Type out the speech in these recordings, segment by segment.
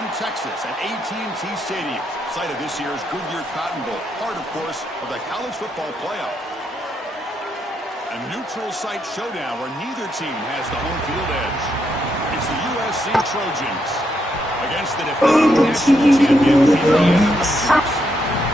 Austin, Texas at AT&T Stadium, site of this year's Goodyear Cotton Bowl, part, of course, of the college football playoff. A neutral site showdown where neither team has the home field edge. It's the USC Trojans against the defending national champion Indiana Hoosiers.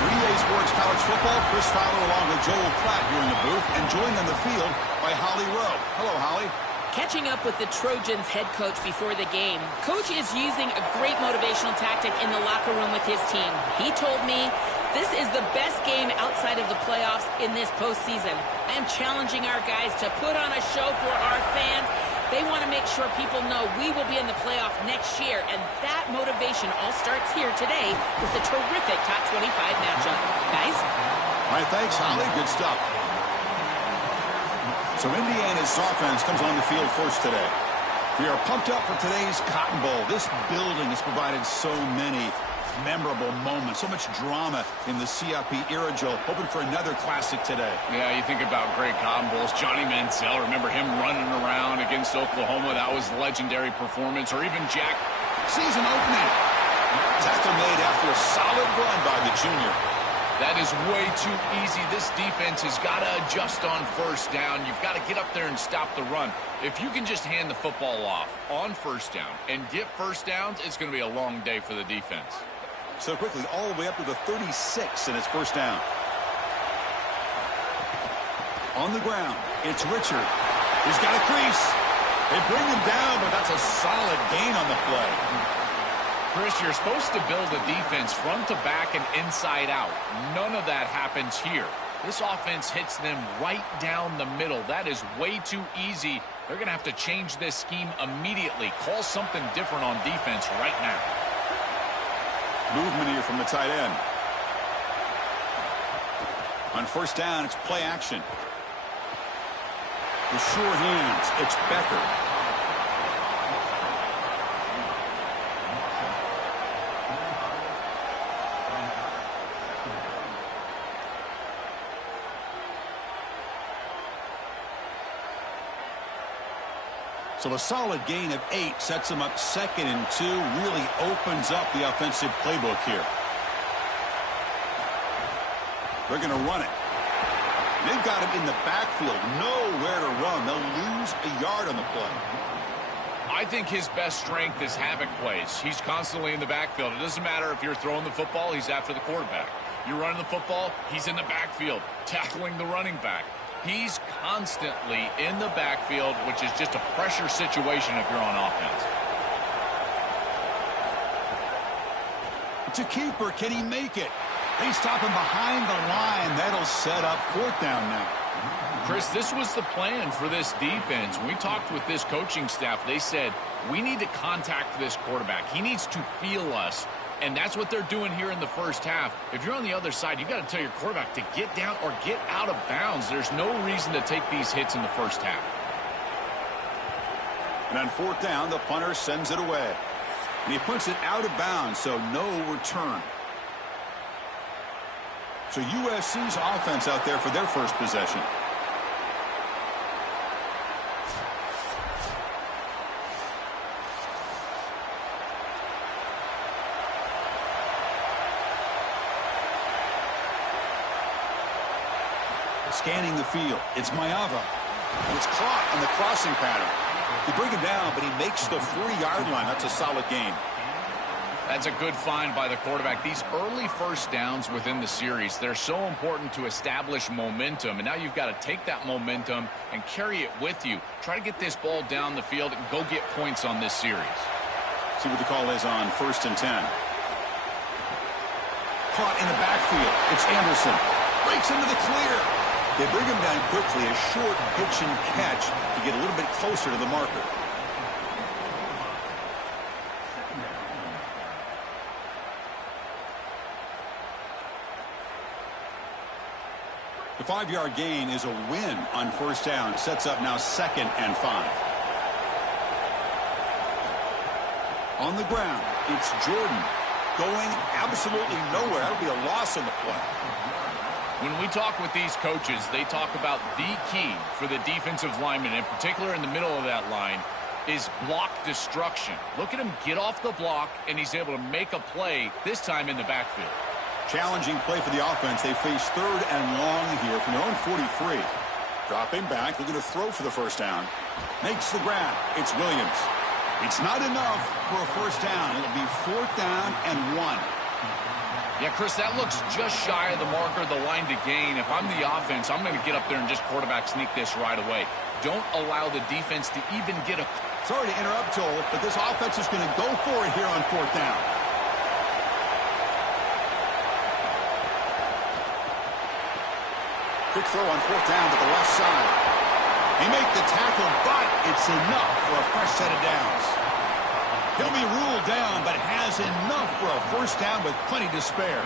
3A Sports College Football, Chris Fowler along with Joel Klatt here in the booth, and joined on the field by Holly Rowe. Hello, Holly. Catching up with the Trojans head coach before the game, Coach is using a great motivational tactic in the locker room with his team. He told me, this is the best game outside of the playoffs in this postseason. I am challenging our guys to put on a show for our fans. They want to make sure people know we will be in the playoff next year, and that motivation all starts here today with a terrific top 25 matchup. Guys? All right, thanks, Holly. Good stuff. So Indiana's offense comes on the field first today. We are pumped up for today's Cotton Bowl. This building has provided so many memorable moments, so much drama in the CIP era, Joe. Hoping for another classic today. Yeah, you think about great Cotton Bowls. Johnny Manziel, remember him running around against Oklahoma? That was a legendary performance. Or even Jack. Season opening. Tackle made after a solid run by the junior. That is way too easy. This defense has got to adjust on first down. You've got to get up there and stop the run. If you can just hand the football off on first down and get first downs, it's going to be a long day for the defense. So quickly, all the way up to the 36 and it's first down. On the ground, it's Richard. He's got a crease. They bring him down, but that's a solid gain on the play. Chris, you're supposed to build a defense front to back and inside out. None of that happens here. This offense hits them right down the middle. That is way too easy. They're going to have to change this scheme immediately. Call something different on defense right now. Movement here from the tight end. On first down, it's play action. The sure hands, it's Becker. So a solid gain of 8 sets them up 2nd and 2, really opens up the offensive playbook here. They're going to run it. They've got him in the backfield, nowhere to run. They'll lose a yard on the play. I think his best strength is havoc plays. He's constantly in the backfield. It doesn't matter if you're throwing the football, he's after the quarterback. You're running the football, he's in the backfield, tackling the running back. He's constantly in the backfield, which is just a pressure situation if you're on offense. It's a keeper. Can he make it? They stop him behind the line. That'll set up 4th down now. Chris, this was the plan for this defense. When we talked with this coaching staff, they said, we need to contact this quarterback. He needs to feel us. And that's what they're doing here in the first half. If you're on the other side, you got to tell your quarterback to get down or get out of bounds. There's no reason to take these hits in the first half. And on 4th down, the punter sends it away. And he puts it out of bounds, so no return. So USC's offense out there for their first possession. Scanning the field, it's Mayava. It's caught on the crossing pattern. They bring him down, but he makes the 40-yard line. That's a solid gain. That's a good find by the quarterback. These early first downs within the series, they're so important to establish momentum. And now you've got to take that momentum and carry it with you. Try to get this ball down the field and go get points on this series. See what the call is on 1st and 10. Caught in the backfield. It's Anderson. Breaks into the clear. They bring him down quickly, a short pitch and catch to get a little bit closer to the marker. The 5-yard gain is a win on first down. Sets up now 2nd and 5. On the ground, it's Jordan going absolutely nowhere. That'll be a loss on the play. When we talk with these coaches, they talk about the key for the defensive lineman, in particular in the middle of that line, is block destruction. Look at him get off the block, and he's able to make a play, this time in the backfield. Challenging play for the offense. They face 3rd and long here from their own 43. Dropping back, looking to throw for the first down. Makes the grab. It's Williams. It's not enough for a first down. It'll be 4th down and 1. Yeah, Chris, that looks just shy of the marker, the line to gain. If I'm the offense, I'm going to get up there and just quarterback sneak this right away. Don't allow the defense to even get a... Sorry to interrupt, Joel, but this offense is going to go for it here on 4th down. Quick throw on 4th down to the left side. He made the tackle, but it's enough for a fresh set of downs. He'll be ruled down, but has enough for a first down with plenty to spare.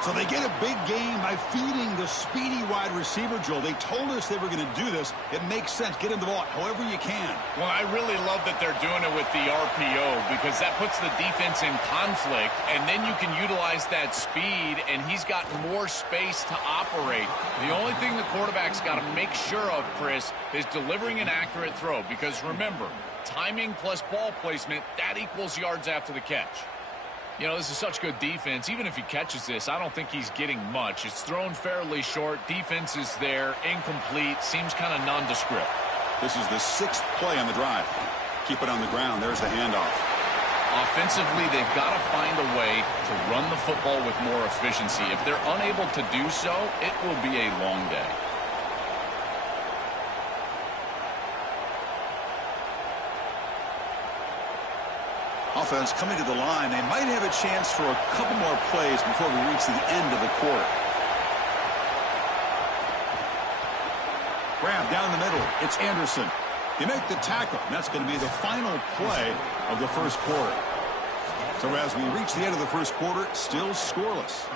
So they get a big gain by feeding the speedy wide receiver, Joel. They told us they were going to do this. It makes sense. Get him the ball however you can. Well, I really love that they're doing it with the RPO because that puts the defense in conflict, and then you can utilize that speed, and he's got more space to operate. The only thing the quarterback's got to make sure of, Chris, is delivering an accurate throw because, remember, timing plus ball placement, that equals yards after the catch. You know, this is such good defense. Even if he catches this, I don't think he's getting much. It's thrown fairly short. Defense is there. Incomplete. Seems kind of nondescript. This is the 6th play on the drive. Keep it on the ground. There's the handoff. Offensively, they've got to find a way to run the football with more efficiency. If they're unable to do so, it will be a long day. Offense coming to the line. They might have a chance for a couple more plays before we reach the end of the quarter. Grab down the middle. It's Anderson. They make the tackle. And that's going to be the final play of the first quarter. So as we reach the end of the first quarter, still scoreless.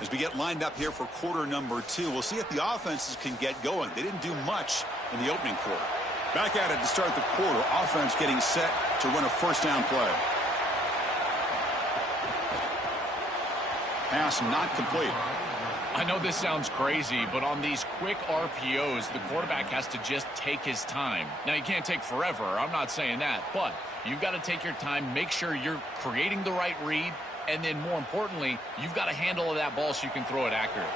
As we get lined up here for quarter number 2, we'll see if the offenses can get going. They didn't do much in the opening quarter. Back at it to start the quarter. Offense getting set to run a first down play. Pass not complete. I know this sounds crazy, but on these quick RPOs, the quarterback has to just take his time. Now, you can't take forever. I'm not saying that, but you've got to take your time, make sure you're creating the right read, and then more importantly, you've got a handle of that ball so you can throw it accurately.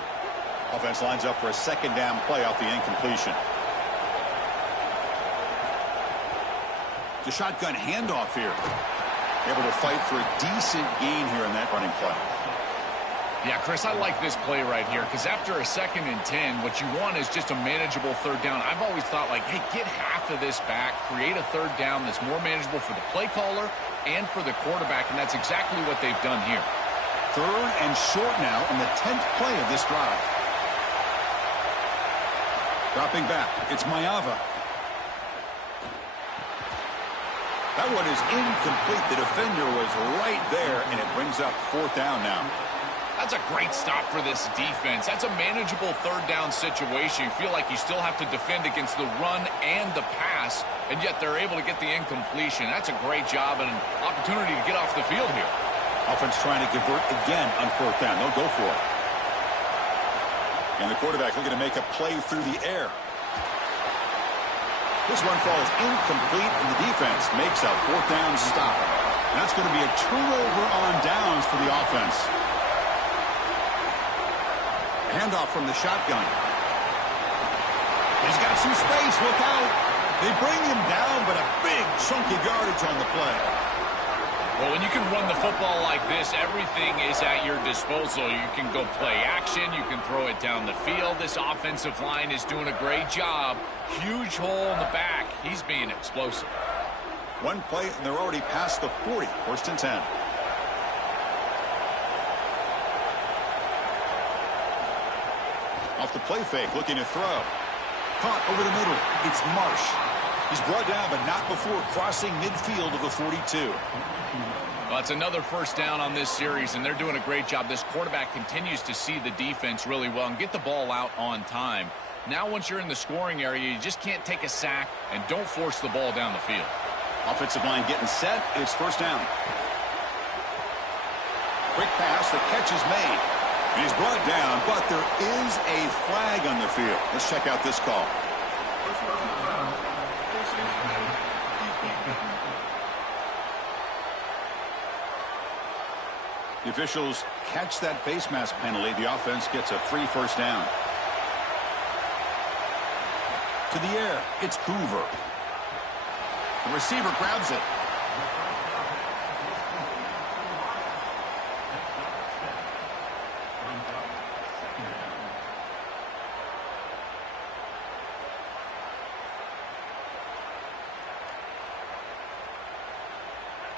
Offense lines up for a second down play off the incompletion. The shotgun handoff here. Able to fight for a decent gain here in that running play. Yeah, Chris, I like this play right here because after a 2nd and 10, what you want is just a manageable third down. I've always thought, like, hey, get half of this back, create a third down that's more manageable for the play caller and for the quarterback, and that's exactly what they've done here. 3rd and short now in the 10th play of this drive. Dropping back, it's Mayava. That one is incomplete. The defender was right there, and it brings up 4th down now. That's a great stop for this defense. That's a manageable third down situation. You feel like you still have to defend against the run and the pass, and yet they're able to get the incompletion. That's a great job and an opportunity to get off the field here. Offense trying to convert again on 4th down. They'll go for it. And the quarterback looking to make a play through the air. This one falls incomplete, and the defense makes a 4th down stop. And that's going to be a turnover on downs for the offense. Handoff from the shotgun. He's got some space. Look out. They bring him down, but a big chunk of yardage on the play. Well, when you can run the football like this, everything is at your disposal. You can go play action. You can throw it down the field. This offensive line is doing a great job. Huge hole in the back. He's being explosive. One play, and they're already past the 40. 1st and 10. Off the play fake, looking to throw. Caught over the middle. It's Marsh. He's brought down, but not before crossing midfield of the 42. Well, it's another first down on this series, and they're doing a great job. This quarterback continues to see the defense really well and get the ball out on time. Now, once you're in the scoring area, you just can't take a sack and don't force the ball down the field. Offensive line getting set. It's first down. Quick pass. The catch is made. And he's brought down, but there is a flag on the field. Let's check out this call. The officials catch that face mask penalty. The offense gets a free first down. To the air, it's Hoover. The receiver grabs it.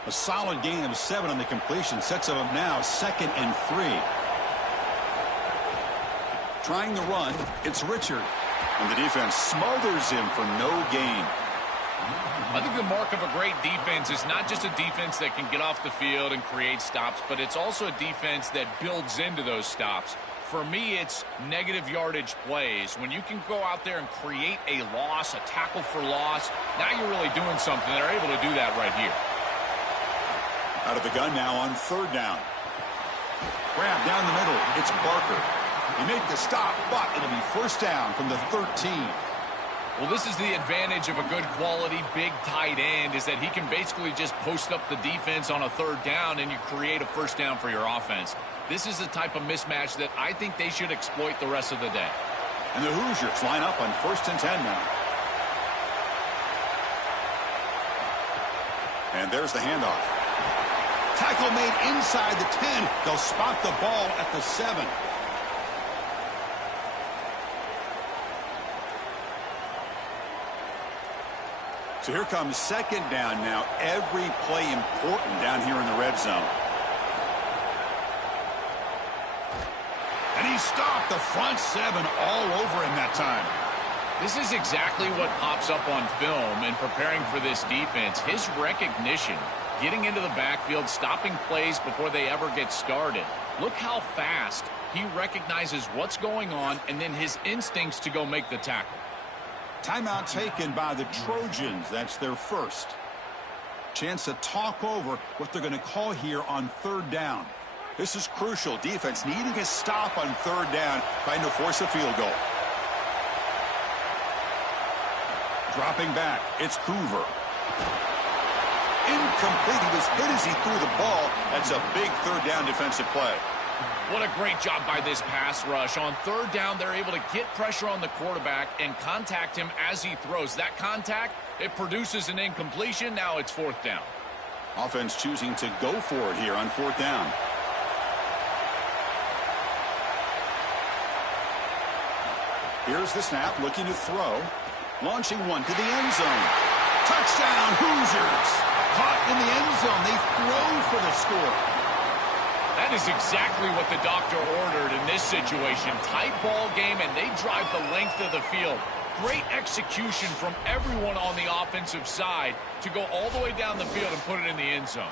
A solid gain of 7 on the completion sets him up now 2nd and 3. Trying the run, it's Richard. And the defense smothers him for no gain. I think the mark of a great defense is not just a defense that can get off the field and create stops, but it's also a defense that builds into those stops. For me, it's negative yardage plays. When you can go out there and create a loss, a tackle for loss, now you're really doing something. They're able to do that right here. Out of the gun now on 3rd down. Grab down the middle. It's Barker. He made the stop, but it'll be first down from the 13. Well, this is the advantage of a good quality big tight end, is that he can basically just post up the defense on a 3rd down and you create a first down for your offense. This is the type of mismatch that I think they should exploit the rest of the day. And the Hoosiers line up on 1st and 10 now. And there's the handoff. Tackle made inside the 10. They'll spot the ball at the 7. So here comes 2nd down now. Every play important down here in the red zone. And he stopped the front 7 all over him that time. This is exactly what pops up on film in preparing for this defense. His recognition, getting into the backfield, stopping plays before they ever get started. Look how fast he recognizes what's going on and then his instincts to go make the tackle. Timeout taken by the Trojans. That's their first. Chance to talk over what they're going to call here on 3rd down. This is crucial. Defense needing a stop on 3rd down, trying to force a field goal. Dropping back, it's Hoover. Incomplete. He was hit as he threw the ball. That's a big 3rd down defensive play. What a great job by this pass rush. On 3rd down, they're able to get pressure on the quarterback and contact him as he throws. That contact, it produces an incompletion. Now it's 4th down. Offense choosing to go for it here on 4th down. Here's the snap, looking to throw. Launching one to the end zone. Touchdown, Hoosiers! Caught in the end zone. They throw for the score. That is exactly what the doctor ordered in this situation. Tight ball game, and they drive the length of the field. Great execution from everyone on the offensive side to go all the way down the field and put it in the end zone.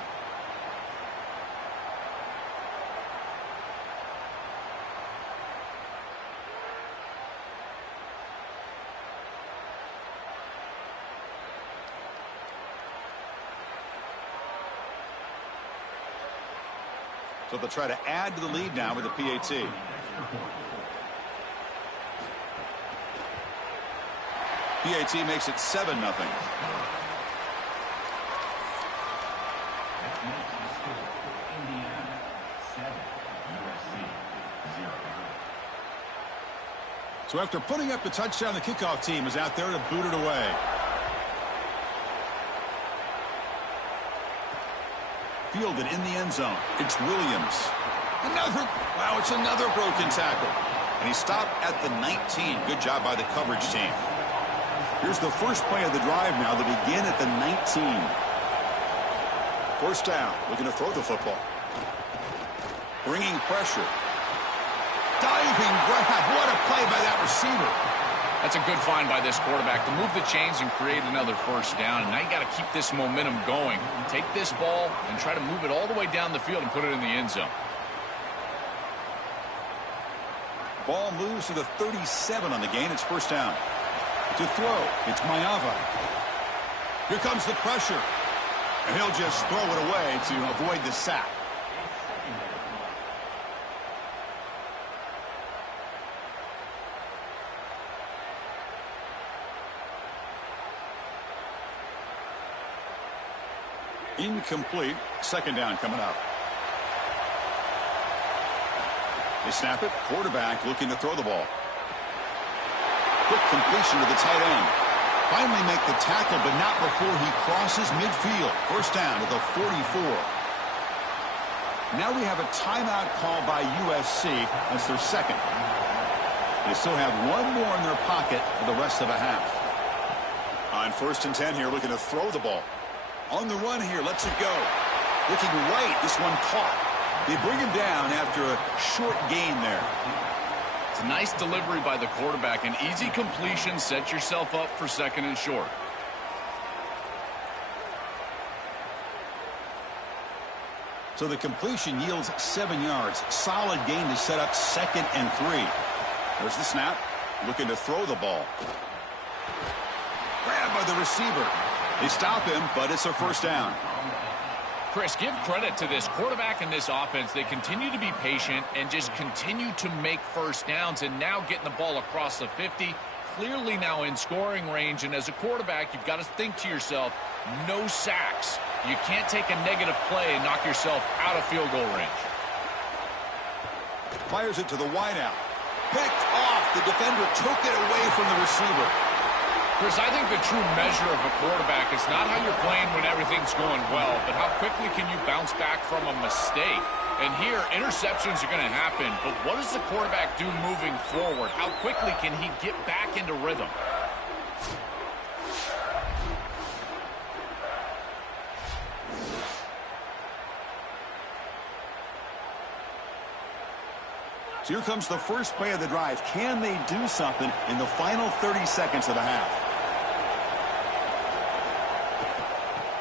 So they'll try to add to the lead now with the PAT. PAT makes it 7-0. So after putting up the touchdown, the kickoff team is out there to boot it away. Fielded in the end zone. It's Williams. It's another broken tackle. And he stopped at the 19. Good job by the coverage team. Here's the first play of the drive now. They begin at the 19. First down. Looking to throw the football. Bringing pressure. Diving grab. What a play by that receiver. That's a good find by this quarterback to move the chains and create another first down. And now you got to keep this momentum going. Take this ball and try to move it all the way down the field and put it in the end zone. Ball moves to the 37 on the gain. It's first down. To throw, it's Mayava. Here comes the pressure. And he'll just throw it away to avoid the sack. Incomplete. Second down coming up. They snap it. Quarterback looking to throw the ball. Quick completion to the tight end. Finally make the tackle, but not before he crosses midfield. First down to the 44. Now we have a timeout call by USC. That's their second. They still have one more in their pocket for the rest of the half. On 1st and 10 here, looking to throw the ball. On the run here, lets it go. Looking right, this one caught. They bring him down after a short gain there. It's a nice delivery by the quarterback. An easy completion. Set yourself up for 2nd and short. So the completion yields 7 yards. Solid gain to set up 2nd and 3. There's the snap. Looking to throw the ball. Grabbed by the receiver. They stop him, but it's a first down. Chris, give credit to this quarterback and this offense. They continue to be patient and just continue to make first downs, and now getting the ball across the 50, clearly now in scoring range. And as a quarterback, you've got to think to yourself, no sacks. You can't take a negative play and knock yourself out of field goal range. Fires it to the wideout. Picked off. The defender took it away from the receiver. Chris, I think the true measure of a quarterback is not how you're playing when everything's going well, but how quickly can you bounce back from a mistake. And here, interceptions are going to happen, but what does the quarterback do moving forward? How quickly can he get back into rhythm? So here comes the first play of the drive. Can they do something in the final 30 seconds of the half?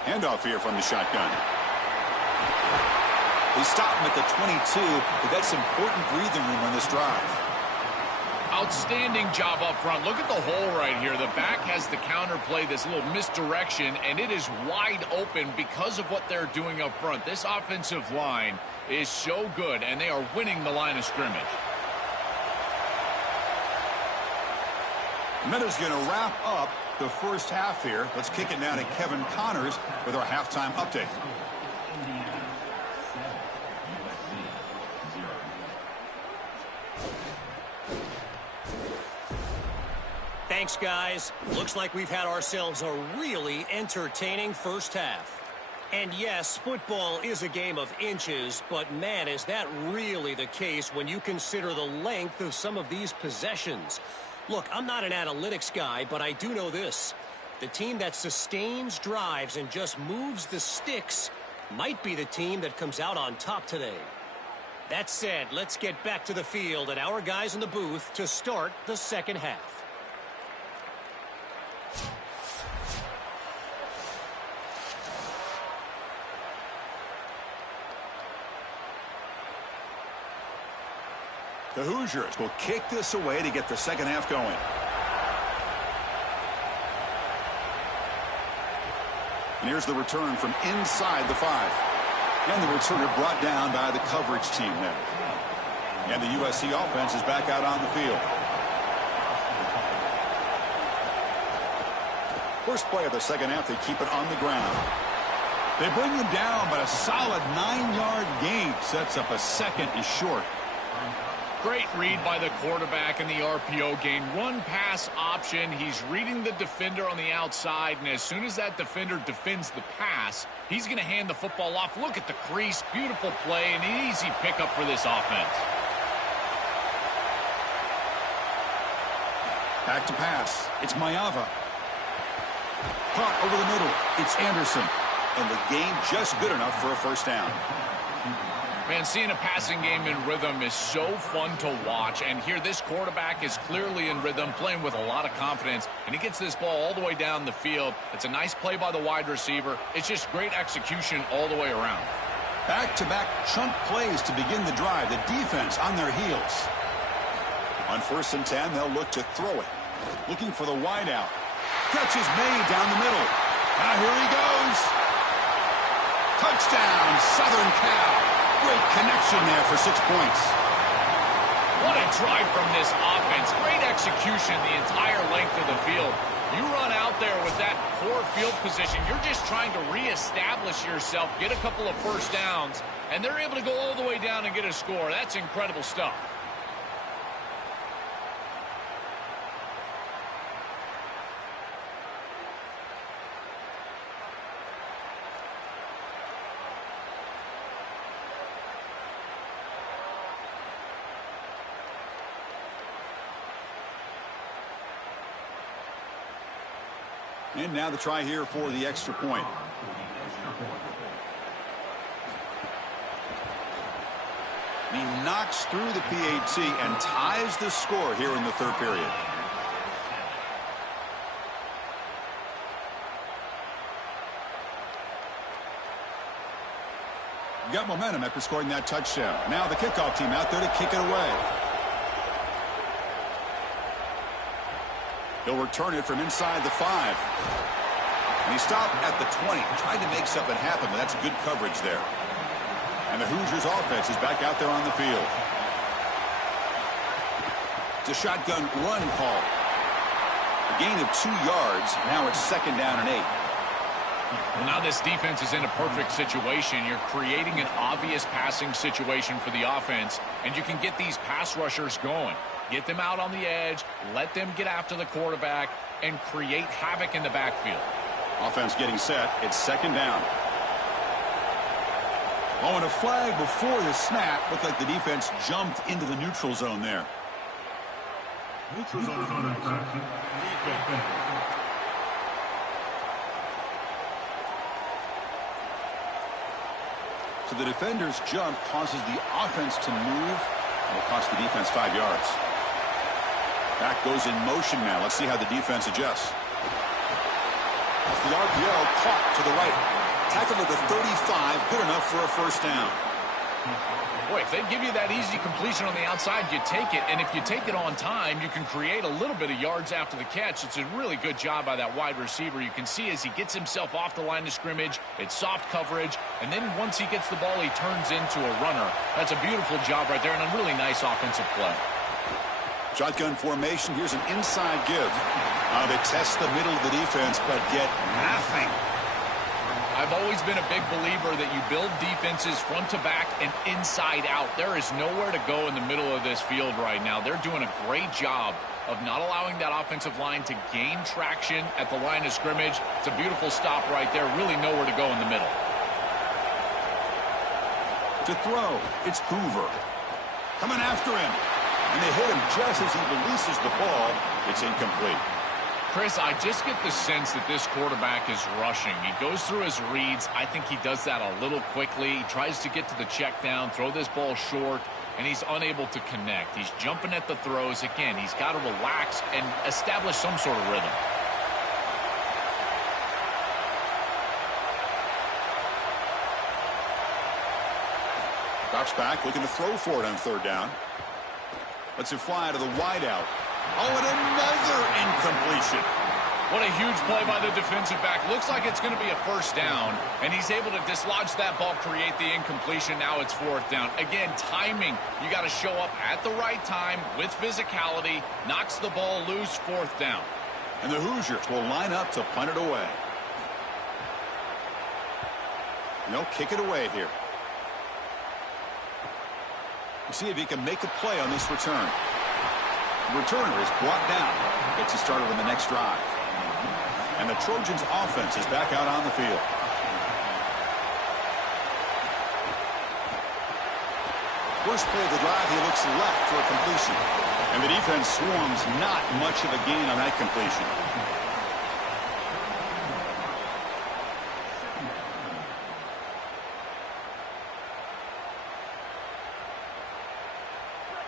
Handoff here from the shotgun. They stop him at the 22, but that's important breathing room on this drive. Outstanding job up front. Look at the hole right here. The back has the counter play, this little misdirection, and it is wide open because of what they're doing up front. This offensive line is so good, and they are winning the line of scrimmage. Meta's going to wrap up the first half here. Let's kick it now to Kevin Connors with our halftime update. Thanks, guys. Looks like we've had ourselves a really entertaining first half. And yes, football is a game of inches, but man, is that really the case when you consider the length of some of these possessions. Look, I'm not an analytics guy, but I do know this. The team that sustains drives and just moves the sticks might be the team that comes out on top today. That said, let's get back to the field and our guys in the booth to start the second half. The Hoosiers will kick this away to get the second half going. And here's the return from inside the 5. And the returner brought down by the coverage team now. And the USC offense is back out on the field. First play of the second half, they keep it on the ground. They bring him down, but a solid 9-yard gain sets up a 2nd and short. Great read by the quarterback in the RPO game. Run pass option. He's reading the defender on the outside, and as soon as that defender defends the pass, he's going to hand the football off. Look at the crease. Beautiful play and an easy pickup for this offense. Back to pass. It's Mayava. Caught over the middle. It's Anderson. And the gain just good enough for a first down. Man, seeing a passing game in rhythm is so fun to watch. And here, this quarterback is clearly in rhythm, playing with a lot of confidence. And he gets this ball all the way down the field. It's a nice play by the wide receiver. It's just great execution all the way around. Back-to-back chunk plays to begin the drive. The defense on their heels. On 1st and 10, they'll look to throw it. Looking for the wideout. Catch is made down the middle. Now here he goes. Touchdown, Southern Cal. Great connection there for 6 points. What a drive from this offense. Great execution the entire length of the field. You run out there with that poor field position. You're just trying to reestablish yourself, get a couple of first downs, and they're able to go all the way down and get a score. That's incredible stuff. And now the try here for the extra point. He knocks through the PAT and ties the score here in the third period. Got momentum after scoring that touchdown. Now the kickoff team out there to kick it away. He'll return it from inside the 5. And he stopped at the 20. Tried to make something happen, but that's good coverage there. And the Hoosiers offense is back out there on the field. It's a shotgun run call. A gain of 2 yards. Now it's 2nd down and 8. Well, now this defense is in a perfect situation. You're creating an obvious passing situation for the offense, and you can get these pass rushers going. Get them out on the edge, let them get after the quarterback, and create havoc in the backfield. Offense getting set. It's 2nd down. Oh, and a flag before the snap. Looked like the defense jumped into the neutral zone there. Neutral zone infraction. So the defender's jump causes the offense to move. It will cost the defense 5 yards. Back goes in motion now. Let's see how the defense adjusts. Off the RPO, caught to the right. Tackled at the 35, good enough for a first down. Boy, if they give you that easy completion on the outside, you take it. And if you take it on time, you can create a little bit of yards after the catch. It's a really good job by that wide receiver. You can see as he gets himself off the line of scrimmage, it's soft coverage. And then once he gets the ball, he turns into a runner. That's a beautiful job right there and a really nice offensive play. Shotgun formation. Here's an inside give. They test the middle of the defense, but get nothing. I've always been a big believer that you build defenses front to back and inside out. There is nowhere to go in the middle of this field right now. They're doing a great job of not allowing that offensive line to gain traction at the line of scrimmage. It's a beautiful stop right there. Really nowhere to go in the middle. To throw, it's Hoover. Coming after him. And they hit him just as he releases the ball. It's incomplete. Chris, I just get the sense that this quarterback is rushing. He goes through his reads. I think he does that a little quickly. He tries to get to the check down, throw this ball short, and he's unable to connect. He's jumping at the throws. Again, he's got to relax and establish some sort of rhythm. Drops back, looking to throw for it on 3rd down. Lets it fly to the wideout. Oh, and another incompletion. What a huge play by the defensive back. Looks like it's going to be a first down, and he's able to dislodge that ball, create the incompletion. Now it's 4th down. Again, timing. You got to show up at the right time with physicality. Knocks the ball loose, 4th down. And the Hoosiers will line up to punt it away. And they'll kick it away here. We'll see if he can make a play on this return. The returner is brought down. Gets you started on the next drive. And the Trojans offense is back out on the field. First play of the drive, he looks left for a completion. And the defense swarms, not much of a gain on that completion.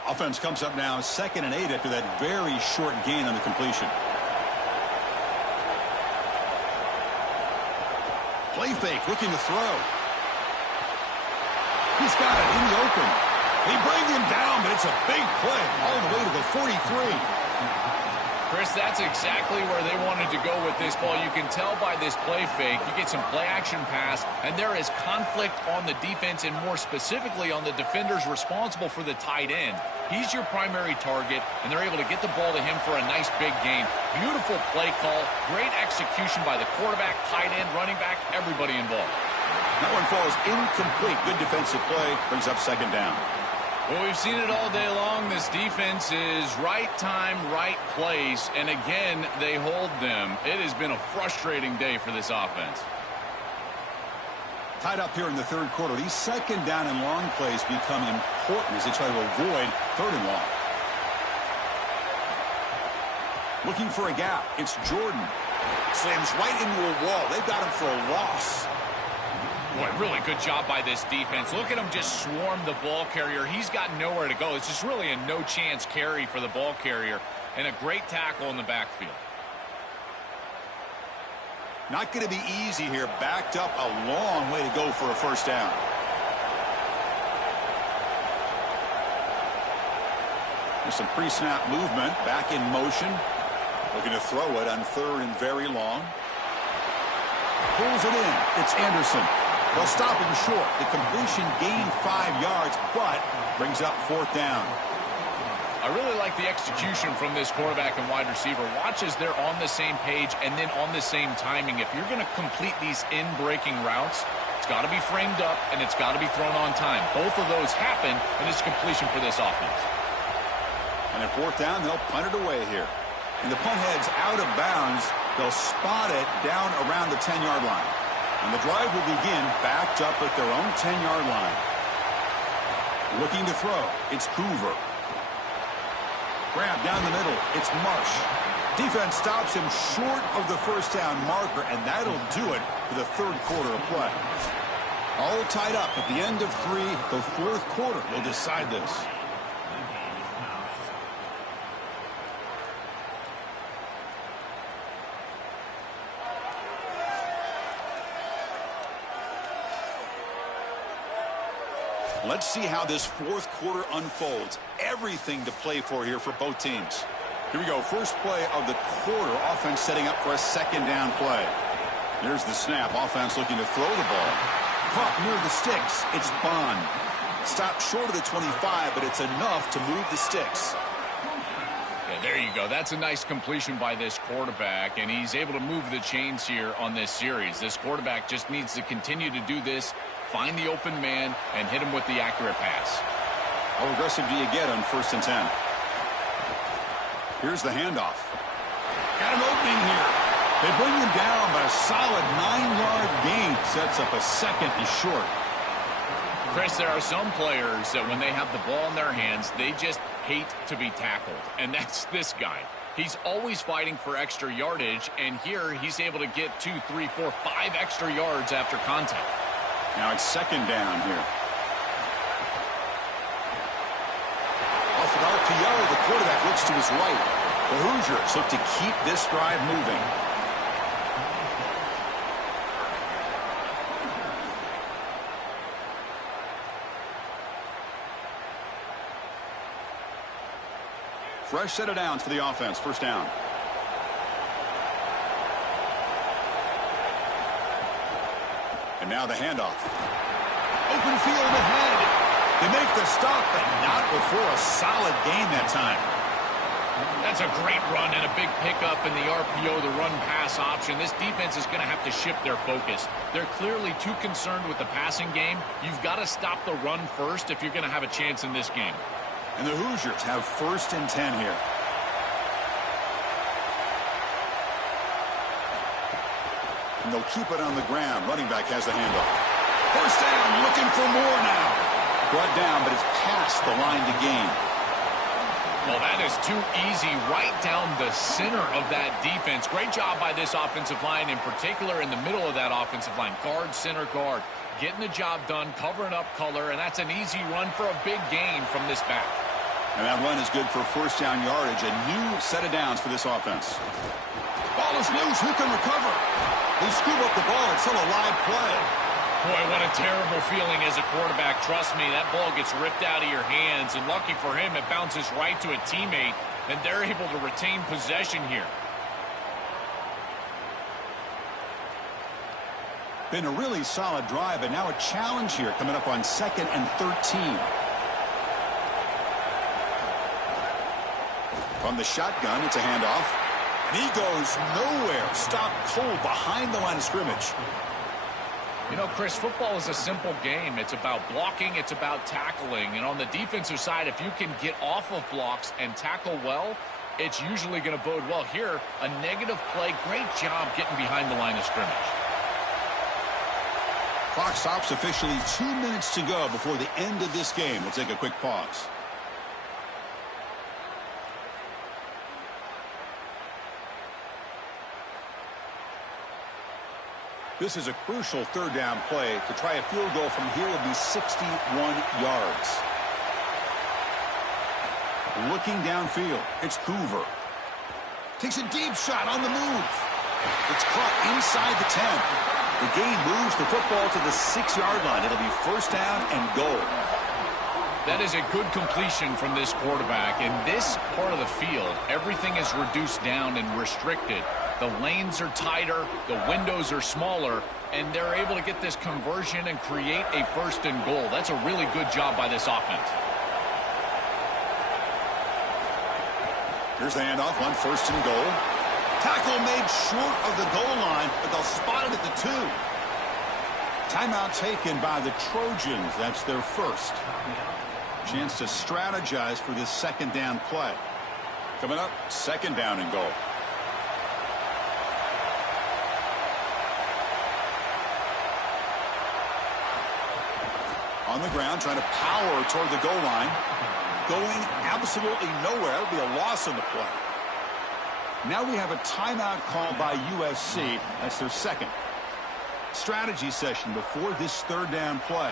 Offense comes up now 2nd and 8 after that very short gain on the completion. Play fake, looking to throw. He's got it in the open. They bring him down, but it's a big play all the way to the 43. Chris, that's exactly where they wanted to go with this ball. You can tell by this play fake. You get some play-action pass, and there is conflict on the defense and more specifically on the defenders responsible for the tight end. He's your primary target, and they're able to get the ball to him for a nice big gain. Beautiful play call, great execution by the quarterback, tight end, running back, everybody involved. That one falls incomplete. Good defensive play, brings up second down. Well, we've seen it all day long. This defense is right time, right place, and again, they hold them. It has been a frustrating day for this offense. Tied up here in the third quarter. These second down and long plays become important as they try to avoid third and long. Looking for a gap. It's Jordan. Slams right into a wall. They've got him for a loss. Boy, really good job by this defense. Look at him just swarm the ball carrier. He's got nowhere to go. It's just really a no-chance carry for the ball carrier, and a great tackle in the backfield. Not going to be easy here. Backed up a long way to go for a first down. There's some pre-snap movement. Back in motion. Looking to throw it on third and very long. Pulls it in. It's Anderson. They'll stop him short. The completion gained 5 yards, but brings up fourth down. I really like the execution from this quarterback and wide receiver. Watch as they're on the same page and then on the same timing. If you're going to complete these in-breaking routes, it's got to be framed up and it's got to be thrown on time. Both of those happen, and it's completion for this offense. And at fourth down, they'll punt it away here. And the punt heads out of bounds. They'll spot it down around the 10-yard line. And the drive will begin backed up at their own 10-yard line. Looking to throw. It's Hoover. Grab down the middle. It's Marsh. Defense stops him short of the first down marker, and that'll do it for the third quarter of play. All tied up at the end of 3. The fourth quarter will decide this. Let's see how this fourth quarter unfolds. Everything to play for here for both teams. Here we go. First play of the quarter. Offense setting up for a second down play. There's the snap. Offense looking to throw the ball. Caught near the sticks. It's Bond. Stopped short of the 25, but it's enough to move the sticks. Yeah, there you go. That's a nice completion by this quarterback, and he's able to move the chains here on this series. This quarterback just needs to continue to do this, find the open man, and hit him with the accurate pass. How aggressive do you get on 1st and 10? Here's the handoff. Got an opening here. They bring him down, but a solid 9-yard gain sets up a second and short. Chris, there are some players that when they have the ball in their hands, they just hate to be tackled, and that's this guy. He's always fighting for extra yardage, and here he's able to get 2, 3, 4, 5 extra yards after contact. Now it's second down here. Off an RPO, the quarterback looks to his right. The Hoosiers look to keep this drive moving. Fresh set of downs for the offense. First down. And now the handoff. Open field ahead. They make the stop, but not before a solid gain that time. That's a great run and a big pickup in the RPO, the run-pass option. This defense is going to have to shift their focus. They're clearly too concerned with the passing game. You've got to stop the run first if you're going to have a chance in this game. And the Hoosiers have 1st and 10 here. And they'll keep it on the ground. Running back has the handoff. First down, looking for more now. Brought down, but it's past the line to gain. Well, that is too easy right down the center of that defense. Great job by this offensive line, in particular in the middle of that offensive line. Guard, center, guard. Getting the job done, covering up color, and that's an easy run for a big gain from this back. And that run is good for first down yardage. A new set of downs for this offense. Ball is loose. Who can recover? They scoop up the ball. It's still a live play. Boy, what a terrible feeling as a quarterback. Trust me, that ball gets ripped out of your hands, and lucky for him, it bounces right to a teammate, and they're able to retain possession here. Been a really solid drive, but now a challenge here coming up on 2nd and 13. From the shotgun, it's a handoff. And he goes nowhere. Stopped cold behind the line of scrimmage. You know, Chris, football is a simple game. It's about blocking. It's about tackling. And on the defensive side, if you can get off of blocks and tackle well, it's usually going to bode well. Here, a negative play. Great job getting behind the line of scrimmage. Clock stops officially 2 minutes to go before the end of this game. We'll take a quick pause. This is a crucial 3rd down play. To try a field goal from here would be 61 yards. Looking downfield, it's Hoover. Takes a deep shot on the move. It's caught inside the 10. The game moves the football to the 6-yard line. It'll be 1st down and goal. That is a good completion from this quarterback. In this part of the field, everything is reduced down and restricted. The lanes are tighter, the windows are smaller, and they're able to get this conversion and create a 1st and goal. That's a really good job by this offense. Here's the handoff on 1st and goal. Tackle made short of the goal line, but they'll spot it at the 2. Timeout taken by the Trojans. That's their 1st. Chance to strategize for this 2nd down play. Coming up, 2nd down and goal. On the ground, trying to power toward the goal line. Going absolutely nowhere. It'll be a loss on the play. Now we have a timeout call by USC. That's their 2nd. Strategy session before this 3rd down play.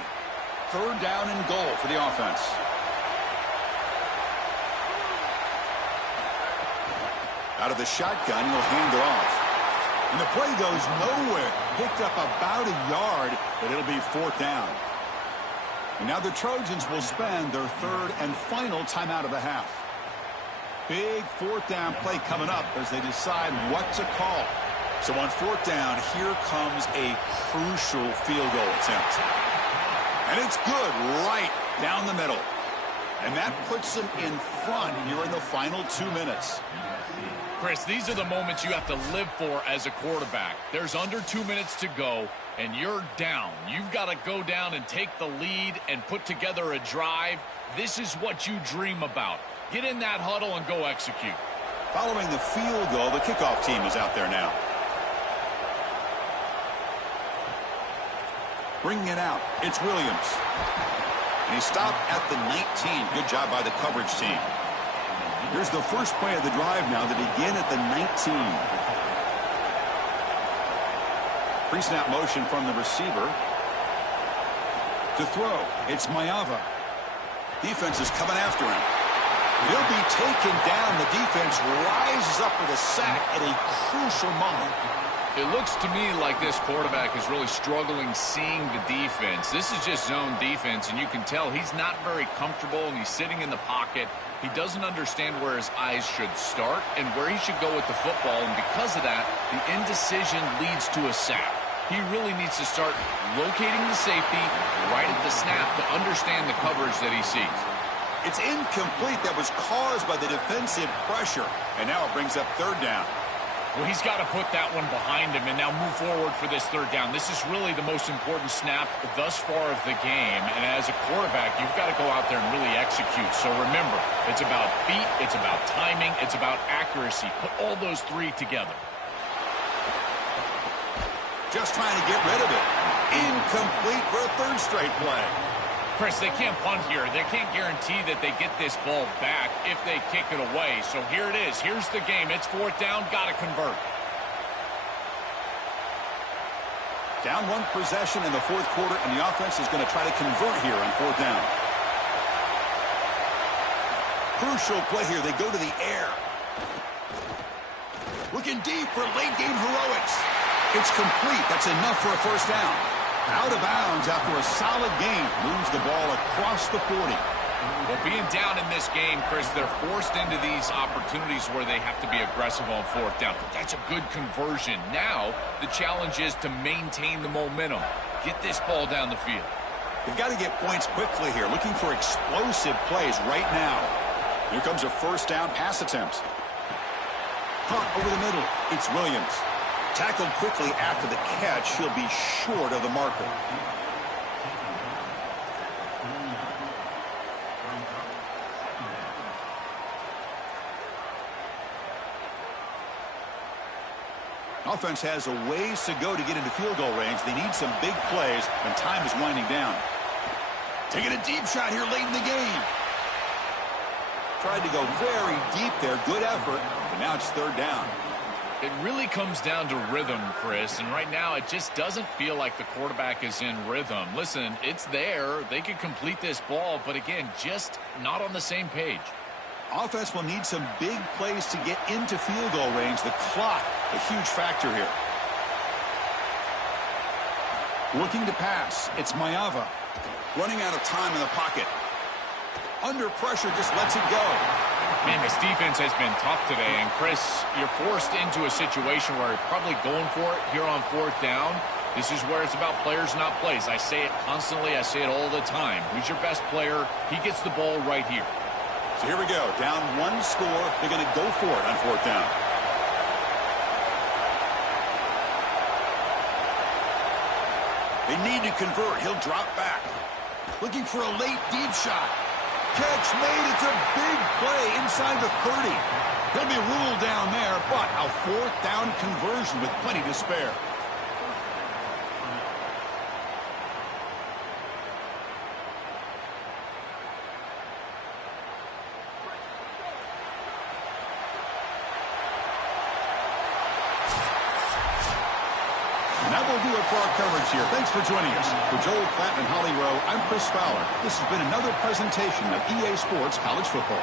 3rd down and goal for the offense. Out of the shotgun, he'll hand it off. And the play goes nowhere. Picked up about a yard, but it'll be 4th down. And now the Trojans will spend their 3rd and final timeout of the half. Big 4th down play coming up as they decide what to call. So on 4th down, here comes a crucial field goal attempt. And it's good right down the middle. And that puts them in front here in the final 2 minutes. Chris, these are the moments you have to live for as a quarterback. There's under 2 minutes to go, and you're down. You've got to go down and take the lead and put together a drive. This is what you dream about. Get in that huddle and go execute. Following the field goal, the kickoff team is out there now. Bringing it out, it's Williams. And he stopped at the 19. Good job by the coverage team. Here's the first play of the drive now to begin at the 19. Pre-snap motion from the receiver. To throw, it's Mayava. Defense is coming after him. He'll be taken down. The defense rises up with a sack at a crucial moment. It looks to me like this quarterback is really struggling seeing the defense. This is just zone defense, and you can tell he's not very comfortable, and he's sitting in the pocket. He doesn't understand where his eyes should start and where he should go with the football, and because of that, the indecision leads to a sack. He really needs to start locating the safety right at the snap to understand the coverage that he sees. It's incomplete. That was caused by the defensive pressure, and now it brings up 3rd down. Well, he's got to put that one behind him and now move forward for this 3rd down. This is really the most important snap thus far of the game. And as a quarterback, you've got to go out there and really execute. So remember, it's about feet, it's about timing, it's about accuracy. Put all those 3 together. Just trying to get rid of it. Incomplete for a 3rd straight play. Chris, they can't punt here. They can't guarantee that they get this ball back if they kick it away. So here it is. Here's the game. It's 4th down. Got to convert. Down 1 possession in the 4th quarter, and the offense is going to try to convert here on 4th down. Crucial play here. They go to the air. Looking deep for late game heroics. It's complete. That's enough for a 1st down. Out of bounds after a solid gain. Moves the ball across the 40. Well, being down in this game, Chris, they're forced into these opportunities where they have to be aggressive on fourth down. But that's a good conversion. Now, the challenge is to maintain the momentum. Get this ball down the field. They've got to get points quickly here. Looking for explosive plays right now. Here comes a first down pass attempt. Hunt over the middle. It's Williams. Tackled quickly after the catch. He'll be short of the marker. Offense has a ways to go to get into field goal range. They need some big plays, and time is winding down. Taking a deep shot here late in the game. Tried to go very deep there. Good effort, but now it's third down. It really comes down to rhythm, Chris, and right now it just doesn't feel like the quarterback is in rhythm. Listen, it's there. They could complete this ball, but again, just not on the same page. Offense will need some big plays to get into field goal range. The clock, a huge factor here. Looking to pass. It's Mayava. Running out of time in the pocket. Under pressure, just lets it go. Man, this defense has been tough today. And, Chris, you're forced into a situation where you're probably going for it here on fourth down. This is where it's about players, not plays. I say it constantly. I say it all the time. Who's your best player? He gets the ball right here. So here we go. Down one score. They're going to go for it on fourth down. They need to convert. He'll drop back. Looking for a late deep shot. Catch made. It's a big play inside the 30. He'll be ruled down there, but a fourth down conversion with plenty to spare. And that will do it for our coverage here. Thanks for joining us. For Joel Klatt and Holly Rowe, I'm Chris Fowler. This has been another presentation of EA Sports College Football.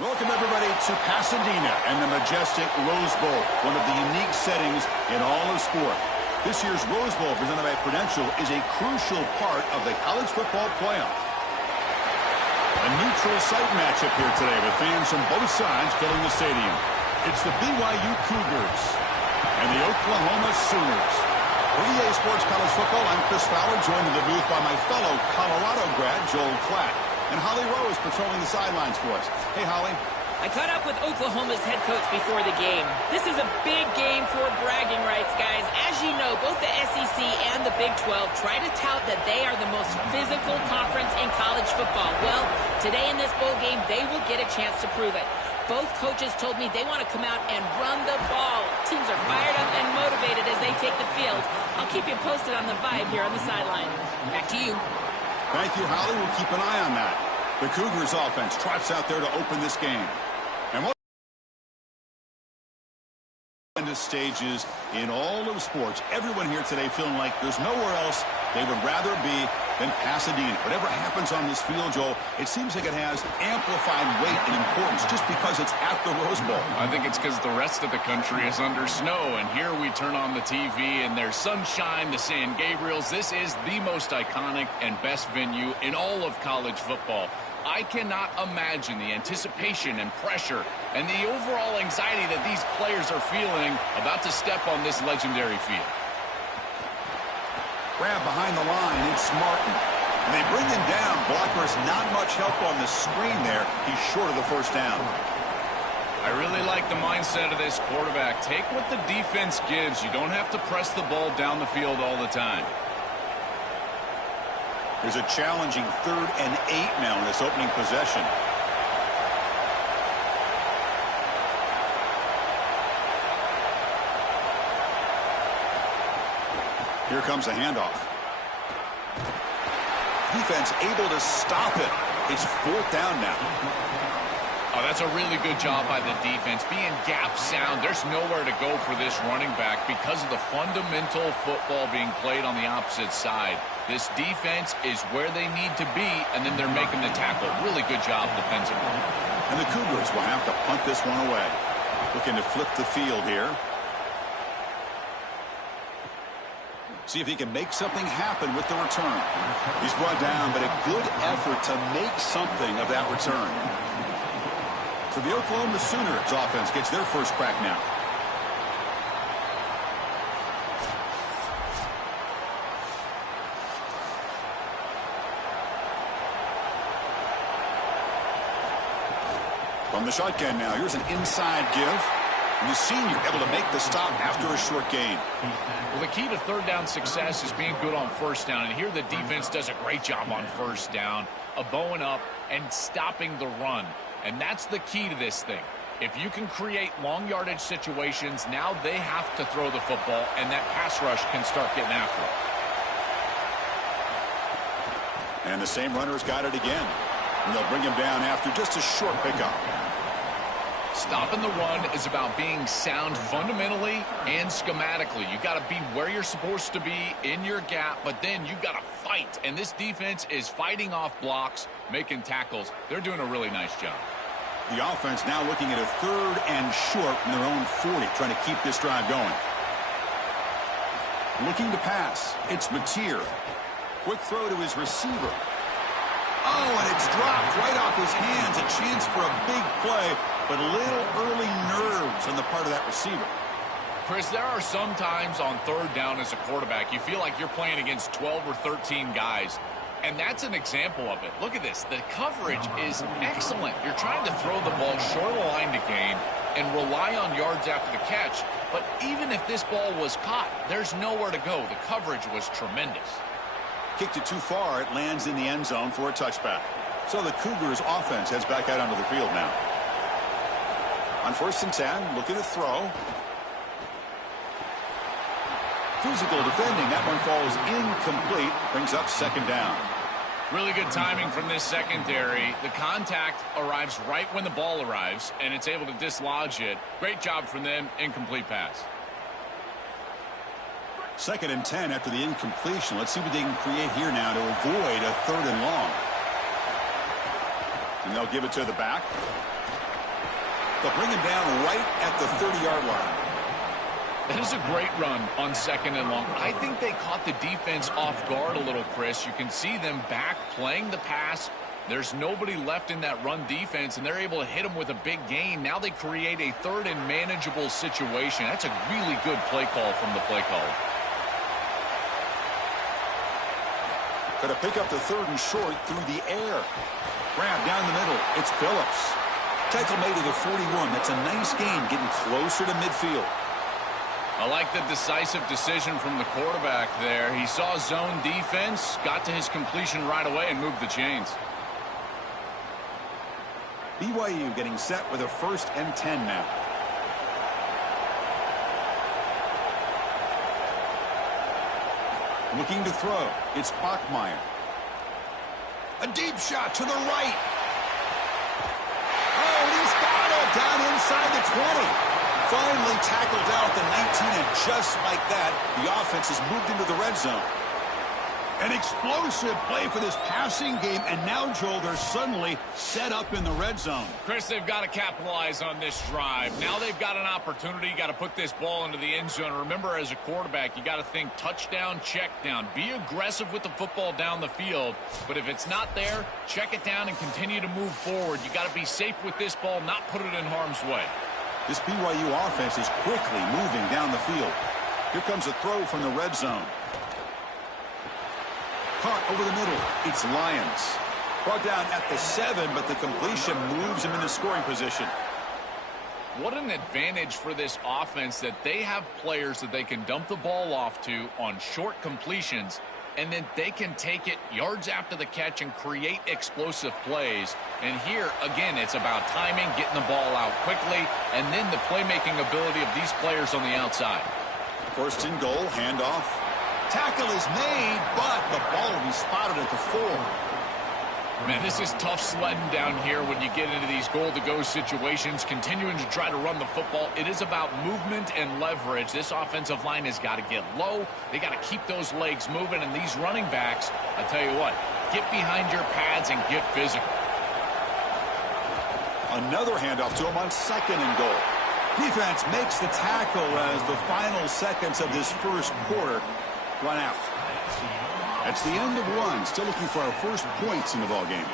Welcome, everybody, to Pasadena and the majestic Rose Bowl, one of the unique settings in all of sport. This year's Rose Bowl, presented by Prudential, is a crucial part of the college football playoff. A neutral site matchup here today with fans from both sides filling the stadium. It's the BYU Cougars and the Oklahoma Sooners. For EA Sports College Football, I'm Chris Fowler, joined in the booth by my fellow Colorado grad, Joel Klatt. And Holly Rowe is patrolling the sidelines for us. Hey, Holly. I caught up with Oklahoma's head coach before the game. This is a big game for bragging rights, guys. As you know, both the SEC and the Big 12 try to tout that they are the most physical conference in college football. Well, today in this bowl game, they will get a chance to prove it. Both coaches told me they want to come out and run the ball. Teams are fired up and motivated as they take the field. I'll keep you posted on the vibe here on the sideline. Back to you. Thank you, Holly. We'll keep an eye on that. The Cougars offense trots out there to open this game. And what stages in all of sports. Everyone here today feeling like there's nowhere else they would rather be than Pasadena. Whatever happens on this field, Joel, it seems like it has amplified weight and importance just because it's at the Rose Bowl. I think it's because the rest of the country is under snow, and here we turn on the TV and there's sunshine, the San Gabriels. This is the most iconic and best venue in all of college football. I cannot imagine the anticipation and pressure and the overall anxiety that these players are feeling about to step on this legendary field. Grab behind the line, it's Martin. And they bring him down. Blockers not much help on the screen there. He's short of the first down. I really like the mindset of this quarterback. Take what the defense gives. You don't have to press the ball down the field all the time. There's a challenging 3rd and 8 now in this opening possession. Here comes a handoff. Defense able to stop it. It's 4th down now. Oh, that's a really good job by the defense. Being gap sound, there's nowhere to go for this running back because of the fundamental football being played on the opposite side. This defense is where they need to be, and then they're making the tackle. Really good job defensively. And the Cougars will have to punt this one away. Looking to flip the field here. See if he can make something happen with the return. He's brought down, but a good effort to make something of that return. So the Oklahoma Sooners offense gets their first crack now. From the shotgun now, here's an inside give. And the senior able to make the stop after a short gain. Well, the key to 3rd down success is being good on 1st down. And here the defense does a great job on 1st down, bowing up and stopping the run. And that's the key to this thing. If you can create long yardage situations, now they have to throw the football, and that pass rush can start getting after it. And the same runner's got it again. And they'll bring him down after just a short pickup. Stopping the run is about being sound fundamentally and schematically. You got to be where you're supposed to be in your gap, but then you got to fight. And this defense is fighting off blocks, making tackles. They're doing a really nice job. The offense now looking at a 3rd and short from their own 40, trying to keep this drive going. Looking to pass. It's Mateer. Quick throw to his receiver. Oh, and it's dropped right off his hands. A chance for a big play, but little early nerves on the part of that receiver. Chris, there are some times on 3rd down as a quarterback, you feel like you're playing against 12 or 13 guys. And that's an example of it. Look at this. The coverage is excellent. You're trying to throw the ball short of the line to gain and rely on yards after the catch. But even if this ball was caught, there's nowhere to go. The coverage was tremendous. Kicked it too far. It lands in the end zone for a touchback. So the Cougars offense heads back out onto the field now. On 1st and 10, looking to throw. Physical defending. That one falls incomplete. Brings up 2nd down. Really good timing from this secondary. The contact arrives right when the ball arrives, and it's able to dislodge it. Great job from them. Incomplete pass. 2nd and 10 after the incompletion. Let's see what they can create here now to avoid a 3rd and long. And they'll give it to the back. They'll bring him down right at the 30-yard line. That is a great run on 2nd and long. I think they caught the defense off guard a little, Chris. You can see them back playing the pass. There's nobody left in that run defense, and they're able to hit them with a big gain. Now they create a 3rd and manageable situation. That's a really good play call from the play caller. Going to pick up the 3rd and short through the air. Grab down the middle. It's Phillips. Tackle made to the 41. That's a nice gain, getting closer to midfield. I like the decisive decision from the quarterback there. He saw zone defense, got to his completion right away, and moved the chains. BYU getting set with a 1st and 10 now. Looking to throw. It's Bachmeier. A deep shot to the right. Oh, he's got it down inside the 20. Finally tackled down at the 19, and just like that, the offense has moved into the red zone. An explosive play for this passing game, and now, Joel, they're suddenly set up in the red zone. Chris, they've got to capitalize on this drive. Now they've got an opportunity. You got to put this ball into the end zone. Remember, as a quarterback, you got to think touchdown, check down. Be aggressive with the football down the field, but if it's not there, check it down and continue to move forward. You got to be safe with this ball, not put it in harm's way. This BYU offense is quickly moving down the field. Here comes a throw from the red zone. Caught over the middle. It's Lyons. Brought down at the 7, but the completion moves him into scoring position. What an advantage for this offense that they have players that they can dump the ball off to on short completions, and then they can take it yards after the catch and create explosive plays. And here, again, it's about timing, getting the ball out quickly, and then the playmaking ability of these players on the outside. 1st and goal, handoff. Tackle is made, but the ball will be spotted at the 4. Man, this is tough sledding down here when you get into these goal-to-go situations, continuing to try to run the football. It is about movement and leverage. This offensive line has got to get low. They got to keep those legs moving, and these running backs, I tell you what, get behind your pads and get physical. Another handoff to him on 2nd and goal. Defense makes the tackle as the final seconds of this first quarter run out. That's the end of one. Still looking for our first points in the ball game.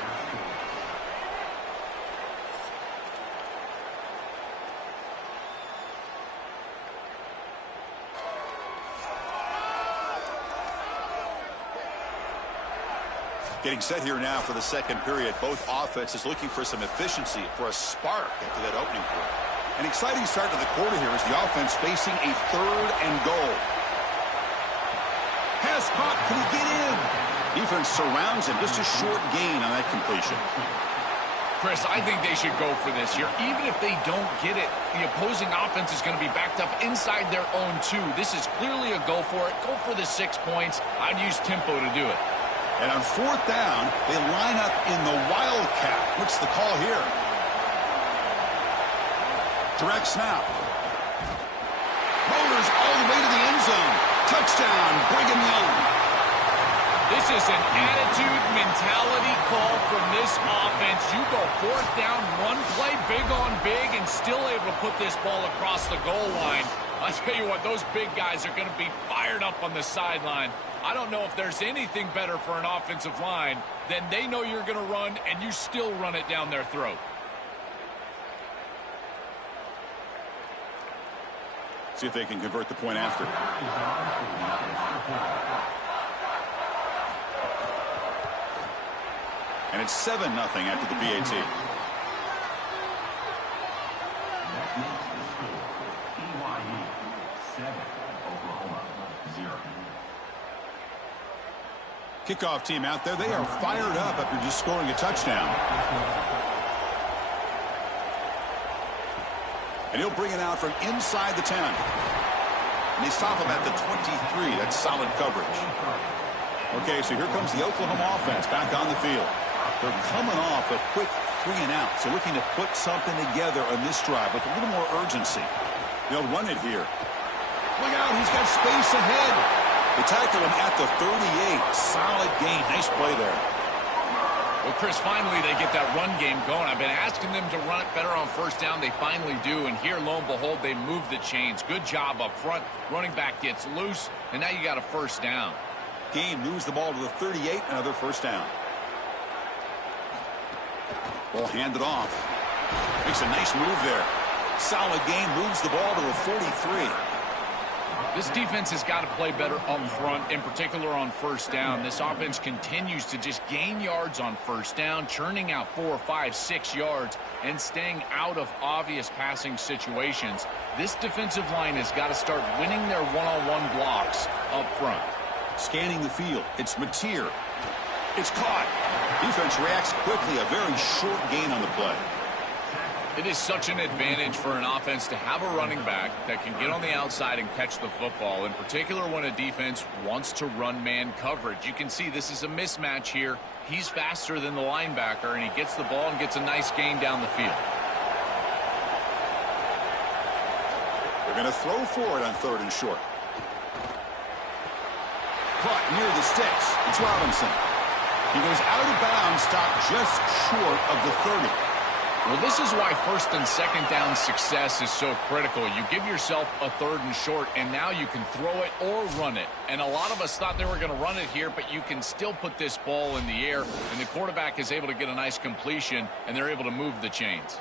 Getting set here now for the 2nd period. Both offenses looking for some efficiency, for a spark after that opening quarter. An exciting start to the quarter here as the offense facing a 3rd and goal. Pass caught. Can he get in? Defense surrounds him. Just a short gain on that completion. Chris, I think they should go for this here. Even if they don't get it, the opposing offense is going to be backed up inside their own 2. This is clearly a go for it. Go for the 6 points. I'd use tempo to do it. And on 4th down, they line up in the Wildcat. What's the call here? Direct snap. Motors all the way to the end zone. Touchdown, Brigham Young. This is an attitude mentality call from this offense. You go 4th down, one play big on big, and still able to put this ball across the goal line. I tell you what, those big guys are going to be fired up on the sideline. I don't know if there's anything better for an offensive line than they know you're going to run, and you still run it down their throat. See if they can convert the point after. And it's 7-0 after the PAT. BYU 7, Oklahoma 0. Kickoff team out there. They are fired up after just scoring a touchdown. And he'll bring it out from inside the 10. And they stop him at the 23. That's solid coverage. Okay, so here comes the Oklahoma offense back on the field. They're coming off a quick 3-and-out, so looking to put something together on this drive with a little more urgency. They'll run it here. Look out, he's got space ahead. They tackle him at the 38. Solid gain. Nice play there. Well, Chris, finally they get that run game going. I've been asking them to run it better on first down. They finally do, and here, lo and behold, they move the chains. Good job up front. Running back gets loose, and now you got a first down. Gain moves the ball to the 38, another first down. Ball handed off. Makes a nice move there. Solid gain, moves the ball to the 43. This defense has got to play better up front, in particular on first down. This offense continues to just gain yards on first down, churning out 4, 5, 6 yards, and staying out of obvious passing situations. This defensive line has got to start winning their one-on-one blocks up front. Scanning the field. It's Mateer. It's caught. Defense reacts quickly. A very short gain on the play. It is such an advantage for an offense to have a running back that can get on the outside and catch the football, in particular when a defense wants to run man coverage. You can see this is a mismatch here. He's faster than the linebacker, and he gets the ball and gets a nice gain down the field. They're going to throw for it on 3rd and short. Caught near the sticks. It's Robinson. He goes out of bounds, stopped just short of the 30. Well, this is why 1st and 2nd down success is so critical. You give yourself a 3rd and short, and now you can throw it or run it. And a lot of us thought they were going to run it here, but you can still put this ball in the air, and the quarterback is able to get a nice completion, and they're able to move the chains.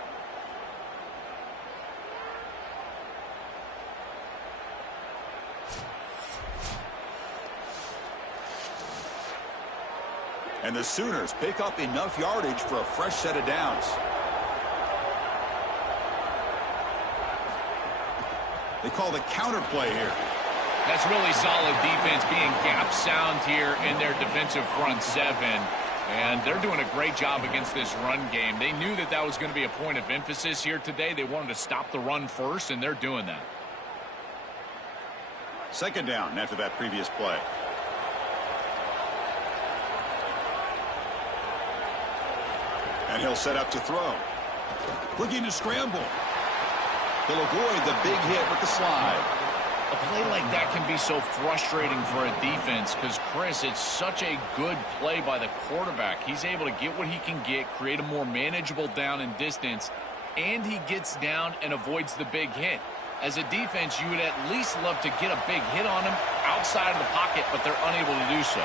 And the Sooners pick up enough yardage for a fresh set of downs. They call the counter play here. That's really solid defense, being gap sound here in their defensive front 7. And they're doing a great job against this run game. They knew that that was going to be a point of emphasis here today. They wanted to stop the run first, and they're doing that. 2nd down after that previous play. And he'll set up to throw. Looking to scramble. He'll avoid the big hit with the slide. A play like that can be so frustrating for a defense because, Chris, it's such a good play by the quarterback. He's able to get what he can get, create a more manageable down and distance, and he gets down and avoids the big hit. As a defense, you would at least love to get a big hit on him outside of the pocket, but they're unable to do so.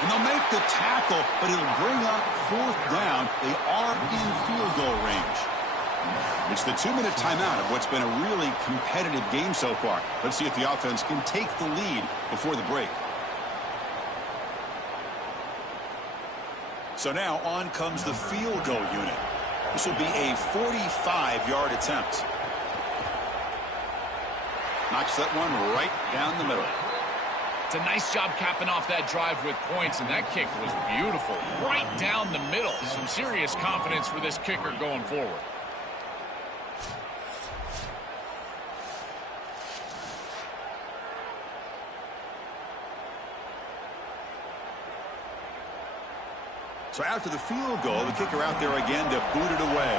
And they'll make the tackle, but it'll bring up 4th down. They are in field goal range. It's the 2-minute timeout of what's been a really competitive game so far. Let's see if the offense can take the lead before the break. So now on comes the field goal unit. This will be a 45-yard attempt. Knocks that one right down the middle. It's a nice job capping off that drive with points, and that kick was beautiful. Right down the middle. Some serious confidence for this kicker going forward. So after the field goal, the kicker out there again to boot it away.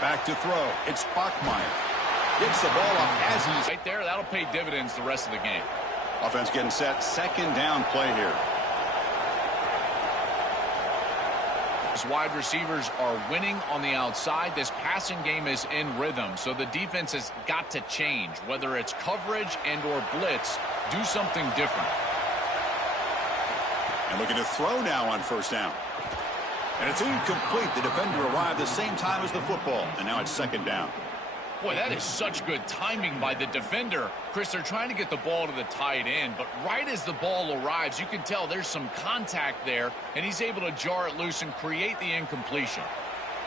Back to throw. It's Bachmeier. Gets the ball off as he's right there. That'll pay dividends the rest of the game. Offense getting set. 2nd down play here. These wide receivers are winning on the outside. This passing game is in rhythm, so the defense has got to change. Whether it's coverage and or blitz, do something different. And looking to throw now on 1st down. And it's incomplete. The defender arrived the same time as the football, and now it's 2nd down. Boy, that is such good timing by the defender. Chris, they're trying to get the ball to the tight end, but right as the ball arrives, you can tell there's some contact there, and he's able to jar it loose and create the incompletion.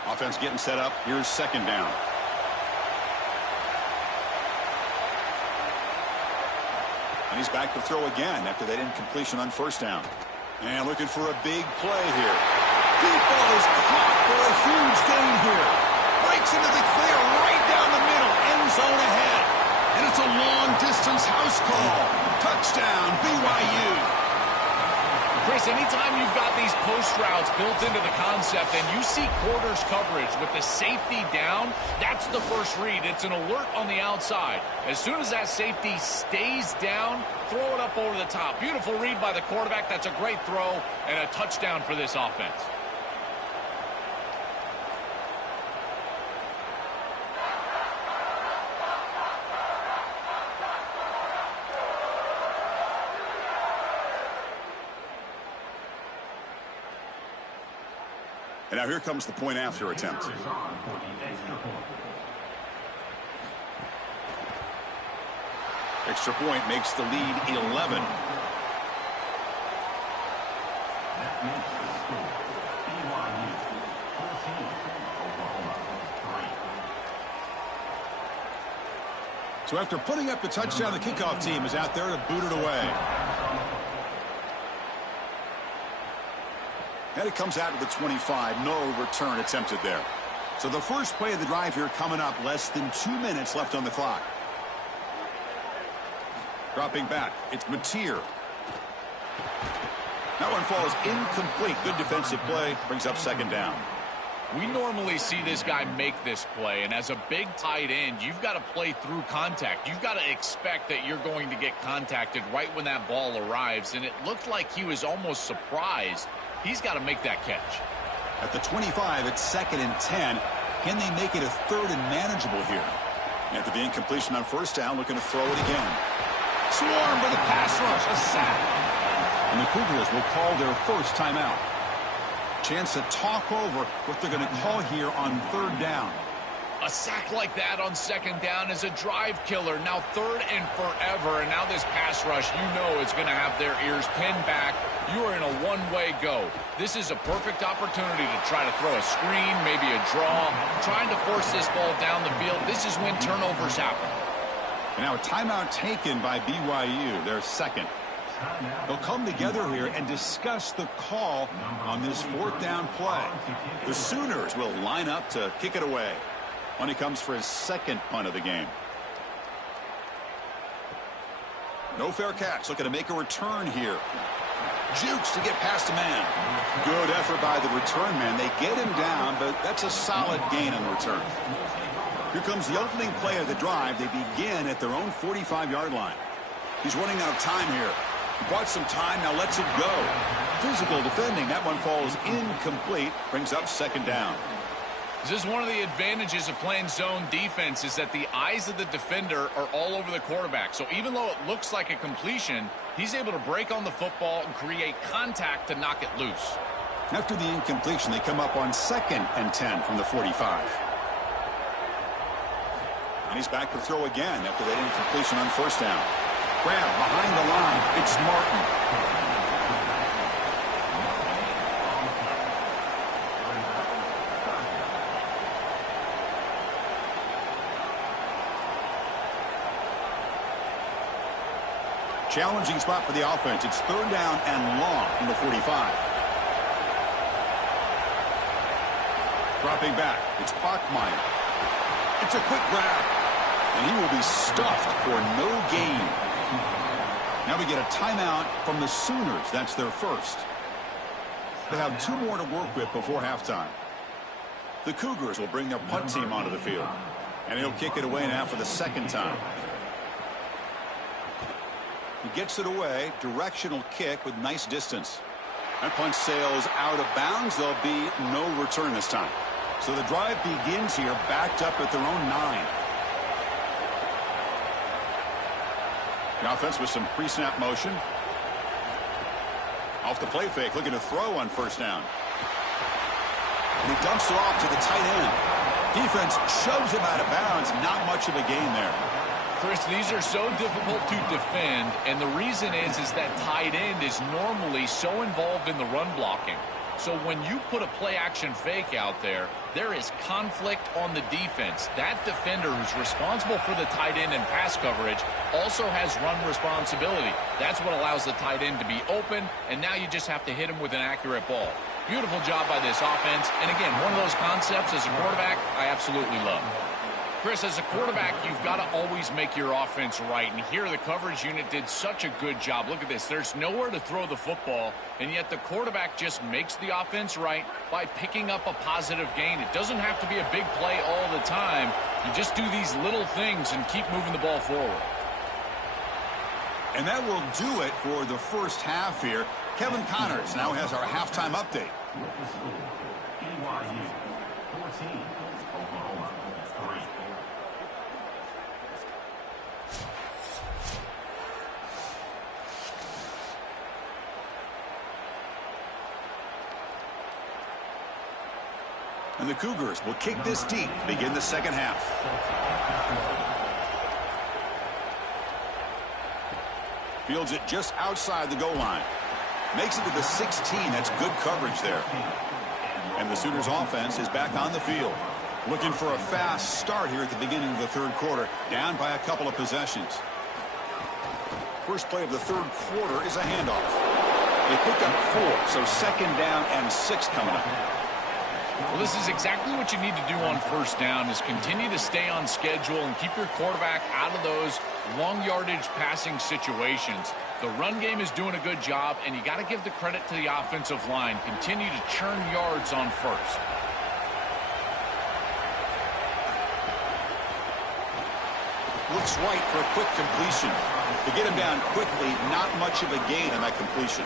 Offense getting set up. Here's 2nd down. And he's back to throw again after that incompletion on 1st down. And looking for a big play here. Deep ball is caught for a huge gain here. Breaks into the clear right down the middle. End zone ahead. And it's a long-distance house call. Touchdown, BYU. Chris, anytime you've got these post routes built into the concept and you see quarters coverage with the safety down, that's the first read. It's an alert on the outside. As soon as that safety stays down, throw it up over the top. Beautiful read by the quarterback. That's a great throw and a touchdown for this offense. And now here comes the point after attempt. Extra point makes the lead 11. That makes the score BYU 14, Oklahoma 3. So after putting up the touchdown, the kickoff team is out there to boot it away. And it comes out to the 25. No return attempted there. So the first play of the drive here coming up. Less than 2 minutes left on the clock. Dropping back. It's Mateer. That one falls incomplete. Good defensive play. Brings up second down. We normally see this guy make this play, and as a big tight end, you've got to play through contact. You've got to expect that you're going to get contacted right when that ball arrives, and it looked like he was almost surprised. He's got to make that catch. At the 25, it's 2nd and 10. Can they make it a 3rd and manageable here? After the incompletion on first down, looking to throw it again. Swarm for the pass rush, a sack. And the Cougars will call their first timeout. Chance to talk over what they're going to call here on 3rd down. A sack like that on 2nd down is a drive killer. Now 3rd and forever, and now this pass rush, you know, is going to have their ears pinned back. You are in a one-way go. This is a perfect opportunity to try to throw a screen, maybe a draw, trying to force this ball down the field. This is when turnovers happen. And now a timeout taken by BYU, their second. They'll come together here and discuss the call on this 4th down play. The Sooners will line up to kick it away. When he comes for his second punt of the game. No fair catch. Looking to make a return here. Jukes to get past a man. Good effort by the return man. They get him down, but that's a solid gain on the return. Here comes the opening play of the drive. They begin at their own 45-yard line. He's running out of time here. He bought some time, now lets it go. Physical defending. That one falls incomplete. Brings up second down. This is one of the advantages of playing zone defense is that the eyes of the defender are all over the quarterback. So even though it looks like a completion, he's able to break on the football and create contact to knock it loose. After the incompletion, they come up on 2nd and 10 from the 45. And he's back to throw again after that incompletion on first down. Grab behind the line. It's Martin. Challenging spot for the offense. It's 3rd down and long from the 45. Dropping back. It's Bachmeier. It's a quick grab. And he will be stuffed for no gain. Now we get a timeout from the Sooners. That's their first. They have 2 more to work with before halftime. The Cougars will bring their punt team onto the field. And he'll kick it away now for the 2nd time. He gets it away. Directional kick with nice distance. That punt sails out of bounds. There'll be no return this time. So the drive begins here backed up at their own 9. The offense with some pre-snap motion. Off the play fake, looking to throw on first down. And he dumps it off to the tight end. Defense shoves him out of bounds. Not much of a gain there. Chris, these are so difficult to defend, and the reason is that tight end is normally so involved in the run blocking. So when you put a play-action fake out there, there is conflict on the defense. That defender who's responsible for the tight end and pass coverage also has run responsibility. That's what allows the tight end to be open, and now you just have to hit him with an accurate ball. Beautiful job by this offense, and again, one of those concepts as a quarterback I absolutely love. Chris, as a quarterback, you've got to always make your offense right. And here the coverage unit did such a good job. Look at this. There's nowhere to throw the football, and yet the quarterback just makes the offense right by picking up a positive gain. It doesn't have to be a big play all the time. You just do these little things and keep moving the ball forward. And that will do it for the first half here. Kevin Connors now has our halftime update. With the score, BYU 14, Oklahoma 3. And the Cougars will kick this deep to begin the second half. Fields it just outside the goal line. Makes it to the 16. That's good coverage there. And the Sooners offense is back on the field. Looking for a fast start here at the beginning of the third quarter. Down by a couple of possessions. First play of the third quarter is a handoff. They pick up 4, so second down and 6 coming up. Well, this is exactly what you need to do on first down is continue to stay on schedule and keep your quarterback out of those long yardage passing situations. The run game is doing a good job, and you got to give the credit to the offensive line. Continue to churn yards on first. Looks right for a quick completion. To get him down quickly, not much of a gain on that completion.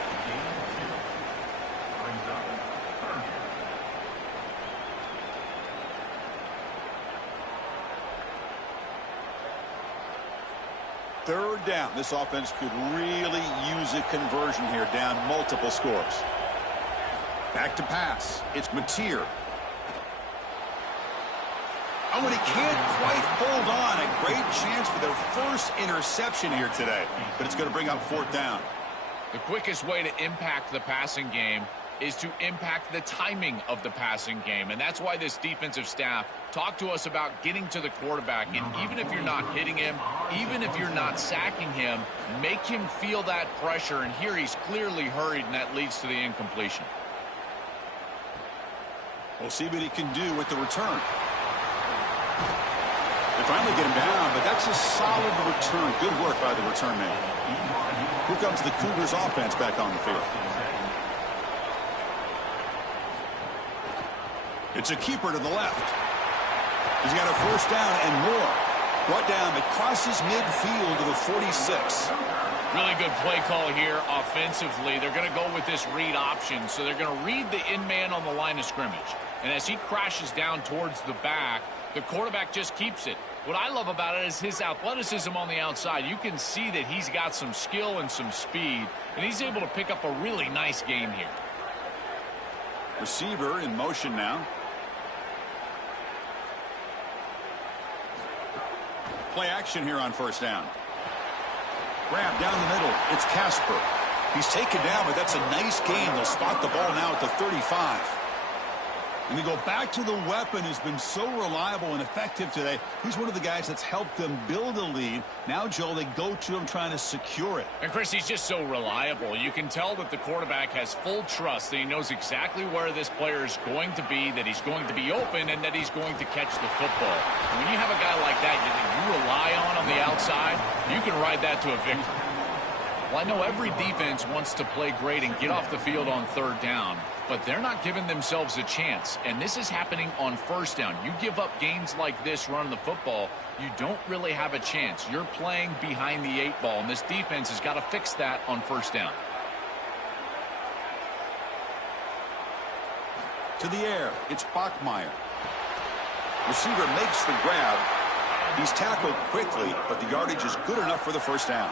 Third down. This offense could really use a conversion here, down multiple scores. Back to pass. It's Mateer. Oh, and he can't quite hold on. A great chance for their first interception here today. But it's going to bring up fourth down. The quickest way to impact the passing game is to impact the timing of the passing game. And that's why this defensive staff talked to us about getting to the quarterback. And even if you're not hitting him, even if you're not sacking him, make him feel that pressure. And here he's clearly hurried, and that leads to the incompletion. We'll see what he can do with the return. They finally get him down, but that's a solid return. Good work by the return man. Here comes the Cougars offense back on the field. It's a keeper to the left. He's got a first down and more. Brought down, but crosses midfield to the 46. Really good play call here offensively. They're going to go with this read option. So they're going to read the in-man on the line of scrimmage. And as he crashes down towards the back, the quarterback just keeps it. What I love about it is his athleticism on the outside. You can see that he's got some skill and some speed, and he's able to pick up a really nice game here. Receiver in motion now. Play action here on first down. Grab down the middle. It's Casper. He's taken down, but that's a nice gain. They'll spot the ball now at the 35. And they go back to the weapon who's been so reliable and effective today. He's one of the guys that's helped them build a lead. Now, Joel, they go to him trying to secure it. And, Chris, he's just so reliable. You can tell that the quarterback has full trust that he knows exactly where this player is going to be, that he's going to be open, and that he's going to catch the football. And when you have a guy like that that you rely on the outside, you can ride that to a victory. Well, I know every defense wants to play great and get off the field on third down, but they're not giving themselves a chance, and this is happening on first down. You give up gains like this running the football, you don't really have a chance. You're playing behind the 8 ball, and this defense has got to fix that on first down. To the air, it's Bachmeier. Receiver makes the grab. He's tackled quickly, but the yardage is good enough for the first down.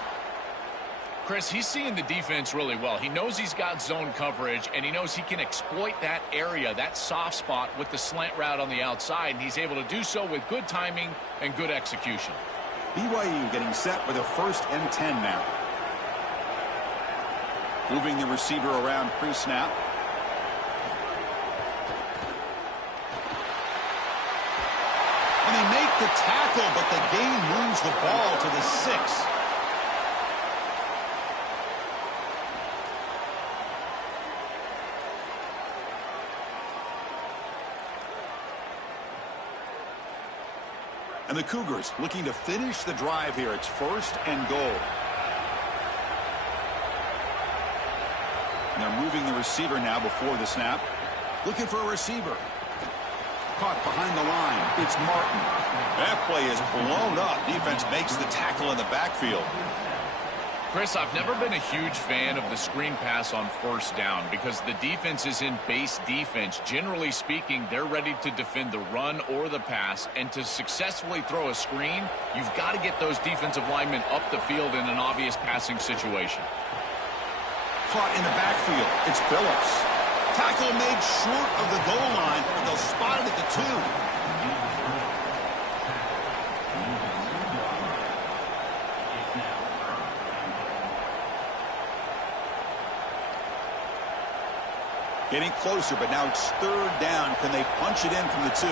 Chris, he's seeing the defense really well. He knows he's got zone coverage, and he knows he can exploit that area, that soft spot, with the slant route on the outside, and he's able to do so with good timing and good execution. BYU getting set with a 1st and 10 now. Moving the receiver around pre-snap. And they make the tackle, but the gain moves the ball to the 6. And the Cougars looking to finish the drive here. It's 1st and goal. And they're moving the receiver now before the snap. Looking for a receiver. Caught behind the line. It's Martin. That play is blown up. Defense makes the tackle in the backfield. Chris, I've never been a huge fan of the screen pass on 1st down because the defense is in base defense. Generally speaking, they're ready to defend the run or the pass, and to successfully throw a screen, you've got to get those defensive linemen up the field in an obvious passing situation. Caught in the backfield. It's Phillips. Tackle made short of the goal line, and they'll spot it at the 2. Getting closer, but now it's 3rd down. Can they punch it in from the 2?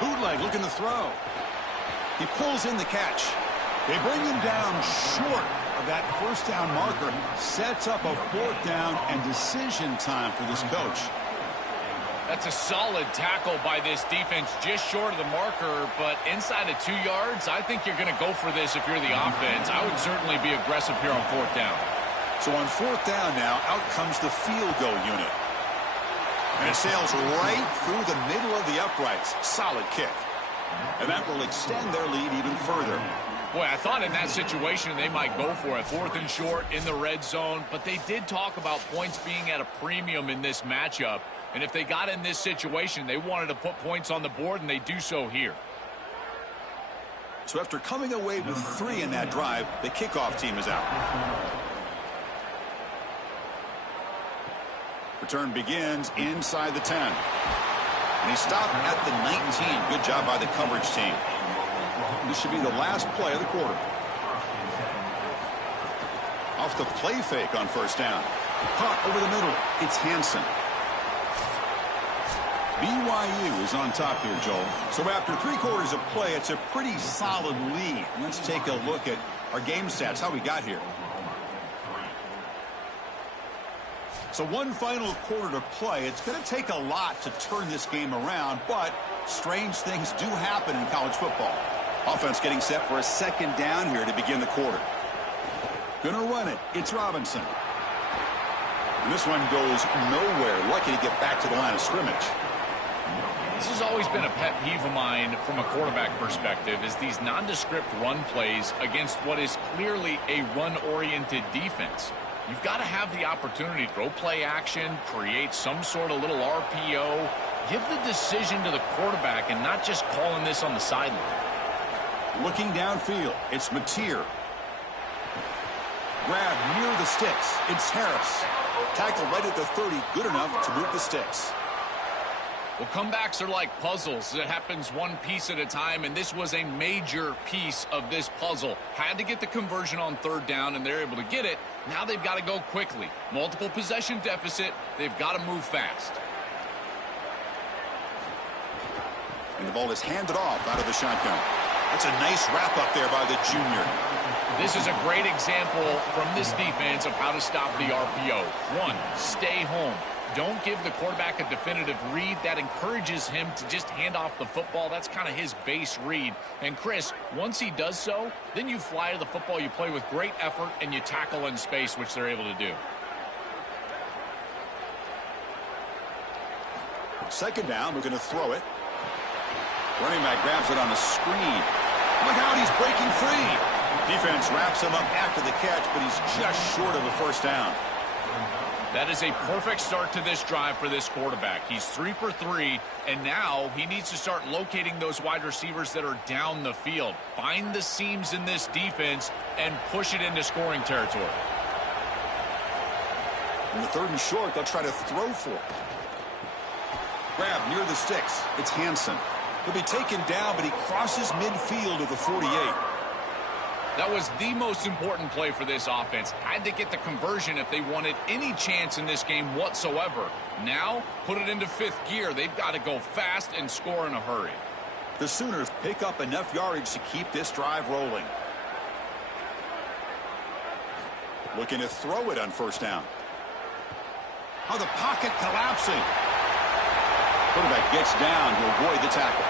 Bootleg looking to throw. He pulls in the catch. They bring him down short of that 1st down marker. Sets up a 4th down and decision time for this coach. That's a solid tackle by this defense, just short of the marker, but inside of 2 yards, I think you're going to go for this if you're the offense. I would certainly be aggressive here on 4th down. So on 4th down now, out comes the field goal unit. And it sails right through the middle of the uprights. Solid kick. And that will extend their lead even further. Boy, I thought in that situation they might go for it. 4th and short in the red zone, but they did talk about points being at a premium in this matchup. And if they got in this situation, they wanted to put points on the board, and they do so here. So after coming away with 3 in that drive, the kickoff team is out. Return begins inside the 10. And he stopped at the 19. Good job by the coverage team. This should be the last play of the quarter. Off the play fake on 1st down. Caught over the middle. It's Hansen. BYU is on top here, Joel. So after 3 quarters of play, it's a pretty solid lead. Let's take a look at our game stats, how we got here. So 1 final quarter to play. It's going to take a lot to turn this game around, but strange things do happen in college football. Offense getting set for a 2nd down here to begin the quarter. Gonna run it. It's Robinson. And this one goes nowhere. Lucky to get back to the line of scrimmage. This has always been a pet peeve of mine from a quarterback perspective, is these nondescript run plays against what is clearly a run-oriented defense. You've got to have the opportunity to throw play action, create some sort of little RPO, give the decision to the quarterback and not just calling this on the sideline. Looking downfield, it's Mateer. Grab near the sticks. It's Harris. Tackle right at the 30, good enough to move the sticks. Well, comebacks are like puzzles. It happens one piece at a time, and this was a major piece of this puzzle. Had to get the conversion on 3rd down, and they're able to get it. Now they've got to go quickly. Multiple possession deficit. They've got to move fast. And the ball is handed off out of the shotgun. That's a nice wrap up there by the junior. This is a great example from this defense of how to stop the RPO. 1, stay home. Don't give the quarterback a definitive read. That encourages him to just hand off the football. That's kind of his base read. And Chris, once he does so, then you fly to the football, you play with great effort, and you tackle in space, which they're able to do. 2nd down, we're going to throw it. Running back grabs it on a screen. Look out, he's breaking free. Defense wraps him up after the catch, but he's just short of a 1st down. That is a perfect start to this drive for this quarterback. He's 3 for 3, and now he needs to start locating those wide receivers that are down the field. Find the seams in this defense and push it into scoring territory. In the 3rd and short, they'll try to throw for it. Grab near the sticks. It's Hansen. He'll be taken down, but he crosses midfield of the 48. That was the most important play for this offense. Had to get the conversion if they wanted any chance in this game whatsoever. Now, put it into 5th gear. They've got to go fast and score in a hurry. The Sooners pick up enough yardage to keep this drive rolling. Looking to throw it on 1st down. Oh, the pocket collapsing. Quarterback gets down to avoid the tackle.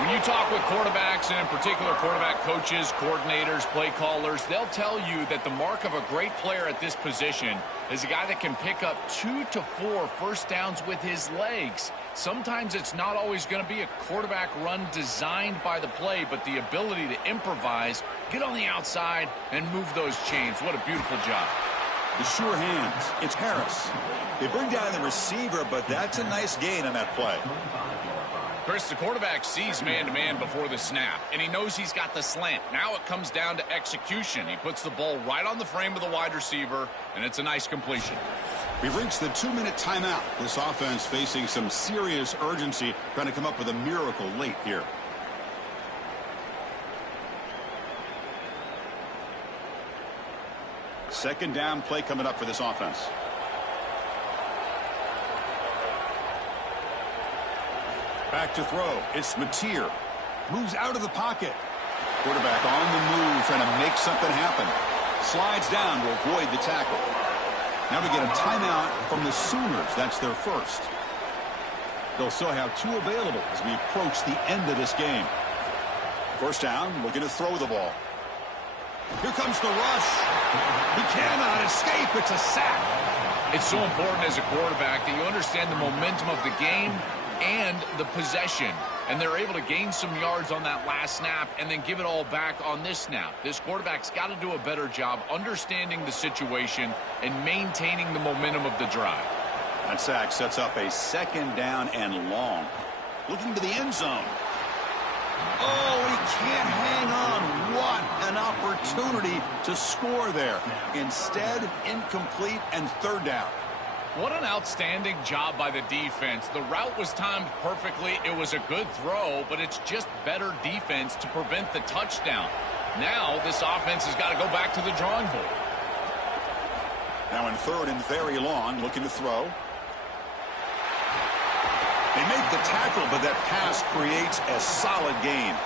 When you talk with quarterbacks, and in particular quarterback coaches, coordinators, play callers, they'll tell you that the mark of a great player at this position is a guy that can pick up 2 to 4 first downs with his legs. Sometimes it's not always going to be a quarterback run designed by the play, but the ability to improvise, get on the outside, and move those chains. What a beautiful job. The sure hands. It's Harris. They bring down the receiver, but that's a nice gain on that play. Chris, the quarterback sees man-to-man before the snap, and he knows he's got the slant. Now it comes down to execution. He puts the ball right on the frame of the wide receiver, and it's a nice completion. We've reached the 2-minute timeout. This offense facing some serious urgency, trying to come up with a miracle late here. Second down play coming up for this offense. Back to throw. It's Mateer. Moves out of the pocket. Quarterback on the move, trying to make something happen. Slides down to avoid the tackle. Now we get a timeout from the Sooners. That's their first. They'll still have 2 available as we approach the end of this game. First down, looking to throw the ball. Here comes the rush. He cannot escape. It's a sack. It's so important as a quarterback that you understand the momentum of the game and the possession, and they're able to gain some yards on that last snap and then give it all back on this snap. This quarterback's got to do a better job understanding the situation and maintaining the momentum of the drive. That sack sets up a second down and long. Looking to the end zone. Oh, he can't hang on. What an opportunity to score there. Instead, incomplete and third down. What an outstanding job by the defense. The route was timed perfectly. It was a good throw, but it's just better defense to prevent the touchdown. Now this offense has got to go back to the drawing board. Now in third and very long, looking to throw. They make the tackle, but that pass creates a solid gain.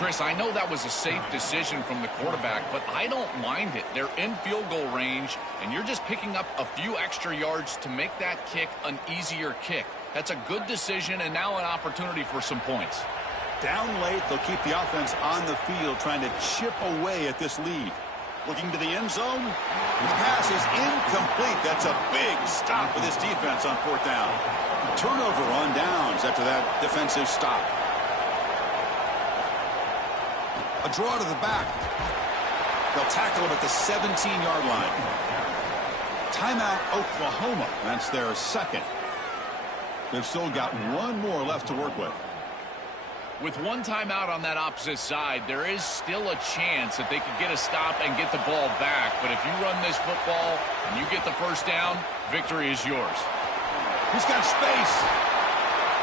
Chris, I know that was a safe decision from the quarterback, but I don't mind it. They're in field goal range, and you're just picking up a few extra yards to make that kick an easier kick. That's a good decision, and now an opportunity for some points. Down late, they'll keep the offense on the field, trying to chip away at this lead. Looking to the end zone. The pass is incomplete. That's a big stop for this defense on fourth down. Turnover on downs after that defensive stop. A draw to the back. They'll tackle him at the 17-yard line. Timeout, Oklahoma. That's their second. They've still got one more left to work with. With one timeout on that opposite side, there is still a chance that they could get a stop and get the ball back. But if you run this football and you get the first down, victory is yours. He's got space.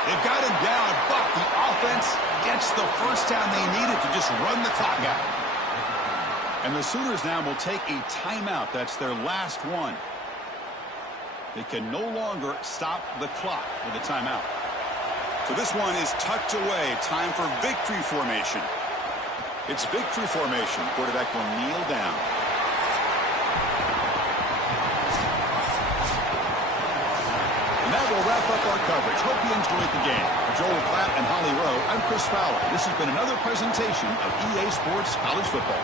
They've got him down, but the offense gets the first down they needed to just run the clock out. And the Sooners now will take a timeout. That's their last one. They can no longer stop the clock with a timeout. So this one is tucked away. Time for victory formation. It's victory formation. Quarterback will kneel down. And that will wrap up our coverage. Hope you enjoyed the game. For Joel Klatt and Holly Rowe, I'm Chris Fowler. This has been another presentation of EA Sports College Football.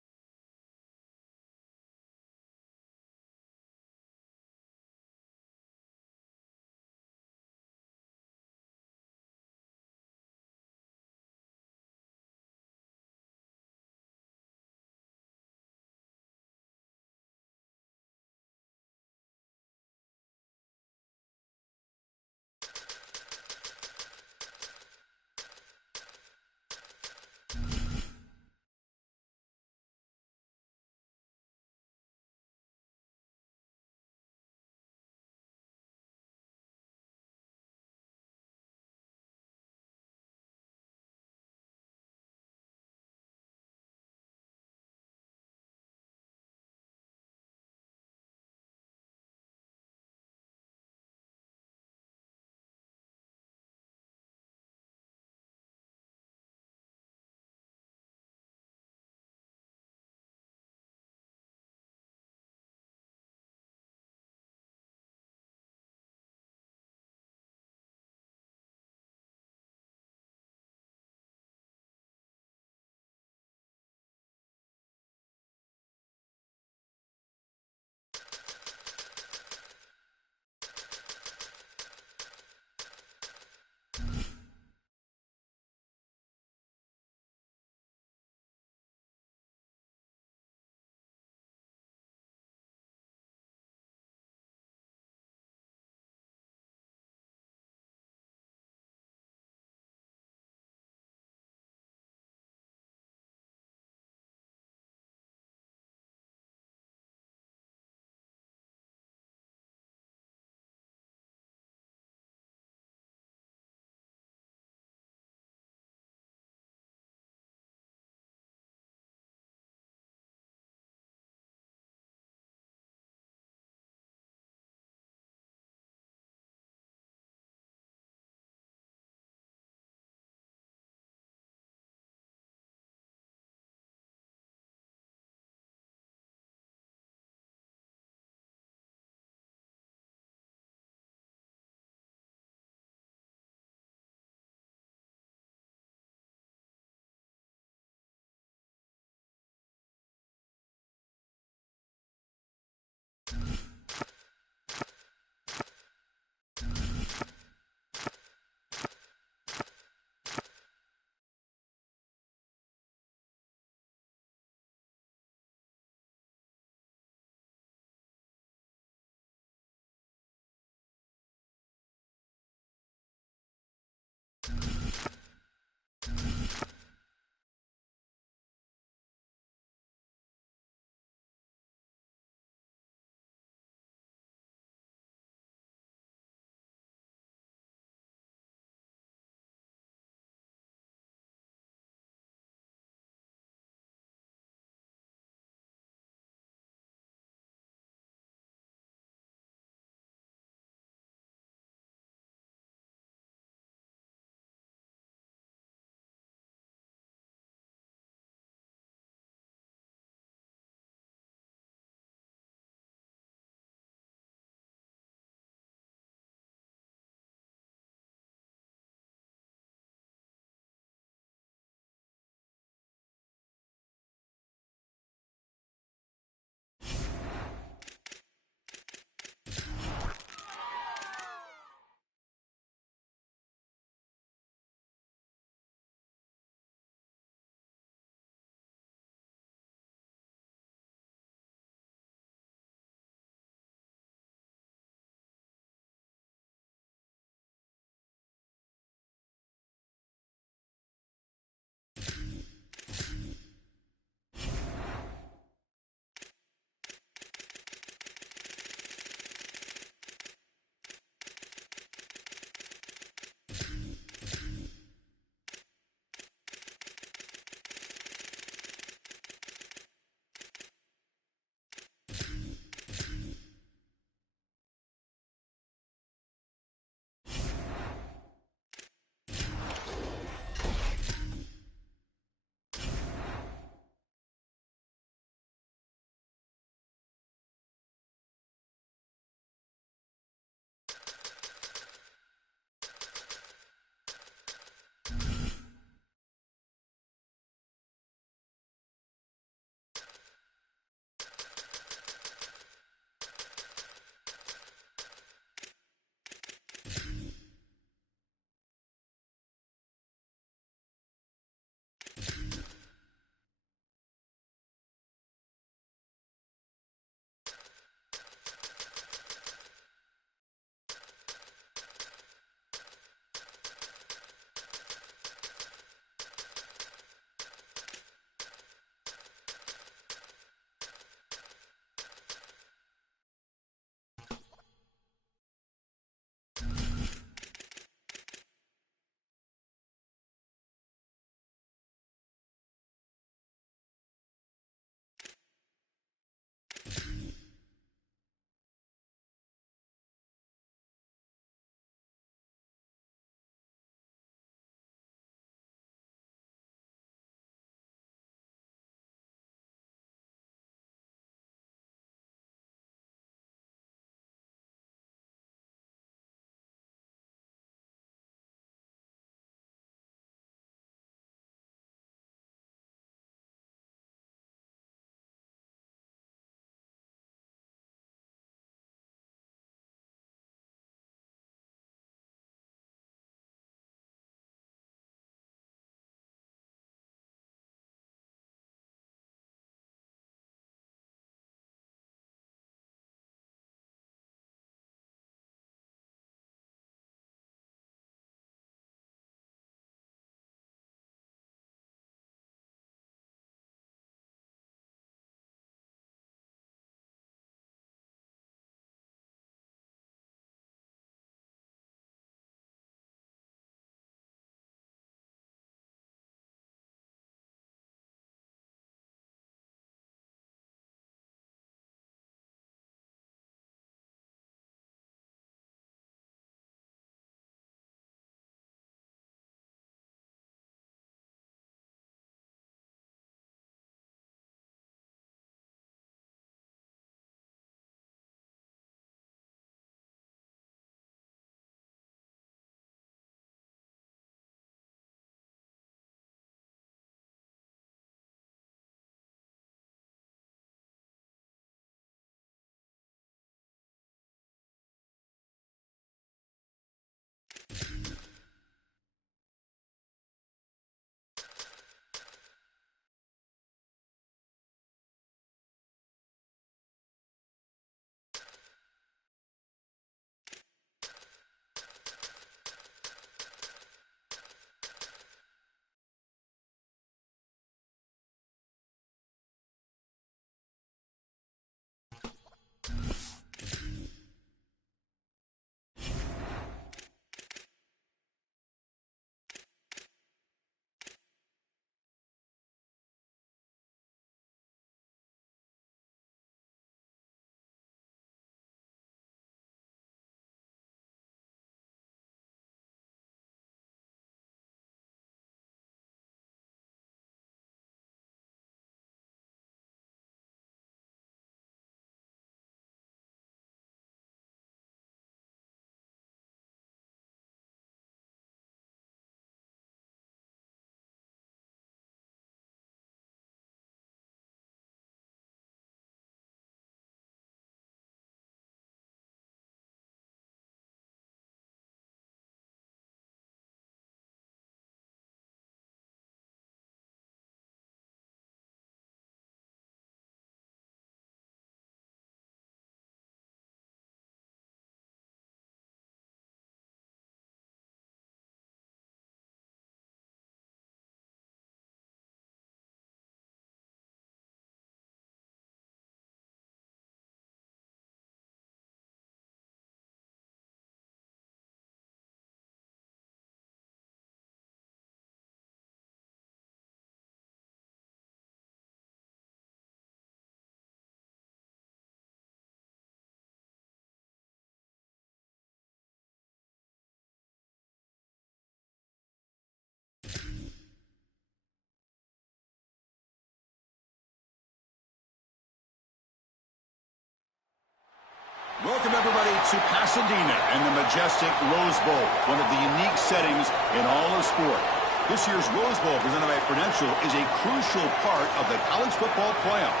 to Pasadena and the majestic Rose Bowl, one of the unique settings in all of sport. This year's Rose Bowl, presented by Prudential, is a crucial part of the college football playoff.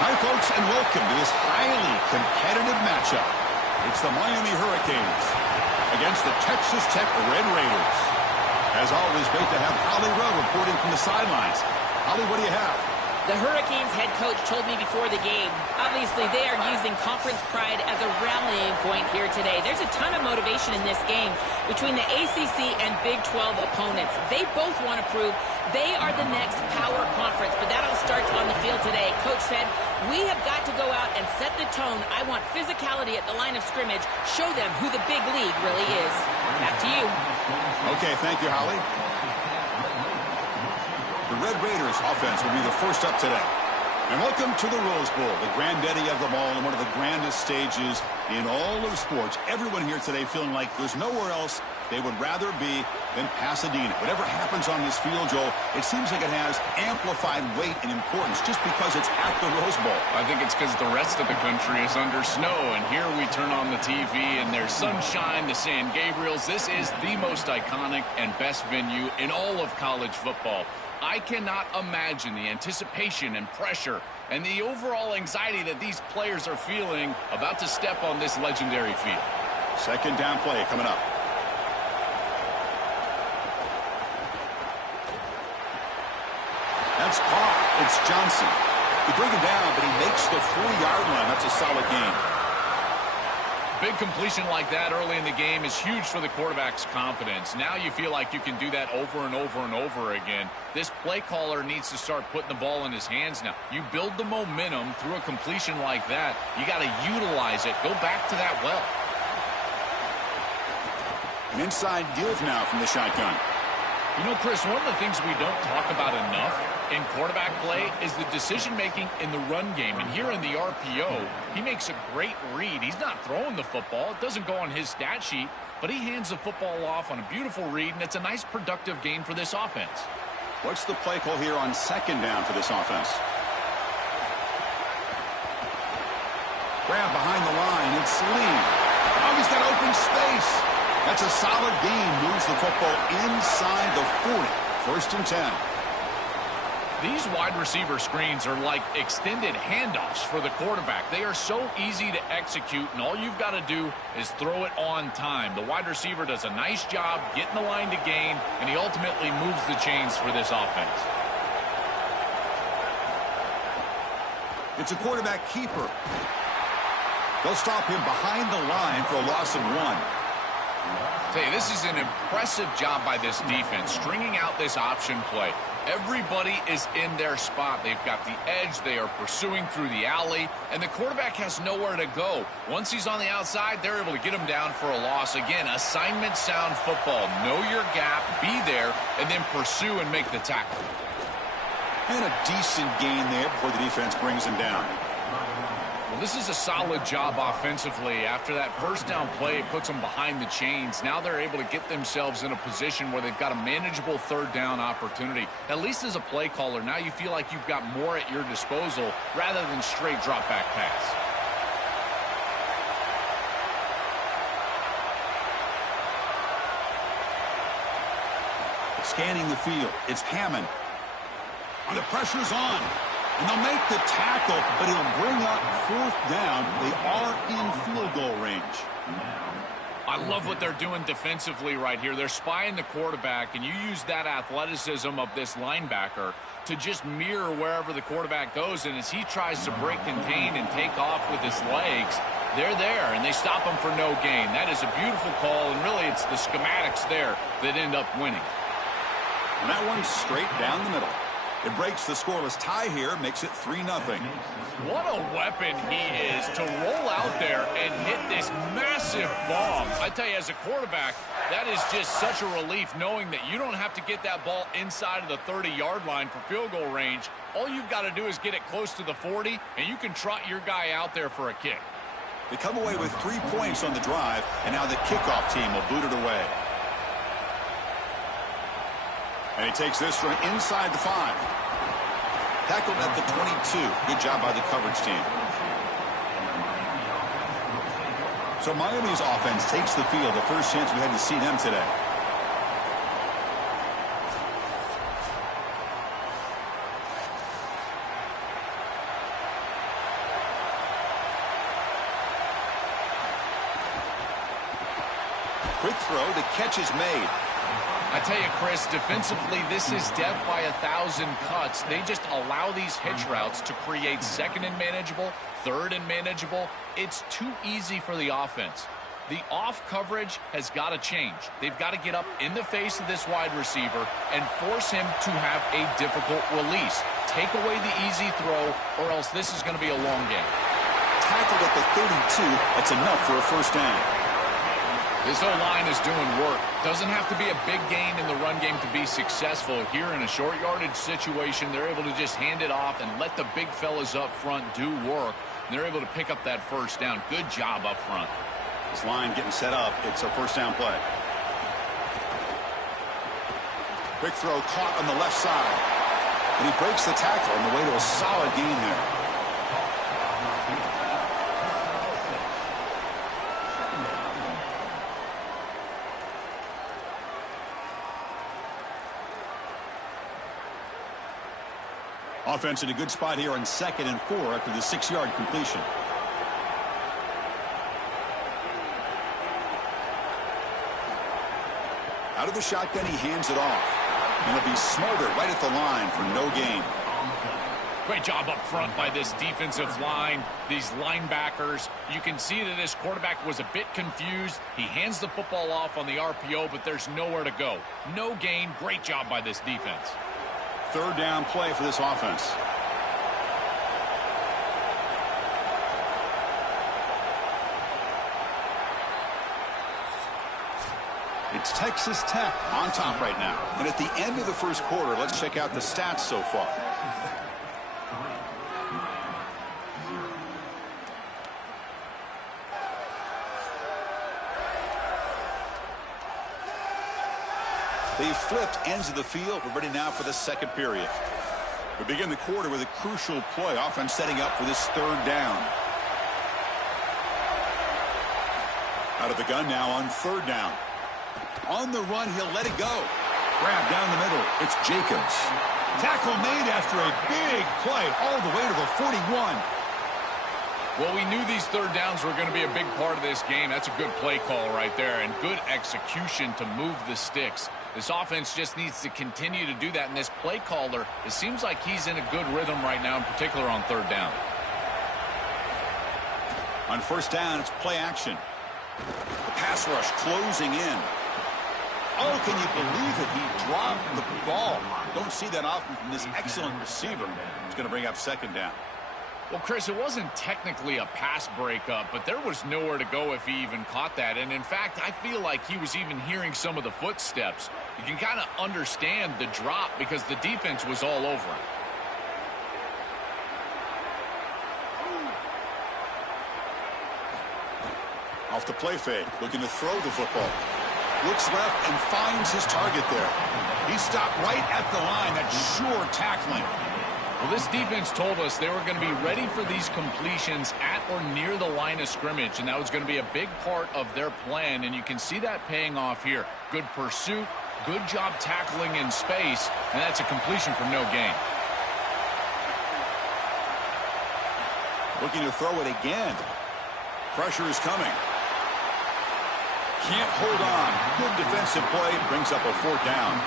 Hi, folks, and welcome to this highly competitive matchup. It's the Miami Hurricanes against the Texas Tech Red Raiders. As always, great to have Holly Rowe reporting from the sidelines. Holly, what do you have? The Hurricanes head coach told me before the game, obviously they are using conference pride as a rallying point here today. There's a ton of motivation in this game between the ACC and Big 12 opponents. They both want to prove they are the next power conference, but that all starts on the field today. Coach said, we have got to go out and set the tone. I want physicality at the line of scrimmage. Show them who the big league really is. Back to you. Okay, thank you, Holly. The Red Raiders offense will be the first up today. And welcome to the Rose Bowl, the granddaddy of them all and one of the grandest stages in all of sports. Everyone here today feeling like there's nowhere else they would rather be than Pasadena. Whatever happens on this field, Joel, it seems like it has amplified weight and importance just because it's at the Rose Bowl. I think it's because the rest of the country is under snow, and here we turn on the TV and there's sunshine, the San Gabriels. This is the most iconic and best venue in all of college football. I cannot imagine the anticipation and pressure and the overall anxiety that these players are feeling about to step on this legendary field. Second down play coming up. That's caught. It's Johnson. He brings him down, but he makes the 40-yard line. That's a solid gain. Big completion like that early in the game is huge for the quarterback's confidence. Now you feel like you can do that over and over and over again. This play caller needs to start putting the ball in his hands now. You build the momentum through a completion like that. You got to utilize it. Go back to that well. An inside give now from the shotgun. You know, Chris, one of the things we don't talk about enough in quarterback play is the decision-making in the run game. And here in the RPO, he makes a great read. He's not throwing the football. It doesn't go on his stat sheet, but he hands the football off on a beautiful read, and it's a nice productive gain for this offense. What's the play call here on second down for this offense? Grab behind the line. It's Lee. Oh, he's got open space. That's a solid gain. Moves the football inside the 40. First and 10. These wide receiver screens are like extended handoffs for the quarterback. They are so easy to execute, and all you've got to do is throw it on time. The wide receiver does a nice job getting the line to gain, and he ultimately moves the chains for this offense. It's a quarterback keeper. They'll stop him behind the line for a loss of 1. Tell you, this is an impressive job by this defense, stringing out this option play. Everybody is in their spot. They've got the edge. They are pursuing through the alley, and the quarterback has nowhere to go. Once he's on the outside, they're able to get him down for a loss. Again, assignment sound football. Know your gap, be there, and then pursue and make the tackle. And a decent gain there before the defense brings him down. Well, this is a solid job offensively. After that first down play, it puts them behind the chains. Now they're able to get themselves in a position where they've got a manageable third down opportunity. At least as a play caller, now you feel like you've got more at your disposal rather than straight drop back pass. Scanning the field, it's Hammond. And the pressure's on. And they'll make the tackle, but he'll bring up fourth down. They are in field goal range. I love what they're doing defensively right here. They're spying the quarterback, and you use that athleticism of this linebacker to just mirror wherever the quarterback goes. And as he tries to break contain and take off with his legs, they're there, and they stop him for no gain. That is a beautiful call, and really it's the schematics there that end up winning. And that one's straight down the middle. It breaks the scoreless tie here, makes it 3-0. What a weapon he is to roll out there and hit this massive bomb. I tell you, as a quarterback, that is just such a relief knowing that you don't have to get that ball inside of the 30-yard line for field goal range. All you've got to do is get it close to the 40, and you can trot your guy out there for a kick. They come away with 3 points on the drive, and now the kickoff team will boot it away. And he takes this from inside the 5. Tackled at the 22. Good job by the coverage team. So Miami's offense takes the field. The first chance we had to see them today. Quick throw. The catch is made. I tell you, Chris, defensively, this is death by 1,000 cuts. They just allow these hitch routes to create second and manageable, third and manageable. It's too easy for the offense. The off coverage has got to change. They've got to get up in the face of this wide receiver and force him to have a difficult release. Take away the easy throw, or else this is going to be a long game. Tackled at the 32. That's enough for a first down. This O-line is doing work. Doesn't have to be a big gain in the run game to be successful. Here in a short yardage situation, they're able to just hand it off and let the big fellas up front do work. And they're able to pick up that first down. Good job up front. This line getting set up. It's a first down play. Quick throw caught on the left side. And he breaks the tackle on the way to a solid gain there. Offense in a good spot here on 2nd and 4 after the 6-yard completion. Out of the shotgun, he hands it off. And it'll be smothered right at the line for no gain. Great job up front by this defensive line, these linebackers. You can see that this quarterback was a bit confused. He hands the football off on the RPO, but there's nowhere to go. No gain. Great job by this defense. Third down play for this offense. It's Texas Tech on top right now. And at the end of the first quarter, let's check out the stats so far. They've flipped ends of the field. We're ready now for the second period. We begin the quarter with a crucial play. Offense setting up for this third down. Out of the gun now on third down. On the run, he'll let it go. Grab down the middle. It's Jacobs. Tackle made after a big play all the way to the 41. Well, we knew these third downs were going to be a big part of this game. That's a good play call right there, and good execution to move the sticks. This offense just needs to continue to do that, and this play caller, it seems like he's in a good rhythm right now, in particular on third down. On first down, it's play action. The pass rush closing in. Oh, can you believe it? He dropped the ball. Don't see that often from this excellent receiver. It's going to bring up second down. Well, Chris, it wasn't technically a pass breakup, but there was nowhere to go if he even caught that. And, in fact, I feel like he was even hearing some of the footsteps. You can kind of understand the drop because the defense was all over him. Off the play fake, looking to throw the football. Looks left and finds his target there. He stopped right at the line. That's sure tackling. Well, this defense told us they were going to be ready for these completions at or near the line of scrimmage, and that was going to be a big part of their plan, and you can see that paying off here. Good pursuit, good job tackling in space, and that's a completion for no gain. Looking to throw it again. Pressure is coming. Can't hold on. Good defensive play. Brings up a fourth down.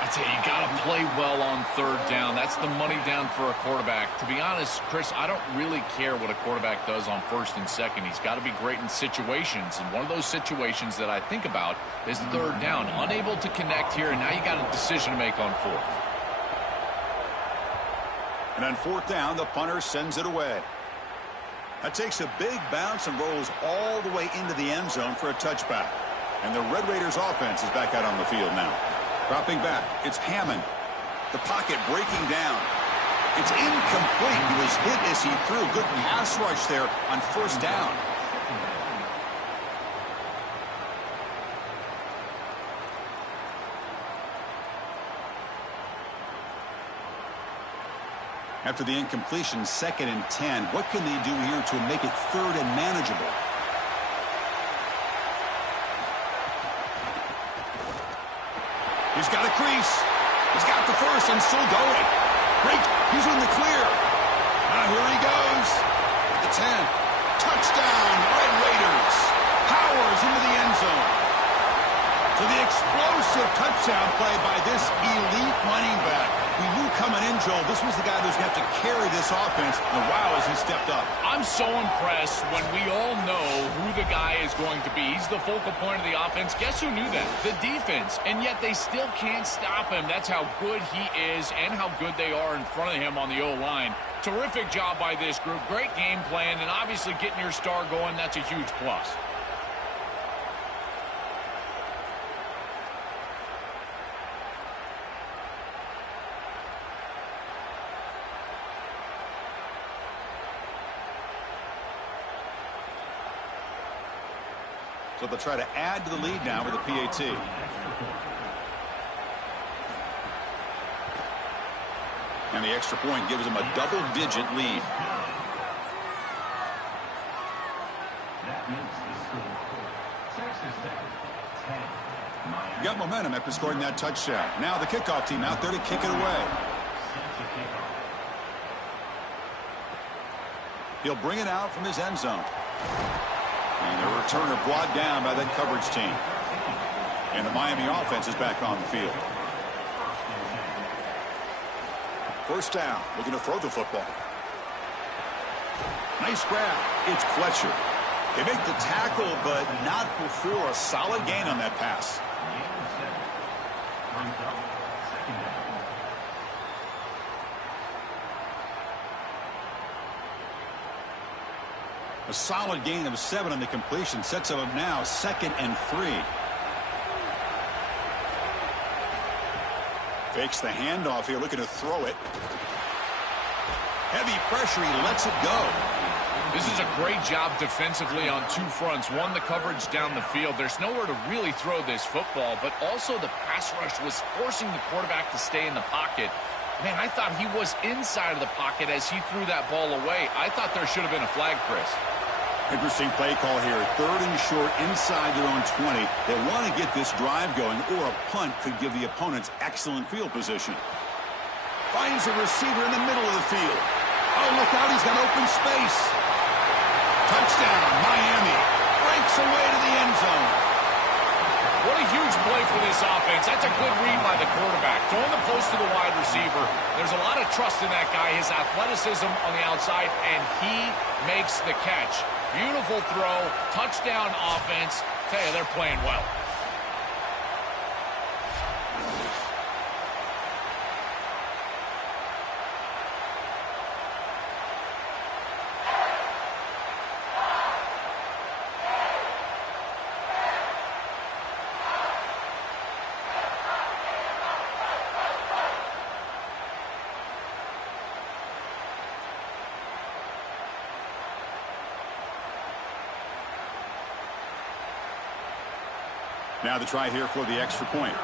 I tell you, you got to play well on third down. That's the money down for a quarterback. To be honest, Chris, I don't really care what a quarterback does on first and second. He's got to be great in situations, and one of those situations that I think about is third down. Unable to connect here, and now you got a decision to make on fourth. And on fourth down, the punter sends it away. That takes a big bounce and rolls all the way into the end zone for a touchback. And the Red Raiders offense is back out on the field now. Dropping back, it's Hammond. The pocket breaking down. It's incomplete. He was hit as he threw. Good pass rush there on first down. After the incompletion, 2nd and 10. What can they do here to make it third and manageable? He's got a crease. He's got the first and still going. Great. He's in the clear. Now here he goes. At the 10. Touchdown, Red Raiders. Powers into the end zone. So the explosive touchdown play by this elite running back. We knew coming in, Joel, this was the guy who's going to have to carry this offense. And wow, as he stepped up. I'm so impressed when we all know who the guy is going to be. He's the focal point of the offense. Guess who knew that? The defense. And yet they still can't stop him. That's how good he is and how good they are in front of him on the O-line. Terrific job by this group. Great game plan, and obviously getting your star going, that's a huge plus. So they'll try to add to the lead now with a PAT. And the extra point gives them a double-digit lead. That makes the score. Texas Tech, 10. Got momentum after scoring that touchdown. Now the kickoff team out there to kick it away. He'll bring it out from his end zone. And the returner brought down by that coverage team. And the Miami offense is back on the field. First down, looking to throw the football. Nice grab. It's Fletcher. They make the tackle, but not before a solid gain on that pass. A solid gain of 7 on the completion sets them up now 2nd and 3. Fakes the handoff here, looking to throw it. Heavy pressure, he lets it go. This is a great job defensively on 2 fronts. One, the coverage down the field. There's nowhere to really throw this football, but also the pass rush was forcing the quarterback to stay in the pocket. Man, I thought he was inside of the pocket as he threw that ball away. I thought there should have been a flag, Chris. Interesting play call here. 3rd and short inside their own 20. They want to get this drive going, or a punt could give the opponents excellent field position. Finds a receiver in the middle of the field. Oh, look out, he's got open space. Touchdown, Miami. Breaks away to the end zone. What a huge play for this offense. That's a good read by the quarterback. Throwing the post to the wide receiver. There's a lot of trust in that guy, his athleticism on the outside, and he makes the catch. Beautiful throw, touchdown offense. Tell you, they're playing well. Now the try here for the extra point.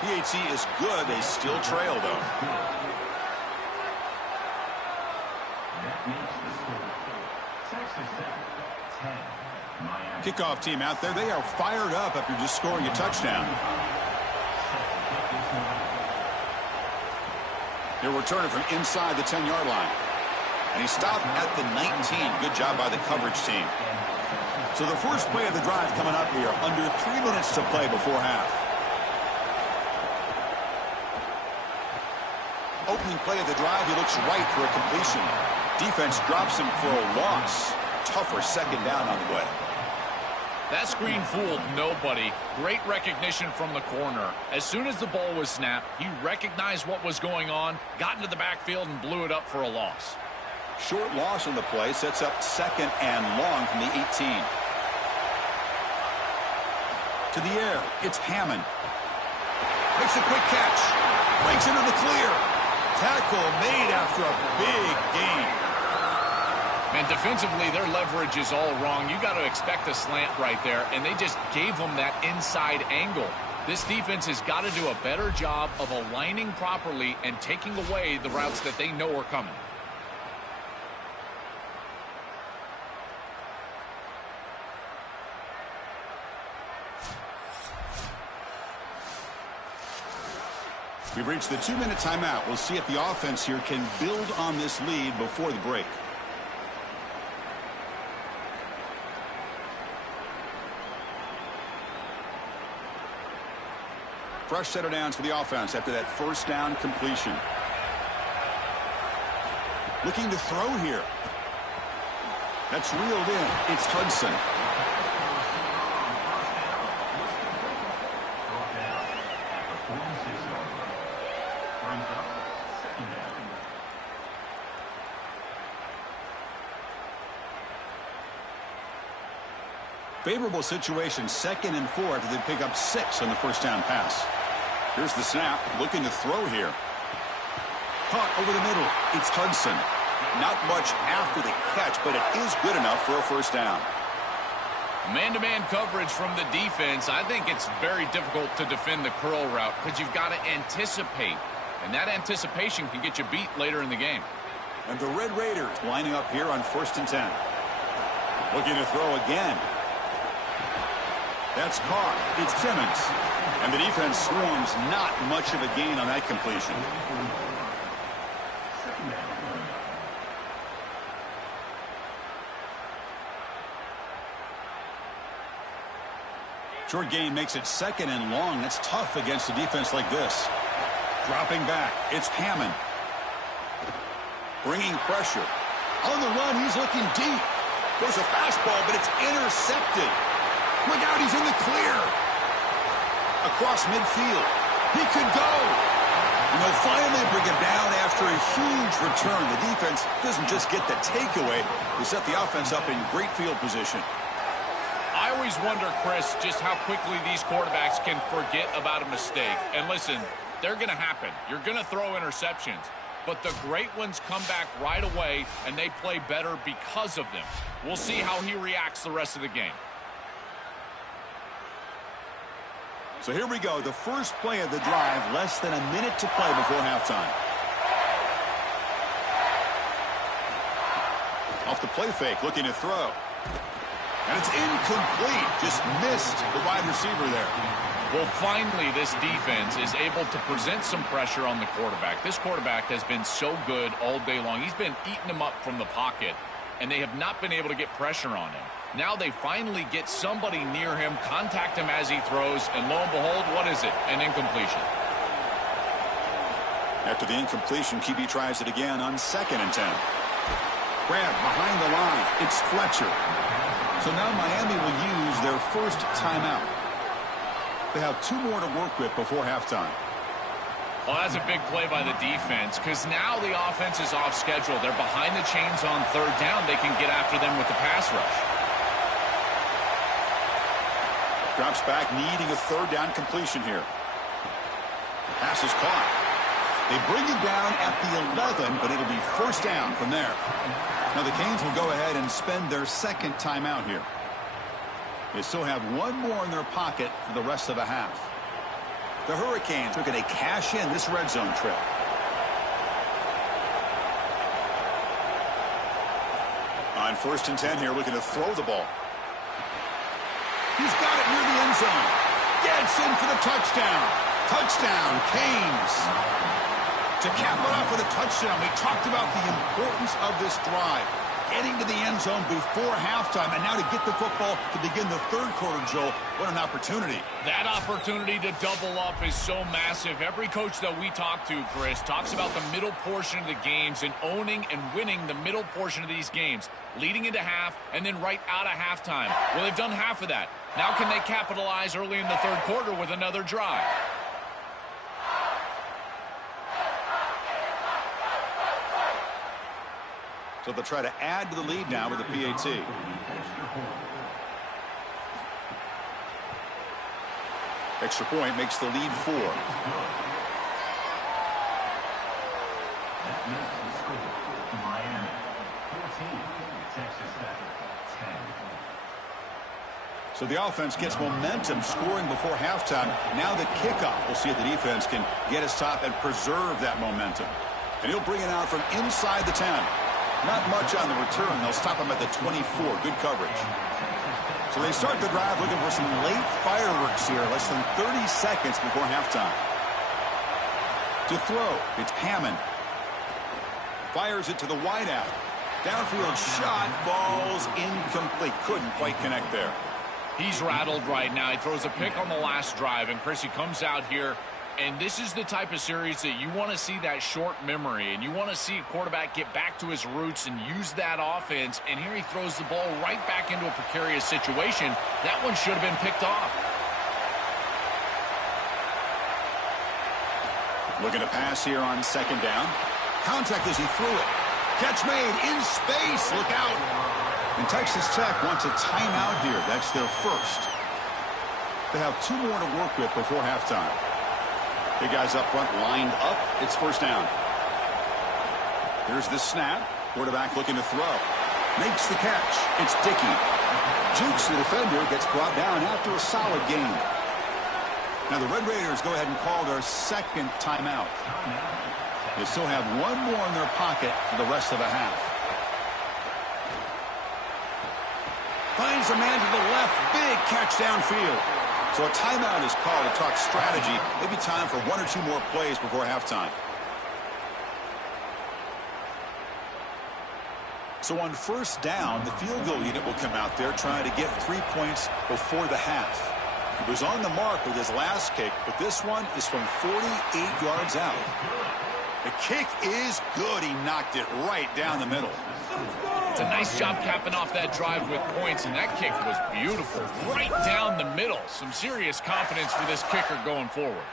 PAT is good. They still trail, though. Kickoff team out there. They are fired up after just scoring a touchdown. They're returning from inside the 10-yard line. And he stopped at the 19. Good job by the coverage team. So the first play of the drive coming up here. Under 3 minutes to play before half. Opening play of the drive, he looks right for a completion. Defense drops him for a loss. Tougher 2nd down on the way. That screen fooled nobody. Great recognition from the corner. As soon as the ball was snapped, he recognized what was going on, got into the backfield, and blew it up for a loss. Short loss on the play sets up 2nd and long from the 18. To the air, it's Hammond. Makes a quick catch. Breaks into the clear. Tackle made after a big gain. Man, defensively, their leverage is all wrong. You got to expect a slant right there, and they just gave them that inside angle. This defense has got to do a better job of aligning properly and taking away the routes that they know are coming. We've reached the 2-minute timeout. We'll see if the offense here can build on this lead before the break. Fresh set of downs for the offense after that first down completion. Looking to throw here. That's reeled in. It's Hudson. Favorable situation, 2nd and 4 after they pick up 6 on the first down pass. Here's the snap, looking to throw here. Caught over the middle. It's Hudson. Not much after the catch, but it is good enough for a first down. Man-to-man coverage from the defense. I think it's very difficult to defend the curl route because you've got to anticipate, and that anticipation can get you beat later in the game. And the Red Raiders lining up here on 1st and 10. Looking to throw again. That's caught. It's Simmons. And the defense swarms. Not much of a gain on that completion. Short gain makes it 2nd and long. That's tough against a defense like this. Dropping back. It's Hammond. Bringing pressure. On the run, he's looking deep. There's a fastball, but it's intercepted. Look out, he's in the clear. Across midfield. He could go. And they'll finally bring him down after a huge return. The defense doesn't just get the takeaway. They set the offense up in great field position. I always wonder, Chris, just how quickly these quarterbacks can forget about a mistake. And listen, they're going to happen. You're going to throw interceptions. But the great ones come back right away, and they play better because of them. We'll see how he reacts the rest of the game. So here we go, the first play of the drive, less than a minute to play before halftime. Off the play fake, looking to throw. And it's incomplete, just missed the wide receiver there. Well, finally, this defense is able to present some pressure on the quarterback. This quarterback has been so good all day long. He's been eating them up from the pocket, and they have not been able to get pressure on him. Now they finally get somebody near him, contact him as he throws, and lo and behold, what is it? An incompletion. After the incompletion, QB tries it again on 2nd and 10. Grab behind the line. It's Fletcher. So now Miami will use their first timeout. They have 2 more to work with before halftime. Well, that's a big play by the defense because now the offense is off schedule. They're behind the chains on 3rd down. They can get after them with the pass rush. Drops back, needing a 3rd down completion here. Pass is caught. They bring it down at the 11, but it'll be 1st down from there. Now the Canes will go ahead and spend their 2nd timeout here. They still have 1 more in their pocket for the rest of the half. The Hurricanes looking to cash in this red zone trip. On 1st and 10 here, looking to throw the ball. He's got it near the end zone. Gets in for the touchdown. Touchdown, Canes. To cap it off with a touchdown, we talked about the importance of this drive. Getting to the end zone before halftime, and now to get the football to begin the 3rd quarter, Joel. What an opportunity. That opportunity to double up is so massive. Every coach that we talk to, Chris, talks about the middle portion of the games and owning and winning the middle portion of these games, leading into half and then right out of halftime. Well, they've done half of that. Now can they capitalize early in the 3rd quarter with another drive? So they'll try to add to the lead now with the PAT. Extra point makes the lead 4. That makes the score Miami 14, Texas Tech 10. So the offense gets momentum scoring before halftime. Now the kickoff. We'll see if the defense can get his top and preserve that momentum. And he'll bring it out from inside the 10. Not much on the return. They'll stop him at the 24. Good coverage. So they start the drive looking for some late fireworks here. Less than 30 seconds before halftime. To throw, it's Hammond. Fires it to the wideout. Downfield shot falls incomplete. Couldn't quite connect there. He's rattled right now. He throws a pick on the last drive, and Chris, he comes out here, and this is the type of series that you want to see that short memory, and you want to see a quarterback get back to his roots and use that offense, and here he throws the ball right back into a precarious situation. That one should have been picked off. Looking to pass here on second down. Contact as he threw it. Catch made in space. Look out. And Texas Tech wants a timeout here. That's their first. They have 2 more to work with before halftime. Big guys up front lined up. It's first down. Here's the snap. Quarterback looking to throw. Makes the catch. It's Dickey. Jukes the defender. Gets brought down after a solid gain. Now the Red Raiders go ahead and call their second timeout. They still have 1 more in their pocket for the rest of the half. Finds a man to the left. Big catch downfield. So a timeout is called to talk strategy. Maybe time for 1 or 2 more plays before halftime. So on first down, the field goal unit will come out there trying to get 3 points before the half. He was on the mark with his last kick, but this one is from 48 yards out. The kick is good. He knocked it right down the middle. It's a nice job capping off that drive with points, and that kick was beautiful. Right down the middle. Some serious confidence for this kicker going forward.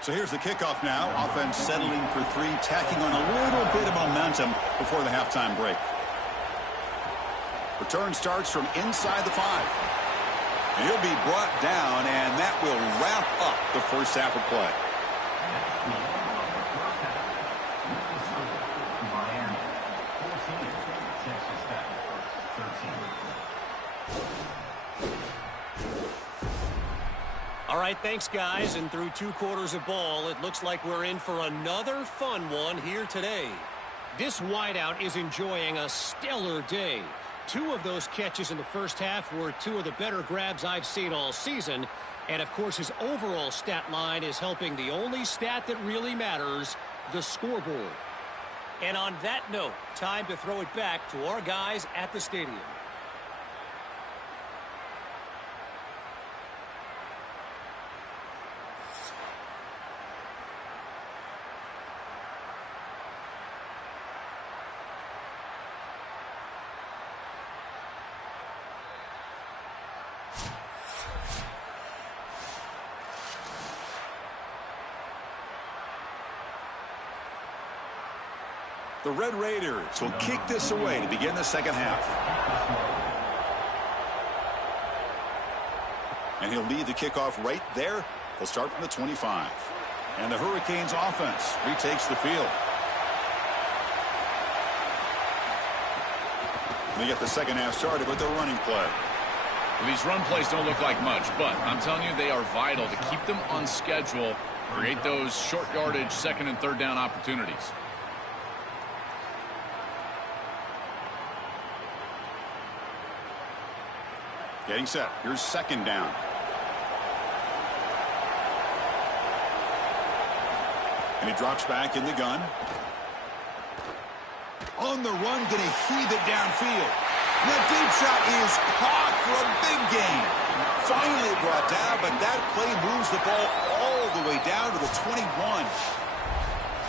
So here's the kickoff now. Offense settling for 3, tacking on a little bit of momentum before the halftime break. Return starts from inside the 5. And he'll be brought down, and that will wrap up the first half of play. Miami 14, Texas Tech 13. All right, thanks, guys. And through 2 quarters of ball, it looks like we're in for another fun one here today. This wideout is enjoying a stellar day. 2 of those catches in the first half were 2 of the better grabs I've seen all season. And, of course, his overall stat line is helping the only stat that really matters, the scoreboard. And on that note, time to throw it back to our guys at the stadium. The Red Raiders will kick this away to begin the second half. And he'll lead the kickoff right there. They'll start from the 25. And the Hurricanes offense retakes the field. They get the second half started with their running play. Well, these run plays don't look like much, but I'm telling you, they are vital to keep them on schedule, create those short yardage second and third down opportunities. Getting set. Here's second down. And he drops back in the gun. On the run, going to heave it downfield. The deep shot is caught for a big gain. Finally brought down, but that play moves the ball all the way down to the 21.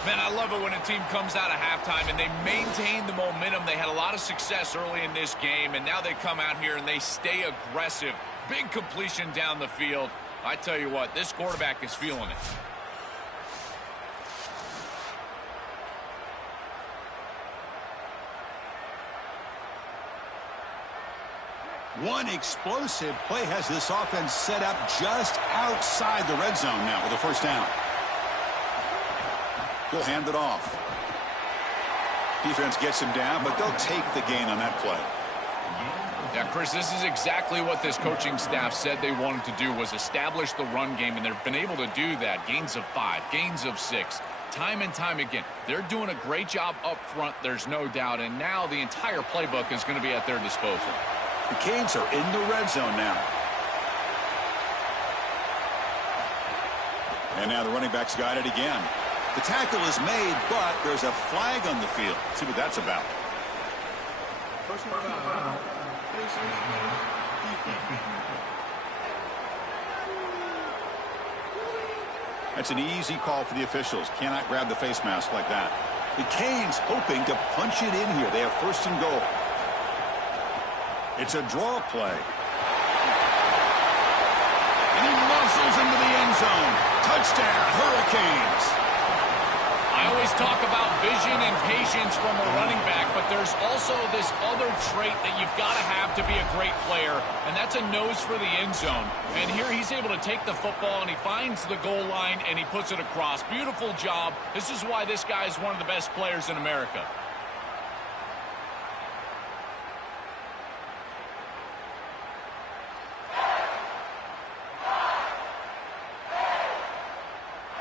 Man, I love it when a team comes out of halftime and they maintain the momentum. They had a lot of success early in this game, and now they come out here and they stay aggressive. Big completion down the field. I tell you what, this quarterback is feeling it. One explosive play has this offense set up just outside the red zone now with a first down. He'll hand it off. Defense gets him down, but they'll take the gain on that play. Yeah, Chris, this is exactly what this coaching staff said they wanted to do, was establish the run game, and they've been able to do that. Gains of 5, gains of 6, time and time again. They're doing a great job up front, there's no doubt, and now the entire playbook is going to be at their disposal. The Canes are in the red zone now. And now the running back's got it again. The tackle is made, but there's a flag on the field. Let's see what that's about. That's an easy call for the officials. Cannot grab the face mask like that. The Canes hoping to punch it in here. They have first and goal. It's a draw play. And he muscles into the end zone. Touchdown, Hurricanes. I always talk about vision and patience from a running back, but there's also this other trait that you've got to have to be a great player, and that's a nose for the end zone. And here he's able to take the football, and he finds the goal line, and he puts it across. Beautiful job. This is why this guy is one of the best players in America.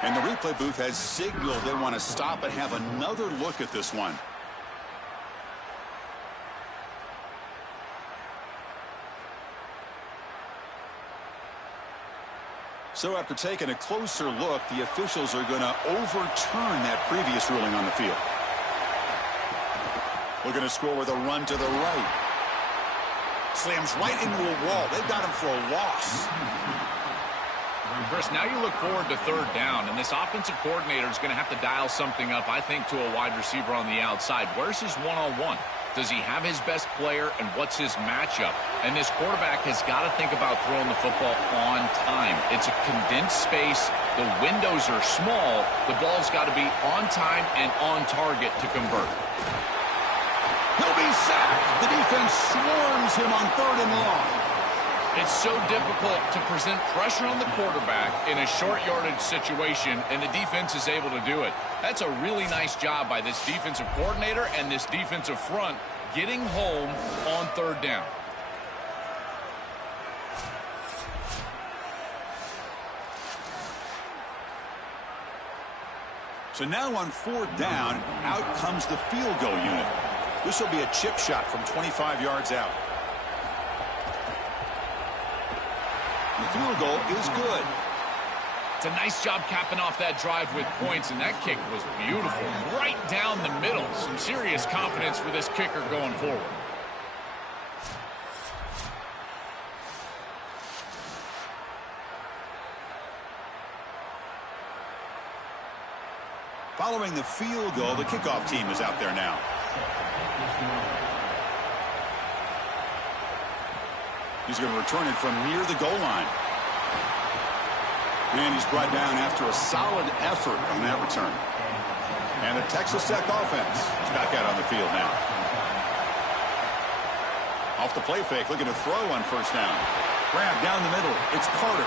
And the replay booth has signaled they want to stop and have another look at this one. So after taking a closer look, the officials are going to overturn that previous ruling on the field. We're going to score with a run to the right. Slams right into a wall. They've got him for a loss. Chris, now you look forward to third down, and this offensive coordinator is going to have to dial something up, I think, to a wide receiver on the outside. Where's his one-on-one? Does he have his best player, and what's his matchup? And this quarterback has got to think about throwing the football on time. It's a condensed space. The windows are small. The ball's got to be on time and on target to convert. He'll be sacked. The defense swarms him on third and long. It's so difficult to present pressure on the quarterback in a short yardage situation, and the defense is able to do it. That's a really nice job by this defensive coordinator and this defensive front getting home on third down. So now on fourth down, out comes the field goal unit. This will be a chip shot from 25 yards out. The field goal is good. It's a nice job capping off that drive with points, and that kick was beautiful. Right down the middle. Some serious confidence for this kicker going forward. Following the field goal, the kickoff team is out there now. He's going to return it from near the goal line. And he's brought down after a solid effort on that return. And the Texas Tech offense is back out on the field now. Off the play fake, looking to throw on first down. Grab down the middle. It's Carter.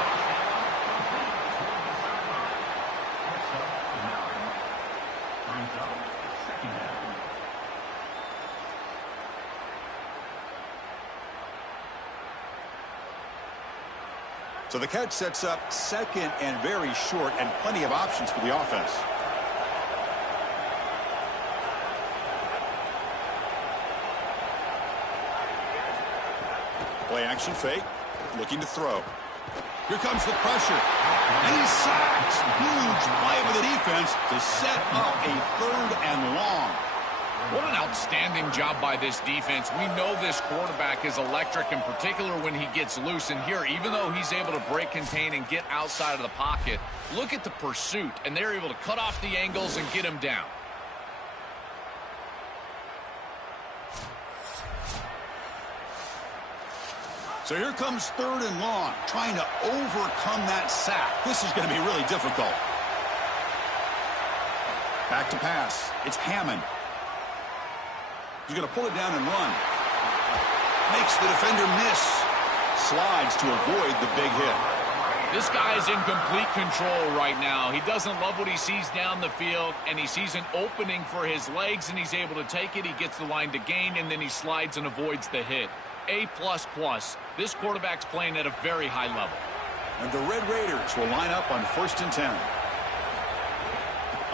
So the catch sets up second and very short, and plenty of options for the offense. Play action fake, looking to throw. Here comes the pressure, and he's sacked. Huge play by the defense to set up a third and long. What an outstanding job by this defense. We know this quarterback is electric, in particular when he gets loose. And here, even though he's able to break, contain, and get outside of the pocket, look at the pursuit. And they're able to cut off the angles and get him down. So here comes third and long, trying to overcome that sack. This is going to be really difficult. Back to pass. It's Hammond. He's going to pull it down and run. Makes the defender miss. Slides to avoid the big hit. This guy is in complete control right now. He doesn't love what he sees down the field, and he sees an opening for his legs, and he's able to take it. He gets the line to gain, and then he slides and avoids the hit. A++. This quarterback's playing at a very high level. And the Red Raiders will line up on 1st and 10.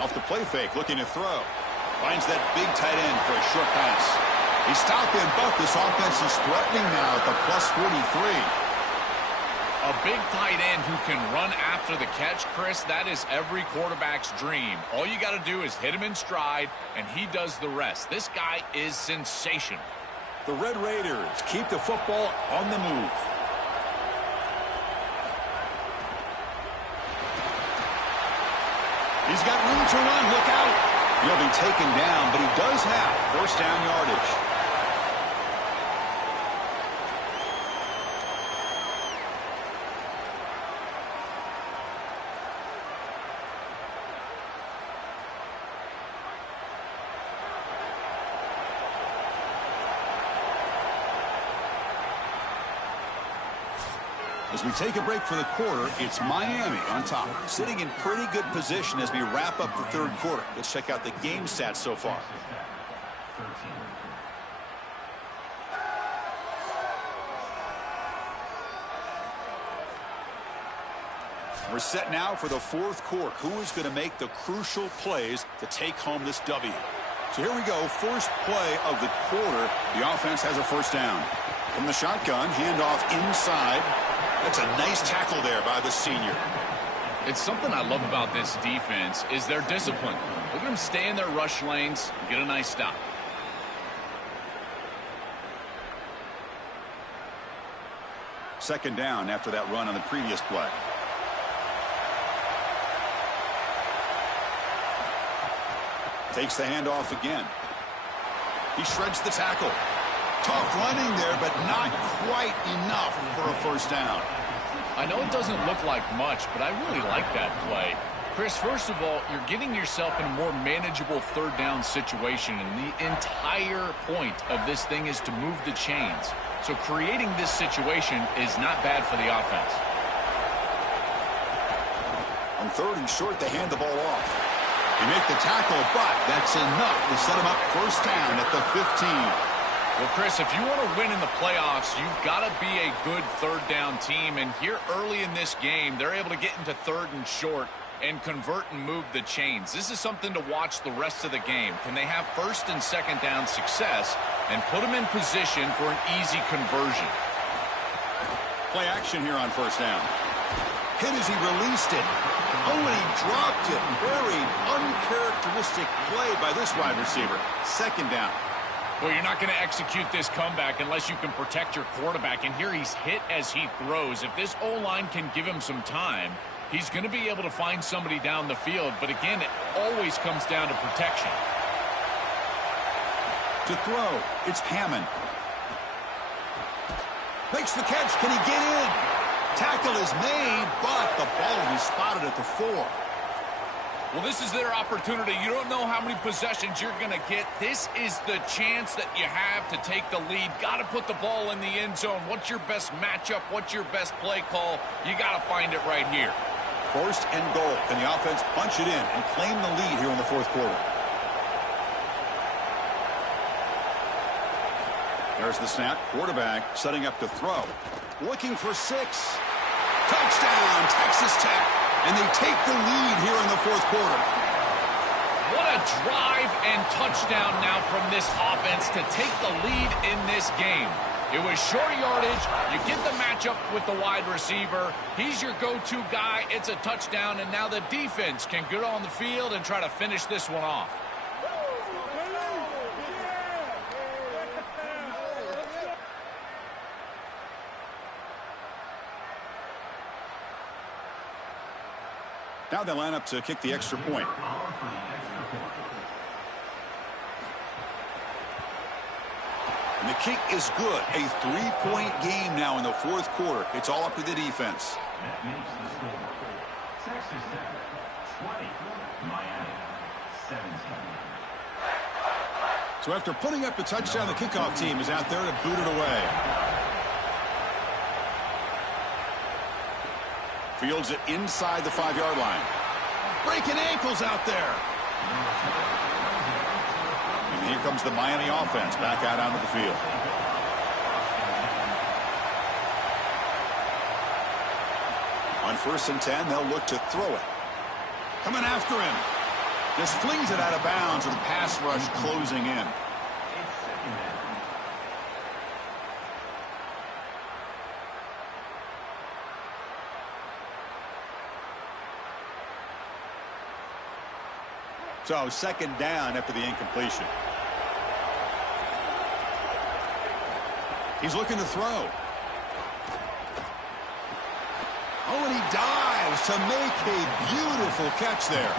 Off the play fake, looking to throw. Finds that big tight end for a short pass. He stopped in, but this offense is threatening now at the plus 43. A big tight end who can run after the catch, Chris, that is every quarterback's dream. All you got to do is hit him in stride, and he does the rest. This guy is sensational. The Red Raiders keep the football on the move. He's got room to run. Look out. He'll be taken down, but he does have first down yardage. As we take a break for the quarter, it's Miami on top, sitting in pretty good position as we wrap up the third quarter. Let's check out the game stats so far. We're set now for the fourth quarter. Who is going to make the crucial plays to take home this W? So here we go. First play of the quarter. The offense has a first down. From the shotgun, handoff inside. That's a nice tackle there by the senior. It's something I love about this defense is their discipline. Look at them stay in their rush lanes and get a nice stop. Second down after that run on the previous play. Takes the handoff again. He shreds the tackle. Tough running there, but not quite enough for a first down. I know it doesn't look like much, but I really like that play. Chris, first of all, you're getting yourself in a more manageable third down situation, and the entire point of this thing is to move the chains. So creating this situation is not bad for the offense. On third and short, they hand the ball off. They make the tackle, but that's enough to set him up first down at the 15. Well, Chris, if you want to win in the playoffs, you've got to be a good third down team. And here early in this game, they're able to get into third and short and convert and move the chains. This is something to watch the rest of the game. Can they have first and second down success and put them in position for an easy conversion? Play action here on first down. Hit as he released it. Oh, and he dropped it. Very uncharacteristic play by this wide receiver. Second down. Well, you're not going to execute this comeback unless you can protect your quarterback. And here he's hit as he throws. If this O-line can give him some time, he's going to be able to find somebody down the field. But again, it always comes down to protection. To throw, it's Hammond. Makes the catch. Can he get in? Tackle is made, but the ball will be spotted at the 4. Well, this is their opportunity. You don't know how many possessions you're going to get. This is the chance that you have to take the lead. Got to put the ball in the end zone. What's your best matchup? What's your best play call? You got to find it right here. First and goal. Can the offense punch it in and claim the lead here in the fourth quarter? There's the snap. Quarterback setting up to throw. Looking for 6. Touchdown, Texas Tech. And they take the lead here in the fourth quarter. What a drive and touchdown now from this offense to take the lead in this game. It was short yardage. You get the matchup with the wide receiver. He's your go-to guy. It's a touchdown, and now the defense can get on the field and try to finish this one off. Now they line up to kick the extra point. And the kick is good. A 3-point game now in the fourth quarter. It's all up to the defense. That makes the score. Texas Tech 20, Miami 17. So after putting up the touchdown, the kickoff team is out there to boot it away. Fields it inside the 5-yard line. Breaking ankles out there. And here comes the Miami offense back out onto the field. On 1st and 10, they'll look to throw it. Coming after him. Just flings it out of bounds with the pass rush closing in. So second down after the incompletion. He's looking to throw. Oh, and he dives to make a beautiful catch there.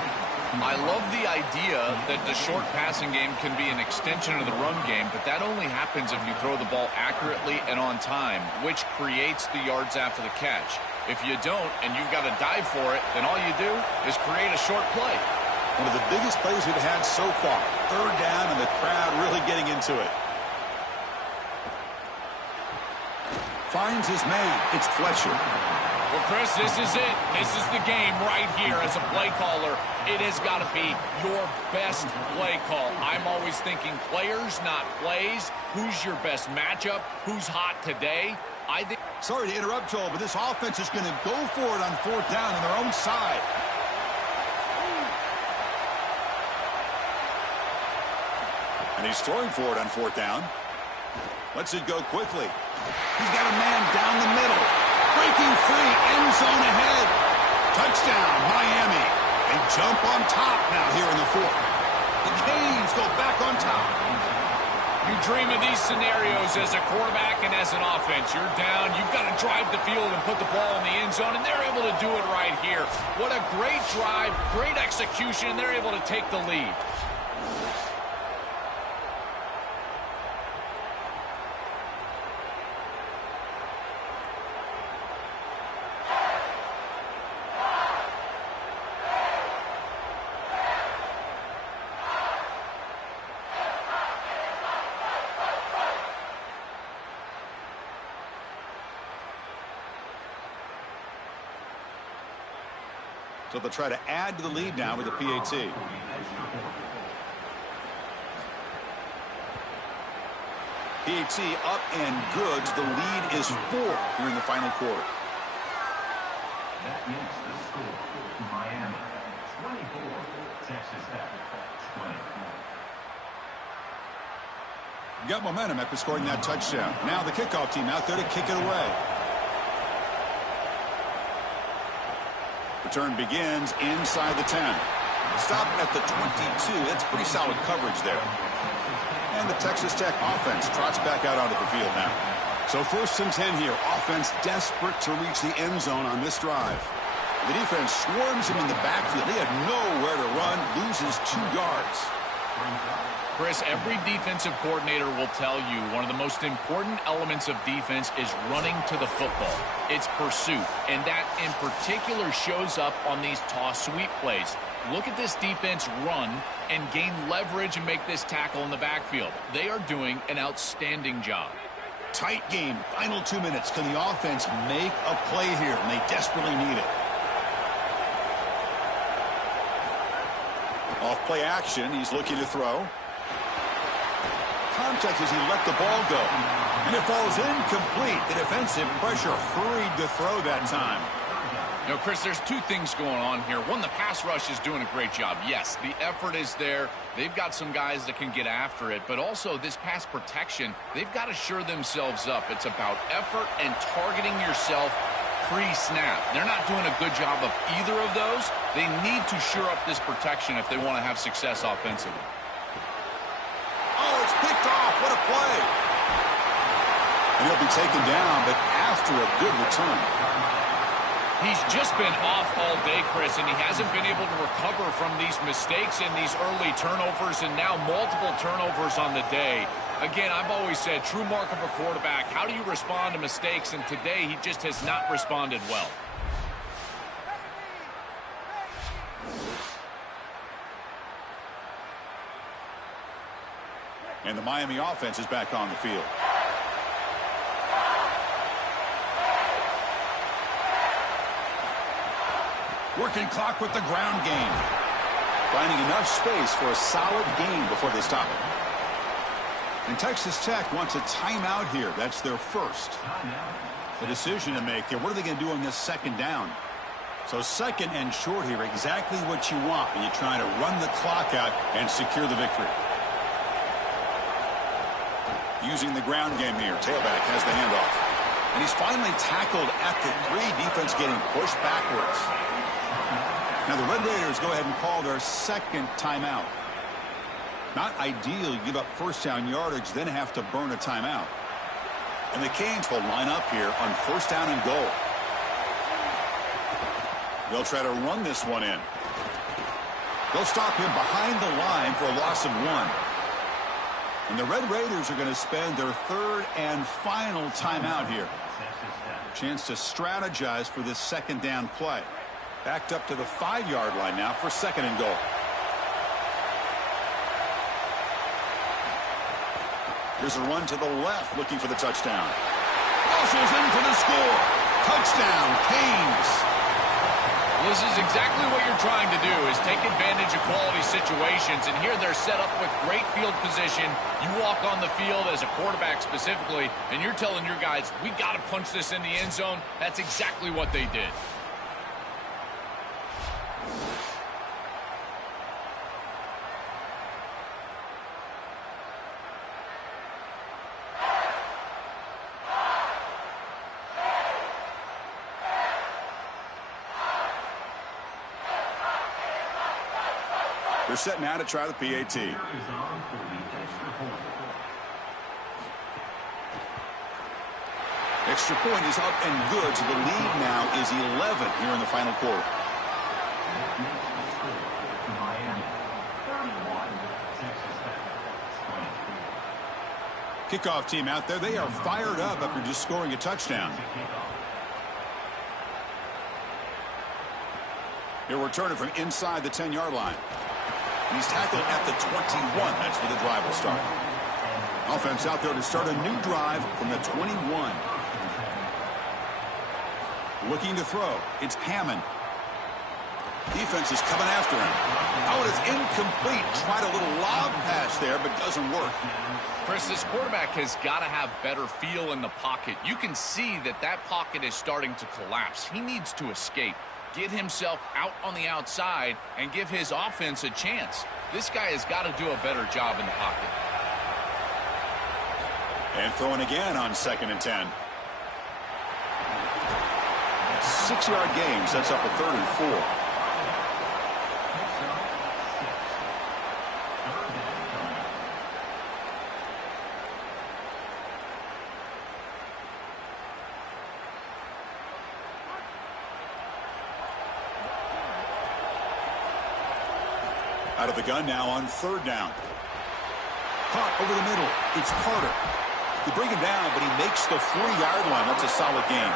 I love the idea that the short passing game can be an extension of the run game, but that only happens if you throw the ball accurately and on time, which creates the yards after the catch. If you don't and you've got to dive for it, then all you do is create a short play. One of the biggest plays we've had so far. Third down and the crowd really getting into it. Finds his man. It's Fletcher. Well, Chris, this is it. This is the game right here as a play caller. It has got to be your best play call. I'm always thinking players, not plays. Who's your best matchup? Who's hot today? I think. Sorry to interrupt, Joel, but this offense is going to go for it on fourth down on their own side. And he's throwing for it on fourth down. Lets it go quickly. He's got a man down the middle. Breaking free, end zone ahead. Touchdown, Miami. They jump on top now here in the fourth. The Canes go back on top. You dream of these scenarios as a quarterback and as an offense. You're down, you've got to drive the field and put the ball in the end zone, and they're able to do it right here. What a great drive, great execution, and they're able to take the lead. So they'll try to add to the lead now with the PAT. PAT up and good. The lead is 4 here in the final quarter. That makes the score. Miami 24, Texas Tech 20. Got momentum after scoring that touchdown. Now the kickoff team out there to kick it away. Return begins inside the 10. Stop at the 22. That's pretty solid coverage there. And the Texas Tech offense trots back out onto the field now. So 1st and 10 here. Offense desperate to reach the end zone on this drive. The defense swarms him in the backfield. They had nowhere to run. Loses 2 yards. Chris, every defensive coordinator will tell you one of the most important elements of defense is running to the football. It's pursuit, and that in particular shows up on these toss sweep plays. Look at this defense run and gain leverage and make this tackle in the backfield. They are doing an outstanding job. Tight game. Final 2 minutes. Can the offense make a play here? And they desperately need it. Off play action. He's looking to throw. Contact as he let the ball go. And it falls incomplete. The defensive pressure hurried to throw that time. You know, Chris, there's 2 things going on here. One, the pass rush is doing a great job. Yes, the effort is there. They've got some guys that can get after it. But also this pass protection, they've got to shore themselves up. It's about effort and targeting yourself pre-snap. They're not doing a good job of either of those. They need to shore up this protection if they want to have success offensively. Oh, it's picked off. What a play. And he'll be taken down, but after a good return. He's just been off all day, Chris, and he hasn't been able to recover from these mistakes and these early turnovers and now multiple turnovers on the day. Again, I've always said, true mark of a quarterback, how do you respond to mistakes? And today, he just has not responded well. And the Miami offense is back on the field. Working clock with the ground game. Finding enough space for a solid game before they stop it. And Texas Tech wants a timeout here. That's their first. The decision to make here. What are they going to do on this second down? So 2nd and short here. Exactly what you want when you're trying to run the clock out and secure the victory. Using the ground game here. Tailback has the handoff. And he's finally tackled at the 3. Defense getting pushed backwards. Now the Red Raiders go ahead and call their second timeout. Not ideal. You give up first down yardage, then have to burn a timeout. And the Canes will line up here on first down and goal. They'll try to run this one in. They'll stop him behind the line for a loss of 1. And the Red Raiders are going to spend their third and final timeout here. Chance to strategize for this second down play. Backed up to the 5-yard line now for second and goal. Here's a run to the left looking for the touchdown. Muscles in for the score. Touchdown, Canes. This is exactly what you're trying to do, is take advantage of quality situations. And here they're set up with great field position. You walk on the field as a quarterback specifically, and you're telling your guys, we got to punch this in the end zone. That's exactly what they did. They're set now to try the PAT. Extra point is up and good, so the lead now is 11 here in the final quarter. Kickoff team out there. They are fired up after just scoring a touchdown. He'll return it from inside the 10-yard line. He's tackled at the 21. That's where the drive will start. Offense out there to start a new drive from the 21. Looking to throw. It's Hammond. Defense is coming after him. Oh, it is incomplete. Tried a little lob pass there, but doesn't work. Chris, this quarterback has got to have better feel in the pocket. You can see that that pocket is starting to collapse. He needs to escape, get himself out on the outside, and give his offense a chance. This guy has got to do a better job in the pocket. And throwing again on second and 10. 6-yard gain sets up a 3rd and 4. Out of the gun now on 3rd down. Caught over the middle. It's Carter. They bring him down, but he makes the 40-yard line. That's a solid gain.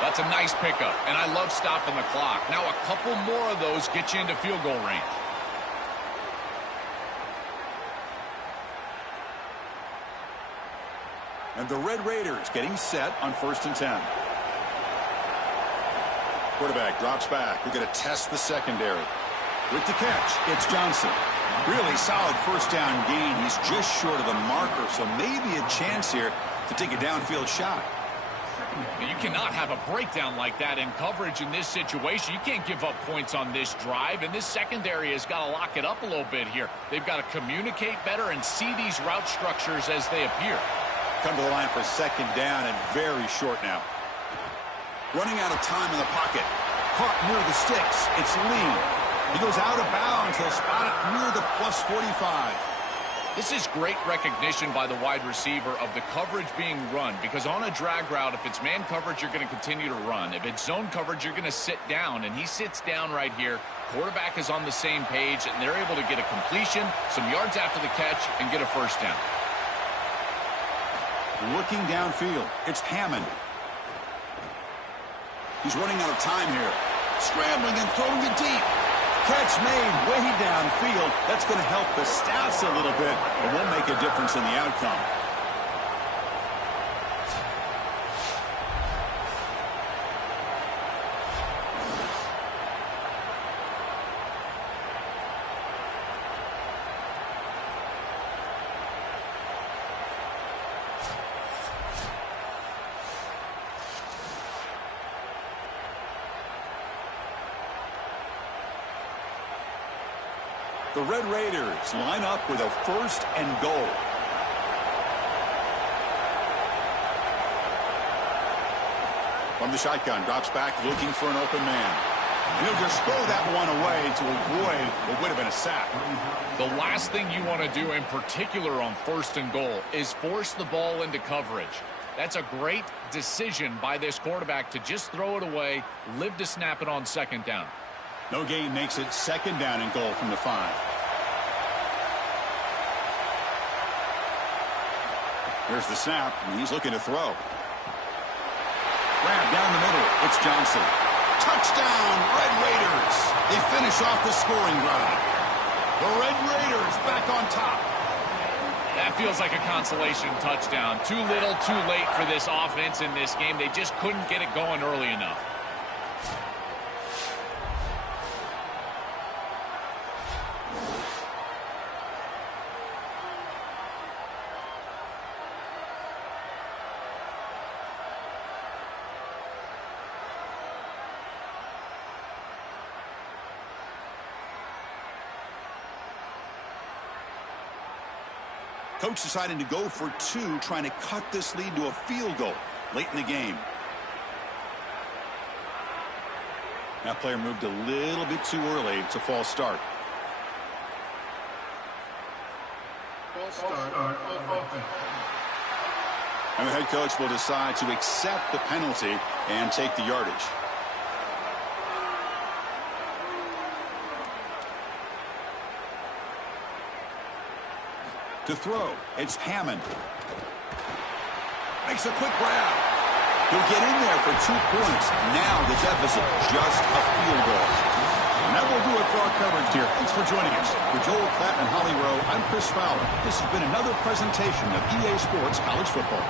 That's a nice pickup, and I love stopping the clock. Now a couple more of those get you into field goal range. And the Red Raiders getting set on 1st and 10. Quarterback drops back. We're going to test the secondary. With the catch, it's Johnson. Really solid first down gain. He's just short of the marker, so maybe a chance here to take a downfield shot. You cannot have a breakdown like that in coverage in this situation. You can't give up points on this drive, and this secondary has got to lock it up a little bit here. They've got to communicate better and see these route structures as they appear. Come to the line for 2nd down and very short now. Running out of time in the pocket. Caught near the sticks. It's Lee. He goes out of bounds. He'll spot it near the plus 45. This is great recognition by the wide receiver of the coverage being run, because on a drag route, if it's man coverage, you're going to continue to run. If it's zone coverage, you're going to sit down, and he sits down right here. Quarterback is on the same page, and they're able to get a completion, some yards after the catch, and get a first down. Looking downfield, it's Hammond. He's running out of time here. Scrambling and throwing it deep. Catch made way downfield. That's going to help the stats a little bit, but won't make a difference in the outcome. The Red Raiders line up with a 1st and goal. From the shotgun, drops back looking for an open man. And he'll just throw that one away to avoid what would have been a sack. The last thing you want to do, in particular on 1st and goal, is force the ball into coverage. That's a great decision by this quarterback to just throw it away, live to snap it on 2nd down. No gain makes it 2nd down and goal from the 5. Here's the snap, and he's looking to throw. Grab down the middle. It's Johnson. Touchdown, Red Raiders. They finish off the scoring drive. The Red Raiders back on top. That feels like a consolation touchdown. Too little, too late for this offense in this game. They just couldn't get it going early enough. Coach deciding to go for 2, trying to cut this lead to a field goal late in the game. That player moved a little bit too early. It's a false start. And the head coach will decide to accept the penalty and take the yardage. To throw, it's Hammond. Makes a quick grab. He'll get in there for 2 points. Now the deficit, just a field goal. And that will do it for our coverage here. Thanks for joining us. For Joel Klatt and Holly Rowe, I'm Chris Fowler. This has been another presentation of EA Sports College Football.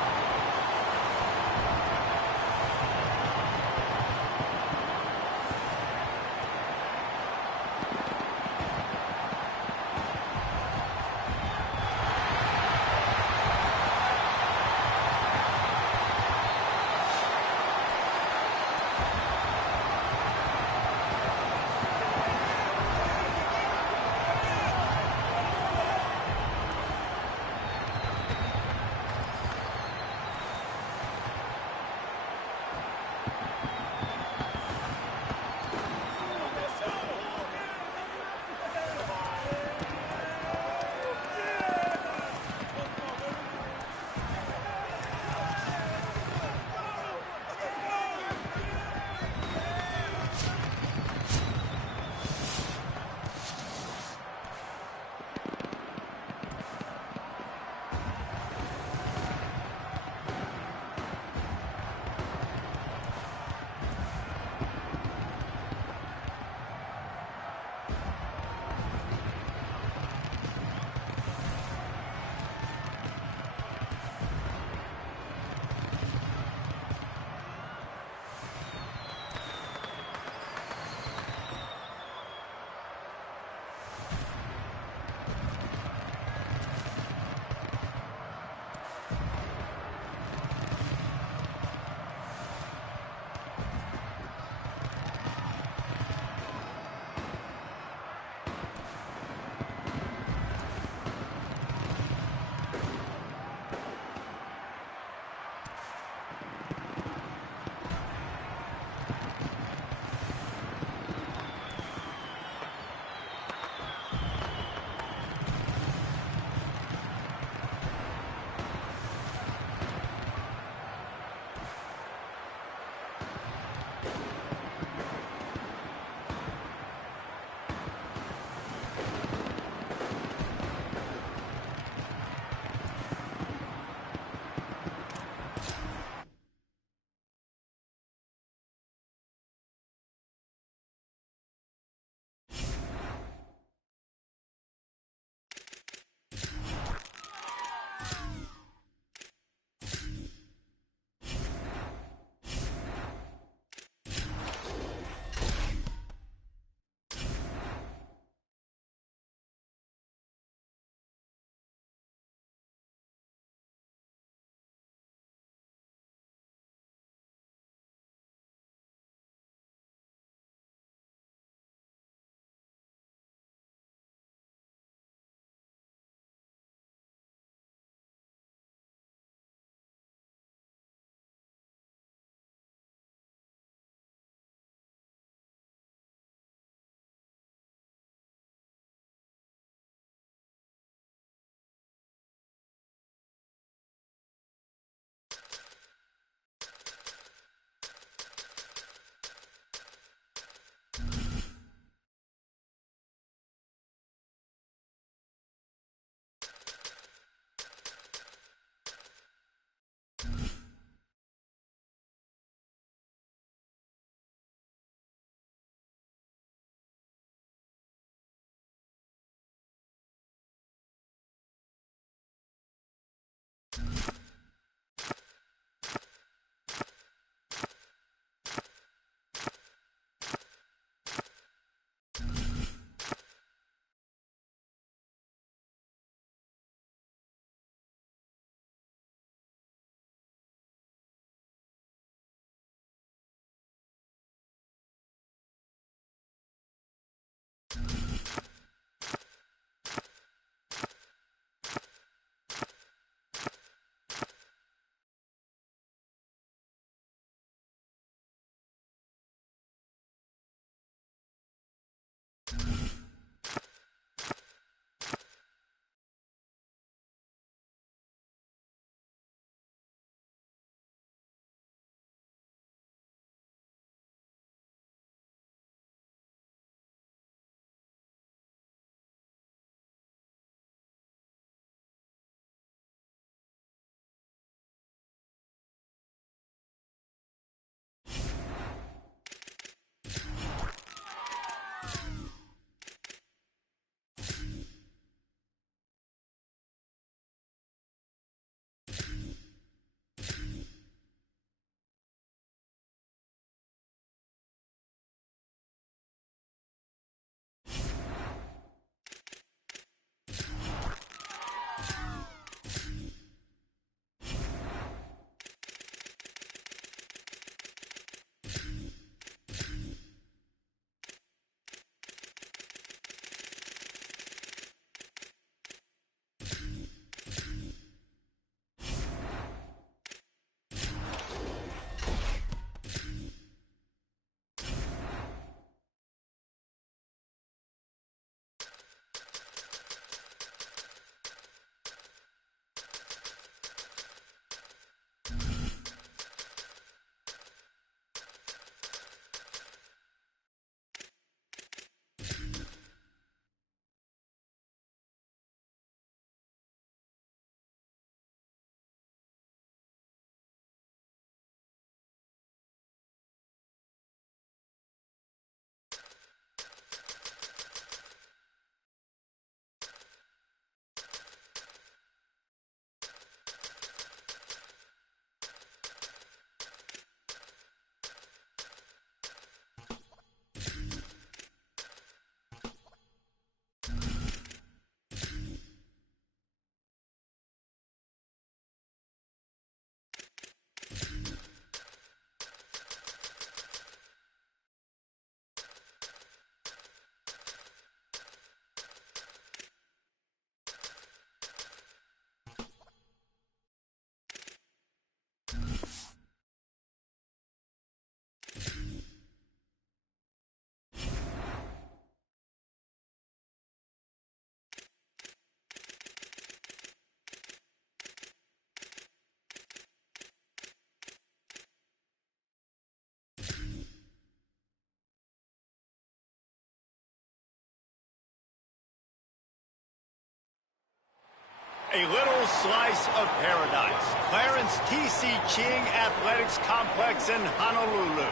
A little slice of paradise. Clarence T.C. Ching Athletics Complex in Honolulu.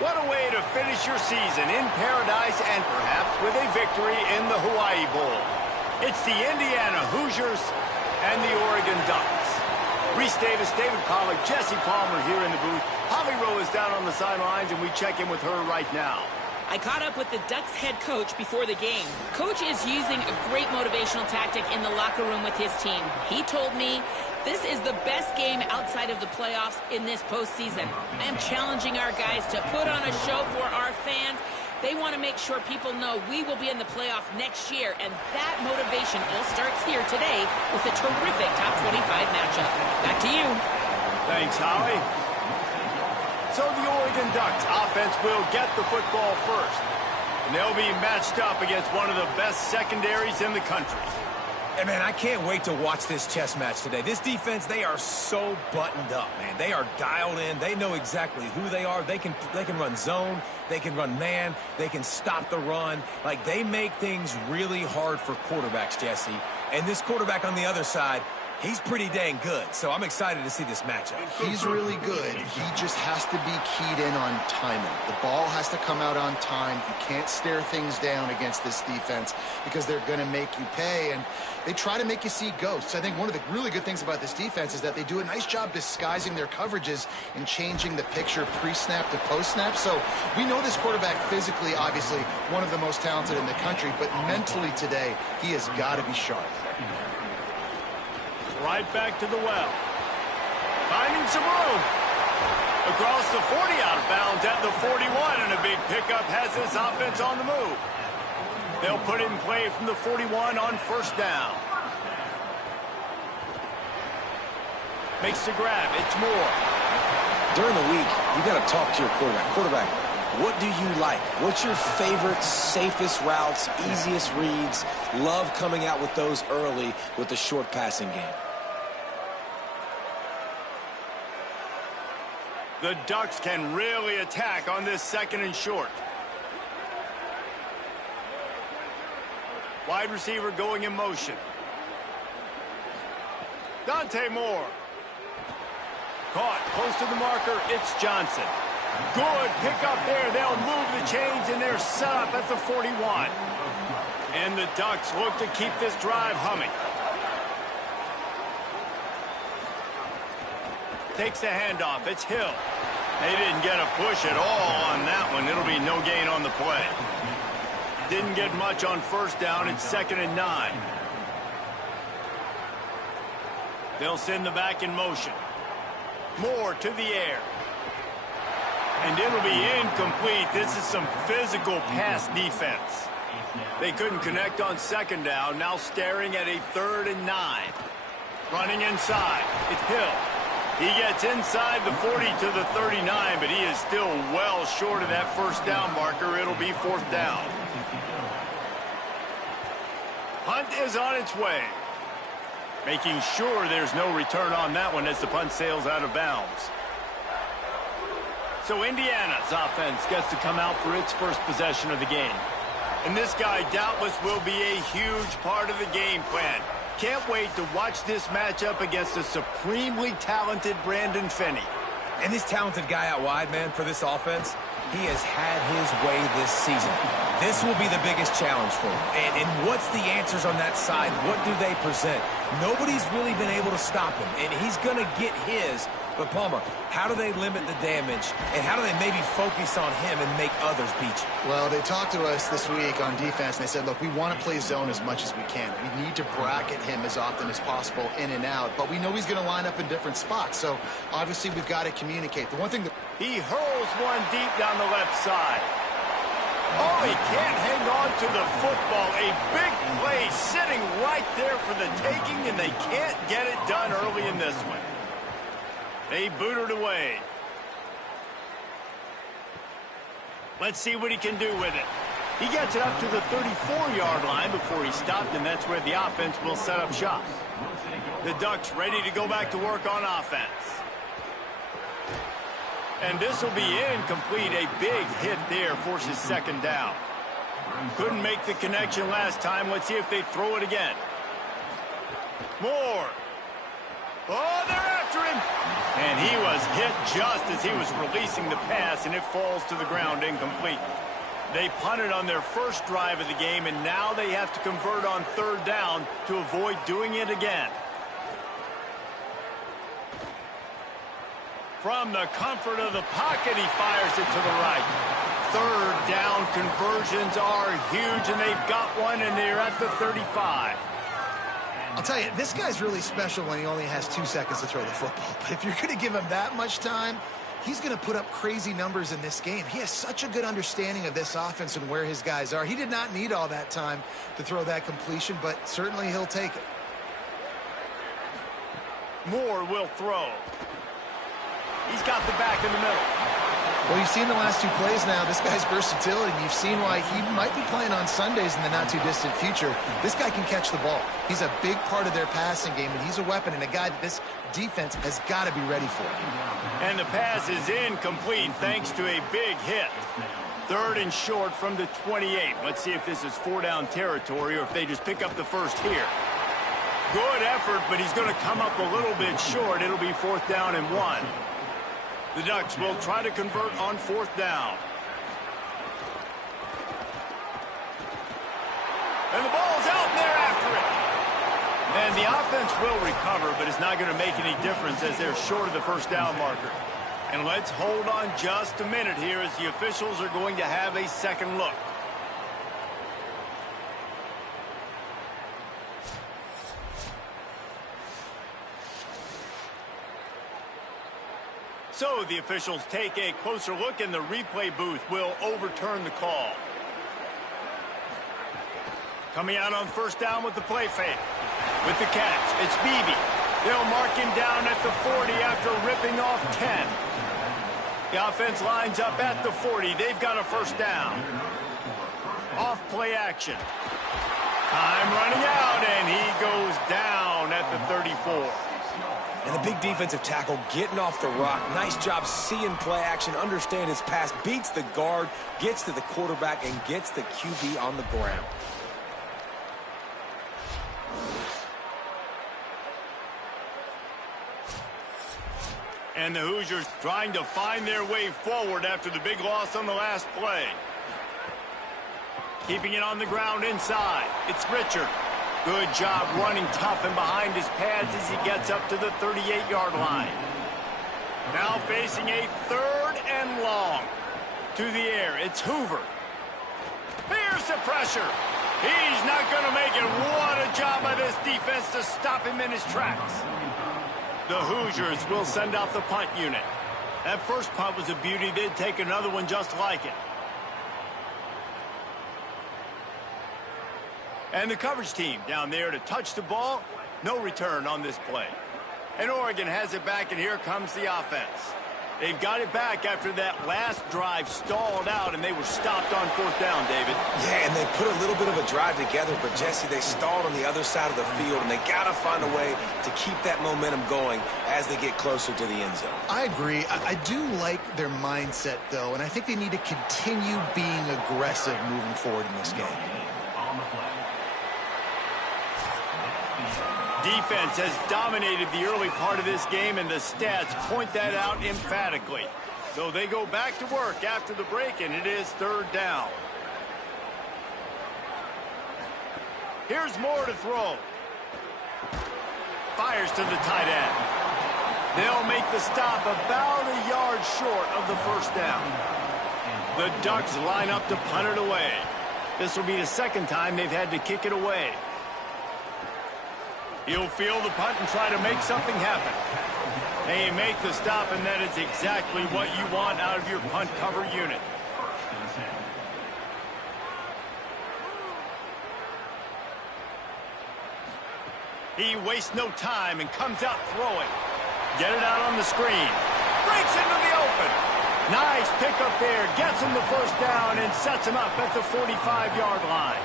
What a way to finish your season in paradise and perhaps with a victory in the Hawaii Bowl. It's the Indiana Hoosiers and the Oregon Ducks. Reese Davis, David Pollack, Jesse Palmer here in the booth. Holly Rowe is down on the sidelines, and we check in with her right now. I caught up with the Ducks head coach before the game. Coach is using a great motivational tactic in the locker room with his team. He told me this is the best game outside of the playoffs in this postseason. I am challenging our guys to put on a show for our fans. They want to make sure people know we will be in the playoff next year, and that motivation all starts here today with a terrific top 25 matchup. Back to you. Thanks, Holly. So the Oregon Ducks offense will get the football first. And they'll be matched up against one of the best secondaries in the country. Hey, man, I can't wait to watch this chess match today. This defense, they are so buttoned up, man. They are dialed in. They know exactly who they are. They can run zone. They can run man. They can stop the run. Like, they make things really hard for quarterbacks, Jesse. And this quarterback on the other side, he's pretty dang good, so I'm excited to see this matchup. He's really good. He just has to be keyed in on timing. The ball has to come out on time. You can't stare things down against this defense because they're going to make you pay, and they try to make you see ghosts. I think one of the really good things about this defense is that they do a nice job disguising their coverages and changing the picture pre-snap to post-snap. So we know this quarterback physically, obviously, one of the most talented in the country, but mentally today, he has got to be sharp. Right back to the well. Finding some room. Across the 40, out of bounds at the 41, and a big pickup has this offense on the move. They'll put it in play from the 41 on first down. Makes the grab. It's Moore. During the week, you got to talk to your quarterback. Quarterback, what do you like? What's your favorite, safest routes, easiest reads? Love coming out with those early with the short passing game. The Ducks can really attack on this second and short. Wide receiver going in motion. Dante Moore. Caught close to the marker. It's Johnson. Good pick up there. They'll move the chains, and they're set up at the 41. And the Ducks look to keep this drive humming. Takes the handoff. It's Hill. They didn't get a push at all on that one. It'll be no gain on the play. Didn't get much on first down. It's 2nd and 9. They'll send the back in motion. Moore to the air. And it'll be incomplete. This is some physical pass defense. They couldn't connect on 2nd down. Now staring at a 3rd and 9. Running inside. It's Hill. He gets inside the 40 to the 39, but he is still well short of that first down marker. It'll be 4th down. Punt is on its way. Making sure there's no return on that one as the punt sails out of bounds. So Indiana's offense gets to come out for its first possession of the game. And this guy doubtless will be a huge part of the game plan. Can't wait to watch this matchup against a supremely talented Brandon Finney. And this talented guy out wide, man, for this offense, he has had his way this season. This will be the biggest challenge for him. And what's the answers on that side? What do they present? Nobody's really been able to stop him, and he's going to get his. But, Palmer, how do they limit the damage, and how do they maybe focus on him and make others beat you? Well, they talked to us this week on defense, and they said, look, we want to play zone as much as we can. We need to bracket him as often as possible in and out, but we know he's going to line up in different spots, so obviously we've got to communicate. The one thing that... He hurls one deep down the left side. Oh, he can't hang on to the football. A big play sitting right there for the taking, and they can't get it done early in this one. They boot it away. Let's see what he can do with it. He gets it up to the 34-yard line before he stopped, and that's where the offense will set up shop. The Ducks ready to go back to work on offense. And this will be incomplete. A big hit there forces 2nd down. Couldn't make the connection last time. Let's see if they throw it again. Moore. Oh, they're after him. And he was hit just as he was releasing the pass, and it falls to the ground incomplete. They punted on their first drive of the game, and now they have to convert on third down to avoid doing it again. From the comfort of the pocket, he fires it to the right. Third down conversions are huge, and they've got one, and they're at the 35. I'll tell you, this guy's really special when he only has 2 seconds to throw the football. But if you're going to give him that much time, he's going to put up crazy numbers in this game. He has such a good understanding of this offense and where his guys are. He did not need all that time to throw that completion, but certainly he'll take it. Moore will throw. He's got the back in the middle. Well, you've seen the last 2 plays now. This guy's versatility, and you've seen why he might be playing on Sundays in the not-too-distant future. This guy can catch the ball. He's a big part of their passing game, and he's a weapon and a guy that this defense has got to be ready for. And the pass is incomplete thanks to a big hit. Third and short from the 28. Let's see if this is 4-down territory or if they just pick up the first here. Good effort, but he's going to come up a little bit short. It'll be 4th down and 1. The Ducks will try to convert on 4th down. And the ball's out, and they're after it. And the offense will recover, but it's not going to make any difference as they're short of the 1st down marker. And let's hold on just a minute here as the officials are going to have a second look. So the officials take a closer look, and the replay booth will overturn the call. Coming out on 1st down with the play fake. With the catch, it's Beebe. They'll mark him down at the 40 after ripping off 10. The offense lines up at the 40. They've got a 1st down. Off play action. Time running out, and he goes down at the 34. And the big defensive tackle getting off the rock. Nice job seeing play action, understand his pass, beats the guard, gets to the quarterback, and gets the QB on the ground. And the Hoosiers trying to find their way forward after the big loss on the last play. Keeping it on the ground inside. It's Richard. Good job running tough and behind his pads as he gets up to the 38-yard line. Now facing a 3rd and long. To the air, it's Hoover. Here's the pressure. He's not going to make it. What a job by this defense to stop him in his tracks. The Hoosiers will send out the punt unit. That first punt was a beauty. They'd take another one just like it. And the coverage team down there to touch the ball. No return on this play. And Oregon has it back, and here comes the offense. They've got it back after that last drive stalled out, and they were stopped on 4th down, David. Yeah, and they put a little bit of a drive together, but, Jesse, they stalled on the other side of the field, and they got to find a way to keep that momentum going as they get closer to the end zone. I agree. I do like their mindset, though, and I think they need to continue being aggressive moving forward in this game. Defense has dominated the early part of this game, and the stats point that out emphatically. So they go back to work after the break, and it is 3rd down. Here's Moore to throw. Fires to the tight end. They'll make the stop about a yard short of the 1st down. The Ducks line up to punt it away. This will be the 2nd time they've had to kick it away. He'll field the punt and try to make something happen. They make the stop, and that is exactly what you want out of your punt cover unit. He wastes no time and comes out throwing. Get it out on the screen. Breaks into the open. Nice pickup there. Gets him the 1st down and sets him up at the 45-yard line.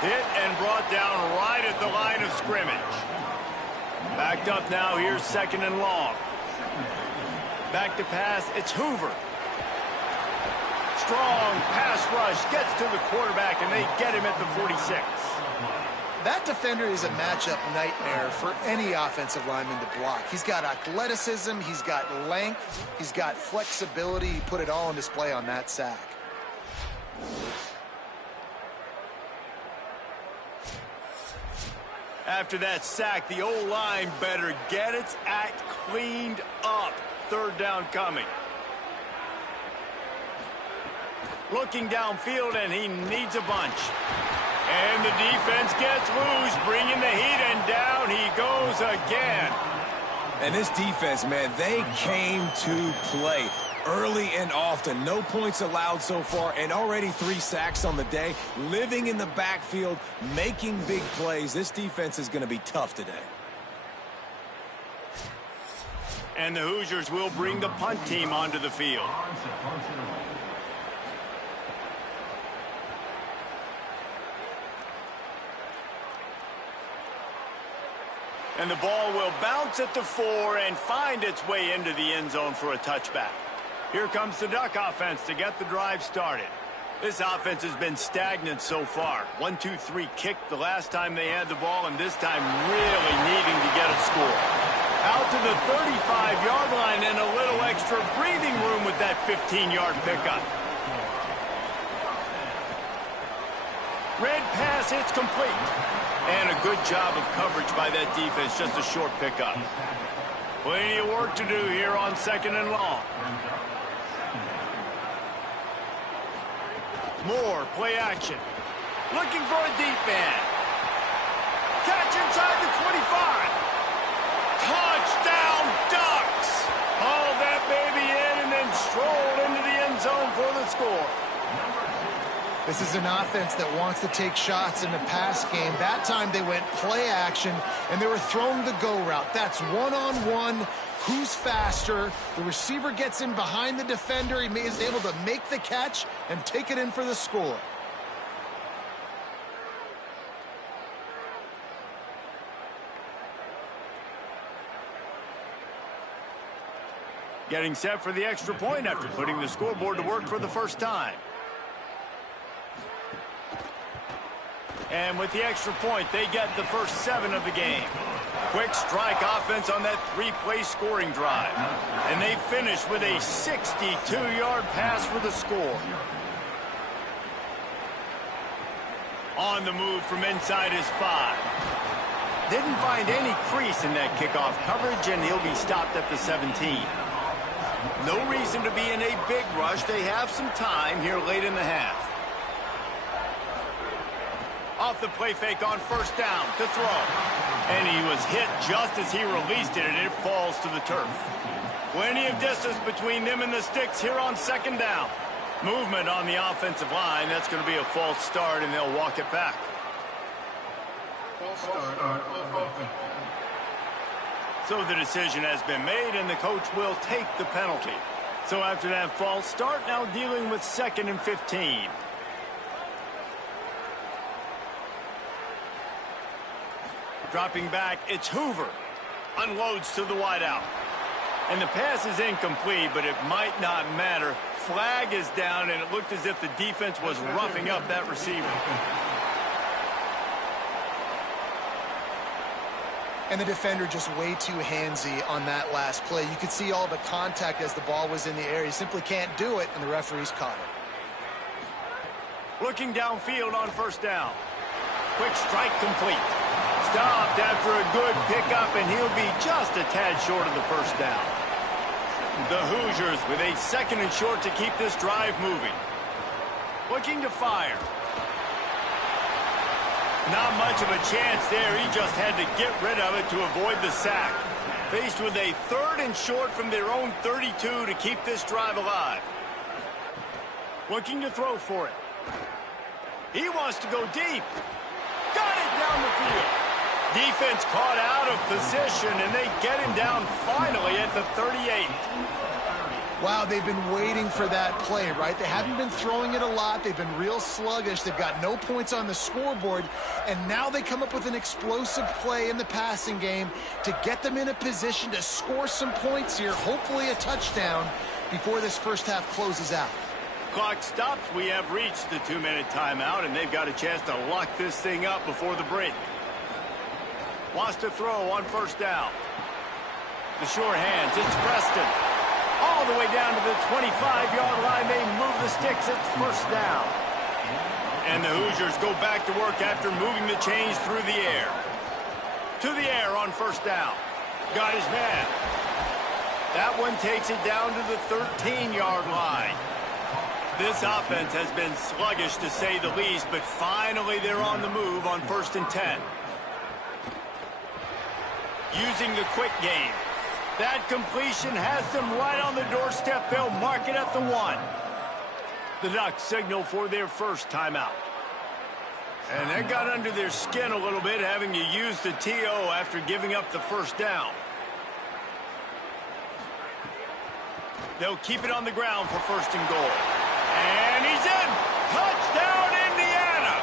Hit and brought down right at the line of scrimmage. Backed up now, here's 2nd and long. Back to pass, it's Hoover. Strong pass rush, gets to the quarterback, and they get him at the 46. That defender is a matchup nightmare for any offensive lineman to block. He's got athleticism, he's got length, he's got flexibility. He put it all on display on that sack. After that sack, the O-line better get its act cleaned up. Third down coming. Looking downfield, and he needs a bunch. And the defense gets loose, bringing the heat, and down he goes again. And this defense, man, they came to play early and often. No points allowed so far, and already 3 sacks on the day. Living in the backfield, making big plays. This defense is going to be tough today. And the Hoosiers will bring the punt team onto the field. And the ball will bounce at the 4 and find its way into the end zone for a touchback. Here comes the Duck offense to get the drive started. This offense has been stagnant so far. 1-2-3 kick the last time they had the ball, and this time really needing to get a score. Out to the 35-yard line and a little extra breathing room with that 15-yard pickup. Red pass, it's complete. And a good job of coverage by that defense, just a short pickup. Plenty of work to do here on 2nd and long. Moore, play action. Looking for a deep man. Catch inside the 25. Touchdown, Ducks! Haul that baby in and then stroll into the end zone for the score. This is an offense that wants to take shots in the pass game. That time they went play action, and they were throwing the go route. That's one-on-one. Who's faster? The receiver gets in behind the defender. He is able to make the catch and take it in for the score. Getting set for the extra point after putting the scoreboard to work for the first time. And with the extra point, they get the first 7 of the game. Quick strike offense on that 3-play scoring drive. And they finish with a 62-yard pass for the score. On the move from inside his 5. Didn't find any crease in that kickoff coverage, and he'll be stopped at the 17. No reason to be in a big rush. They have some time here late in the half. Off the play fake on first down to throw. And he was hit just as he released it, and it falls to the turf. Plenty of distance between them and the sticks here on 2nd down. Movement on the offensive line. That's going to be a false start, and they'll walk it back. So the decision has been made, and the coach will take the penalty. So after that false start, now dealing with 2nd and 15. Dropping back, it's Hoover. Unloads to the wideout. And the pass is incomplete, but it might not matter. Flag is down, and it looked as if the defense was roughing up that receiver. And the defender just way too handsy on that last play. You could see all the contact as the ball was in the air. He simply can't do it, and the referees caught it. Looking downfield on first down. Quick strike complete. Stopped after a good pickup, and he'll be just a tad short of the first down. The Hoosiers with a 2nd and short to keep this drive moving. Looking to fire. Not much of a chance there. He just had to get rid of it to avoid the sack. Faced with a 3rd and short from their own 32 to keep this drive alive. Looking to throw for it. He wants to go deep. Got it down the field. Defense caught out of position, and they get him down finally at the 38. Wow, they've been waiting for that play, right? They haven't been throwing it a lot. They've been real sluggish. They've got no points on the scoreboard. And now they come up with an explosive play in the passing game to get them in a position to score some points here, hopefully a touchdown, before this first half closes out. Clock stops. We have reached the 2-minute timeout, and they've got a chance to lock this thing up before the break. Wants to throw on first down. The short hands. It's Preston. All the way down to the 25-yard line. They move the sticks. It's first down. And the Hoosiers go back to work after moving the chains through the air. To the air on first down. Got his man. That one takes it down to the 13-yard line. This offense has been sluggish, to say the least, but finally they're on the move on 1st and 10. Using the quick game. That completion has them right on the doorstep. They'll mark it at the 1. The Ducks signal for their first timeout. And that got under their skin a little bit, having to use the TO after giving up the first down. They'll keep it on the ground for 1st and goal. And he's in! Touchdown, Indiana!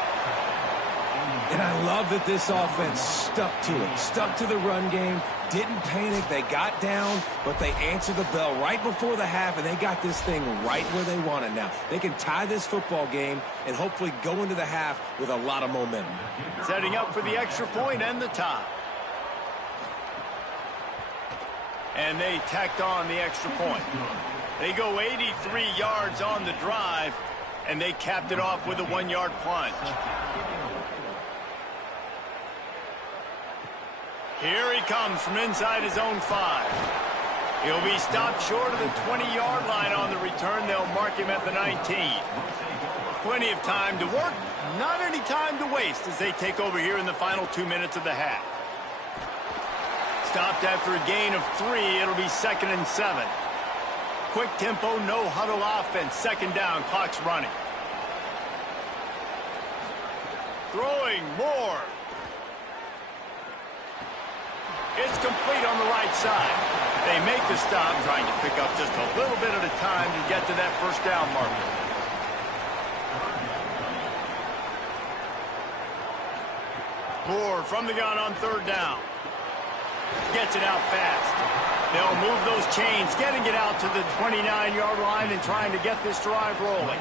And I love that this offense stuck to it, stuck to the run game, didn't panic. They got down, but they answered the bell right before the half, and they got this thing right where they want it now. They can tie this football game and hopefully go into the half with a lot of momentum. Setting up for the extra point and the tie. And they tacked on the extra point. They go 83 yards on the drive, and they capped it off with a 1-yard plunge. Here he comes from inside his own 5. He'll be stopped short of the 20-yard line on the return. They'll mark him at the 19. Plenty of time to work, not any time to waste as they take over here in the final 2 minutes of the half. Stopped after a gain of 3. It'll be 2nd and 7. Quick tempo, no huddle offense. 2nd down, clock's running. Throwing more. It's complete on the right side. They make the stop, trying to pick up just a little bit at a time to get to that first down marker. Moore from the gun on 3rd down. Gets it out fast. They'll move those chains, getting it out to the 29-yard line and trying to get this drive rolling.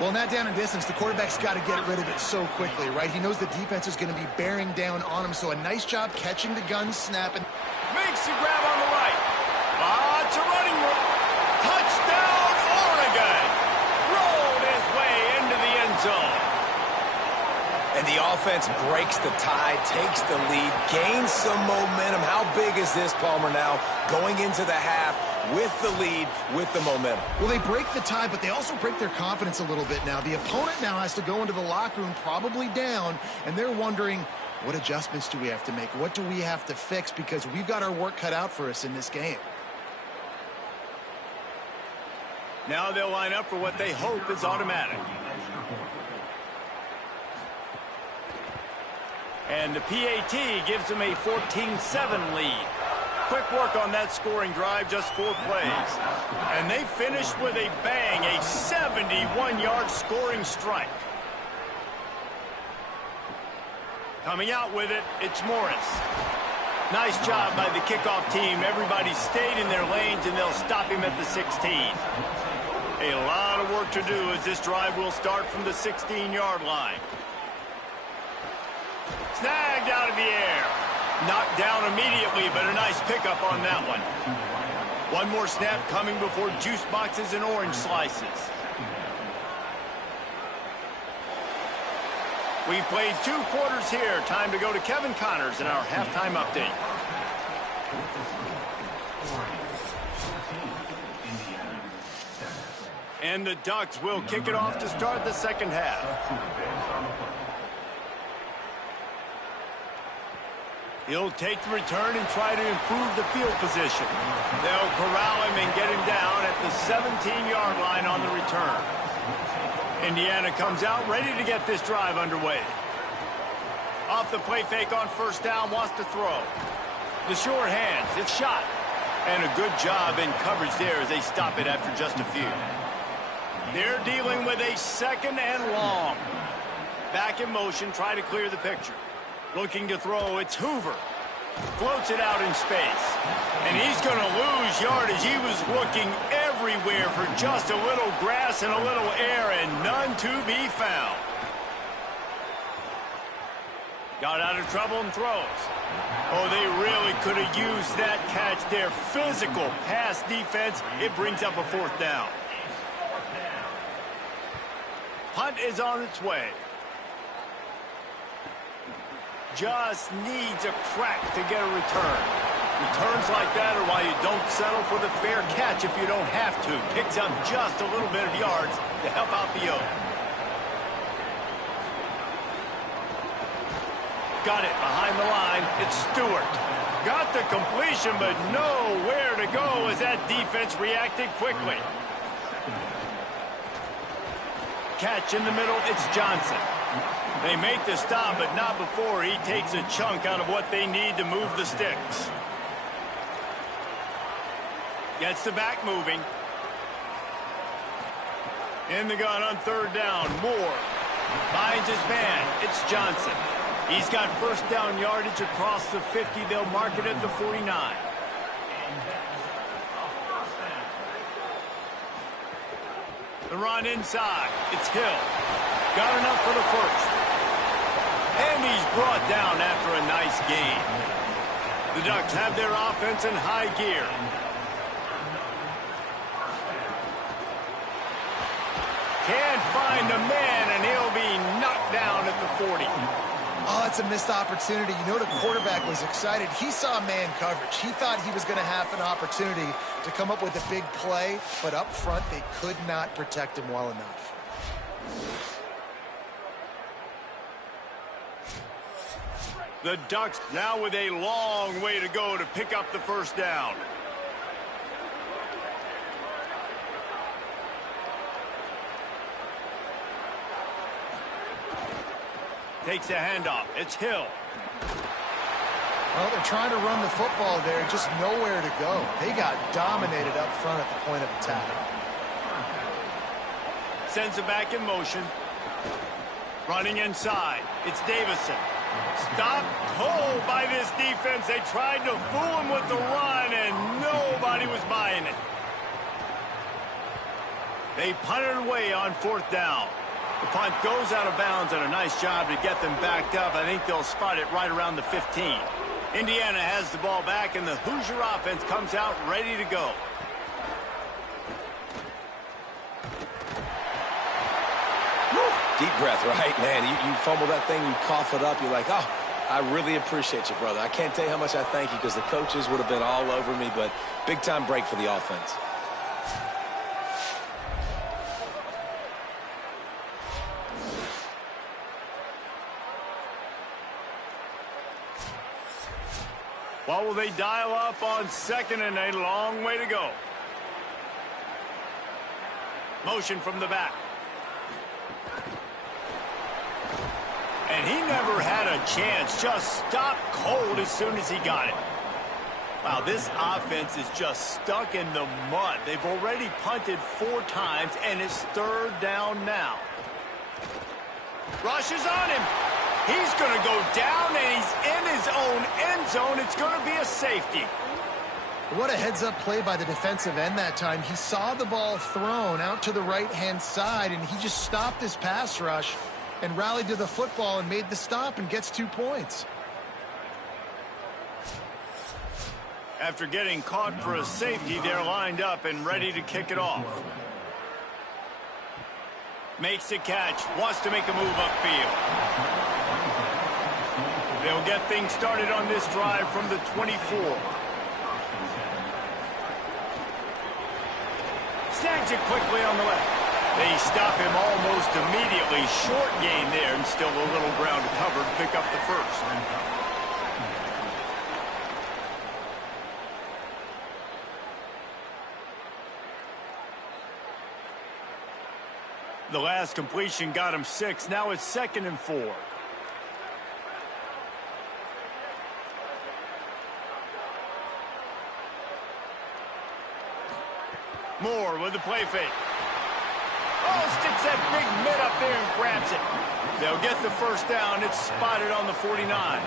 Well, in that down and distance, the quarterback's got to get rid of it so quickly, right? He knows the defense is going to be bearing down on him, so a nice job catching the gun snap. And makes the grab on the right. Lots of running room. Touchdown, Oregon. Rolled his way into the end zone. And the offense breaks the tie, takes the lead, gains some momentum. How big is this, Palmer, now going into the half with the lead, with the momentum? Well, they break the tie, but they also break their confidence a little bit now. The opponent now has to go into the locker room probably down, and they're wondering, what adjustments do we have to make? What do we have to fix? Because we've got our work cut out for us in this game. Now they'll line up for what they hope is automatic. And the PAT gives them a 14-7 lead. Quick work on that scoring drive, just 4 plays. And they finished with a bang, a 71-yard scoring strike. Coming out with it, it's Morris. Nice job by the kickoff team. Everybody stayed in their lanes, and they'll stop him at the 16. A lot of work to do as this drive will start from the 16-yard line. Snagged out of the air. Knocked down immediately, but a nice pickup on that one. One more snap coming before juice boxes and orange slices. We've played 2 quarters here. Time to go to Kevin Connors in our halftime update. And the Ducks will kick it off to start the second half. He'll take the return and try to improve the field position. They'll corral him and get him down at the 17-yard line on the return. Indiana comes out ready to get this drive underway. Off the play fake on first down, wants to throw. The short hands, it's shot. And a good job in coverage there as they stop it after just a few. They're dealing with a 2nd and long. Back in motion, try to clear the picture. Looking to throw, it's Hoover. Floats it out in space. And he's going to lose yardage. He was looking everywhere for just a little grass and a little air, and none to be found. Got out of trouble and throws. Oh, they really could have used that catch there. Physical pass defense. It brings up a 4th down. Punt is on its way. Just needs a crack to get a return. Returns like that are why you don't settle for the fair catch if you don't have to. Picks up just a little bit of yards to help out the O. Got it behind the line. It's Stewart. Got the completion, but nowhere to go as that defense reacted quickly. Catch in the middle. It's Johnson. They make the stop, but not before he takes a chunk out of what they need to move the sticks. Gets the back moving. In the gun on 3rd down. Moore finds his man. It's Johnson. He's got 1st down yardage across the 50. They'll mark it at the 49. The run inside. It's Hill. Got enough for the 1st. And he's brought down after a nice gain. The Ducks have their offense in high gear. Can't find the man, and he'll be knocked down at the 40. Oh, it's a missed opportunity. You know, the quarterback was excited. He saw man coverage. He thought he was going to have an opportunity to come up with a big play, but up front, they could not protect him well enough. The Ducks now with a long way to go to pick up the 1st down. Takes a handoff. It's Hill. Well, they're trying to run the football there, just nowhere to go. They got dominated up front at the point of attack. Sends it back in motion. Running inside. It's Davison. Stopped cold by this defense. They tried to fool him with the run, and nobody was buying it. They punted away on 4th down. The punt goes out of bounds, and a nice job to get them backed up. I think they'll spot it right around the 15. Indiana has the ball back, and the Hoosier offense comes out ready to go. Deep breath, right, man? You fumble that thing, you cough it up, you're like, oh, I really appreciate you, brother. I can't tell you how much I thank you because the coaches would have been all over me, but big-time break for the offense. What will they dial up on 2nd and a long way to go? Motion from the back. And he never had a chance. Just stopped cold as soon as he got it. Wow, this offense is just stuck in the mud. They've already punted 4 times, and it's 3rd down now. Rushes on him. He's going to go down, and he's in his own end zone. It's going to be a safety. What a heads-up play by the defensive end that time. He saw the ball thrown out to the right-hand side, and he just stopped his pass rush and rallied to the football and made the stop and gets 2 points. After getting caught for a safety, they're lined up and ready to kick it off. Makes the catch, wants to make a move upfield. They'll get things started on this drive from the 24. Snags it quickly on the left. They stop him almost immediately. Short gain there, and still a little ground to cover to pick up the 1st. The last completion got him 6. Now it's 2nd and 4. Moore with the play fake. Oh, sticks that big mid up there and grabs it. They'll get the first down. It's spotted on the 49.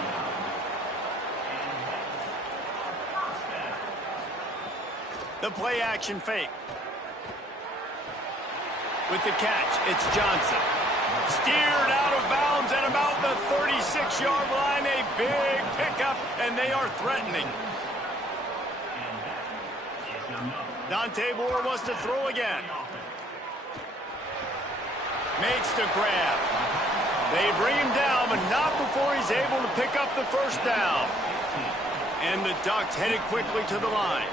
The play action fake. With the catch, it's Johnson. Steered out of bounds at about the 36-yard line. A big pickup, and they are threatening. Dante Moore wants to throw again. Makes the grab. They bring him down, but not before he's able to pick up the first down. And the Ducks headed quickly to the line.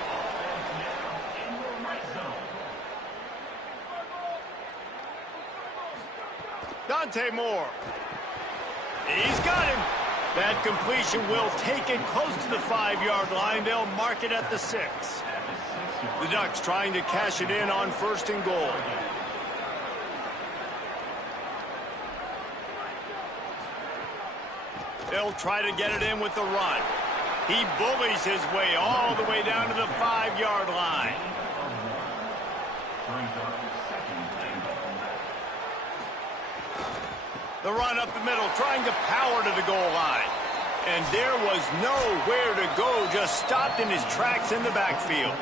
Dante Moore. He's got him. That completion will take it close to the 5-yard line. They'll mark it at the 6. The Ducks trying to cash it in on 1st and goal. They'll try to get it in with the run. He bullies his way all the way down to the 5-yard line. The run up the middle, trying to power to the goal line. And there was nowhere to go, just stopped in his tracks in the backfield.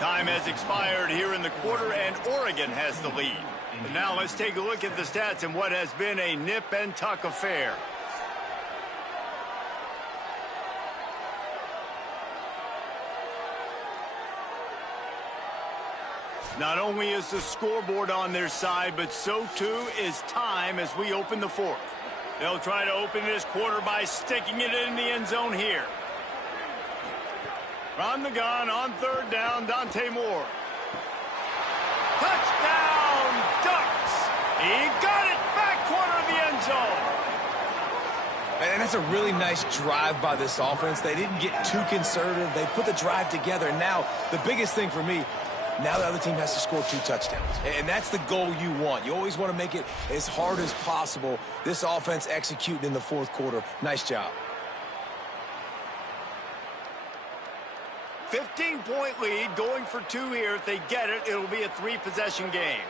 Time has expired here in the quarter, and Oregon has the lead. And now let's take a look at the stats in what has been a nip-and-tuck affair. Not only is the scoreboard on their side, but so too is time as we open the 4th. They'll try to open this quarter by sticking it in the end zone here. From the gun on 3rd down, Dante Moore. Touchdown, Ducks! He got it back corner of the end zone. And that's a really nice drive by this offense. They didn't get too conservative. They put the drive together. And now, the biggest thing for me, now the other team has to score 2 touchdowns. And that's the goal you want. You always want to make it as hard as possible. This offense executing in the 4th quarter. Nice job. 15-point lead, going for 2 here. If they get it, it'll be a 3-possession game.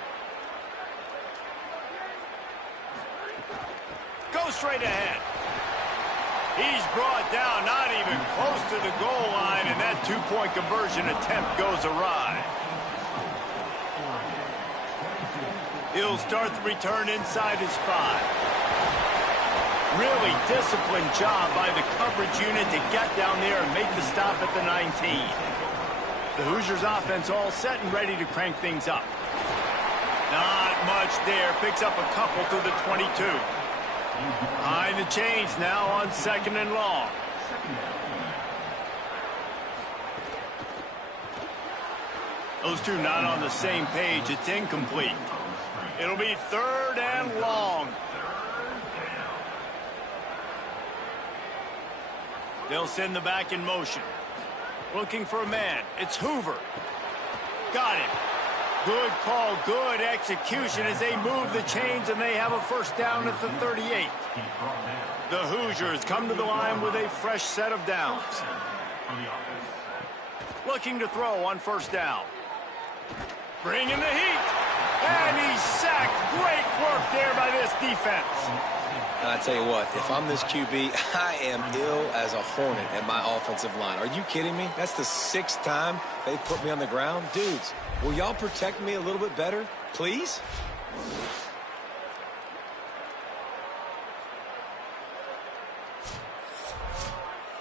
Go straight ahead. He's brought down, not even close to the goal line, and that 2-point conversion attempt goes awry. He'll start the return inside his 5. Really disciplined job by the coverage unit to get down there and make the stop at the 19. The Hoosiers offense all set and ready to crank things up. Not much there. Picks up a couple to the 22. Behind the chains now on 2nd and long. Those two not on the same page. It's incomplete. It'll be 3rd and long. They'll send the back in motion. Looking for a man. It's Hoover. Got him. Good call, good execution as they move the chains, and they have a first down at the 38. The Hoosiers come to the line with a fresh set of downs. Looking to throw on 1st down. Bringing the heat. And he's sacked. Great work there by this defense. I tell you what, if I'm this QB, I am ill as a hornet at my offensive line. Are you kidding me? That's the 6th time they put me on the ground. Dudes, will y'all protect me a little bit better, please?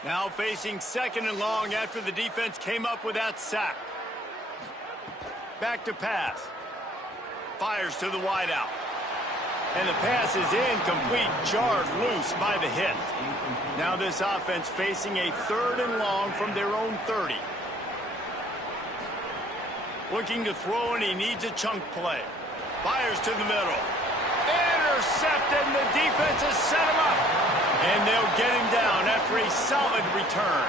Now facing 2nd and long after the defense came up with that sack. Back to pass. Fires to the wideout. And the pass is incomplete, jarred loose by the hit. Now this offense facing a 3rd and long from their own 30. Looking to throw, and he needs a chunk play. Fires to the middle. Intercepted, and the defense has set him up. And they'll get him down after a solid return.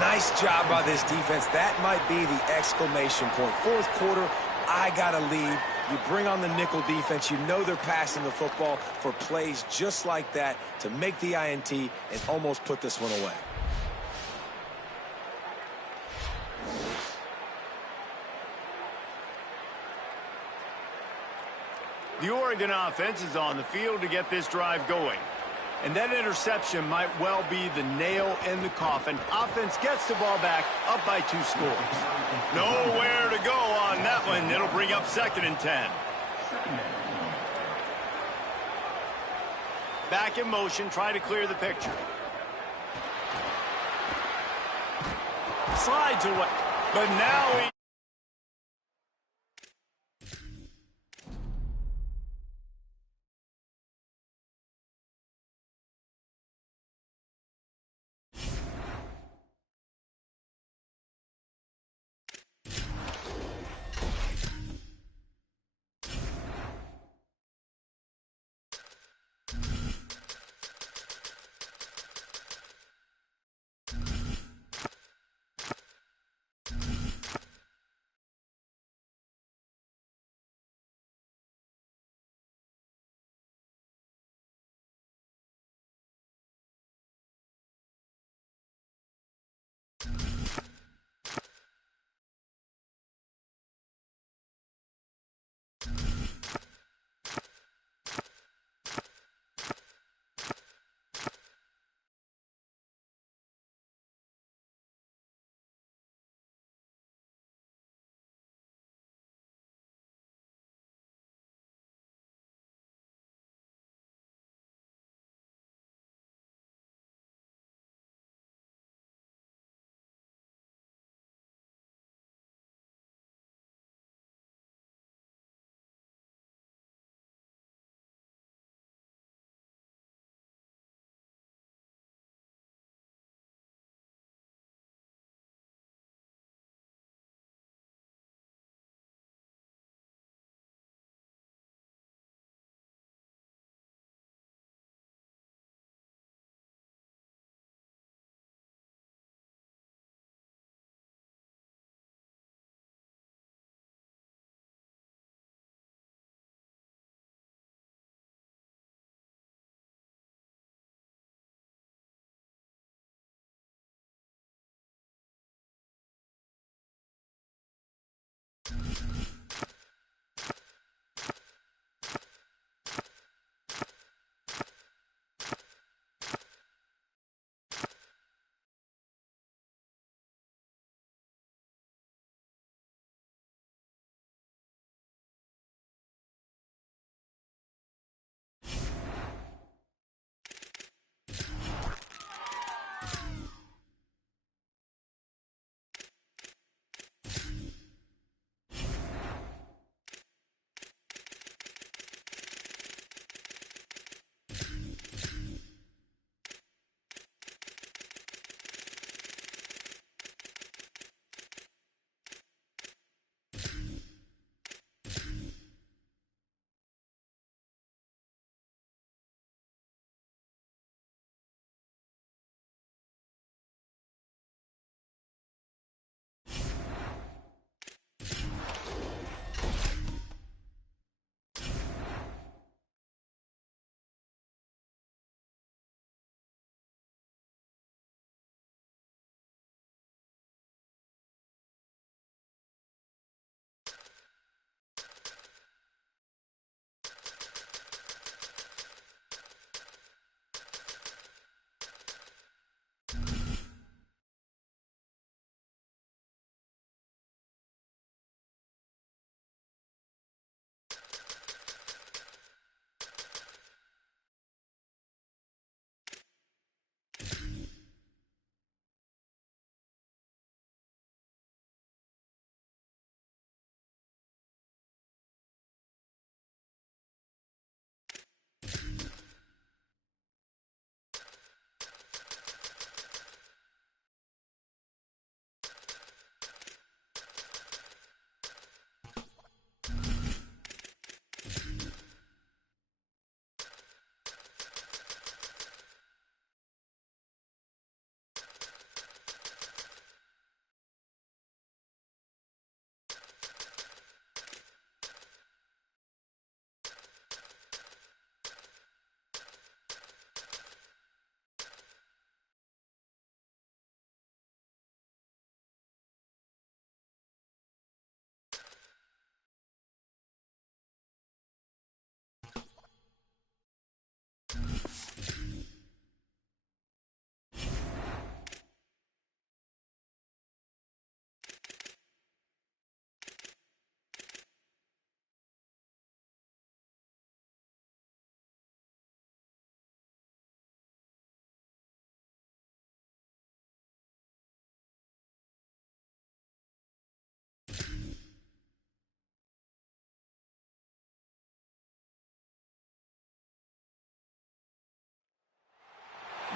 Nice job by this defense. That might be the exclamation point. 4th quarter, I got a lead. You bring on the nickel defense. You know they're passing the football for plays just like that to make the INT and almost put this one away. The Oregon offense is on the field to get this drive going. And that interception might well be the nail in the coffin. Offense gets the ball back, up by 2 scores. Nowhere to go on that one. It'll bring up 2nd and 10. Back in motion, try to clear the picture. Slides away, but now he...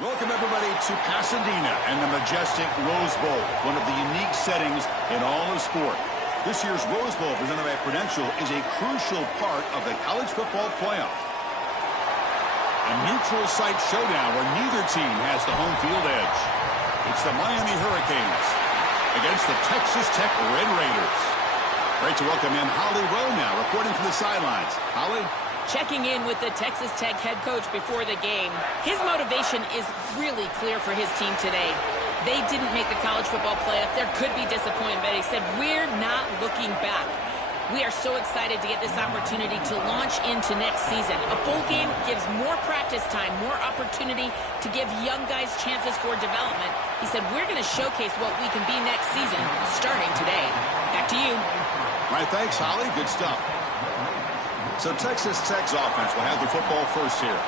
Welcome, everybody, to Pasadena and the majestic Rose Bowl, one of the unique settings in all of sport. This year's Rose Bowl, presented by Prudential, is a crucial part of the college football playoff. A neutral site showdown where neither team has the home field edge. It's the Miami Hurricanes against the Texas Tech Red Raiders. Great to welcome in Holly Rowe now, reporting from the sidelines. Holly? Checking in with the Texas Tech head coach before the game. His motivation is really clear for his team today. They didn't make the college football playoff. There could be disappointment, but he said, we're not looking back. We are so excited to get this opportunity to launch into next season. A bowl game gives more practice time, more opportunity to give young guys chances for development. He said, we're going to showcase what we can be next season, starting today. Back to you. All right, thanks, Holly. Good stuff. So Texas Tech's offense will have the football first here.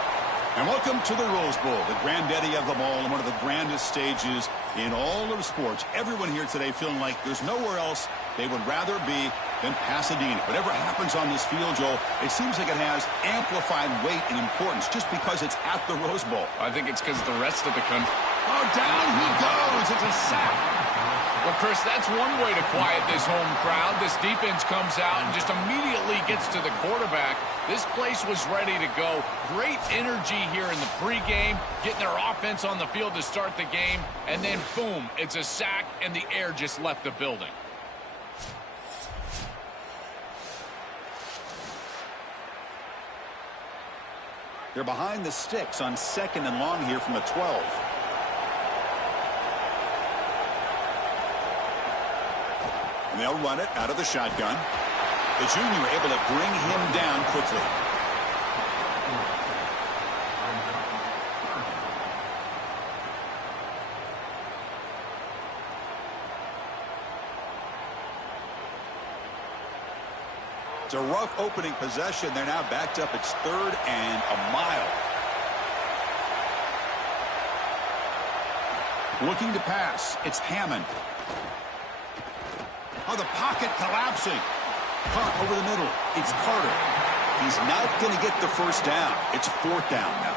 And welcome to the Rose Bowl, the granddaddy of them all, and one of the grandest stages in all of sports. Everyone here today feeling like there's nowhere else they would rather be than Pasadena. Whatever happens on this field, Joel, it seems like it has amplified weight and importance just because it's at the Rose Bowl. I think it's because the rest of the country... Oh, down he goes. It's a sack. Well, Chris, that's one way to quiet this home crowd. This defense comes out and just immediately gets to the quarterback. This place was ready to go. Great energy here in the pregame, getting their offense on the field to start the game, and then, boom, it's a sack, and the air just left the building. They're behind the sticks on 2nd and long here from the 12. And they'll run it out of the shotgun. The junior able to bring him down quickly. It's a rough opening possession. They're now backed up. It's 3rd and a mile. Looking to pass. It's Hammond. Oh, the pocket collapsing. Caught over the middle. It's Carter. He's not going to get the first down. It's 4th down now.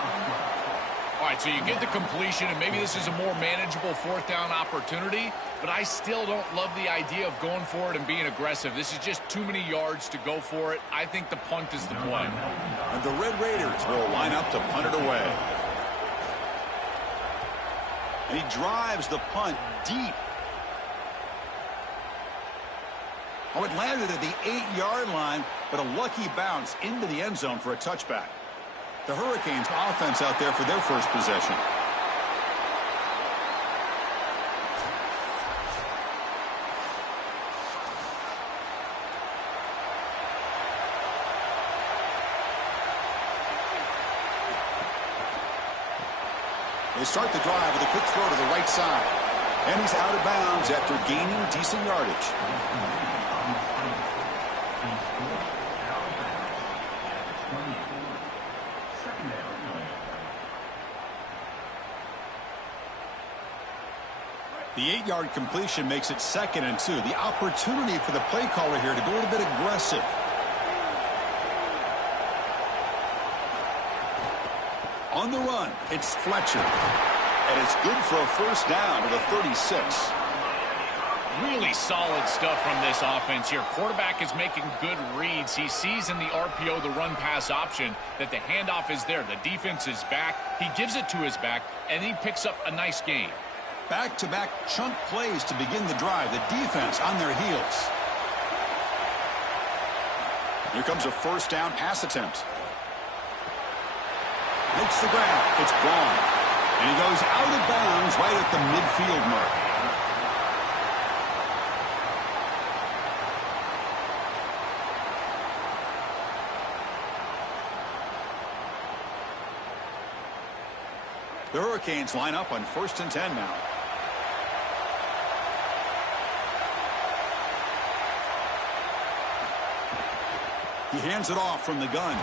All right, so you get the completion, and maybe this is a more manageable 4th down opportunity, but I still don't love the idea of going for it and being aggressive. This is just too many yards to go for it. I think the punt is the play. And the Red Raiders will line up to punt it away. And he drives the punt deep. Oh, it landed at the 8-yard line, but a lucky bounce into the end zone for a touchback. The Hurricanes offense out there for their first possession. They start the drive with a quick throw to the right side. And he's out of bounds after gaining decent yardage. The 8-yard completion makes it 2nd and 2. The opportunity for the play caller here to go a little bit aggressive. On the run, it's Fletcher. And it's good for a first down to the 36. Really solid stuff from this offense here. Quarterback is making good reads. He sees in the RPO, the run-pass option, that the handoff is there. The defense is back. He gives it to his back, and he picks up a nice gain. Back-to-back chunk plays to begin the drive. The defense on their heels. Here comes a first down pass attempt. Makes the grab. It's gone. And he goes out of bounds right at the midfield mark. The Hurricanes line up on 1st and 10 now. He hands it off from the gun.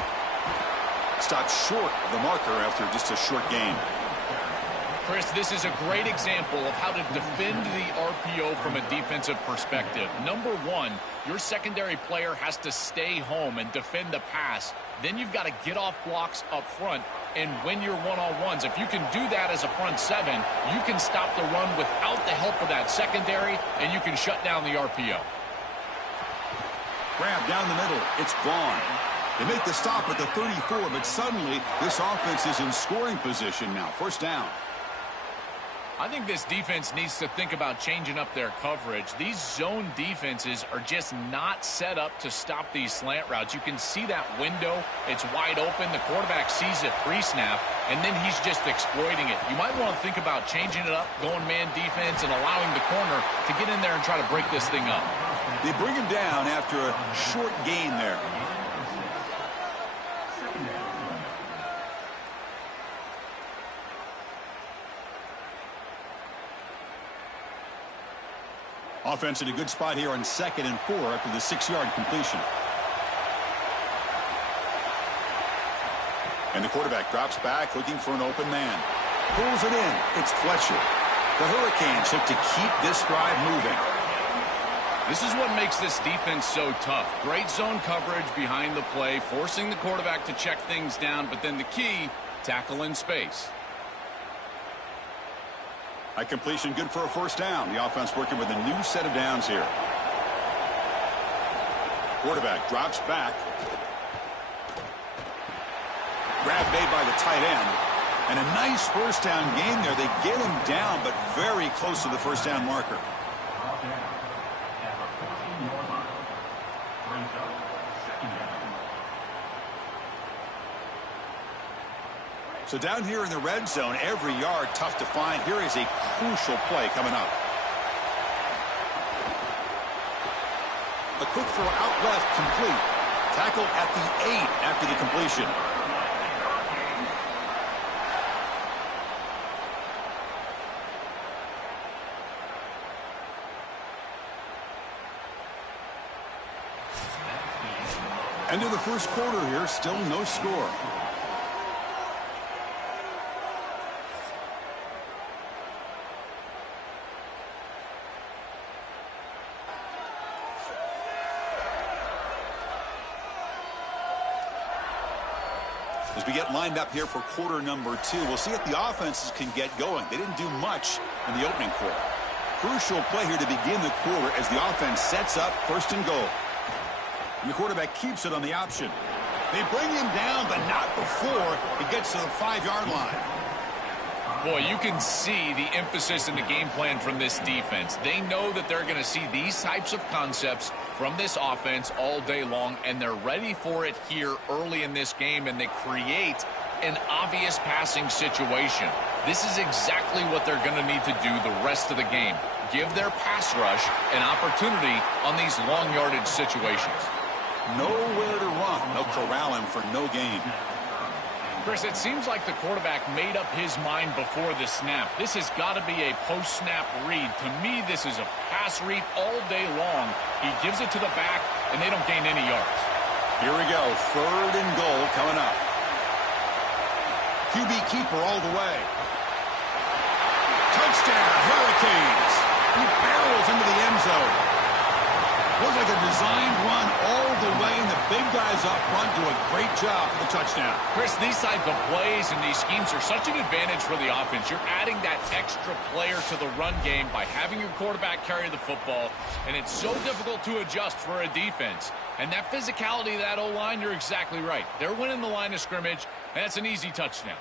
Stopped short of the marker after just a short gain. Chris, this is a great example of how to defend the RPO from a defensive perspective. Number one, your secondary player has to stay home and defend the pass. Then you've got to get off blocks up front and win your one-on-ones. If you can do that as a front seven, you can stop the run without the help of that secondary, and you can shut down the RPO. Grab down the middle. It's Vaughn. They make the stop at the 34, but suddenly this offense is in scoring position now. First down. I think this defense needs to think about changing up their coverage. These zone defenses are just not set up to stop these slant routes. You can see that window. It's wide open. The quarterback sees it pre-snap, and then he's just exploiting it. You might want to think about changing it up, going man defense, and allowing the corner to get in there and try to break this thing up. They bring him down after a short gain there. Offense in a good spot here on 2nd and 4 after the 6-yard completion. And the quarterback drops back looking for an open man. Pulls it in. It's Fletcher. The Hurricanes look to keep this drive moving. This is what makes this defense so tough. Great zone coverage behind the play, forcing the quarterback to check things down, but then the key, tackle in space. A completion good for a first down. The offense working with a new set of downs here. Quarterback drops back. Grab made by the tight end. And a nice first down gain there. They get him down, but very close to the first down marker. So down here in the red zone, every yard tough to find. Here is a crucial play coming up. A quick throw out left, complete. Tackle at the 8 after the completion. End of the first quarter here, still no score. As we get lined up here for quarter number 2, we'll see if the offenses can get going. They didn't do much in the opening quarter. Crucial play here to begin the quarter as the offense sets up 1st and goal. And the quarterback keeps it on the option. They bring him down, but not before he gets to the 5-yard line. Boy, you can see the emphasis in the game plan from this defense. They know that they're going to see these types of concepts from this offense all day long, and they're ready for it here early in this game, and they create an obvious passing situation. This is exactly what they're going to need to do the rest of the game. Give their pass rush an opportunity on these long yardage situations. Nowhere to run. They'll corral him for no gain. Chris, it seems like the quarterback made up his mind before the snap. This has got to be a post-snap read. To me, this is a pass read all day long. He gives it to the back, and they don't gain any yards. Here we go. 3rd and goal coming up. QB keeper all the way. Touchdown, Hurricanes. He barrels into the end zone. Looks like a designed run all the way, and the big guys up front do a great job for the touchdown. Chris, these type of plays and these schemes are such an advantage for the offense. You're adding that extra player to the run game by having your quarterback carry the football, and it's so difficult to adjust for a defense. And that physicality of that O-line, you're exactly right. They're winning the line of scrimmage. That's an easy touchdown.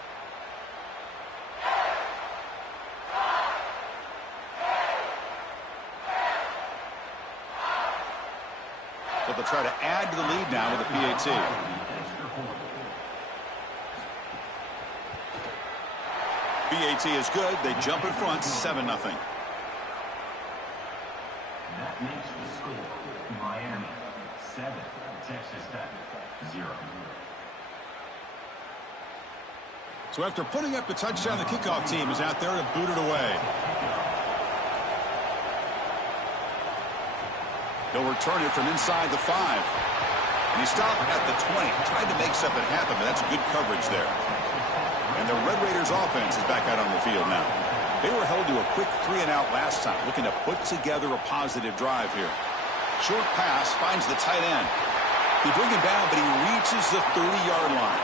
So they'll try to add to the lead now with a PAT. PAT is good. They jump in front, 7-0. That makes the score Miami 7, Texas Tech 0. So after putting up the touchdown, the kickoff team is out there to boot it away. He'll return it from inside the 5. And he stopped at the 20. Tried to make something happen, but that's good coverage there. And the Red Raiders offense is back out on the field now. They were held to a quick 3-and-out last time, looking to put together a positive drive here. Short pass finds the tight end. He brings him down, but he reaches the 30-yard line.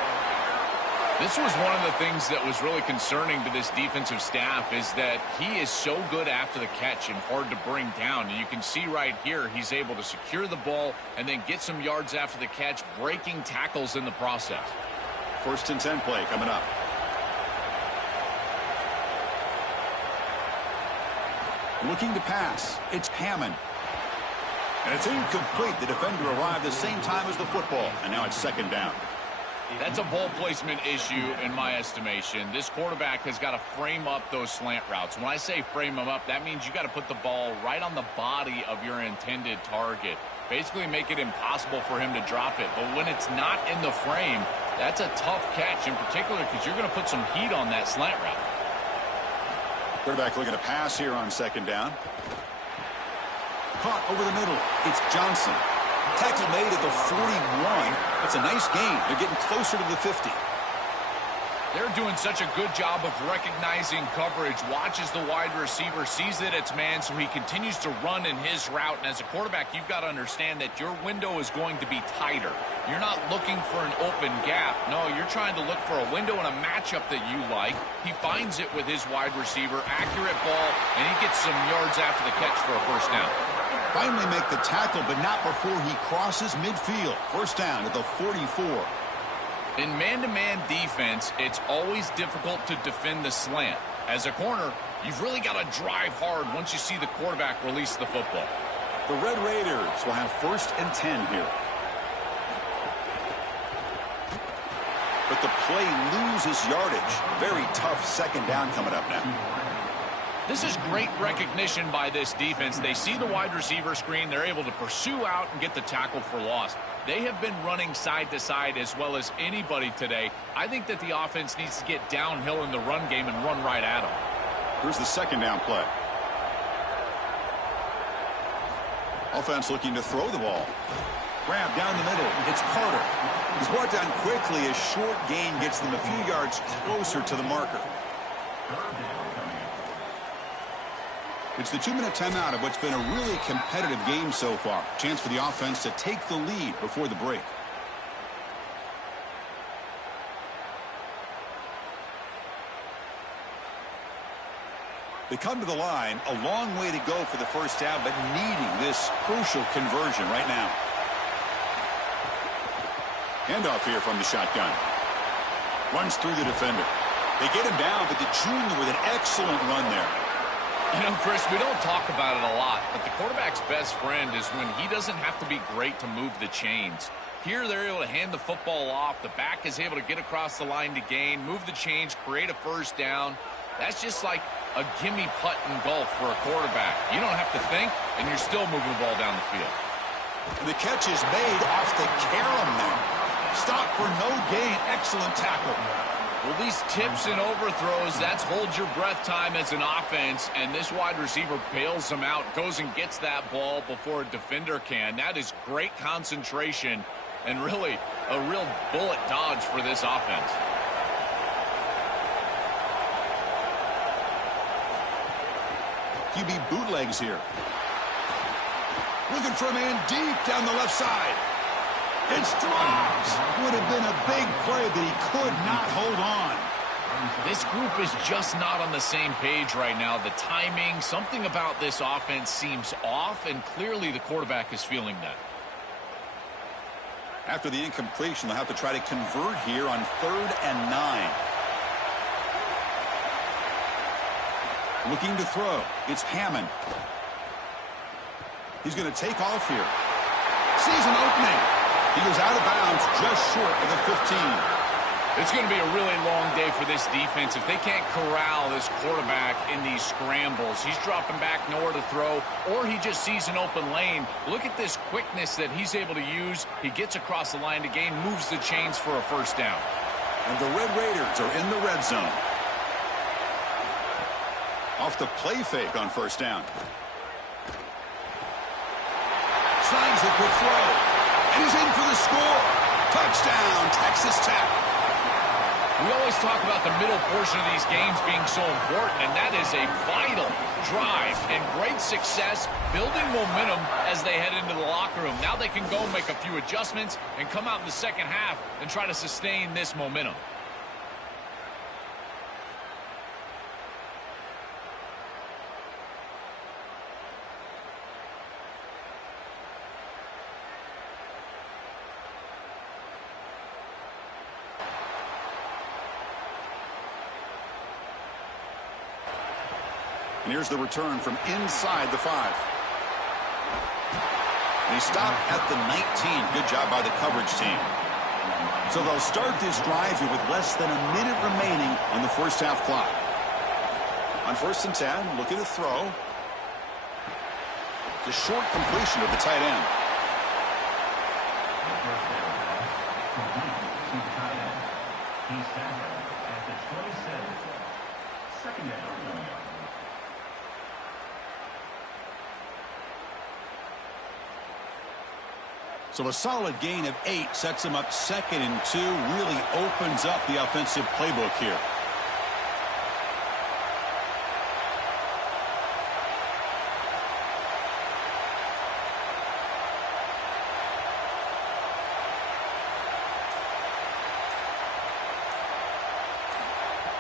This was one of the things that was really concerning to this defensive staff is that he is so good after the catch and hard to bring down. And you can see right here he's able to secure the ball and then get some yards after the catch, breaking tackles in the process. 1st and 10 play coming up. Looking to pass. It's Hammond. And it's incomplete. The defender arrived the same time as the football. And now it's 2nd down. That's a ball placement issue in my estimation. This quarterback has got to frame up those slant routes. When I say frame them up, that means you got to put the ball right on the body of your intended target. Basically make it impossible for him to drop it. But when it's not in the frame, that's a tough catch in particular because you're going to put some heat on that slant route. Quarterback looking to pass here on 2nd down. Caught over the middle. It's Johnson. Tackle made at the 41. It's a nice gain. They're getting closer to the 50. They're doing such a good job of recognizing coverage. Watches the wide receiver, sees that it's man, so he continues to run in his route. And as a quarterback, you've got to understand that your window is going to be tighter. You're not looking for an open gap. No, you're trying to look for a window and a matchup that you like. He finds it with his wide receiver, accurate ball, and he gets some yards after the catch for a 1st down. Finally make the tackle, but not before he crosses midfield. 1st down at the 44. In man-to-man defense, it's always difficult to defend the slant. As a corner, you've really got to drive hard once you see the quarterback release the football. The Red Raiders will have 1st and 10 here. But the play loses yardage. Very tough 2nd down coming up now. This is great recognition by this defense. They see the wide receiver screen. They're able to pursue out and get the tackle for loss. They have been running side to side as well as anybody today. I think that the offense needs to get downhill in the run game and run right at them. Here's the 2nd down play. Offense looking to throw the ball. Grab down the middle. It's Carter. He's brought down quickly. A short gain gets them a few yards closer to the marker. It's the 2-minute timeout of what's been a really competitive game so far. Chance for the offense to take the lead before the break. They come to the line, a long way to go for the 1st down, but needing this crucial conversion right now. Handoff here from the shotgun. Runs through the defender. They get him down, but the junior with an excellent run there. You know, Chris, we don't talk about it a lot, but the quarterback's best friend is when he doesn't have to be great to move the chains. Here, they're able to hand the football off. The back is able to get across the line to gain, move the chains, create a 1st down. That's just like a gimme putt in golf for a quarterback. You don't have to think, and you're still moving the ball down the field. And the catch is made off the carom there. Stop for no gain. Excellent tackle. Well, these tips and overthrows, that's hold your breath time as an offense, and this wide receiver bails them out, goes and gets that ball before a defender can. That is great concentration and really a real bullet dodge for this offense. QB bootlegs here. Looking for a man deep down the left side. It's dropped. Would have been a big play, but he could not hold on. This group is just not on the same page right now. The timing, something about this offense seems off, and clearly the quarterback is feeling that. After the incompletion, they'll have to try to convert here on 3rd and 9. Looking to throw. It's Hammond. He's going to take off here. Sees an opening. He goes out of bounds just short of the 15. It's going to be a really long day for this defense if they can't corral this quarterback in these scrambles. He's dropping back, nowhere to throw, or he just sees an open lane. Look at this quickness that he's able to use. He gets across the line to gain, moves the chains for a 1st down. And the Red Raiders are in the red zone. Off the play fake on 1st down. Slides the quick throw. And he's in for the score. Touchdown, Texas Tech. We always talk about the middle portion of these games being so important, and that is a vital drive and great success building momentum as they head into the locker room. Now they can go make a few adjustments and come out in the second half and try to sustain this momentum. And here's the return from inside the 5. And he stopped at the 19. Good job by the coverage team. So they'll start this drive here with less than a minute remaining on the first half clock. On 1st and 10, looking to throw. It's a short completion of the tight end. He's tackled at the 27. Second down. So a solid gain of 8 sets him up 2nd and 2. Really opens up the offensive playbook here.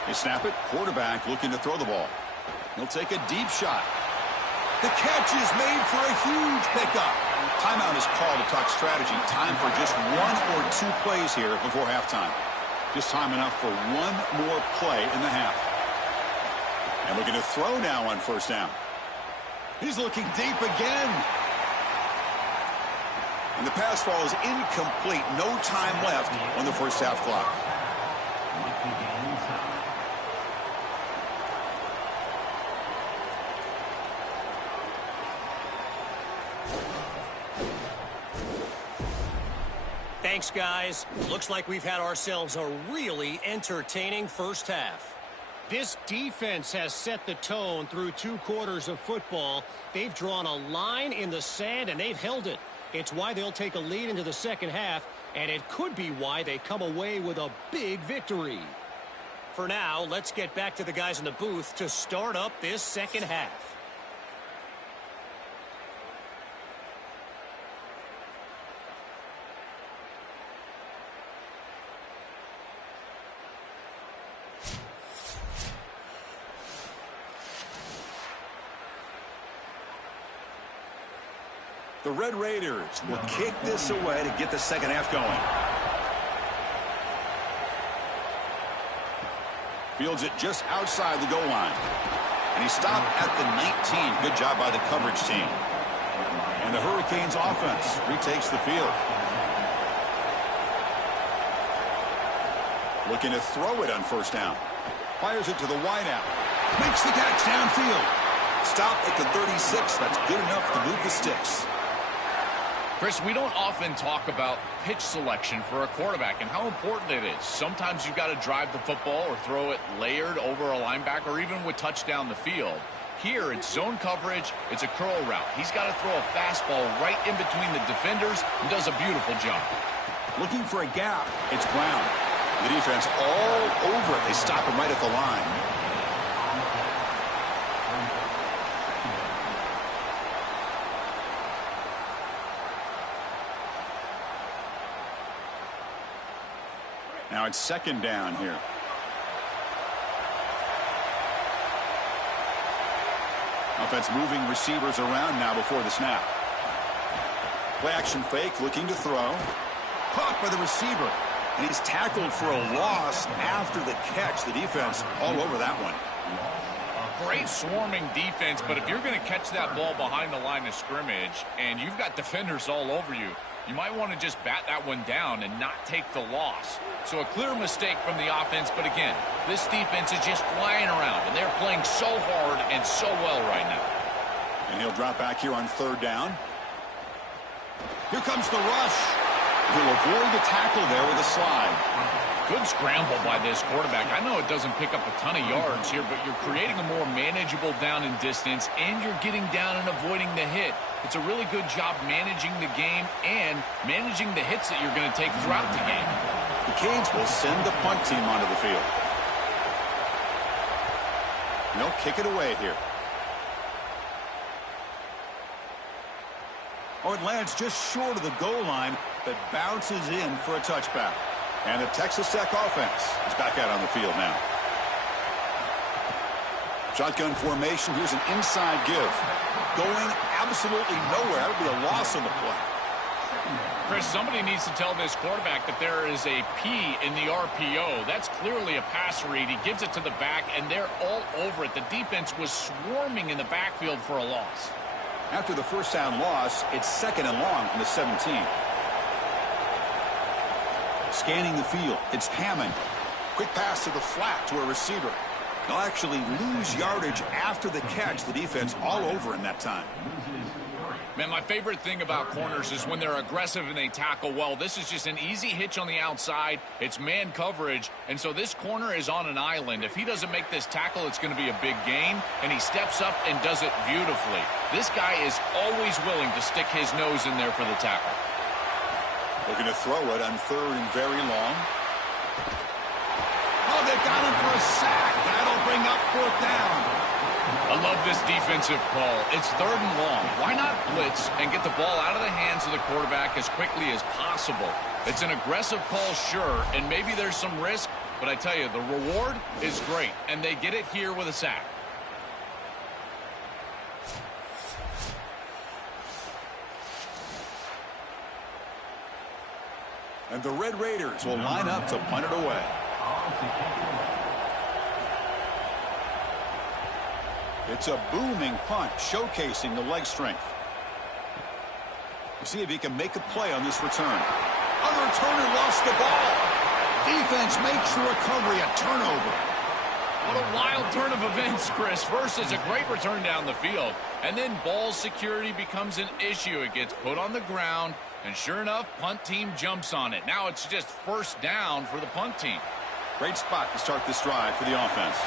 They snap it. Quarterback looking to throw the ball. He'll take a deep shot. The catch is made for a huge pickup. Timeout is called to talk strategy. Time for just 1 or 2 plays here before halftime. Just time enough for 1 more play in the half. And looking to throw now on 1st down. He's looking deep again. And the pass ball is incomplete. No time left on the first half clock. Thanks, guys. Looks like we've had ourselves a really entertaining first half. This defense has set the tone through 2 quarters of football. They've drawn a line in the sand, and they've held it. It's why they'll take a lead into the second half, and it could be why they come away with a big victory. For now, let's get back to the guys in the booth to start up this second half. The Red Raiders will kick this away to get the second half going. Fields it just outside the goal line. And he stopped at the 19. Good job by the coverage team. And the Hurricanes offense retakes the field. Looking to throw it on 1st down. Fires it to the wideout. Makes the catch downfield. Stopped at the 36. That's good enough to move the sticks. Chris, we don't often talk about pitch selection for a quarterback and how important it is. Sometimes you've got to drive the football or throw it layered over a linebacker or even with touch down the field. Here, it's zone coverage. It's a curl route. He's got to throw a fastball right in between the defenders and does a beautiful job. Looking for a gap. It's Brown. The defense all over it. They stop him right at the line. Now it's 2nd down here. Offense moving receivers around now before the snap. Play action fake, looking to throw. Caught by the receiver. And he's tackled for a loss after the catch. The defense all over that one. Great swarming defense, but if you're going to catch that ball behind the line of scrimmage and you've got defenders all over you, you might want to just bat that one down and not take the loss. So a clear mistake from the offense, but again, this defense is just flying around, and they're playing so hard and so well right now. And he'll drop back here on 3rd down. Here comes the rush. He'll avoid the tackle there with a slide. Good scramble by this quarterback. I know it doesn't pick up a ton of yards here, but you're creating a more manageable down and distance, and you're getting down and avoiding the hit. It's a really good job managing the game and managing the hits that you're going to take throughout the game. The Canes will send the punt team onto the field. And they'll kick it away here. Oh, it lands just short of the goal line, but bounces in for a touchback. And the Texas Tech offense is back out on the field now. Shotgun formation. Here's an inside give. Going absolutely nowhere. That would be a loss on the play. Chris, somebody needs to tell this quarterback that there is a P in the RPO. That's clearly a pass read. He gives it to the back, and they're all over it. The defense was swarming in the backfield for a loss. After the first down loss, it's 2nd and long from the 17. Scanning the field, it's Hammond. Quick pass to the flat to a receiver. They'll actually lose yardage after the catch. The defense all over in that time. Man, my favorite thing about corners is when they're aggressive and they tackle well. This is just an easy hitch on the outside. It's man coverage, and so this corner is on an island. If he doesn't make this tackle, it's going to be a big gain, and he steps up and does it beautifully. This guy is always willing to stick his nose in there for the tackle. Looking to throw it on 3rd and very long. Oh, they got him for a sack. That'll bring up 4th down. I love this defensive call. It's 3rd and long. Why not blitz and get the ball out of the hands of the quarterback as quickly as possible? It's an aggressive call, sure, and maybe there's some risk, but I tell you, the reward is great, and they get it here with a sack. And the Red Raiders will line up to punt it away. It's a booming punt, showcasing the leg strength. We'll see if he can make a play on this return. Other returner lost the ball. Defense makes the recovery, a turnover. What a wild turn of events, Chris. First is a great return down the field, and then ball security becomes an issue. It gets put on the ground, and sure enough, punt team jumps on it. Now it's just 1st down for the punt team. Great spot to start this drive for the offense.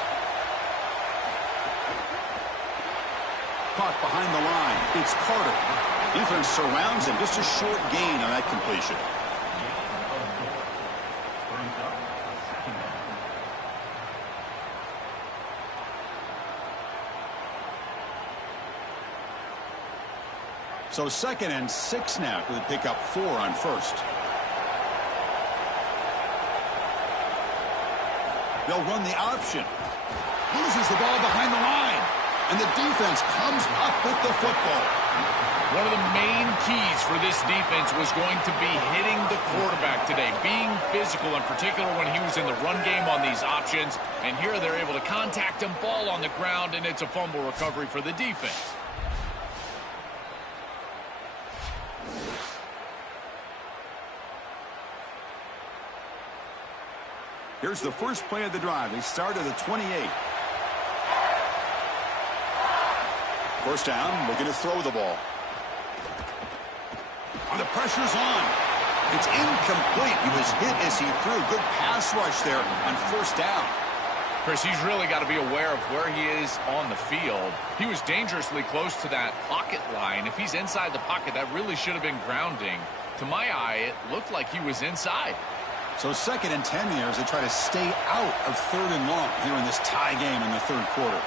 Caught behind the line. It's Carter. Defense surrounds him. Just a short gain on that completion. So 2nd and 6 now for the pickup 4 on 1st. They'll run the option. Loses the ball behind the line. And the defense comes up with the football. One of the main keys for this defense was going to be hitting the quarterback today, being physical, in particular when he was in the run game on these options. And here they're able to contact him, ball on the ground, and it's a fumble recovery for the defense. Here's the first play of the drive. They start at the 28. First down, looking to throw the ball. And the pressure's on. It's incomplete. He was hit as he threw. Good pass rush there on 1st down. Chris, he's really got to be aware of where he is on the field. He was dangerously close to that pocket line. If he's inside the pocket, that really should have been grounding. To my eye, it looked like he was inside. So 2nd and 10 here as they try to stay out of 3rd and long here in this tie game in the 3rd quarter.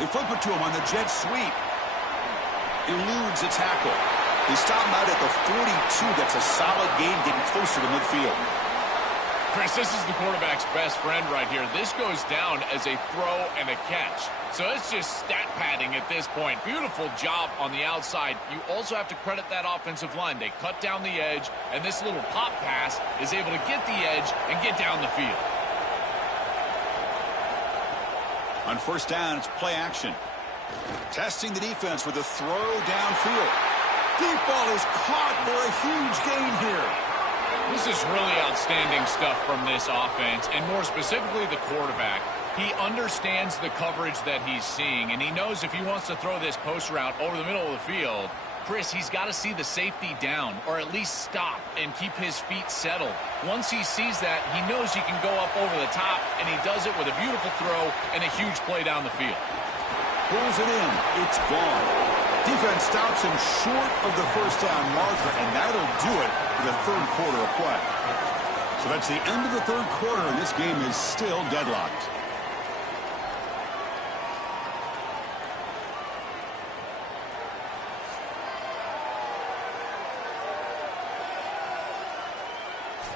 They flip it to him on the jet sweep. Eludes a tackle. They stop him out at the 42. That's a solid gain, getting closer to midfield. Chris, this is the quarterback's best friend right here. This goes down as a throw and a catch. So it's just stat padding at this point. Beautiful job on the outside. You also have to credit that offensive line. They cut down the edge, and this little pop pass is able to get the edge and get down the field. On 1st down, it's play action. Testing the defense with a throw downfield. Deep ball is caught for a huge gain here. This is really outstanding stuff from this offense, and more specifically the quarterback. He understands the coverage that he's seeing, and he knows if he wants to throw this post route over the middle of the field, Chris, he's got to see the safety down, or at least stop and keep his feet settled. Once he sees that, he knows he can go up over the top, and he does it with a beautiful throw and a huge play down the field. Pulls it in. It's gone. Defense stops him short of the first down marker, and that'll do it for the third quarter of play. So that's the end of the third quarter, and this game is still deadlocked.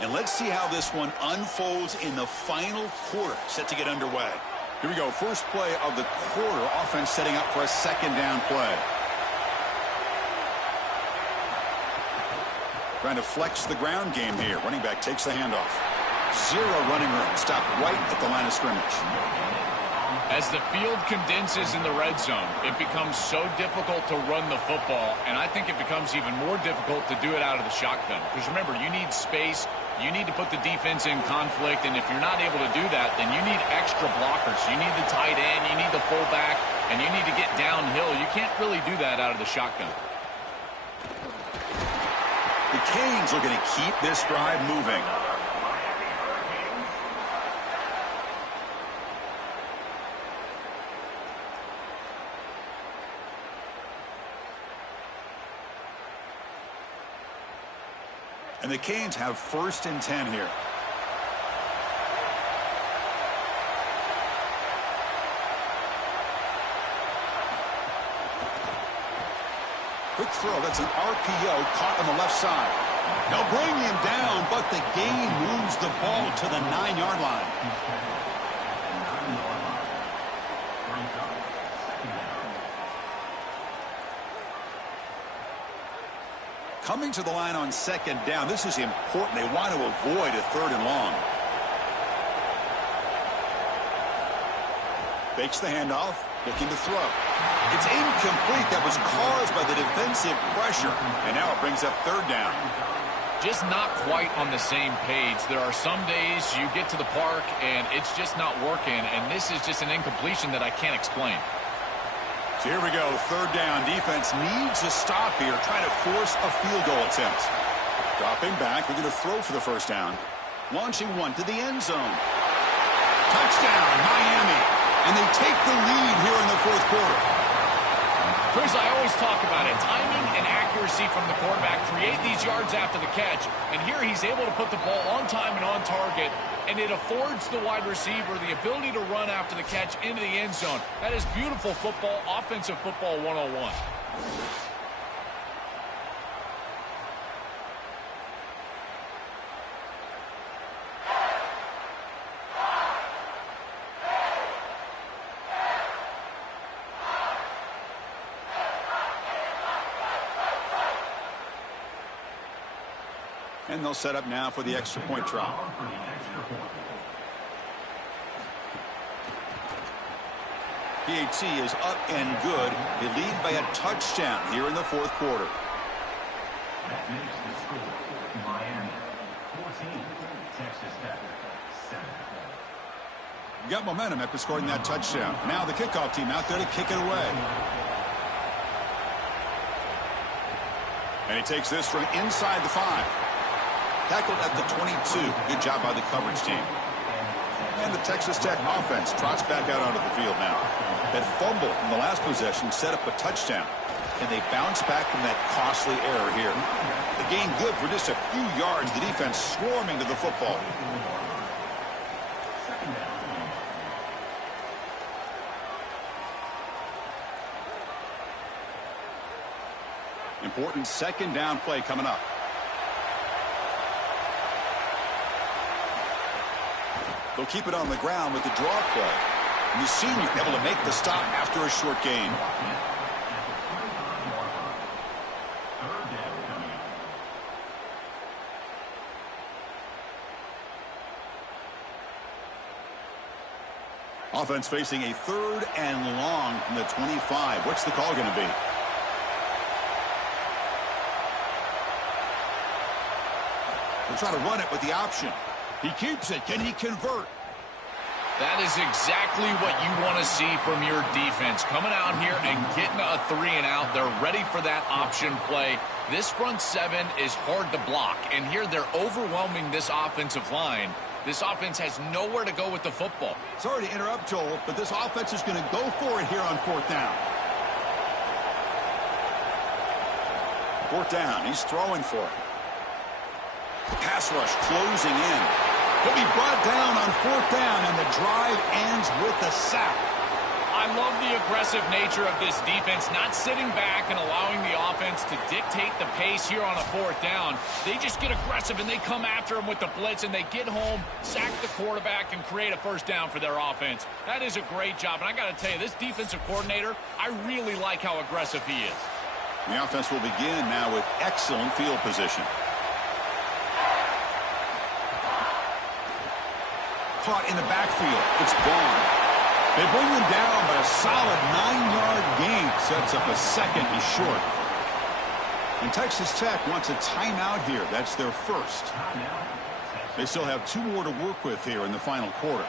And let's see how this one unfolds in the final quarter, set to get underway. Here we go, first play of the quarter, offense setting up for a second down play. Trying to flex the ground game here. Running back takes the handoff. Zero running room. Stopped right at the line of scrimmage. As the field condenses in the red zone, it becomes so difficult to run the football, and I think it becomes even more difficult to do it out of the shotgun. Because remember, you need space, you need to put the defense in conflict, and if you're not able to do that, then you need extra blockers. You need the tight end, you need the fullback, and you need to get downhill. You can't really do that out of the shotgun. The Canes looking to keep this drive moving. And the Canes have 1st and 10 here. Quick throw. That's an RPO caught on the left side. They'll bring him down, but the gain moves the ball to the 9-yard line. Coming to the line on second down. This is important. They want to avoid a 3rd and long. Fakes the handoff, looking to throw. It's incomplete. That was caused by the defensive pressure. And now it brings up 3rd down. Just not quite on the same page. There are some days you get to the park and it's just not working. And this is just an incompletion that I can't explain. So here we go, 3rd down. Defense needs a stop here, trying to force a field goal attempt. Dropping back, they're going to throw for the 1st down. Launching one to the end zone. Touchdown, Miami. And they take the lead here in the 4th quarter. Chris, I always talk about it. Timing and accuracy from the quarterback create these yards after the catch. And here he's able to put the ball on time and on target. And it affords the wide receiver the ability to run after the catch into the end zone. That is beautiful football, offensive football 101. And they'll set up now for the extra point try. PAT is up and good. They lead by a touchdown here in the 4th quarter. That makes the score Miami 14, Texas Tech 7. You got momentum after scoring that touchdown. Now the kickoff team out there to kick it away. And he takes this from inside the 5. Tackled at the 22. Good job by the coverage team. And the Texas Tech offense trots back out onto the field now. That fumble in the last possession set up a touchdown. And they bounce back from that costly error here. The gain good for just a few yards. The defense swarming to the football. Important 2nd down play coming up. They'll keep it on the ground with the draw play. And the senior able to make the stop after a short gain. Offense facing a 3rd and long from the 25. What's the call going to be? They'll try to run it with the option. He keeps it. Can he convert? That is exactly what you want to see from your defense. Coming out here and getting a 3 and out. They're ready for that option play. This front 7 is hard to block. And here they're overwhelming this offensive line. This offense has nowhere to go with the football. Sorry to interrupt, Joel, but this offense is going to go for it here on 4th down. 4th down. He's throwing for it. Pass rush closing in. He'll be brought down on 4th down, and the drive ends with a sack. I love the aggressive nature of this defense, not sitting back and allowing the offense to dictate the pace here on a 4th down. They just get aggressive, and they come after him with the blitz, and they get home, sack the quarterback, and create a 1st down for their offense. That is a great job, and I got to tell you, this defensive coordinator, I really like how aggressive he is. The offense will begin now with excellent field position. Caught in the backfield. It's gone. They bring him down, but a solid 9-yard gain sets up a 2nd and short. And Texas Tech wants a timeout here. That's their first. They still have 2 more to work with here in the final quarter.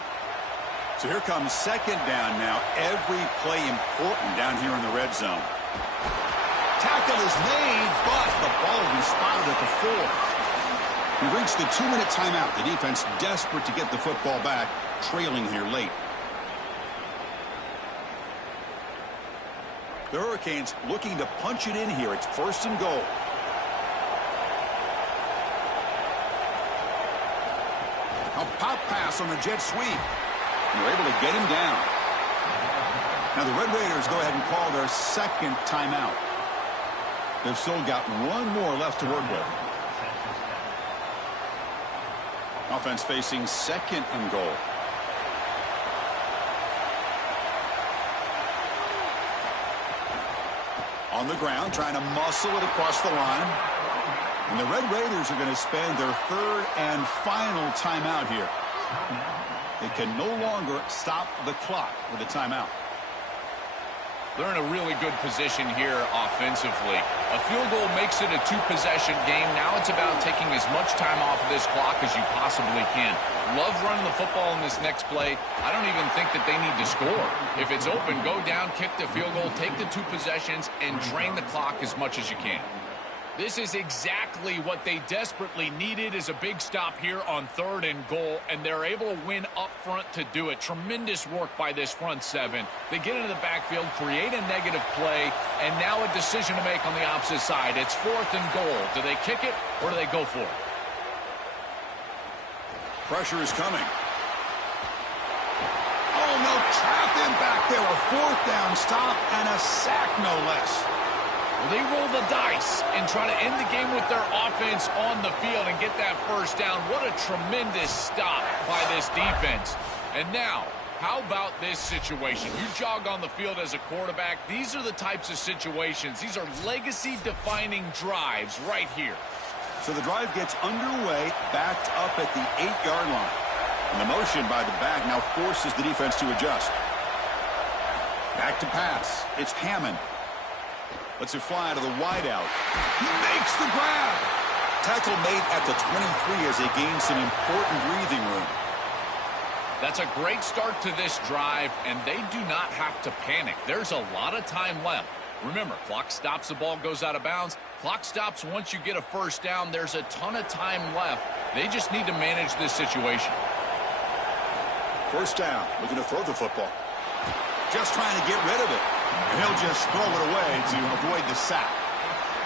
So here comes 2nd down now. Every play important down here in the red zone. Tackle is made, but the ball will be spotted at the 4. We've reached the 2-minute timeout. The defense desperate to get the football back, trailing here late. The Hurricanes looking to punch it in here. It's 1st and goal. A pop pass on the jet sweep. And they're able to get him down. Now the Red Raiders go ahead and call their 2nd timeout. They've still got 1 more left to work with. Offense facing 2nd and goal. On the ground, trying to muscle it across the line. And the Red Raiders are going to spend their 3rd and final timeout here. They can no longer stop the clock with a timeout. They're in a really good position here offensively. A field goal makes it a 2-possession game. Now it's about taking as much time off of this clock as you possibly can. Love running the football in this next play. I don't even think that they need to score. If it's open, go down, kick the field goal, take the 2 possessions, and drain the clock as much as you can. This is exactly what they desperately needed, is a big stop here on 3rd and goal, and they're able to win up front to do it. Tremendous work by this front 7. They get into the backfield, create a negative play, and now a decision to make on the opposite side. It's 4th and goal. Do they kick it or do they go for it? Pressure is coming. Oh, no, trap him back there. A 4th down stop and a sack, no less. Well, they roll the dice and try to end the game with their offense on the field and get that 1st down. What a tremendous stop by this defense. And now, how about this situation? You jog on the field as a quarterback. These are the types of situations. These are legacy-defining drives right here. So the drive gets underway, backed up at the 8-yard line. And the motion by the back now forces the defense to adjust. Back to pass. It's Hammond. Lets it fly to the wideout. He makes the grab. Tackle made at the 23 as they gain some important breathing room. That's a great start to this drive, and they do not have to panic. There's a lot of time left. Remember, clock stops, the ball goes out of bounds. Clock stops once you get a 1st down. There's a ton of time left. They just need to manage this situation. 1st down, looking to throw the football. Just trying to get rid of it. And he'll just throw it away to avoid the sack.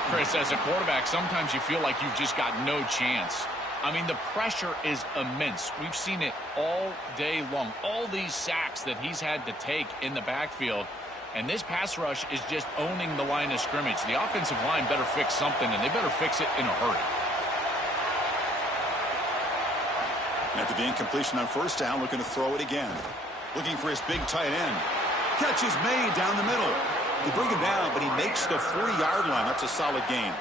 Chris, as a quarterback, sometimes you feel like you've just got no chance. I mean, the pressure is immense. We've seen it all day long. All these sacks that he's had to take in the backfield. And this pass rush is just owning the line of scrimmage. The offensive line better fix something, and they better fix it in a hurry. After the incompletion on 1st down, looking to throw it again. Looking for his big tight end. Catch is made down the middle. They bring him down, but he makes the 40-yard line. That's a solid gain.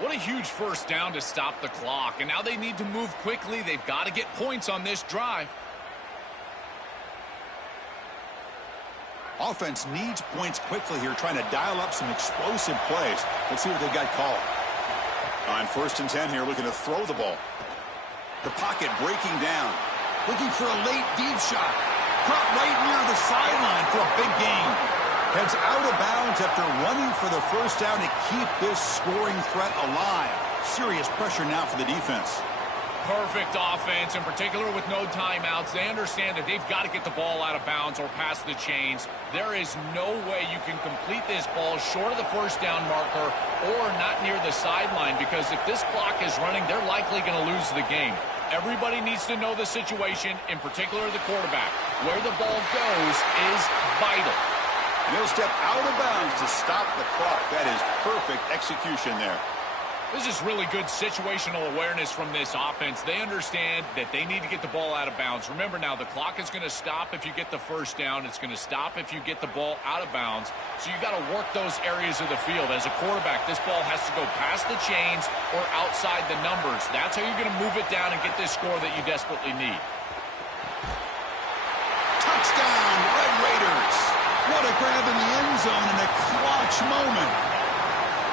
What a huge 1st down to stop the clock. And now they need to move quickly. They've got to get points on this drive. Offense needs points quickly here, trying to dial up some explosive plays. Let's see what they've got called. On 1st and 10 here, looking to throw the ball. The pocket breaking down. Looking for a late deep shot. Caught right near the sideline for a big gain. Heads out of bounds after running for the 1st down to keep this scoring threat alive. Serious pressure now for the defense. Perfect offense, in particular with no timeouts. They understand that they've got to get the ball out of bounds or past the chains. There is no way you can complete this ball short of the first down marker or not near the sideline, because if this clock is running, they're likely going to lose the game. Everybody needs to know the situation, in particular the quarterback. Where the ball goes is vital. And he'll step out of bounds to stop the clock. That is perfect execution there. This is really good situational awareness from this offense. They understand that they need to get the ball out of bounds. Remember now, the clock is going to stop if you get the first down. It's going to stop if you get the ball out of bounds. So you got to work those areas of the field. As a quarterback, this ball has to go past the chains or outside the numbers. That's how you're going to move it down and get this score that you desperately need. Touchdown, Red Raiders. What a grab in the end zone in a clutch moment.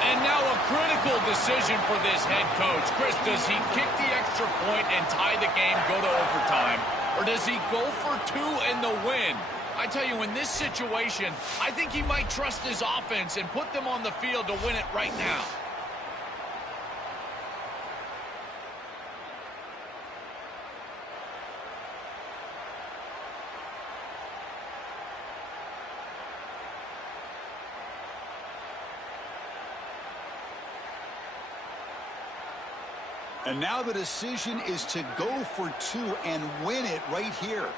And now a critical decision for this head coach. Chris, does he kick the extra point and tie the game, go to overtime? Or does he go for two and the win? I tell you, in this situation, I think he might trust his offense and put them on the field to win it right now. And now the decision is to go for two and win it right here.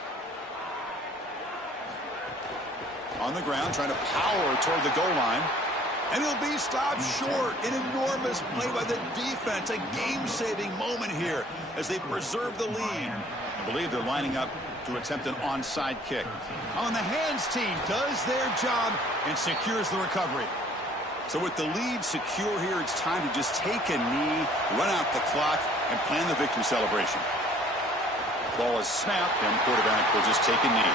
On the ground, trying to power toward the goal line. And he'll be stopped short. An enormous play by the defense. A game-saving moment here as they preserve the lead. I believe they're lining up to attempt an onside kick. On the hands team does their job and secures the recovery. So with the lead secure here, it's time to just take a knee, run out the clock, and plan the victory celebration. Ball is snapped, and quarterback will just take a knee.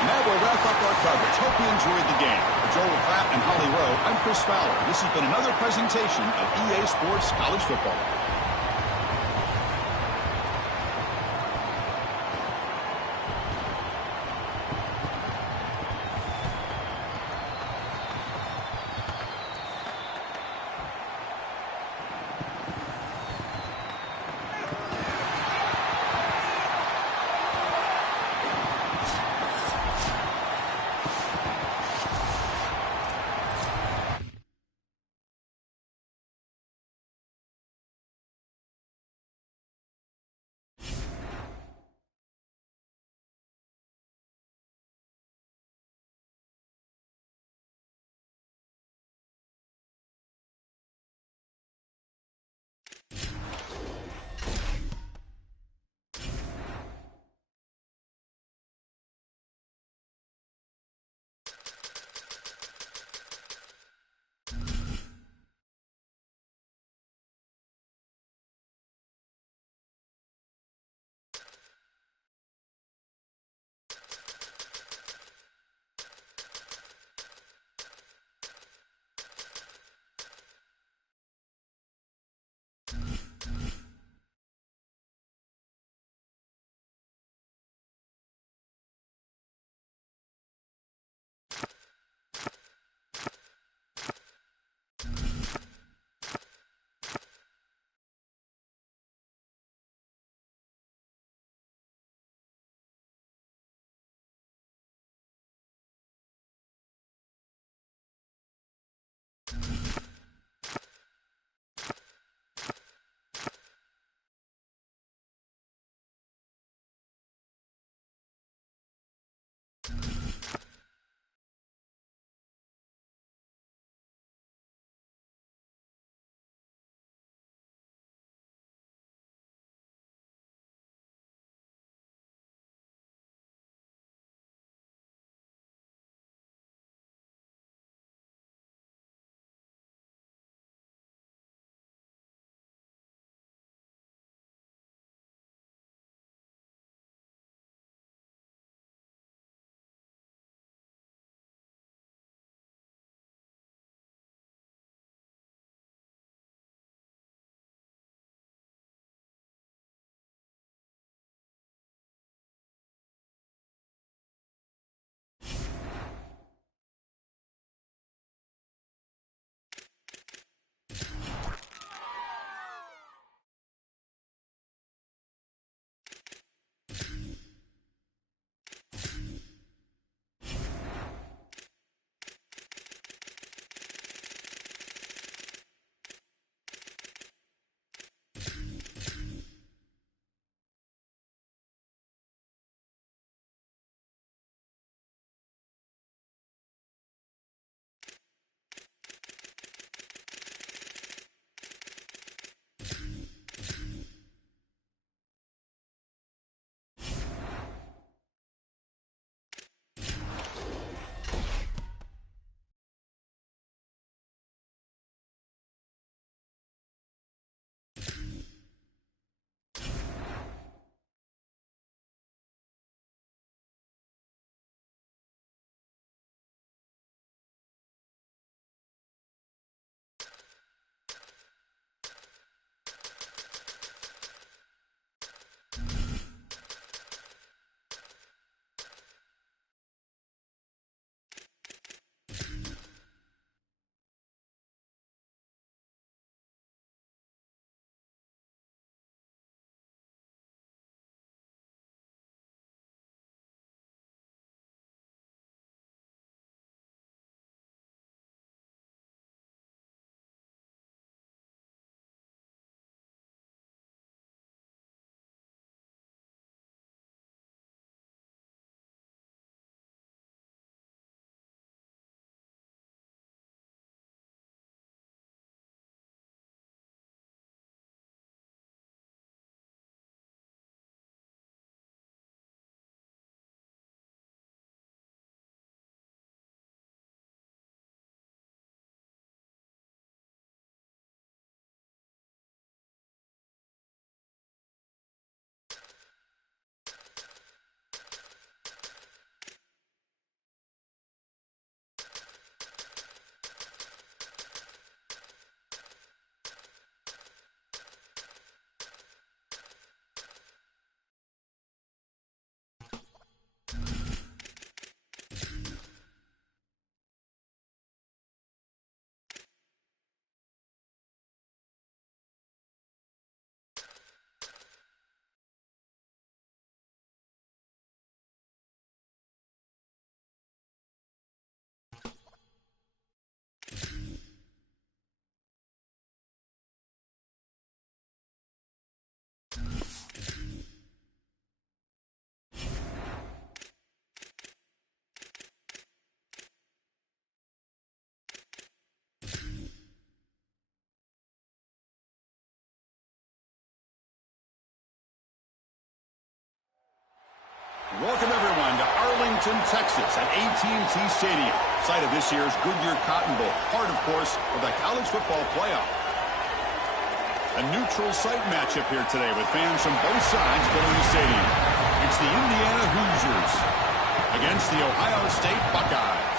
And that will wrap up our coverage. Hope you enjoyed the game. For Joel Klatt and Holly Rowe, I'm Chris Fowler. This has been another presentation of EA Sports College Football. Arlington, Texas at AT&T Stadium, site of this year's Goodyear Cotton Bowl, part, of course, of the college football playoff. A neutral site matchup here today with fans from both sides filling the stadium. It's the Indiana Hoosiers against the Ohio State Buckeyes.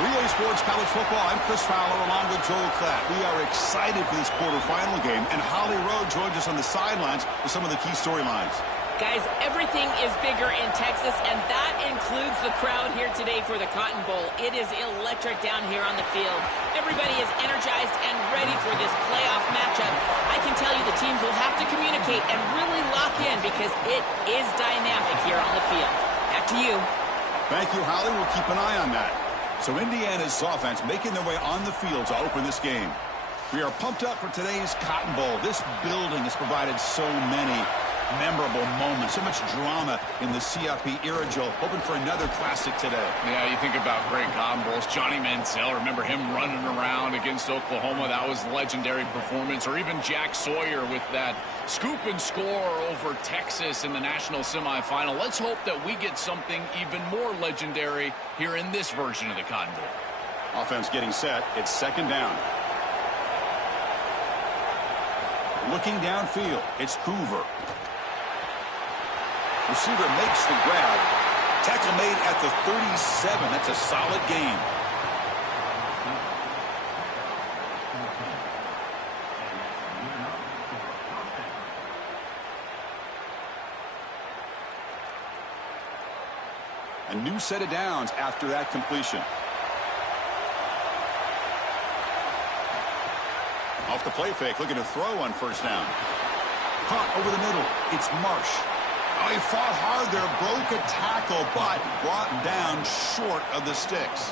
For EA Sports College Football, I'm Chris Fowler along with Joel Klatt. We are excited for this quarterfinal game, and Holly Rowe joins us on the sidelines with some of the key storylines. Guys, everything is bigger in Texas, and that includes the crowd here today for the Cotton Bowl. It is electric down here on the field. Everybody is energized and ready for this playoff matchup. I can tell you the teams will have to communicate and really lock in because it is dynamic here on the field. Back to you. Thank you, Holly. We'll keep an eye on that. So Indiana's offense making their way on the field to open this game. We are pumped up for today's Cotton Bowl. This building has provided so many memorable moments, so much drama in the CFP era, Joel. Hoping for another classic today. Yeah, you think about great Cotton Bowls. Johnny Manziel, remember him running around against Oklahoma? That was a legendary performance. Or even Jack Sawyer with that scoop and score over Texas in the national semifinal. Let's hope that we get something even more legendary here in this version of the Cotton Bowl. Offense getting set. It's second down. Looking downfield, it's Hoover. Receiver makes the grab. Tackle made at the 37. That's a solid gain. A new set of downs after that completion. Off the play fake, looking to throw on first down. Caught over the middle. It's Marsh. Oh, he fought hard there, broke a tackle, but brought down short of the sticks.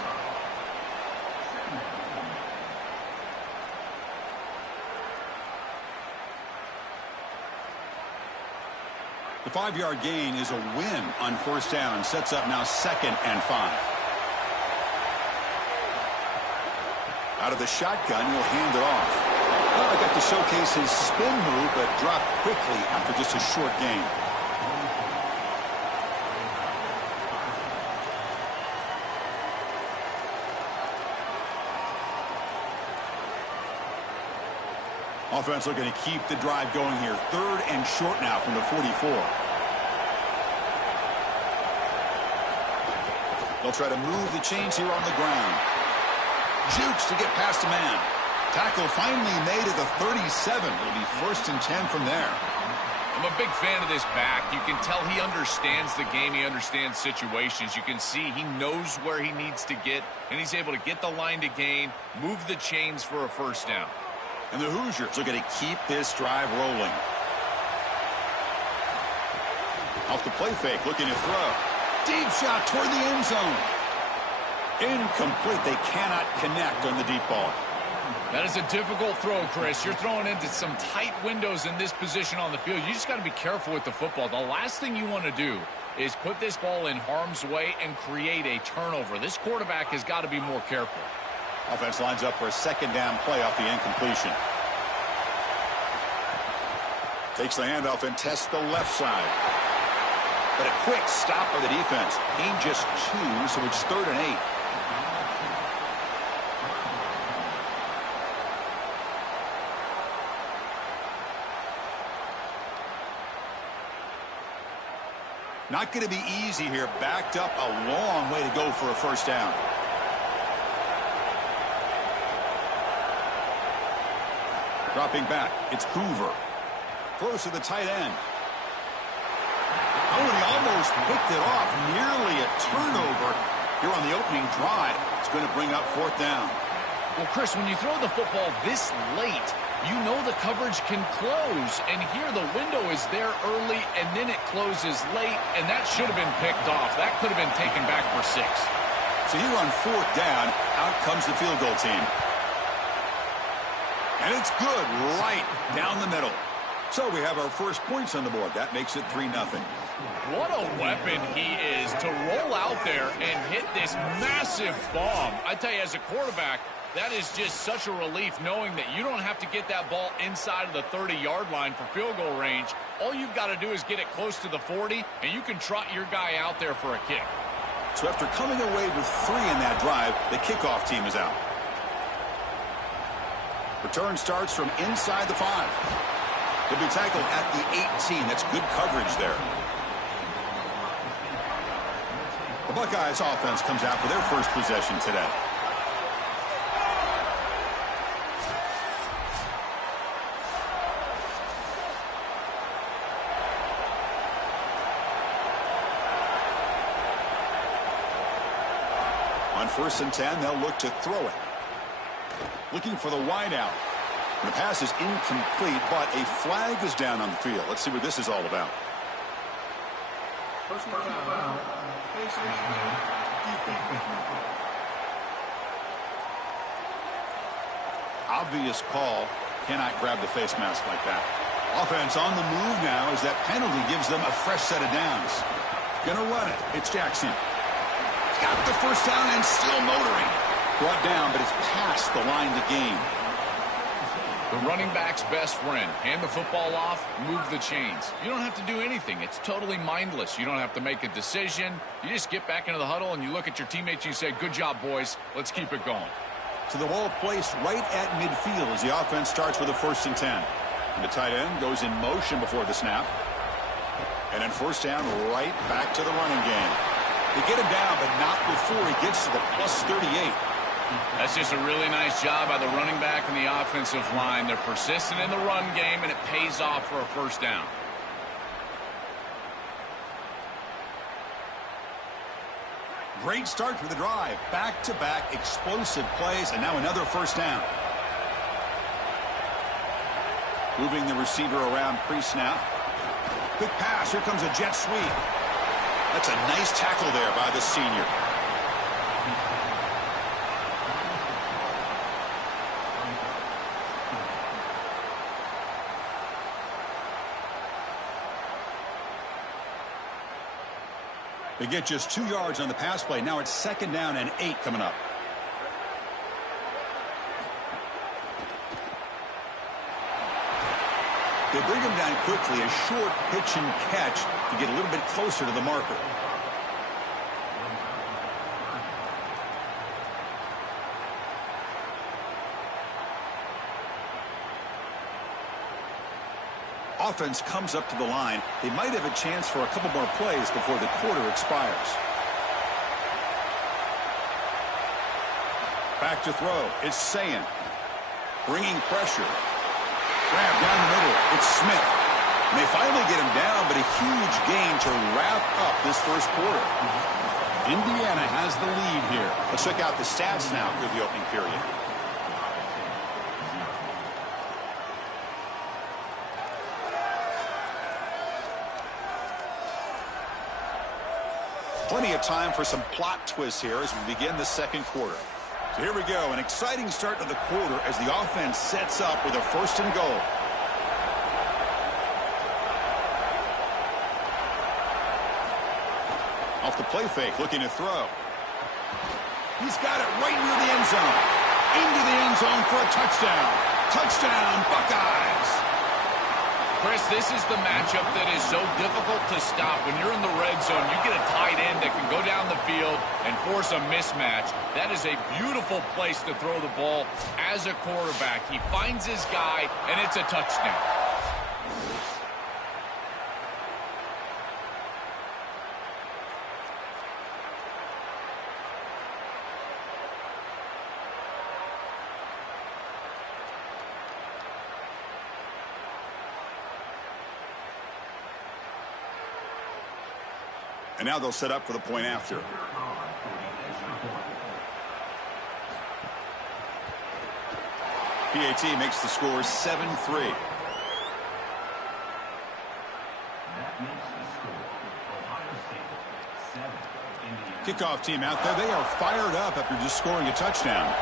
The 5-yard gain is a win on first down. Sets up now 2nd and 5. Out of the shotgun, he'll hand it off. Well, I got to showcase his spin move, but dropped quickly after just a short gain. Offense looking to keep the drive going here. 3rd and short now from the 44. They'll try to move the chains here on the ground. Jukes to get past a man. Tackle finally made at the 37. It'll be 1st and 10 from there. I'm a big fan of this back. You can tell he understands the game. He understands situations. You can see he knows where he needs to get, and he's able to get the line to gain, move the chains for a first down. And the Hoosiers are going to keep this drive rolling. Off the play fake, looking to throw. Deep shot toward the end zone. Incomplete. They cannot connect on the deep ball. That is a difficult throw, Chris. You're throwing into some tight windows in this position on the field. You just got to be careful with the football. The last thing you want to do is put this ball in harm's way and create a turnover. This quarterback has got to be more careful. Offense lines up for a 2nd down play off the incompletion. Takes the handoff and tests the left side. But a quick stop by the defense. Gain just 2, so it's 3rd and 8. Not going to be easy here. Backed up a long way to go for a first down. Dropping back, it's Hoover. Throws to the tight end. Oh, and he almost picked it off. Nearly a turnover here on the opening drive. It's going to bring up 4th down. Well, Chris, when you throw the football this late, you know the coverage can close. And here the window is there early, and then it closes late, and that should have been picked off. That could have been taken back for 6. So here on 4th down, out comes the field goal team. And it's good right down the middle. So we have our first points on the board. That makes it 3-0. What a weapon he is to roll out there and hit this massive bomb. I tell you, as a quarterback, that is just such a relief knowing that you don't have to get that ball inside of the 30-yard line for field goal range. All you've got to do is get it close to the 40, and you can trot your guy out there for a kick. So after coming away with 3 in that drive, the kickoff team is out. Return starts from inside the 5. He'll be tackled at the 18. That's good coverage there. The Buckeyes offense comes out for their first possession today. On 1st and 10, they'll look to throw it. Looking for the wide out. The pass is incomplete, but a flag is down on the field. Let's see what this is all about. Obvious call. Cannot grab the face mask like that. Offense on the move now as that penalty gives them a fresh set of downs. Gonna run it. It's Jackson. Got the first down and still motoring. Brought down, but it's past the line to gain. The running back's best friend. Hand the football off, move the chains. You don't have to do anything. It's totally mindless. You don't have to make a decision. You just get back into the huddle and you look at your teammates and you say, good job, boys. Let's keep it going. So the ball placed right at midfield as the offense starts with a 1st and 10. And the tight end goes in motion before the snap. And then 1st down, right back to the running game. They get him down, but not before he gets to the plus 38. That's just a really nice job by the running back and the offensive line. They're persistent in the run game, and it pays off for a 1st down. Great start for the drive. Back-to-back explosive plays, and now another 1st down. Moving the receiver around pre-snap. Quick pass. Here comes a jet sweep. That's a nice tackle there by the senior. They get just 2 yards on the pass play. Now it's 2nd down and 8 coming up. They bring him down quickly, a short pitch and catch to get a little bit closer to the marker. Offense comes up to the line. They might have a chance for a couple more plays before the quarter expires. Back to throw. It's Sayin. Bringing pressure. Grab down the middle. It's Smith. And they finally get him down, but a huge gain to wrap up this 1st quarter. Indiana has the lead here. Let's check out the stats now for the opening period. Plenty of time for some plot twists here as we begin the 2nd quarter. So here we go, an exciting start to the quarter as the offense sets up with a 1st and goal. Off the play fake, looking to throw. He's got it right near the end zone. Into the end zone for a touchdown. Touchdown, Buckeyes! Chris, this is the matchup that is so difficult to stop. When you're in the red zone, you get a tight end that can go down the field and force a mismatch. That is a beautiful place to throw the ball as a quarterback. He finds his guy, and it's a touchdown. And now they'll set up for the point after. PAT makes the score 7-3. Kickoff team out there. They are fired up after just scoring a touchdown.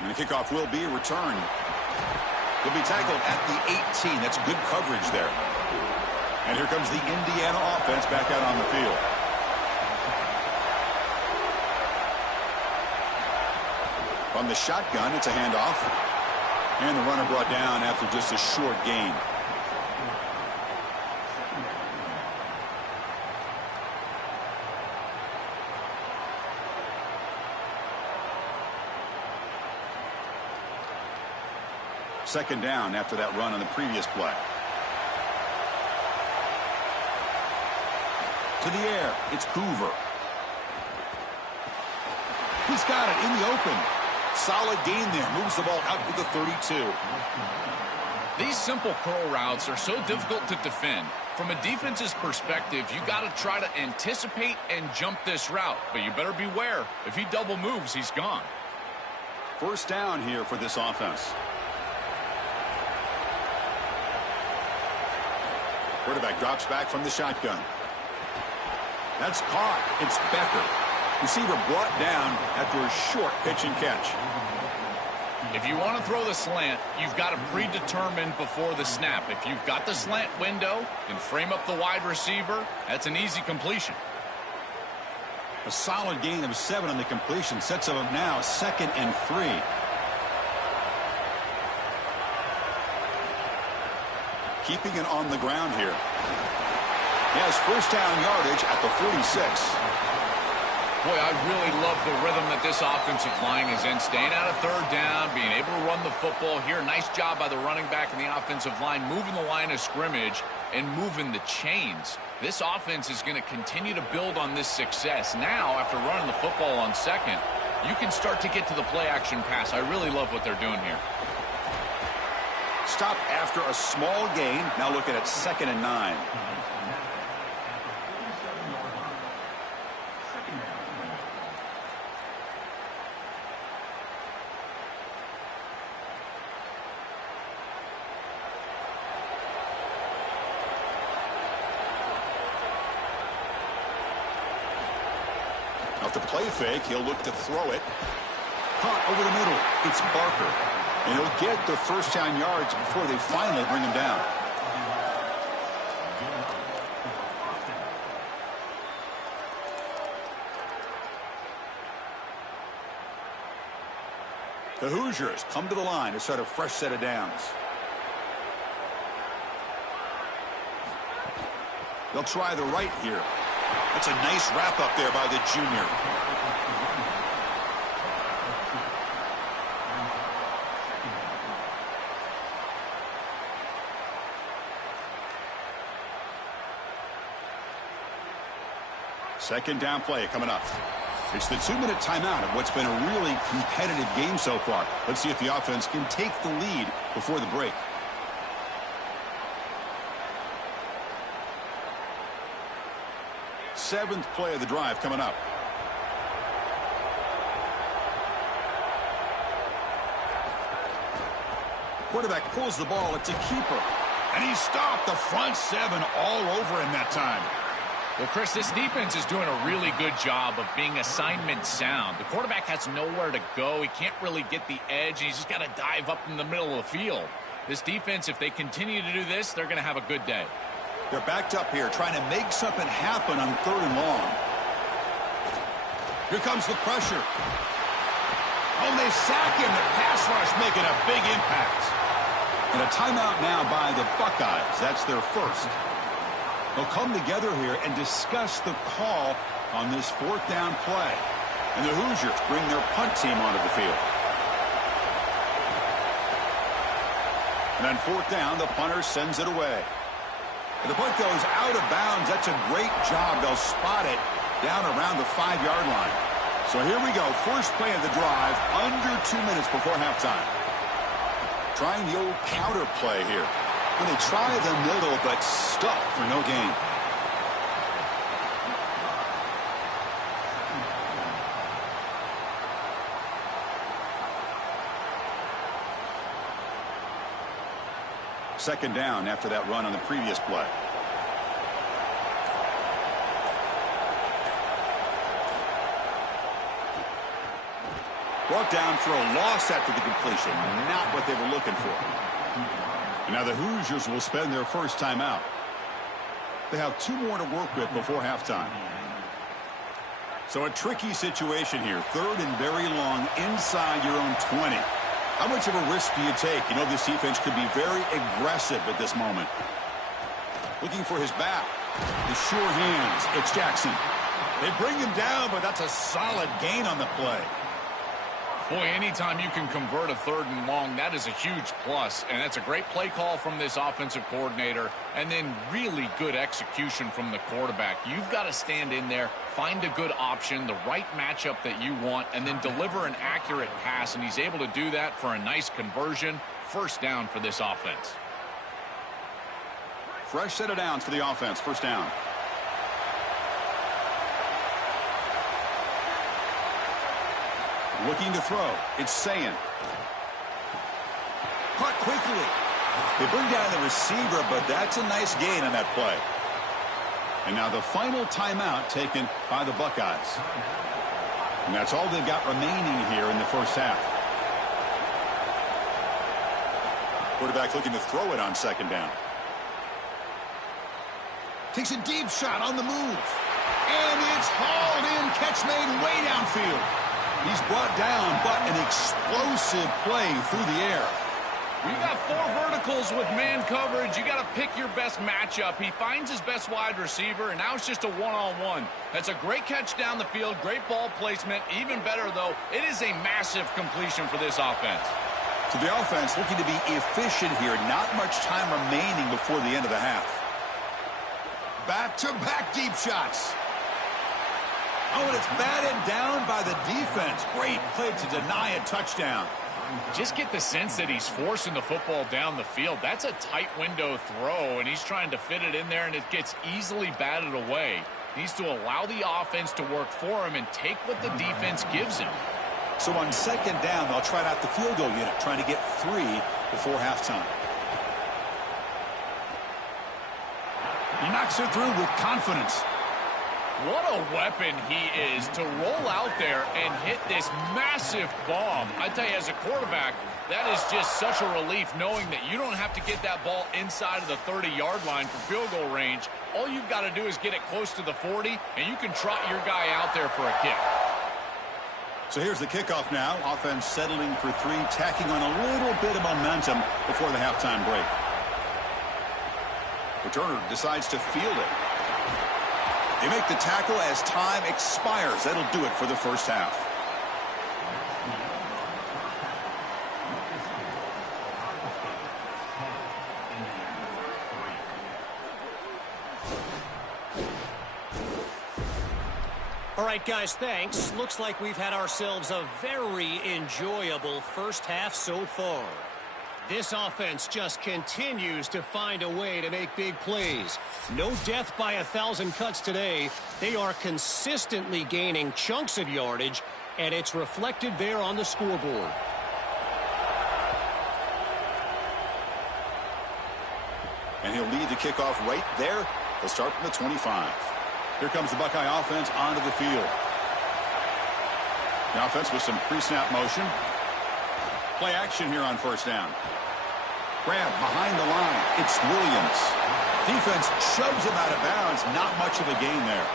And the kickoff will be returned. He'll be tackled at the 18. That's good coverage there. And here comes the Indiana offense back out on the field. From the shotgun, it's a handoff. And the runner brought down after just a short gain. Second down after that run on the previous play. To the air, it's Hoover. He's got it in the open. Solid gain there. Moves the ball out to the 32. These simple curl routes are so difficult to defend. From a defense's perspective, you got to try to anticipate and jump this route. But you better beware. If he double moves, he's gone. First down here for this offense. Quarterback drops back from the shotgun. That's caught. It's Becker. Receiver brought down after a short pitch and catch. If you want to throw the slant, you've got to predetermine before the snap. If you've got the slant window and frame up the wide receiver, that's an easy completion. A solid gain of 7 on the completion sets him up now 2nd and 3. Keeping it on the ground here. He has first down yardage at the 46. Boy, I really love the rhythm that this offensive line is in. Staying out of third down, being able to run the football here. Nice job by the running back and the offensive line, moving the line of scrimmage and moving the chains. This offense is going to continue to build on this success. Now, after running the football on second, you can start to get to the play-action pass. I really love what they're doing here. Stop after a small gain. Now looking at 2nd and 9. Off the play fake, he'll look to throw it. Caught over the middle. It's Barker. And he'll get the first down yards before they finally bring him down. The Hoosiers come to the line to start a fresh set of downs. They'll try the right here. That's a nice wrap up there by the junior. Second down play coming up. It's the 2-minute timeout of what's been a really competitive game so far. Let's see if the offense can take the lead before the break. Seventh play of the drive coming up. Quarterback pulls the ball. It's a keeper. And he stopped the front 7 all over him that time. Well, Chris, this defense is doing a really good job of being assignment sound. The quarterback has nowhere to go. He can't really get the edge. He's just got to dive up in the middle of the field. This defense, if they continue to do this, they're going to have a good day. They're backed up here, trying to make something happen on 3rd and long. Here comes the pressure. Oh, they sack him. The pass rush making a big impact. And a timeout now by the Buckeyes. That's their first. They'll come together here and discuss the call on this 4th down play. And the Hoosiers bring their punt team onto the field. And on 4th down, the punter sends it away. And the punt goes out of bounds. That's a great job. They'll spot it down around the 5-yard line. So here we go. First play of the drive, under 2 minutes before halftime. Trying the old counter play here. When they try the middle, but stuck for no gain. Second down after that run on the previous play. Brought down for a loss after the completion. Not what they were looking for. And now the Hoosiers will spend their first timeout. They have 2 more to work with before halftime. So a tricky situation here. 3rd and very long inside your own 20. How much of a risk do you take? You know this defense could be very aggressive at this moment. Looking for his back. The sure hands. It's Jackson. They bring him down, but that's a solid gain on the play. Boy, anytime you can convert a 3rd and long, that is a huge plus. And that's a great play call from this offensive coordinator. And then really good execution from the quarterback. You've got to stand in there, find a good option, the right matchup that you want, and then deliver an accurate pass. And he's able to do that for a nice conversion. First down for this offense. Fresh set of downs for the offense. First down. Looking to throw. It's Sayin. Caught quickly. They bring down the receiver, but that's a nice gain on that play. And now the final timeout taken by the Buckeyes. And that's all they've got remaining here in the first half. Quarterback looking to throw it on second down. Takes a deep shot on the move. And it's hauled in. Catch made way downfield. He's brought down, but an explosive play through the air. We've got 4 verticals with man coverage. You got to pick your best matchup. He finds his best wide receiver, and now it's just a one-on-one. That's a great catch down the field, great ball placement. Even better, though, it is a massive completion for this offense. So the offense looking to be efficient here. Not much time remaining before the end of the half. Back-to-back deep shots. Oh, and it's batted down by the defense. Great play to deny a touchdown. Just get the sense that he's forcing the football down the field. That's a tight window throw, and he's trying to fit it in there, and it gets easily batted away. He needs to allow the offense to work for him and take what the defense gives him. So on second down, they'll try out the field goal unit, trying to get 3 before halftime. He knocks it through with confidence. What a weapon he is to roll out there and hit this massive bomb. I tell you, as a quarterback, that is just such a relief knowing that you don't have to get that ball inside of the 30-yard line for field goal range. All you've got to do is get it close to the 40, and you can trot your guy out there for a kick. So here's the kickoff now. Offense settling for 3, tacking on a little bit of momentum before the halftime break. Returner decides to field it. They make the tackle as time expires. That'll do it for the first half. All right, guys, thanks. Looks like we've had ourselves a very enjoyable first half so far. This offense just continues to find a way to make big plays. No death by 1,000 cuts today. They are consistently gaining chunks of yardage, and it's reflected there on the scoreboard. And he'll lead the kickoff right there. They'll start from the 25. Here comes the Buckeye offense onto the field. The offense with some pre-snap motion. Play action here on first down. Grab behind the line. It's Williams. Defense shoves him out of bounds. Not much of a gain there.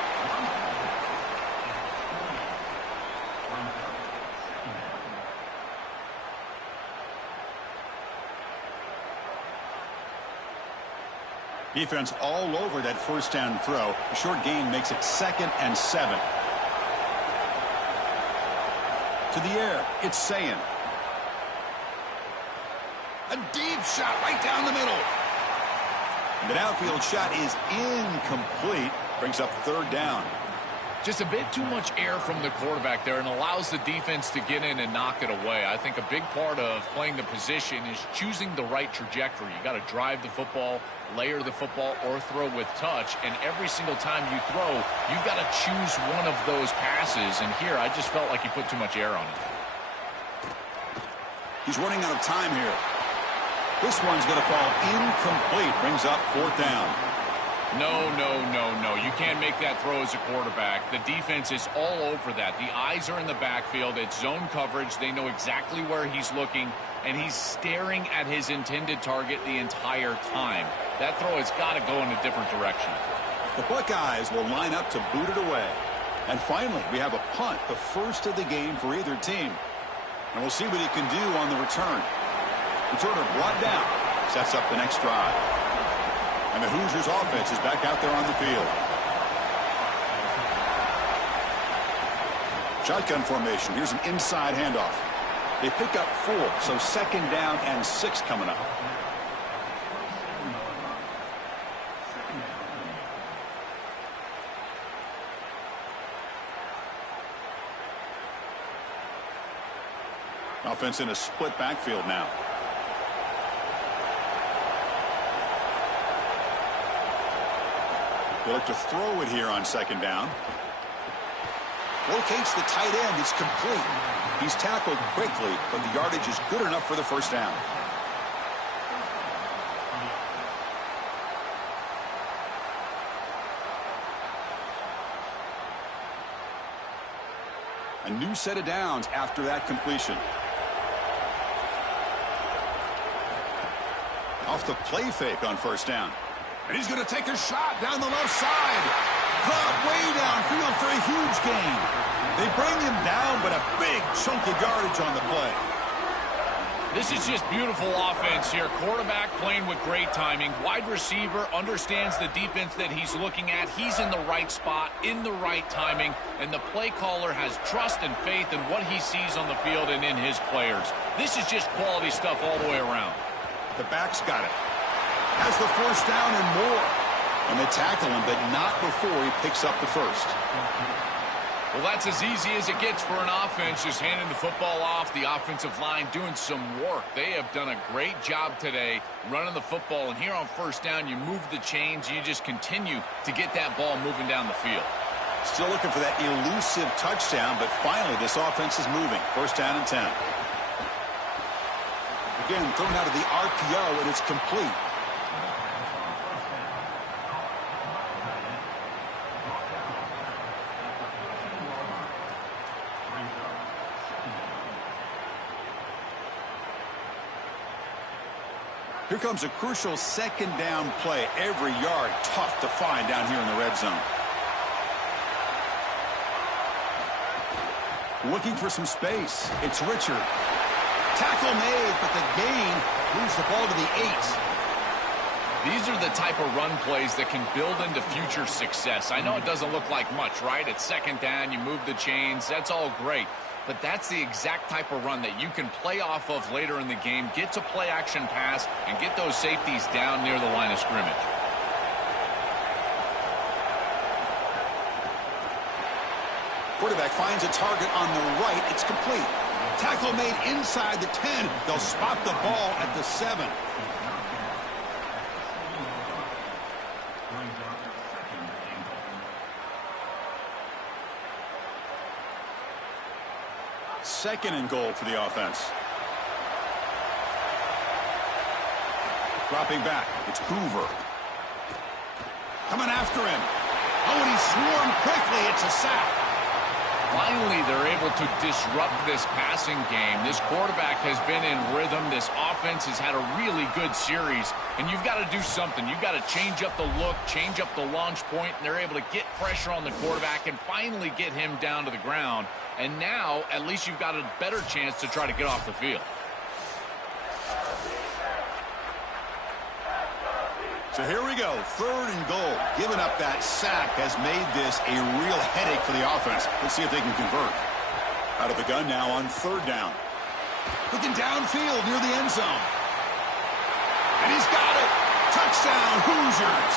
Defense all over that first down throw. A short gain makes it 2nd and 7. To the air. It's Sayin. A deep shot right down the middle. The downfield shot is incomplete. Brings up 3rd down. Just a bit too much air from the quarterback there and allows the defense to get in and knock it away. I think a big part of playing the position is choosing the right trajectory. You got to drive the football, layer the football, or throw with touch. And every single time you throw, you've got to choose one of those passes. And here, I just felt like he put too much air on it. He's running out of time here. This one's going to fall incomplete. Brings up 4th down. No. You can't make that throw as a quarterback. The defense is all over that. The eyes are in the backfield. It's zone coverage. They know exactly where he's looking, and he's staring at his intended target the entire time. That throw has got to go in a different direction. The Buckeyes will line up to boot it away. And finally, we have a punt, the first of the game for either team. And we'll see what he can do on the return. Returner brought down, sets up the next drive. And the Hoosiers offense is back out there on the field. Shotgun formation. Here's an inside handoff. They pick up 4, so second down and 6 coming up. Offense in a split backfield now. They look to throw it here on second down. Locates the tight end. It's complete. He's tackled quickly, but the yardage is good enough for the first down. A new set of downs after that completion. Off the play fake on first down. And he's going to take a shot down the left side. Caught way downfield for a huge gain. They bring him down, but a big chunk of yardage on the play. This is just beautiful offense here. Quarterback playing with great timing. Wide receiver understands the defense that he's looking at. He's in the right spot, in the right timing, and the play caller has trust and faith in what he sees on the field and in his players. This is just quality stuff all the way around. The back's got it. Has the first down and more. And they tackle him, but not before he picks up the first. Well, that's as easy as it gets for an offense, just handing the football off. The offensive line doing some work. They have done a great job today running the football. And here on first down, you move the chains. You just continue to get that ball moving down the field. Still looking for that elusive touchdown, but finally this offense is moving. First down and 10. Again, thrown out of the RPO, and it's complete. Here comes a crucial second down play. Every yard tough to find down here in the red zone. Looking for some space. It's Richard. Tackle made, but the gain moves the ball to the 8. These are the type of run plays that can build into future success. I know it doesn't look like much, right? It's second down, you move the chains, that's all great. But that's the exact type of run that you can play off of later in the game, get to play action pass, and get those safeties down near the line of scrimmage. Quarterback finds a target on the right. It's complete. Tackle made inside the 10. They'll spot the ball at the 7. Second and goal for the offense. Dropping back. It's Hoover. Coming after him. Oh, and he swarmed quickly. It's a sack. Finally, they're able to disrupt this passing game. This quarterback has been in rhythm. This offense has had a really good series. And you've got to do something. You've got to change up the look, change up the launch point, and they're able to get pressure on the quarterback and finally get him down to the ground. And now, at least you've got a better chance to try to get off the field. So here we go, third and goal. Giving up that sack has made this a real headache for the offense. Let's see if they can convert. Out of the gun now on third down. Looking downfield near the end zone. And he's got it. Touchdown, Hoosiers.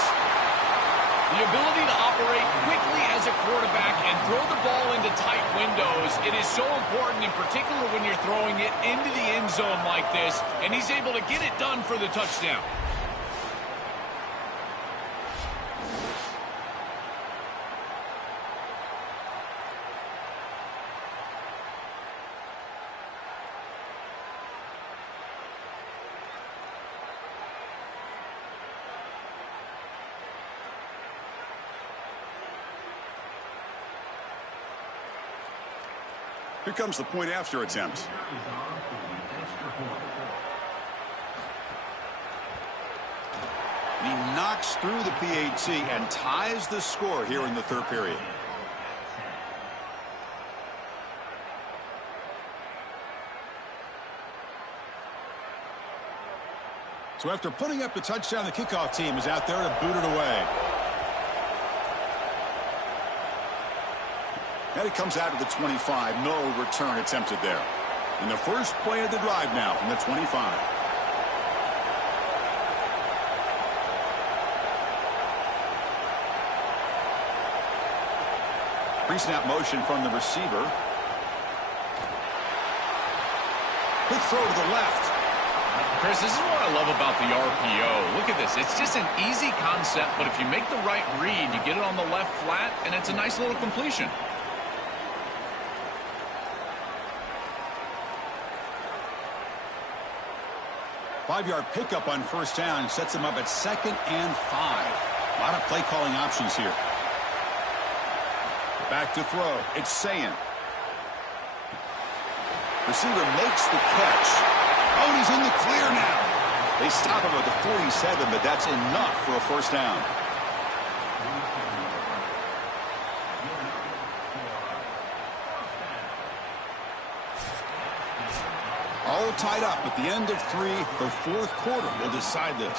The ability to operate quickly as a quarterback and throw the ball into tight windows, it is so important, in particular when you're throwing it into the end zone like this, and he's able to get it done for the touchdown. Here comes the point after attempt. He knocks through the PAT and ties the score here in the third period. So after putting up the touchdown, the kickoff team is out there to boot it away. And it comes out of the 25. No return attempted there. And the first play of the drive now from the 25. Pre-snap motion from the receiver. Quick throw to the left. Chris, this is what I love about the RPO. Look at this. It's just an easy concept, but if you make the right read, you get it on the left flat, and it's a nice little completion. Five-yard pickup on first down sets them up at 2nd and 5. A lot of play calling options here. Back to throw. It's Sayin. Receiver makes the catch. Oh, and he's in the clear now. They stop him at the 47, but that's enough for a first down. All tied up at the end of 3. The fourth quarter will decide this.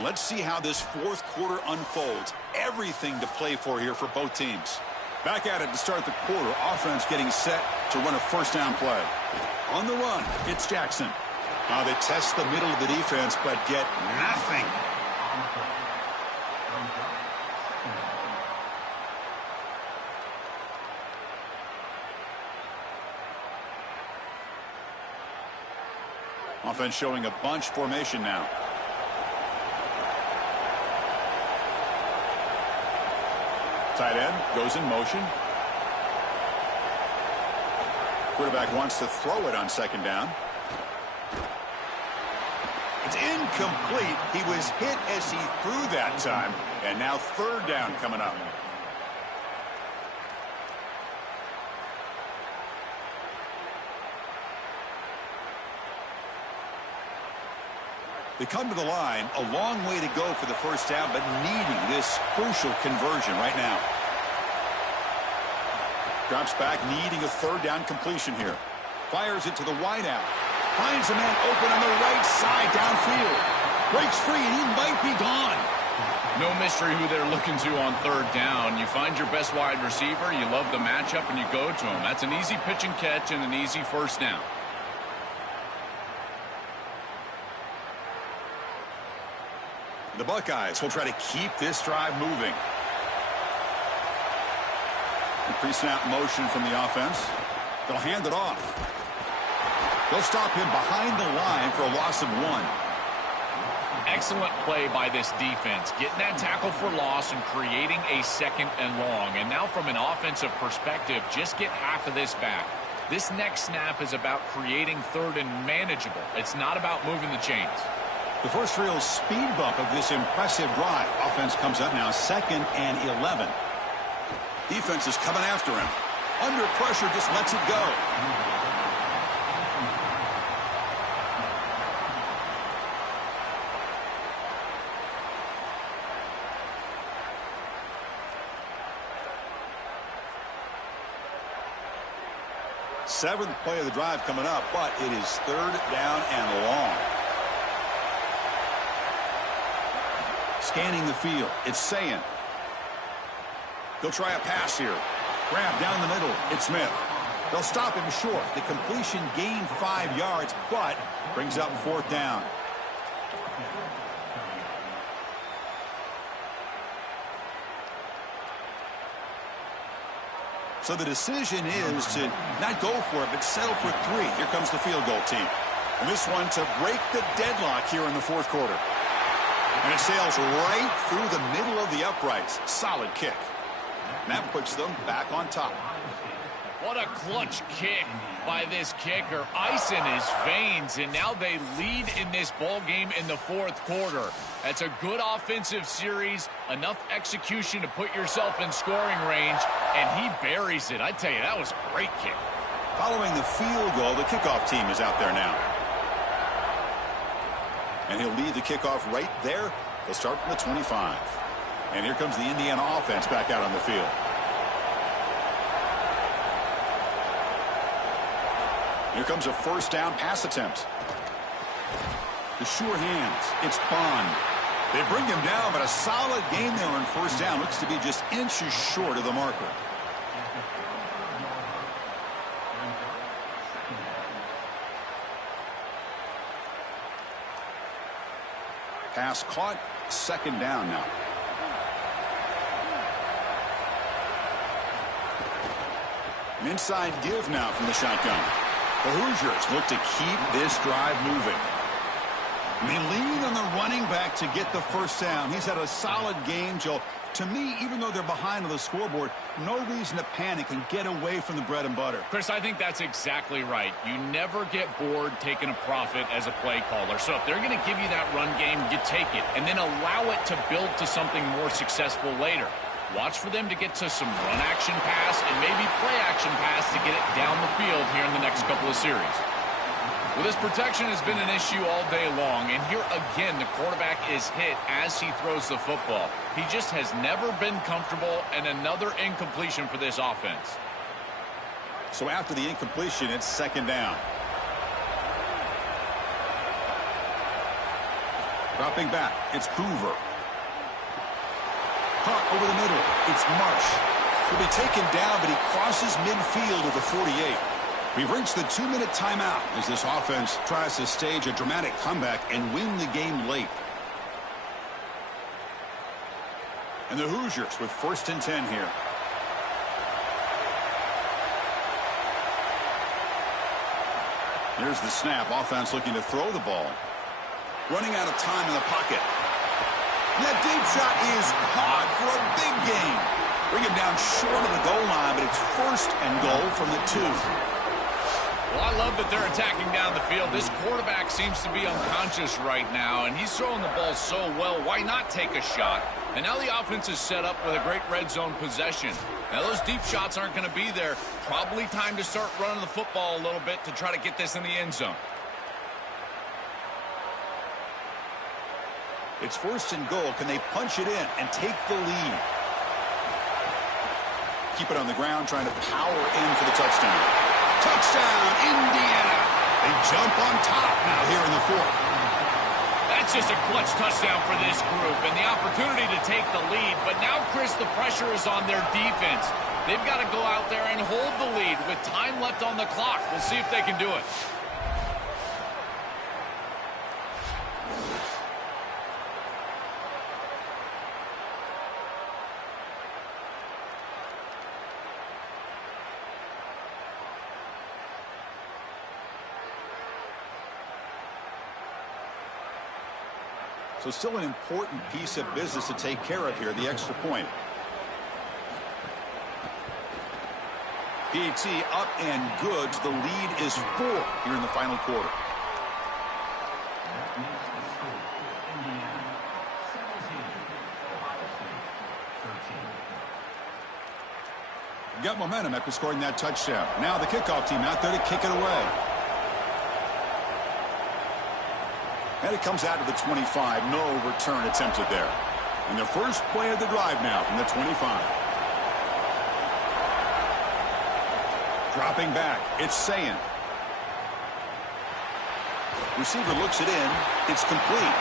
Let's see how this fourth quarter unfolds. Everything to play for here for both teams. Back at it to start the quarter. Offense getting set to run a first down play. On the run, it's Jackson. Now they test the middle of the defense, but get nothing. Offense showing a bunch formation now. Tight end goes in motion. Quarterback wants to throw it on second down. It's incomplete. He was hit as he threw that time. And now third down coming up. They come to the line, a long way to go for the first down, but needing this crucial conversion right now. Drops back, needing a third down completion here. Fires it to the wideout. Finds a man open on the right side downfield. Breaks free, and he might be gone. No mystery who they're looking to on third down. You find your best wide receiver, you love the matchup, and you go to him. That's an easy pitch and catch and an easy first down. The Buckeyes will try to keep this drive moving. The pre-snap motion from the offense. They'll hand it off. They'll stop him behind the line for a loss of 1. Excellent play by this defense, getting that tackle for loss and creating a second and long. And now from an offensive perspective, just get half of this back. This next snap is about creating third and manageable. It's not about moving the chains. The first real speed bump of this impressive drive. Offense comes up now 2nd and 11. Defense is coming after him. Under pressure, just lets it go. Seventh play of the drive coming up, but it is third down and long. Scanning the field, it's Sayin. They'll try a pass here. Grab down the middle, it's Smith. They'll stop him short. The completion gained 5 yards, but brings up fourth down. So the decision is to not go for it, but settle for 3. Here comes the field goal team. And this one to break the deadlock here in the fourth quarter. And it sails right through the middle of the uprights. Solid kick. And that puts them back on top. What a clutch kick by this kicker. Ice in his veins, and now they lead in this ball game in the fourth quarter. That's a good offensive series, enough execution to put yourself in scoring range, and he buries it. I tell you, that was a great kick. Following the field goal, the kickoff team is out there now. And he'll lead the kickoff right there. They'll start from the 25. And here comes the Indiana offense back out on the field. Here comes a first down pass attempt. The sure hands. It's Bond. They bring him down, but a solid gain there on first down. Looks to be just inches short of the marker. Pass caught. Second down now. An inside give now from the shotgun. The Hoosiers look to keep this drive moving. And they lean on the running back to get the first down. He's had a solid game, Joe. To me, even though they're behind on the scoreboard, no reason to panic and get away from the bread and butter. Chris, I think that's exactly right. You never get bored taking a profit as a play caller. So if they're going to give you that run game, you take it and then allow it to build to something more successful later. Watch for them to get to some run action pass and maybe play action pass to get it down the field here in the next couple of series. Well, this protection has been an issue all day long, and here again the quarterback is hit as he throws the football. He just has never been comfortable, and another incompletion for this offense. So after the incompletion, it's second down. Dropping back, it's Hoover. Caught over the middle, it's Marsh. He'll be taken down, but he crosses midfield of the 48. We've reached the 2-minute timeout as this offense tries to stage a dramatic comeback and win the game late. And the Hoosiers with 1st and 10 here. Here's the snap. Offense looking to throw the ball. Running out of time in the pocket. That deep shot is caught for a big gain. Bring him down short of the goal line, but it's 1st and goal from the 2. Well, I love that they're attacking down the field. This quarterback seems to be unconscious right now, and he's throwing the ball so well. Why not take a shot? And now the offense is set up with a great red zone possession. Now, those deep shots aren't going to be there. Probably time to start running the football a little bit to try to get this in the end zone. It's 1st and goal. Can they punch it in and take the lead? Keep it on the ground, trying to power in for the touchdown. Touchdown, Indiana. They jump on top now here in the 4th. That's just a clutch touchdown for this group and the opportunity to take the lead. But now, Chris, the pressure is on their defense. They've got to go out there and hold the lead with time left on the clock. We'll see if they can do it. So still an important piece of business to take care of here, the extra point. PAT up and good. The lead is 4 here in the final quarter. Got momentum after scoring that touchdown. Now the kickoff team out there to kick it away. And it comes out to the 25. No return attempted there. And the first play of the drive now from the 25. Dropping back. It's Sayin. Receiver looks it in. It's complete.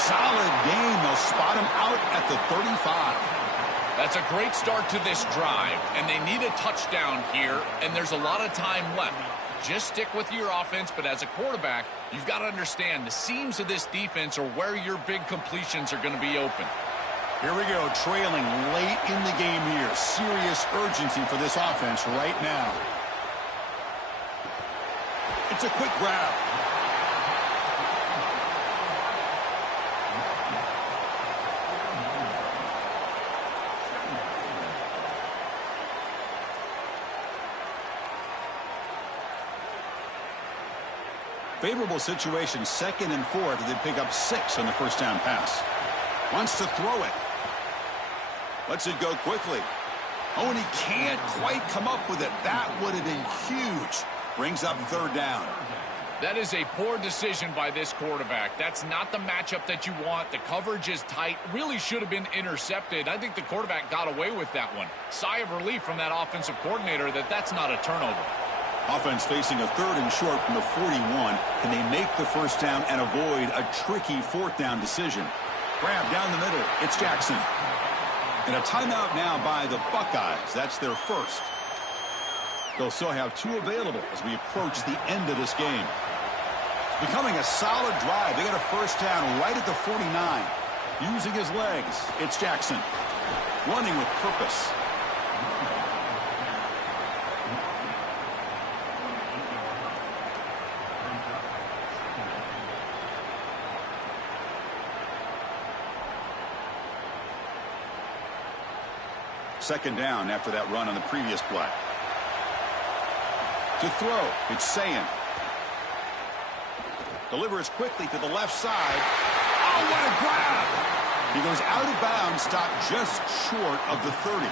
Solid game. They'll spot him out at the 35. That's a great start to this drive, and they need a touchdown here, and there's a lot of time left. Just stick with your offense, but as a quarterback, you've got to understand the seams of this defense are where your big completions are going to be open. Here we go, trailing late in the game here. Serious urgency for this offense right now. It's a quick grab. Favorable situation, 2nd and 4. They pick up 6 on the first down pass. Wants to throw it. Lets it go quickly. Oh, and he can't quite come up with it. That would have been huge. Brings up 3rd down. That is a poor decision by this quarterback. That's not the matchup that you want. The coverage is tight. Really should have been intercepted. I think the quarterback got away with that one. Sigh of relief from that offensive coordinator that that's not a turnover. Offense facing a 3rd and short from the 41. Can they make the first down and avoid a tricky 4th down decision? Grab down the middle. It's Jackson. And a timeout now by the Buckeyes. That's their first. They'll still have 2 available as we approach the end of this game. It's becoming a solid drive. They got a first down right at the 49. Using his legs, it's Jackson. Running with purpose. Second down after that run on the previous play. To throw, it's Sayin. Delivers quickly to the left side. Oh, what a grab! He goes out of bounds, stopped just short of the 30.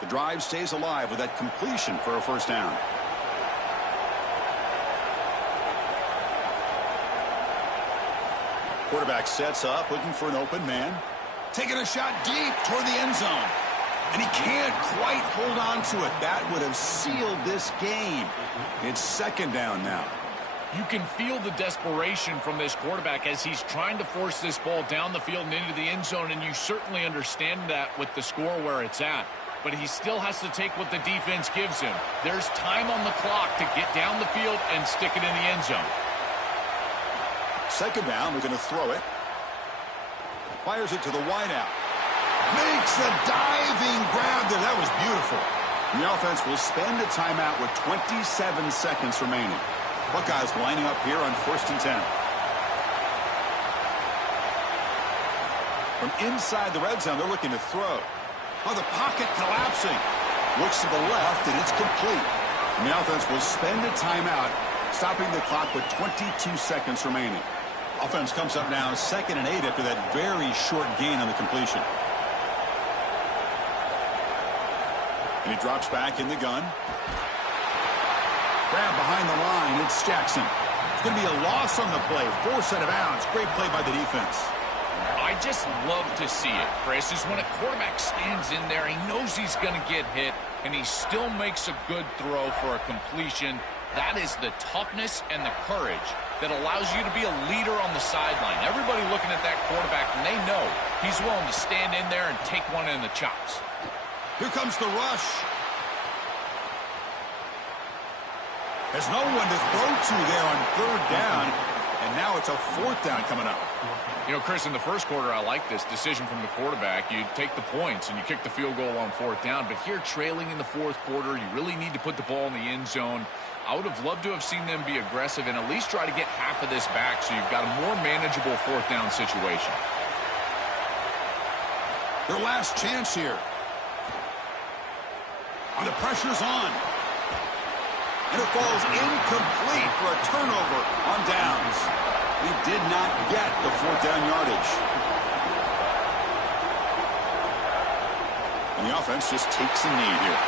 The drive stays alive with that completion for a first down. Quarterback sets up, looking for an open man. Taking a shot deep toward the end zone. And he can't quite hold on to it. That would have sealed this game. It's second down now. You can feel the desperation from this quarterback as he's trying to force this ball down the field and into the end zone, and you certainly understand that with the score where it's at. But he still has to take what the defense gives him. There's time on the clock to get down the field and stick it in the end zone. Second down, we're going to throw it. Fires it to the wideout. Makes a diving grab there. That was beautiful. And the offense will spend a timeout with 27 seconds remaining. Buckeyes lining up here on 1st and 10. From inside the red zone, they're looking to throw. Oh, the pocket collapsing. Looks to the left, and it's complete. And the offense will spend a timeout, stopping the clock with 22 seconds remaining. Offense comes up now 2nd and 8 after that very short gain on the completion. And he drops back in the gun. Grab behind the line. It's Jackson. It's going to be a loss on the play. Forced out of bounds. Great play by the defense. I just love to see it, Chris, is when a quarterback stands in there, he knows he's going to get hit, and he still makes a good throw for a completion. That is the toughness and the courage that allows you to be a leader on the sideline. Everybody looking at that quarterback, and they know he's willing to stand in there and take one in the chops. Here comes the rush. There's no one to throw to there on 3rd down, and now it's a 4th down coming up. You know, Chris, in the first quarter, I like this decision from the quarterback. You take the points and you kick the field goal on 4th down, but here trailing in the 4th quarter, you really need to put the ball in the end zone. I would have loved to have seen them be aggressive and at least try to get half of this back so you've got a more manageable 4th down situation. Their last chance here. And the pressure's on. And it falls incomplete for a turnover on downs. He did not get the 4th down yardage. And the offense just takes a knee here.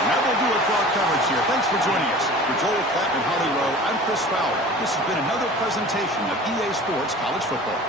And that will do it for our coverage here. Thanks for joining us. For Joel Klatt and Holly Rowe, I'm Chris Fowler. This has been another presentation of EA Sports College Football.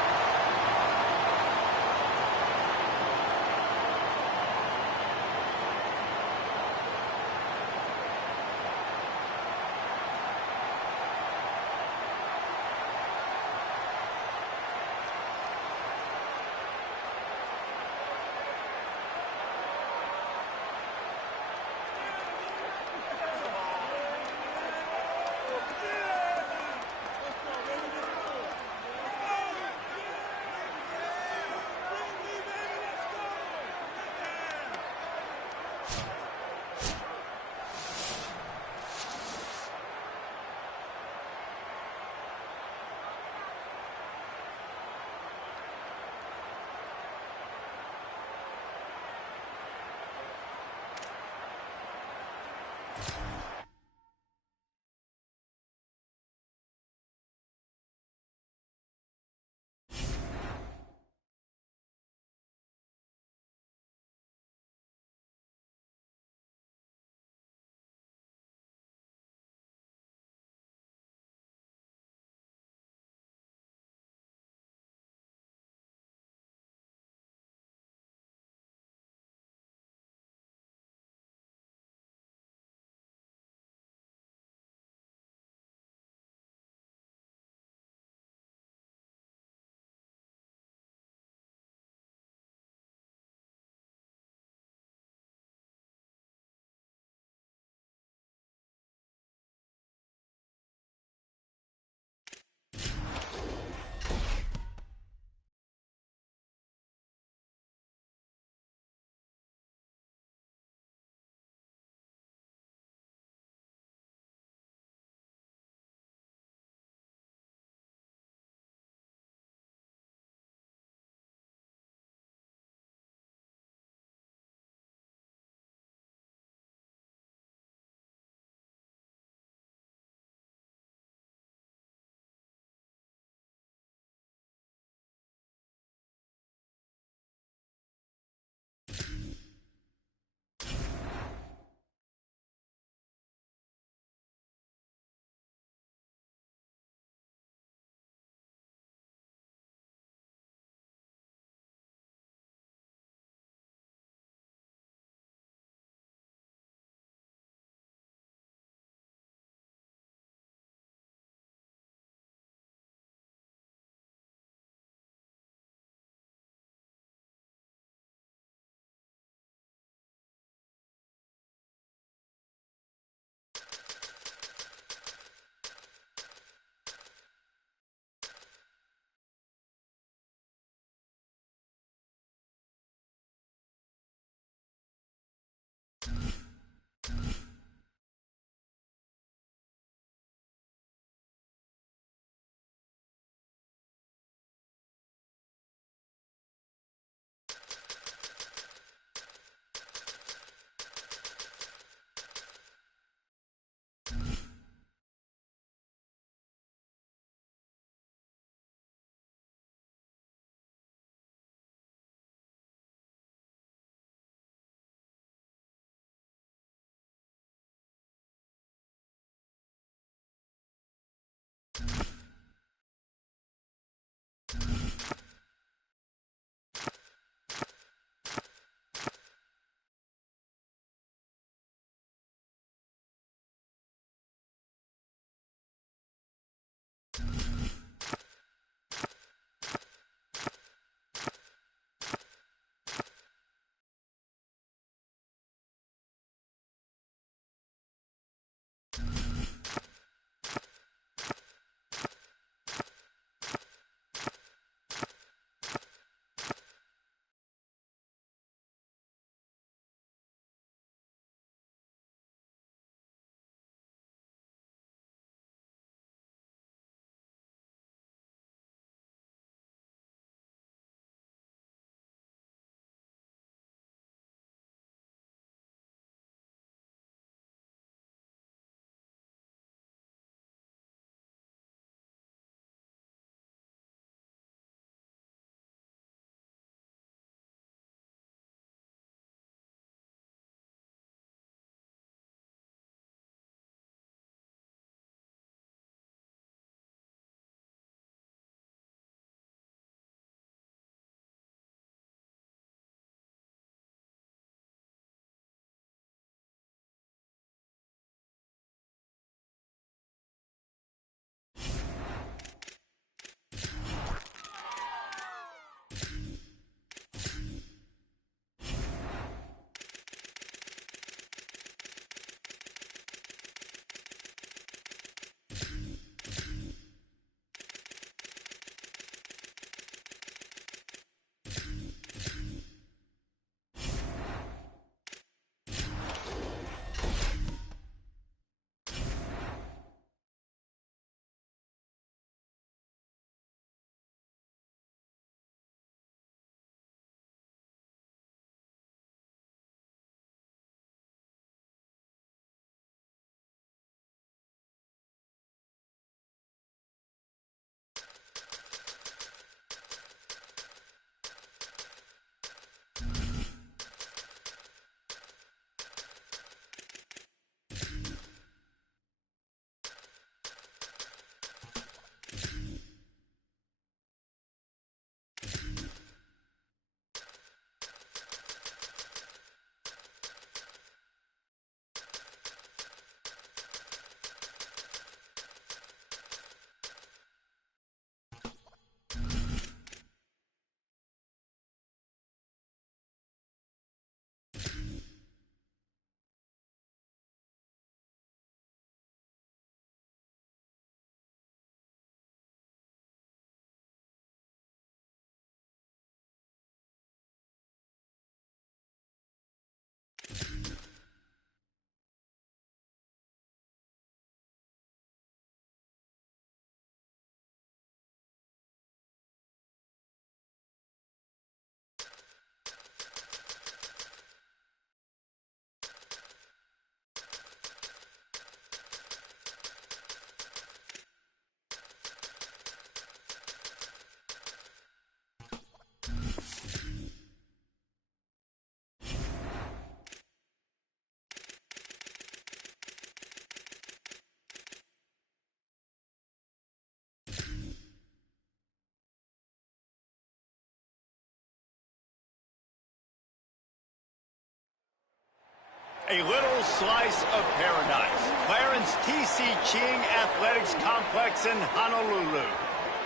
A little slice of paradise. Clarence T.C. Ching Athletics Complex in Honolulu.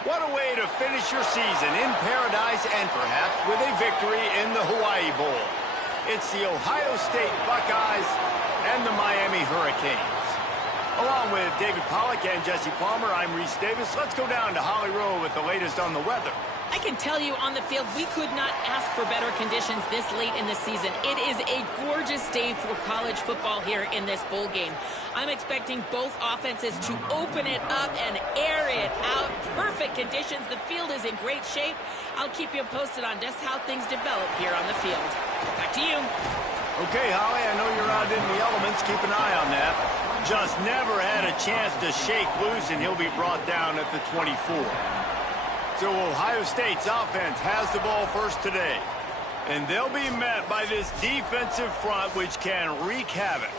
What a way to finish your season in paradise and perhaps with a victory in the Hawaii Bowl. It's the Ohio State Buckeyes and the Miami Hurricanes. Along with David Pollack and Jesse Palmer, I'm Reese Davis. Let's go down to Holly Rowe with the latest on the weather. I can tell you on the field, we could not ask for better conditions this late in the season. It is a gorgeous day for college football here in this bowl game. I'm expecting both offenses to open it up and air it out. Perfect conditions. The field is in great shape. I'll keep you posted on just how things develop here on the field. Back to you. Okay, Holly, I know you're out in the elements. Keep an eye on that. Just never had a chance to shake loose, and he'll be brought down at the 24. So Ohio State's offense has the ball first today. And they'll be met by this defensive front, which can wreak havoc.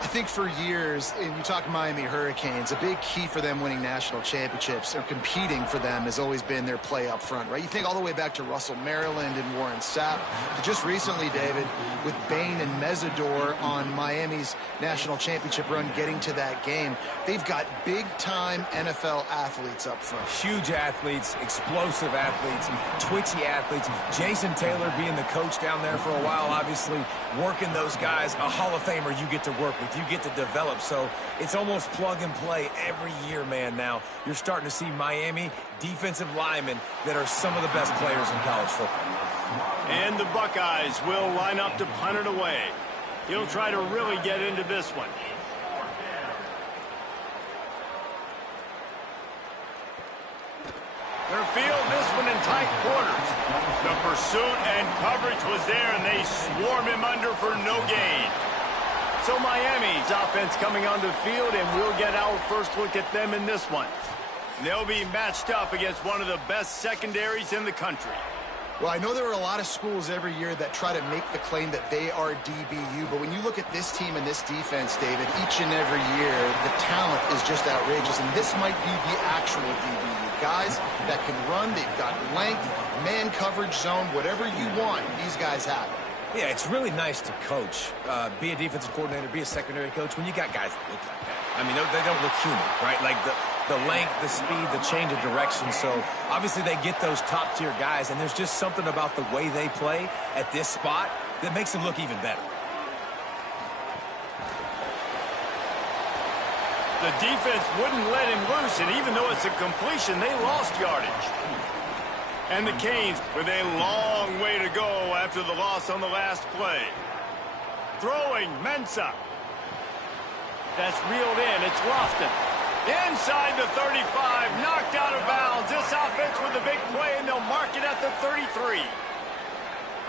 I think for years, and you talk Miami Hurricanes, a big key for them winning national championships or competing for them has always been their play up front, right? You think all the way back to Russell Maryland and Warren Sapp. But just recently, David, with Bain and Mesidor on Miami's national championship run getting to that game, they've got big-time NFL athletes up front. Huge athletes, explosive athletes, twitchy athletes. Jason Taylor being the coach down there for a while, obviously working those guys. A Hall of Famer you get to work with. You get to develop, so it's almost plug and play every year, man. Now you're starting to see Miami defensive linemen that are some of the best players in college football. And the Buckeyes will line up to punt it away. He'll try to really get into this one. They'll field this one in tight quarters. The pursuit and coverage was there, and they swarm him under for no gain. So Miami's offense coming onto the field, and we'll get our first look at them in this one. They'll be matched up against one of the best secondaries in the country. Well, I know there are a lot of schools every year that try to make the claim that they are DBU, but when you look at this team and this defense, David, each and every year, the talent is just outrageous, and this might be the actual DBU. Guys that can run, they've got length, man coverage zone, whatever you want, these guys have it. Yeah, it's really nice to coach, be a defensive coordinator, be a secondary coach when you got guys that look like that. I mean, they don't look human, right? Like the length, the speed, the change of direction. So obviously they get those top-tier guys, and there's just something about the way they play at this spot that makes them look even better. The defense wouldn't let him loose, and even though it's a completion, they lost yardage. And the Canes with a long way to go after the loss on the last play. Throwing, Mensah. That's reeled in. It's Lofton. Inside the 35, knocked out of bounds. This offense with a big play, and they'll mark it at the 33.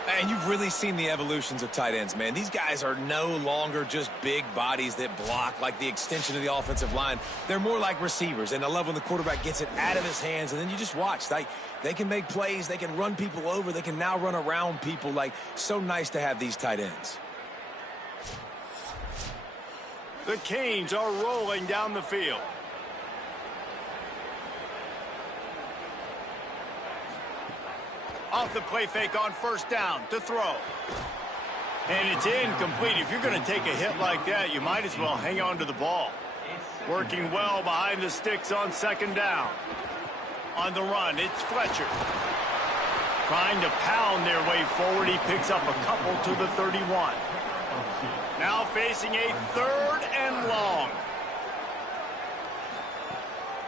And you've really seen the evolutions of tight ends, man. These guys are no longer just big bodies that block like the extension of the offensive line. They're more like receivers, and I love when the quarterback gets it out of his hands, and then you just watch. They can make plays. They can run people over. They can now run around people. Like, so nice to have these tight ends. The Canes are rolling down the field. Off the play fake on first down to throw. And it's incomplete. If you're going to take a hit like that, you might as well hang on to the ball. Working well behind the sticks on second down. On the run, it's Fletcher. Trying to pound their way forward. He picks up a couple to the 31. Now facing a third and long.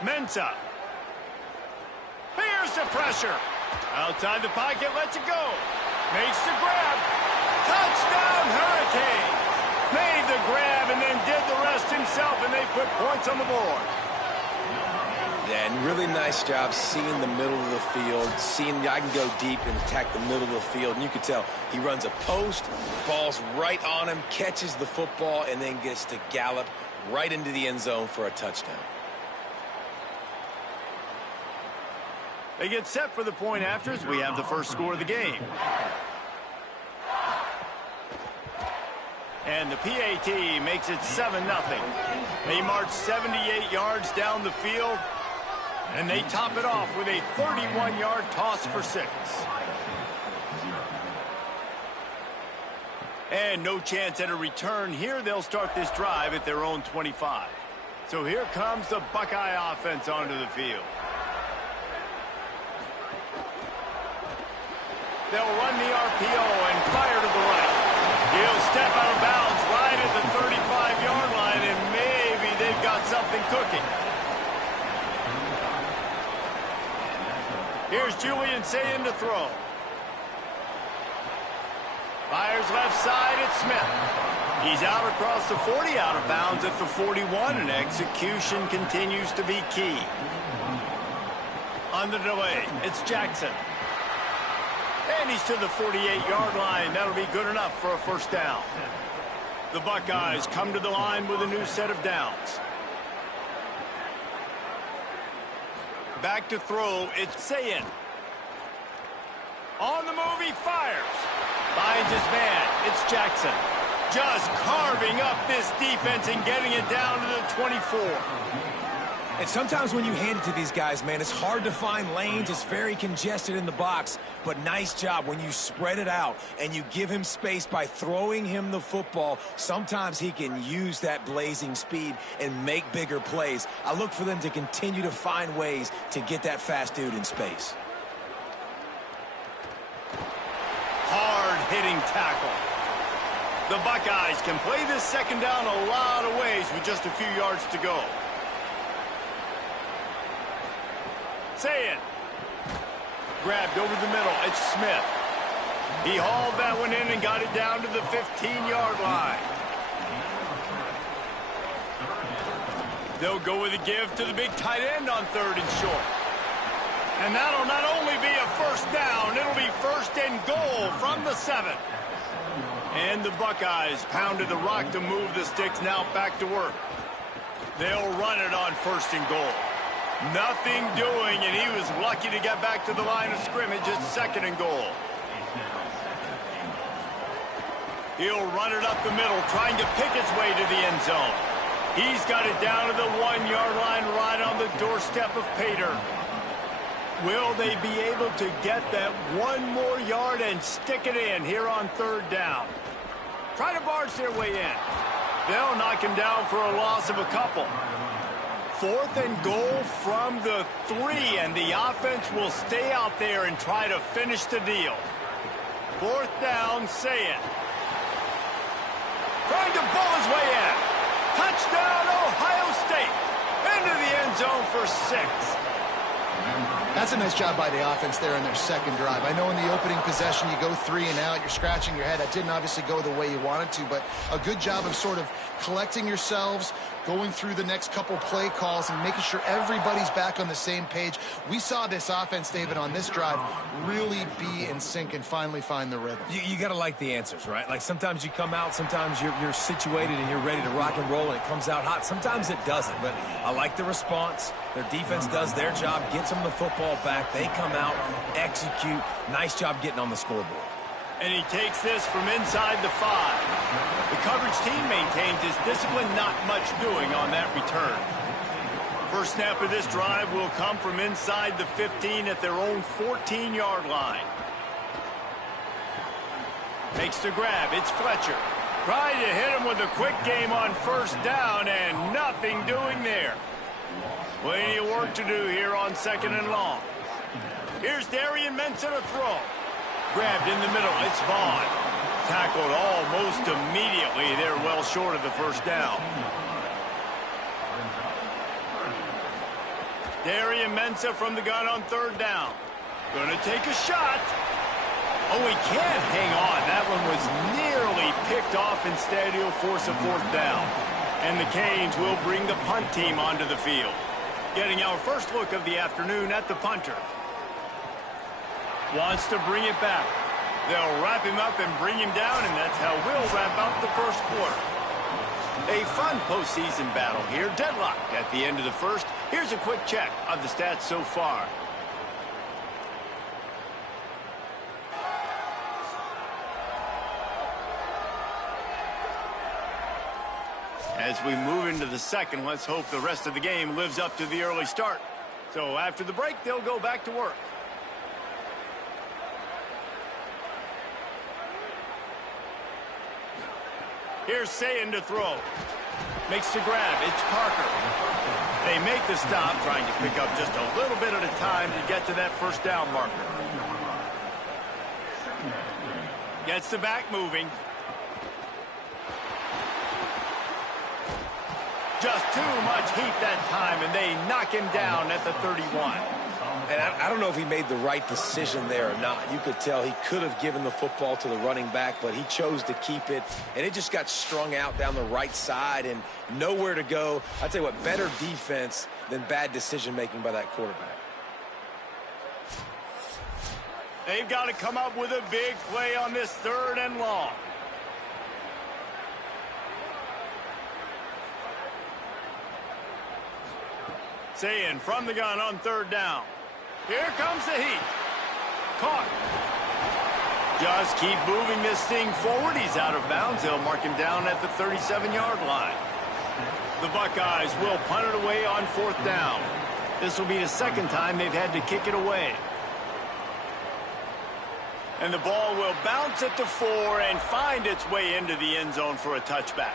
Mensah. Here's the pressure. Outside the pocket, lets it go. Makes the grab. Touchdown, Hurricanes. Made the grab and then did the rest himself, and they put points on the board. Yeah, and really nice job seeing the middle of the field, seeing I can go deep and attack the middle of the field. And you can tell he runs a post, ball's right on him, catches the football, and then gets to gallop right into the end zone for a touchdown. They get set for the point afters. We have the first score of the game. And the PAT makes it 7-0. They march 78 yards down the field, and they top it off with a 31-yard toss for 6. And no chance at a return here. They'll start this drive at their own 25. So here comes the Buckeye offense onto the field. They'll run the RPO and fire to the right. He'll step out of bounds right at the 35-yard line, and maybe they've got something cooking. Here's Julian Sayin to throw. Fires left side at Smith. He's out across the 40, out of bounds at the 41, and execution continues to be key. On the delay, it's Jackson. And he's to the 48-yard line. That'll be good enough for a first down. The Buckeyes come to the line with a new set of downs. Back to throw, it's Sayin. On the move, he fires. Finds his man, it's Jackson. Just carving up this defense and getting it down to the 24. And sometimes when you hand it to these guys, man, it's hard to find lanes. It's very congested in the box. But nice job when you spread it out and you give him space by throwing him the football. Sometimes he can use that blazing speed and make bigger plays. I look for them to continue to find ways to get that fast dude in space. Hard-hitting tackle. The Buckeyes can play this second down a lot of ways with just a few yards to go. Sayin. Grabbed over the middle. It's Smith. He hauled that one in and got it down to the 15-yard line. They'll go with a give to the big tight end on 3rd and short. And that'll not only be a first down, it'll be 1st and goal from the 7. And the Buckeyes pounded the rock to move the sticks, now back to work. They'll run it on 1st and goal. Nothing doing, and he was lucky to get back to the line of scrimmage at 2nd and goal. He'll run it up the middle, trying to pick his way to the end zone. He's got it down to the 1-yard line, right on the doorstep of Pater. Will they be able to get that one more yard and stick it in here on 3rd down? Try to barge their way in. They'll knock him down for a loss of a couple. 4th and goal from the 3, and the offense will stay out there and try to finish the deal. 4th down, Sayin. Trying to bull his way in. Touchdown, Ohio State. Into the end zone for 6. That's a nice job by the offense there in their second drive. I know in the opening possession you go 3 and out, you're scratching your head. That didn't obviously go the way you wanted to, but a good job of sort of collecting yourselves, going through the next couple play calls and making sure everybody's back on the same page. We saw this offense, David, on this drive really be in sync and finally find the rhythm. You got to like the answers, right? Like sometimes you come out, sometimes you're situated and you're ready to rock and roll and it comes out hot. Sometimes it doesn't, but I like the response. Their defense does their job, gets them the football back. They come out, execute. Nice job getting on the scoreboard. And he takes this from inside the 5. The coverage team maintains his discipline, not much doing on that return. First snap of this drive will come from inside the 15 at their own 14-yard line. Makes the grab. It's Fletcher. Trying to hit him with a quick game on 1st down, and nothing doing there. Plenty of work to do here on 2nd and long. Here's Darian Mensah to throw. Grabbed in the middle. It's Vaughn. Tackled almost immediately. They're well short of the first down. Darian Mensah from the gun on 3rd down. Going to take a shot. Oh, he can't hang on. That one was nearly picked off. Instead, he'll force a 4th down. And the Canes will bring the punt team onto the field. Getting our first look of the afternoon at the punter. Wants to bring it back. They'll wrap him up and bring him down, and that's how we'll wrap up the first quarter. A fun postseason battle here. Deadlocked at the end of the first. Here's a quick check of the stats so far. As we move into the second, let's hope the rest of the game lives up to the early start. So after the break, they'll go back to work. Here's Sayin to throw. Makes the grab. It's Parker. They make the stop, trying to pick up just a little bit at a time to get to that first down marker. Gets the back moving. Just too much heat that time, and they knock him down at the 31. And I don't know if he made the right decision there or not. You could tell he could have given the football to the running back, but he chose to keep it, and it just got strung out down the right side and nowhere to go. I'll tell you what, better defense than bad decision-making by that quarterback. They've got to come up with a big play on this 3rd and long. Sayin from the gun on 3rd down. Here comes the heat. Caught. Just keep moving this thing forward. He's out of bounds. They'll mark him down at the 37-yard line. The Buckeyes will punt it away on 4th down. This will be the 2nd time they've had to kick it away. And the ball will bounce at the 4 and find its way into the end zone for a touchback.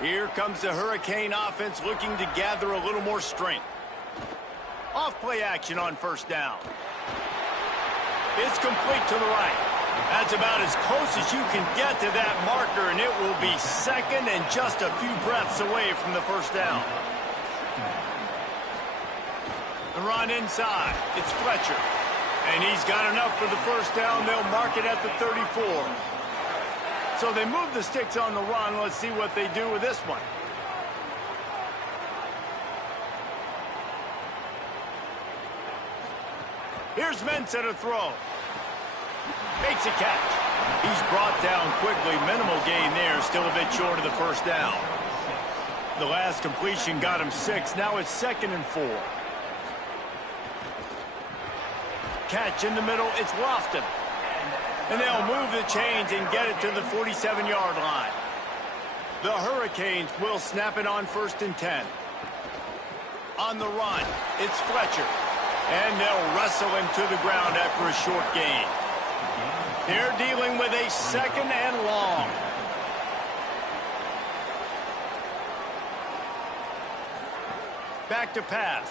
Here comes the Hurricane offense looking to gather a little more strength. Off-play action on 1st down. It's complete to the right. That's about as close as you can get to that marker, and it will be 2nd and just a few breaths away from the 1st down. The run inside. It's Fletcher. And he's got enough for the 1st down. They'll mark it at the 34. So they move the sticks on the run. Let's see what they do with this one. Here's Mensah to throw. Makes a catch. He's brought down quickly. Minimal gain there. Still a bit short of the 1st down. The last completion got him 6. Now it's 2nd and 4. Catch in the middle. It's Lofton. And they'll move the chains and get it to the 47-yard line. The Hurricanes will snap it on 1st and 10. On the run, it's Fletcher. And they'll wrestle him to the ground after a short gain. They're dealing with a 2nd and long. Back to pass.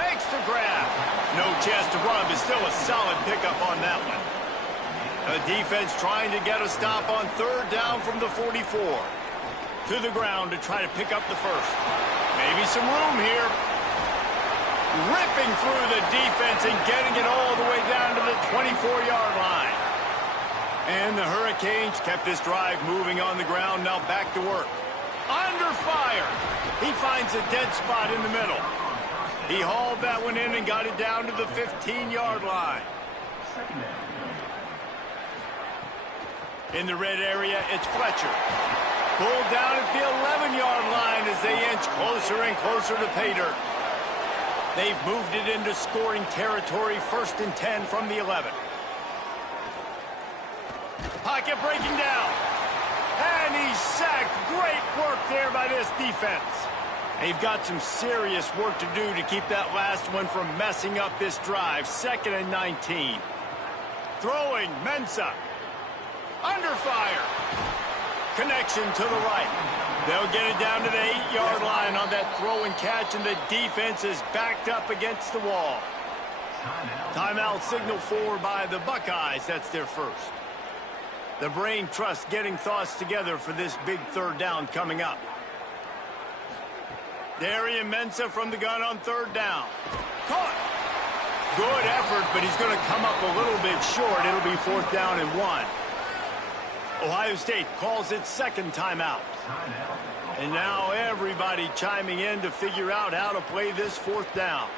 Makes the grab. No chance to run, but still a solid pickup on that one. A defense trying to get a stop on 3rd down from the 44. To the ground to try to pick up the 1st. Maybe some room here. Ripping through the defense and getting it all the way down to the 24-yard line. And the Hurricanes kept this drive moving on the ground. Now back to work. Under fire. He finds a dead spot in the middle. He hauled that one in and got it down to the 15-yard line. In the red area, it's Fletcher. Pulled down at the 11-yard line as they inch closer and closer to pay dirt. They've moved it into scoring territory. 1st and 10 from the 11. Pocket breaking down. And he's sacked. Great work there by this defense. They've got some serious work to do to keep that last one from messing up this drive. 2nd and 19. Throwing, Mensah. Under fire. Connection to the right. They'll get it down to the 8-yard line on that throw and catch, and the defense is backed up against the wall. Timeout signal forward by the Buckeyes. That's their 1st. The brain trust getting thoughts together for this big 3rd down coming up. Darian Mensah from the gun on 3rd down. Caught. Good effort, but he's going to come up a little bit short. It'll be 4th down and 1. Ohio State calls its 2nd timeout. And now everybody chiming in to figure out how to play this 4th down.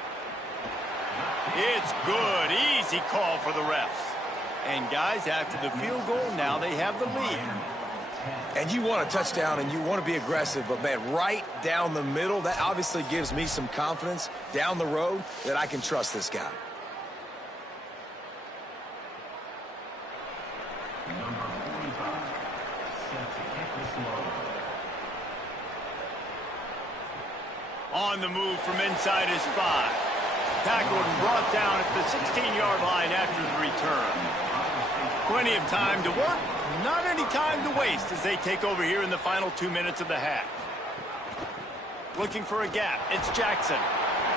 It's good. Easy call for the refs. And guys, after the field goal, now they have the lead. And you want a touchdown and you want to be aggressive, but man, right down the middle, that obviously gives me some confidence down the road that I can trust this guy. On the move from inside his 5. Tackled and brought down at the 16-yard line after the return. Plenty of time to work, not any time to waste as they take over here in the final 2 minutes of the half. Looking for a gap. It's Jackson.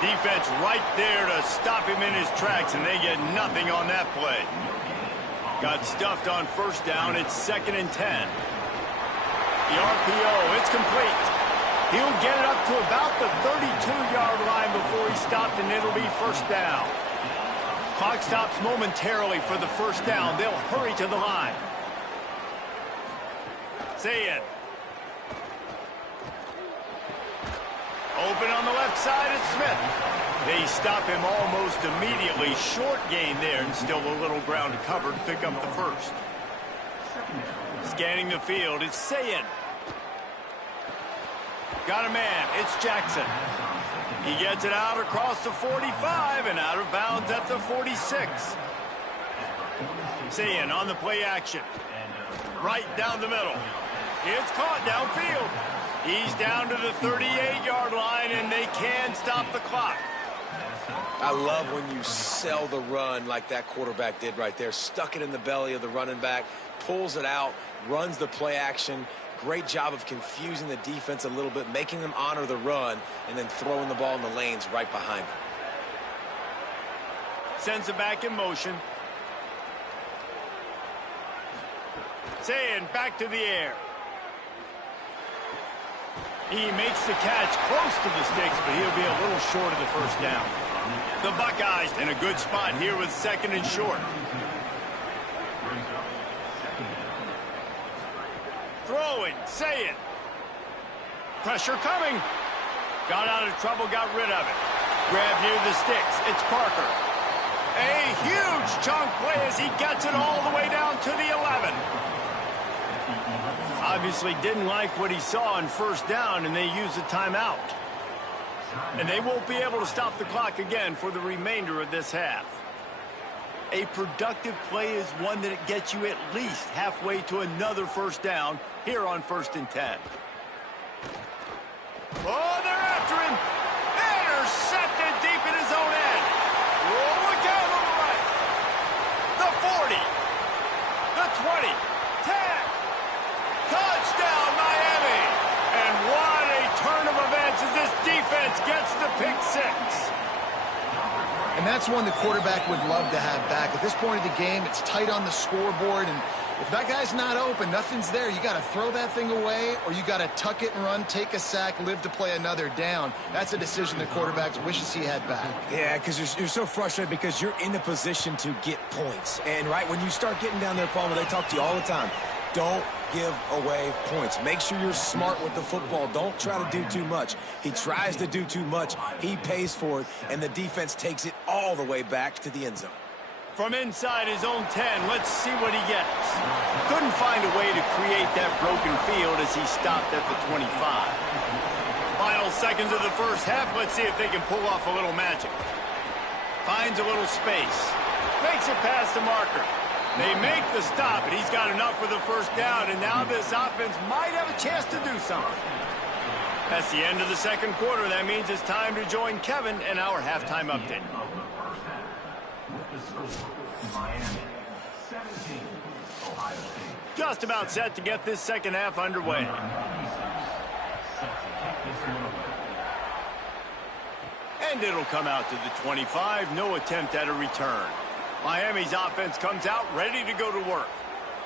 Defense right there to stop him in his tracks, and they get nothing on that play. Got stuffed on first down. It's 2nd and 10. The RPO, it's complete. He'll get it up to about the 32-yard line before he stopped, and it'll be first down. Clock stops momentarily for the first down. They'll hurry to the line. Say it. Open on the left side is Smith. They stop him almost immediately. Short gain there, and still a little ground to cover to pick up the first. Scanning the field, it's Sayin. Got a man, it's Jackson. He gets it out across the 45 and out of bounds at the 46. Sayin on the play action. Right down the middle. It's caught downfield. He's down to the 38-yard line, and they can stop the clock. I love when you sell the run like that quarterback did right there. Stuck it in the belly of the running back, pulls it out, runs the play action. Great job of confusing the defense a little bit, making them honor the run, and then throwing the ball in the lanes right behind them. Sends it back in motion. Sayin back to the air. He makes the catch close to the sticks, but he'll be a little short of the first down. The Buckeyes in a good spot here with 2nd and short. Throwing, Sayin. Pressure coming. Got out of trouble, got rid of it. Grab near the sticks. It's Parker. A huge chunk play as he gets it all the way down to the 11. Obviously didn't like what he saw on first down, and they used a timeout. And they won't be able to stop the clock again for the remainder of this half. A productive play is one that gets you at least halfway to another first down here on 1st and 10. Oh, they're after him. Intercepted deep in his own end. Oh, look out on the right. The 40. The 20. 10. Touchdown, Miami. And what a turn of events as this defense gets the pick 6. And that's one the quarterback would love to have back. At this point of the game, it's tight on the scoreboard, and if that guy's not open, nothing's there. You got to throw that thing away, or you got to tuck it and run, take a sack, live to play another down. That's a decision the quarterback wishes he had back. Yeah, because you're so frustrated because you're in the position to get points. And, right, when you start getting down there, Palmer, they talk to you all the time. Don't give away points. Make sure you're smart with the football. Don't try to do too much. He tries to do too much. He pays for it, and the defense takes it all the way back to the end zone. From inside his own 10, let's see what he gets. Couldn't find a way to create that broken field as he stopped at the 25. Final seconds of the first half. Let's see if they can pull off a little magic. Finds a little space. Makes it past the marker. They make the stop, and he's got enough for the first down, and now this offense might have a chance to do something. That's the end of the second quarter. That means it's time to join Kevin and our halftime update. Just about set to get this second half underway. And it'll come out to the 25. No attempt at a return. Miami's offense comes out ready to go to work.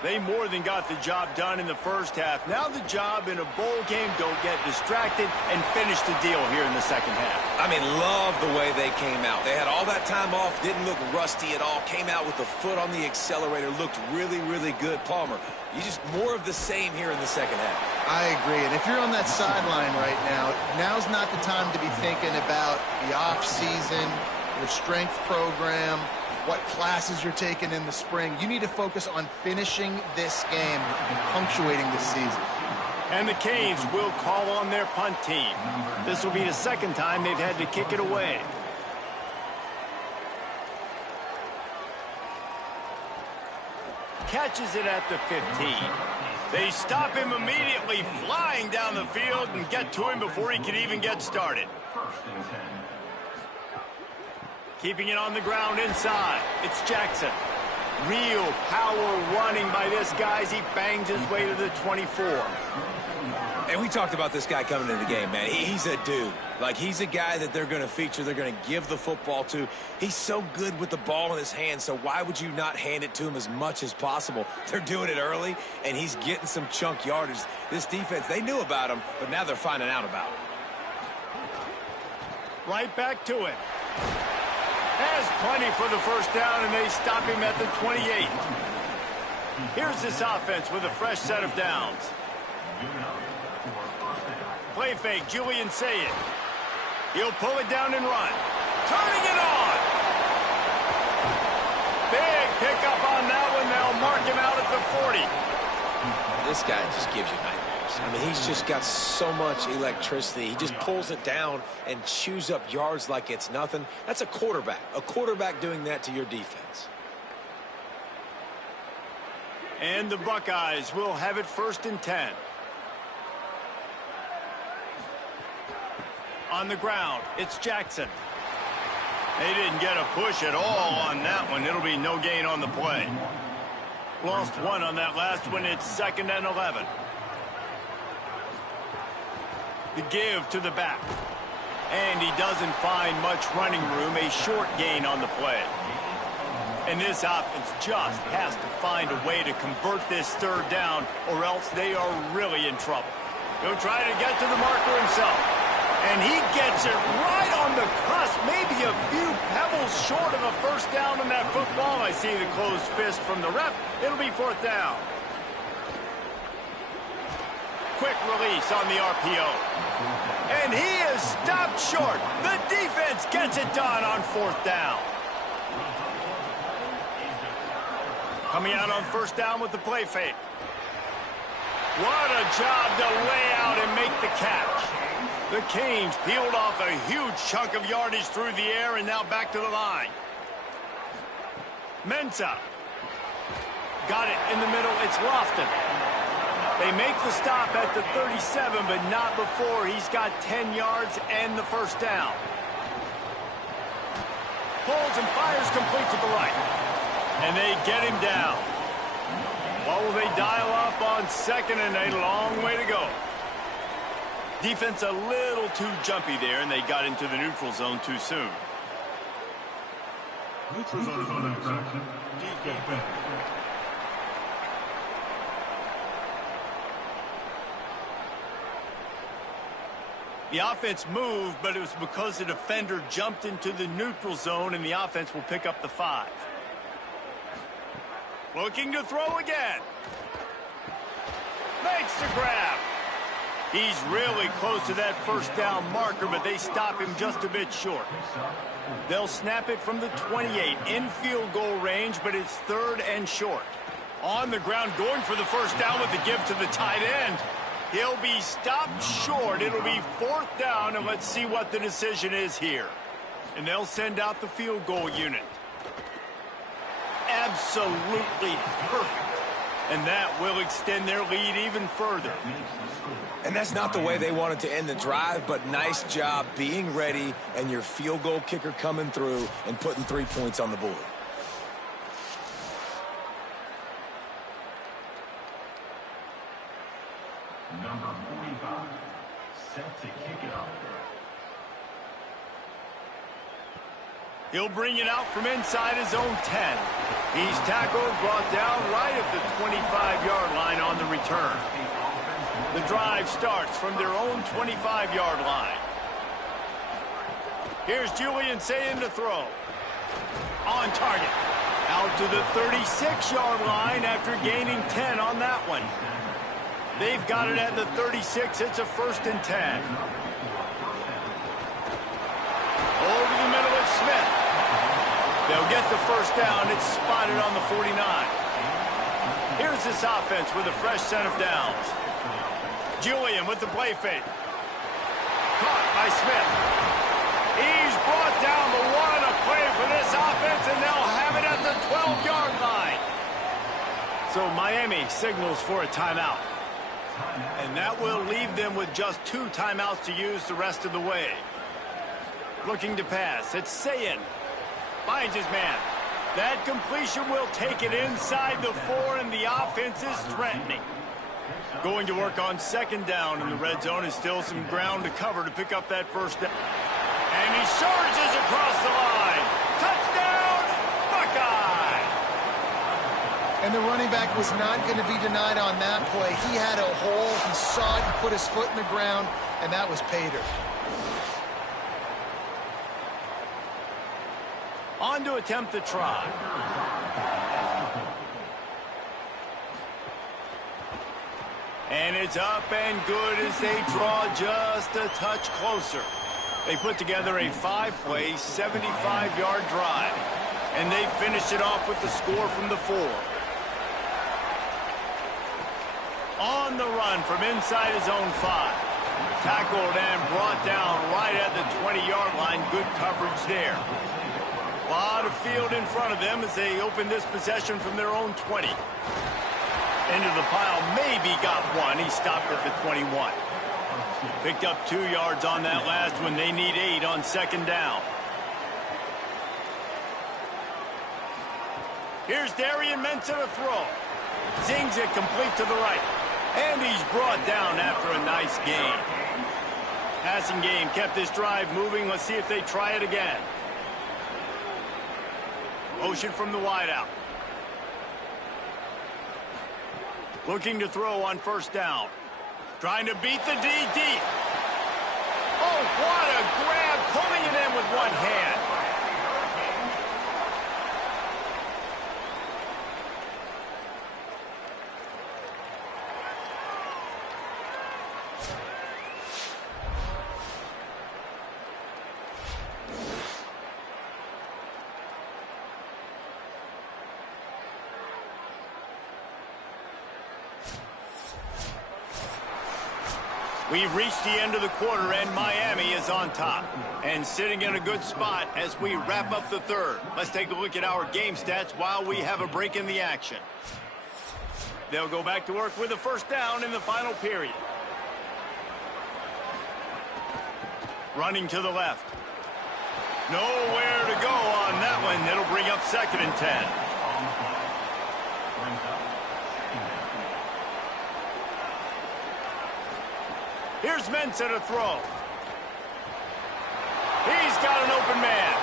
They more than got the job done in the first half. Now the job in a bowl game, don't get distracted and finish the deal here in the second half. I mean, love the way they came out. They had all that time off, didn't look rusty at all, came out with the foot on the accelerator, looked really, really good. Palmer, you just more of the same here in the second half. I agree, and if you're on that sideline right now, now's not the time to be thinking about the off-season, your strength program, what classes you're taking in the spring. You need to focus on finishing this game and punctuating this season. And the Canes will call on their punt team. This will be the second time they've had to kick it away. Catches it at the 15. They stop him immediately, flying down the field, and get to him before he can even get started. Keeping it on the ground inside. It's Jackson. Real power running by this guy as he bangs his way to the 24. And we talked about this guy coming into the game, man. He's a dude. Like, he's a guy that they're going to feature, they're going to give the football to. He's so good with the ball in his hands, so why would you not hand it to him as much as possible? They're doing it early, and he's getting some chunk yardage. This defense, they knew about him, but now they're finding out about him. Right back to it. Has plenty for the first down, and they stop him at the 28. Here's this offense with a fresh set of downs. Play fake, Julian Sayin. He'll pull it down and run. Turning it on. Big pickup on that one. They'll mark him out at the 40. This guy just gives you nightmares. I mean, he's just got so much electricity. He just pulls it down and chews up yards like it's nothing. That's a quarterback. A quarterback doing that to your defense. And the Buckeyes will have it 1st and 10. On the ground, it's Jackson. They didn't get a push at all on that one. It'll be no gain on the play. Lost one on that last one. It's 2nd and 11. The give to the back. And he doesn't find much running room. A short gain on the play. And this offense just has to find a way to convert this 3rd down, or else they are really in trouble. He'll try to get to the marker himself. And he gets it right on the cusp, maybe a few pebbles short of a 1st down on that football. I see the closed fist from the ref. It'll be 4th down. Quick release on the RPO. And he is stopped short. The defense gets it done on 4th down. Coming out on 1st down with the play fake. What a job to lay out and make the catch. The Canes peeled off a huge chunk of yardage through the air and now back to the line. Mensah. Got it in the middle. It's Lofton. They make the stop at the 37, but not before he's got 10 yards and the 1st down. Pulls and fires complete to the right. And they get him down. What will they dial up on 2nd and a long way to go? Defense a little too jumpy there, and they got into the neutral zone too soon. Neutral zone is on infraction. Defense. The offense moved, but it was because the defender jumped into the neutral zone, and the offense will pick up the 5. Looking to throw again. Makes the grab. He's really close to that 1st down marker, but they stop him just a bit short. They'll snap it from the 28 in field goal range, but it's 3rd and short. On the ground, going for the 1st down with the give to the tight end. He'll be stopped short. It'll be 4th down, and let's see what the decision is here. And they'll send out the field goal unit. Absolutely perfect. And that will extend their lead even further. And that's not the way they wanted to end the drive, but nice job being ready and your field goal kicker coming through and putting 3 points on the board. Number 45, set to kick it off. He'll bring it out from inside his own 10. He's tackled, brought down right at the 25-yard line on the return. The drive starts from their own 25-yard line. Here's Julian Sayin to throw. On target. Out to the 36-yard line after gaining 10 on that one. They've got it at the 36. It's a 1st and 10. Over the middle, it's Smith. They'll get the 1st down. It's spotted on the 49. Here's this offense with a fresh set of downs. Julian with the play fake. Caught by Smith. He's brought down the 1. A play for this offense, and they'll have it at the 12-yard line. So Miami signals for a timeout. And that will leave them with just 2 timeouts to use the rest of the way. Looking to pass. It's Sayin. Finds his man. That completion will take it inside the 4, and the offense is threatening. Going to work on second down in the red zone is still some ground to cover to pick up that first down. And he surges across the line. Touchdown, Buckeye! And the running back was not going to be denied on that play. He had a hole. He saw it. He put his foot in the ground, and that was pay dirt. On to attempt the try. And it's up and good as they draw just a touch closer. They put together a 5-play, 75-yard drive. And they finished it off with the score from the 4. On the run from inside his own 5. Tackled and brought down right at the 20-yard line. Good coverage there. A lot of field in front of them as they open this possession from their own 20. Into the pile, maybe got one. He stopped at the 21. Picked up 2 yards on that last one. They need 8 on second down. Here's Darian Mensah to throw. Zings it complete to the right. And he's brought down after a nice gain. Passing game kept this drive moving. Let's see if they try it again. Motion from the wideout. Looking to throw on first down. Trying to beat the D deep. Oh, what a grab. Pulling it in with one hand. We've reached the end of the quarter, and Miami is on top. And sitting in a good spot as we wrap up the third. Let's take a look at our game stats while we have a break in the action. They'll go back to work with a first down in the final period. Running to the left. Nowhere to go on that one. It'll bring up second and 10. Here's Mensah to throw. He's got an open man.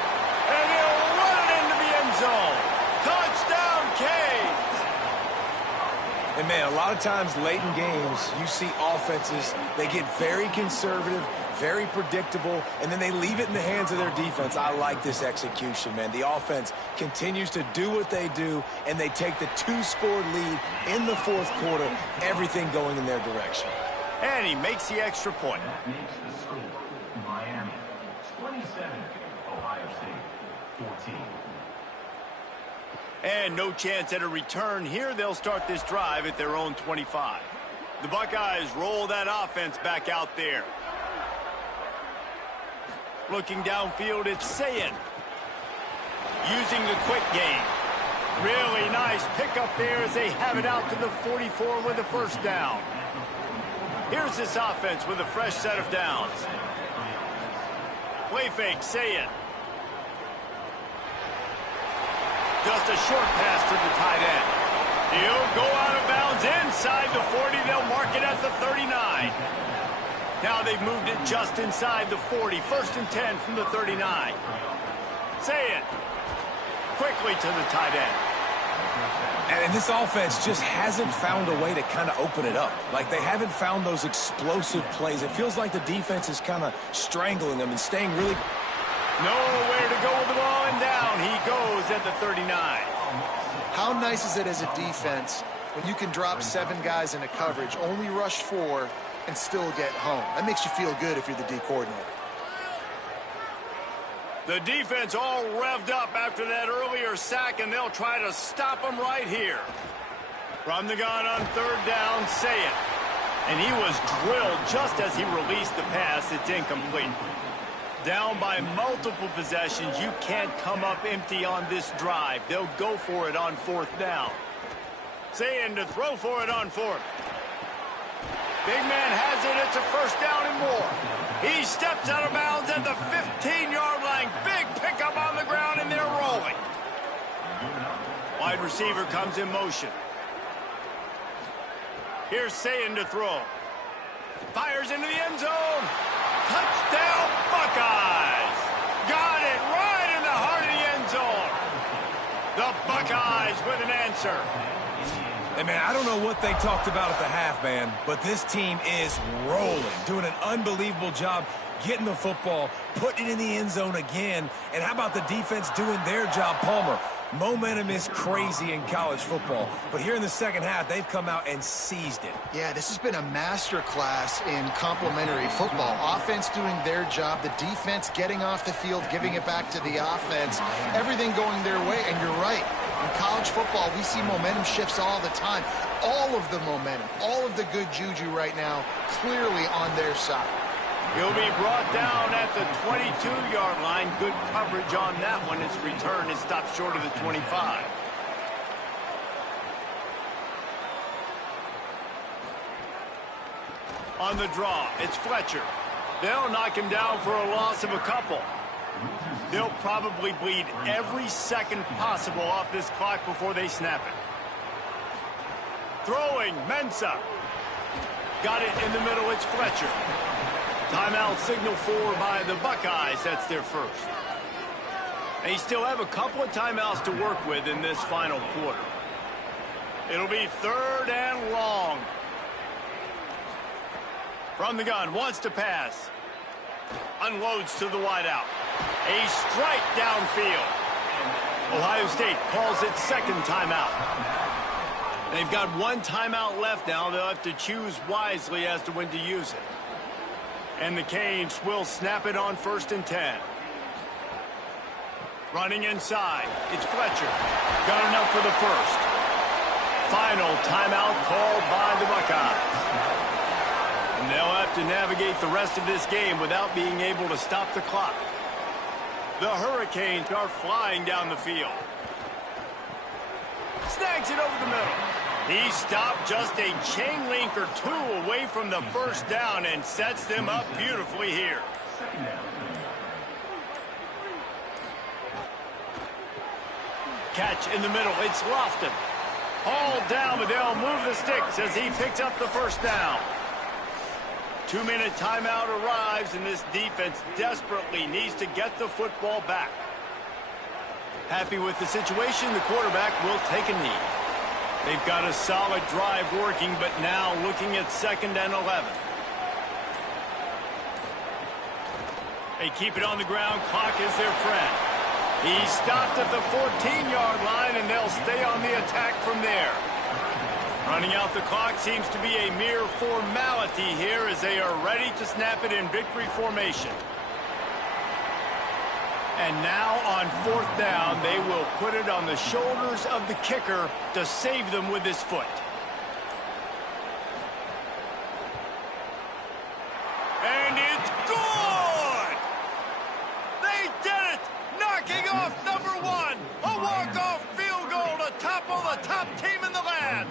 And he'll run it into the end zone. Touchdown, Canes! And, man, a lot of times late in games, you see offenses, they get very conservative, very predictable, and then they leave it in the hands of their defense. I like this execution, man. The offense continues to do what they do, and they take the 2-score lead in the fourth quarter, everything going in their direction. And he makes the extra point. That makes the score Miami 27, Ohio State 14. And no chance at a return here. They'll start this drive at their own 25. The Buckeyes roll that offense back out there. Looking downfield, it's Sayin. Using the quick game. Really nice pickup there as they have it out to the 44 with a first down. Here's this offense with a fresh set of downs. Play fake, Sayin. Just a short pass to the tight end. He'll go out of bounds inside the 40. They'll mark it at the 39. Now they've moved it just inside the 40. First and 10 from the 39. Sayin. Quickly to the tight end. And this offense just hasn't found a way to kind of open it up. Like, they haven't found those explosive plays. It feels like the defense is kind of strangling them and staying really... Nowhere to go with the ball, and down he goes at the 39. How nice is it as a defense when you can drop 7 guys into coverage, only rush 4, and still get home? That makes you feel good if you're the D coordinator. The defense all revved up after that earlier sack, and they'll try to stop them right here. From the gun on third down, Sayin. And he was drilled just as he released the pass. It's incomplete. Down by multiple possessions, you can't come up empty on this drive. They'll go for it on fourth down. Sayin to throw for it on fourth. Big man has it. It's a first down and more. He steps out of bounds at the 15-yard line. Big pickup on the ground, and they're rolling. Wide receiver comes in motion. Here's Sayin to throw. Fires into the end zone. Touchdown, Buckeyes. Got it right in the heart of the end zone. The Buckeyes with an answer. Hey, man, I don't know what they talked about at the half, man, but this team is rolling, doing an unbelievable job getting the football, putting it in the end zone again. And how about the defense doing their job, Palmer? Momentum is crazy in college football, but here in the second half, they've come out and seized it. Yeah, this has been a master class in complementary football. Offense doing their job, the defense getting off the field, giving it back to the offense, everything going their way, and you're right. In college football, we see momentum shifts all the time. All of the momentum, all of the good juju right now, clearly on their side. He'll be brought down at the 22-yard line. Good coverage on that one. His return is stopped short of the 25. On the draw, it's Fletcher. They'll knock him down for a loss of a couple. They'll probably bleed every second possible off this clock before they snap it. Throwing, Mensah. Got it in the middle, it's Fletcher. Timeout signal for by the Buckeyes. That's their first. They still have a couple of timeouts to work with in this final quarter. It'll be 3rd and long. From the gun, wants to pass. Unloads to the wideout. A strike downfield. Ohio State calls it second timeout. They've got one timeout left now. They'll have to choose wisely as to when to use it. And the Canes will snap it on 1st and 10. Running inside, it's Fletcher. Got enough for the first. Final timeout called by the Buckeyes. And they'll have to navigate the rest of this game without being able to stop the clock. The Hurricanes are flying down the field. Snags it over the middle. He stopped just a chain link or two away from the first down and sets them up beautifully here. Catch in the middle. It's Lofton. Hauled down, but they'll move the sticks as he picks up the first down. 2-minute timeout arrives, and this defense desperately needs to get the football back. Happy with the situation, the quarterback will take a knee. They've got a solid drive working, but now looking at 2nd and 11. They keep it on the ground. Clock is their friend. He stopped at the 14-yard line, and they'll stay on the attack from there. Running out the clock seems to be a mere formality here as they are ready to snap it in victory formation. And now on 4th down, they will put it on the shoulders of the kicker to save them with his foot. And it's good! They did it! Knocking off number 1! A walk-off field goal to topple the top team in the land!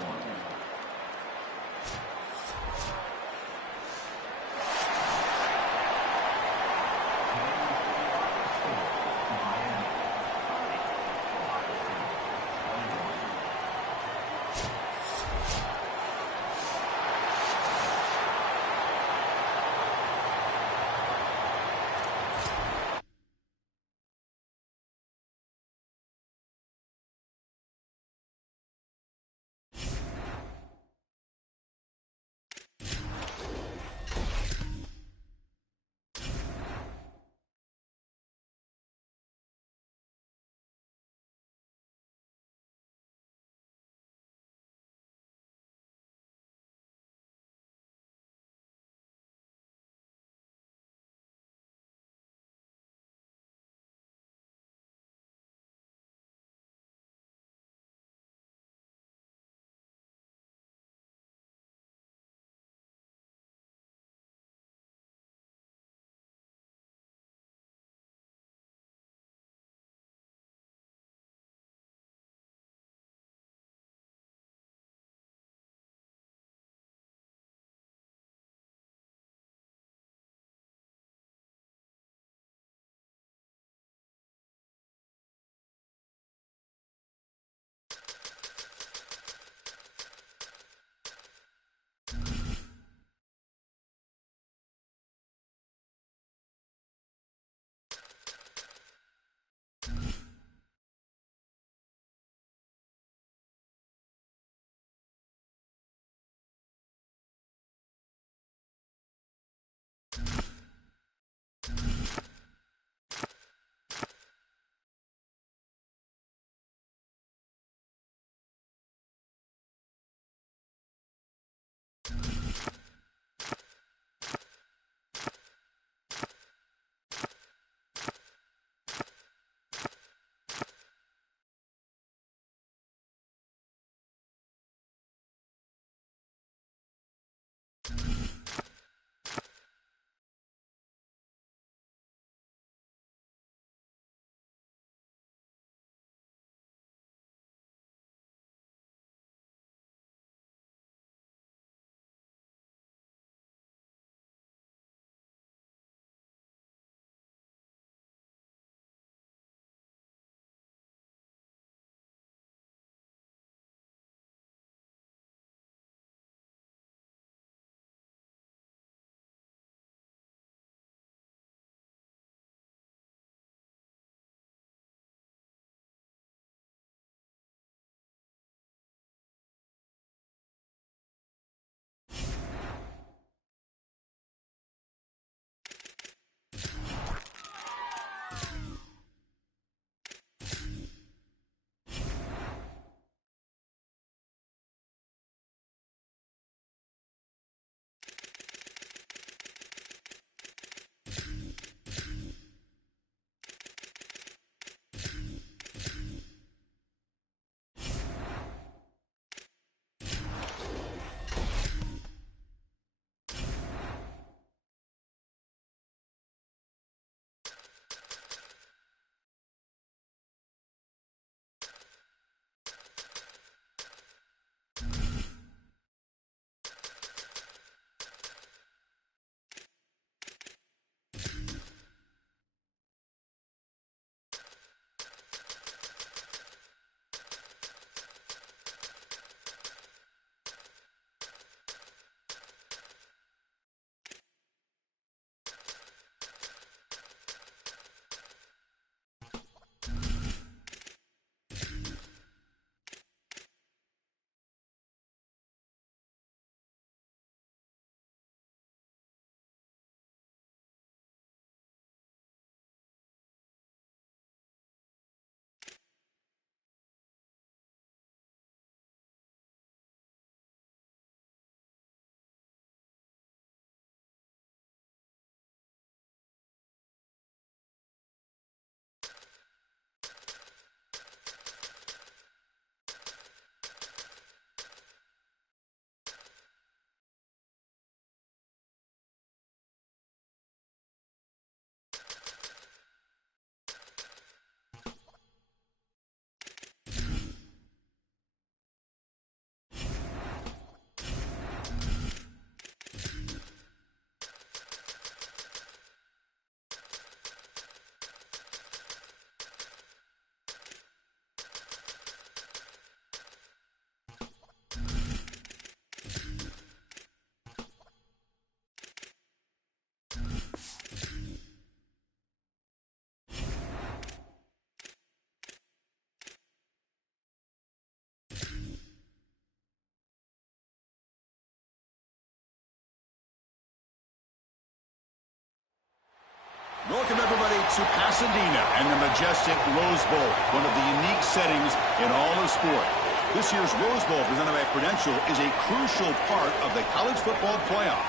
to Pasadena and the majestic Rose Bowl, one of the unique settings in all of sport. This year's Rose Bowl, presented by Prudential, is a crucial part of the college football playoff.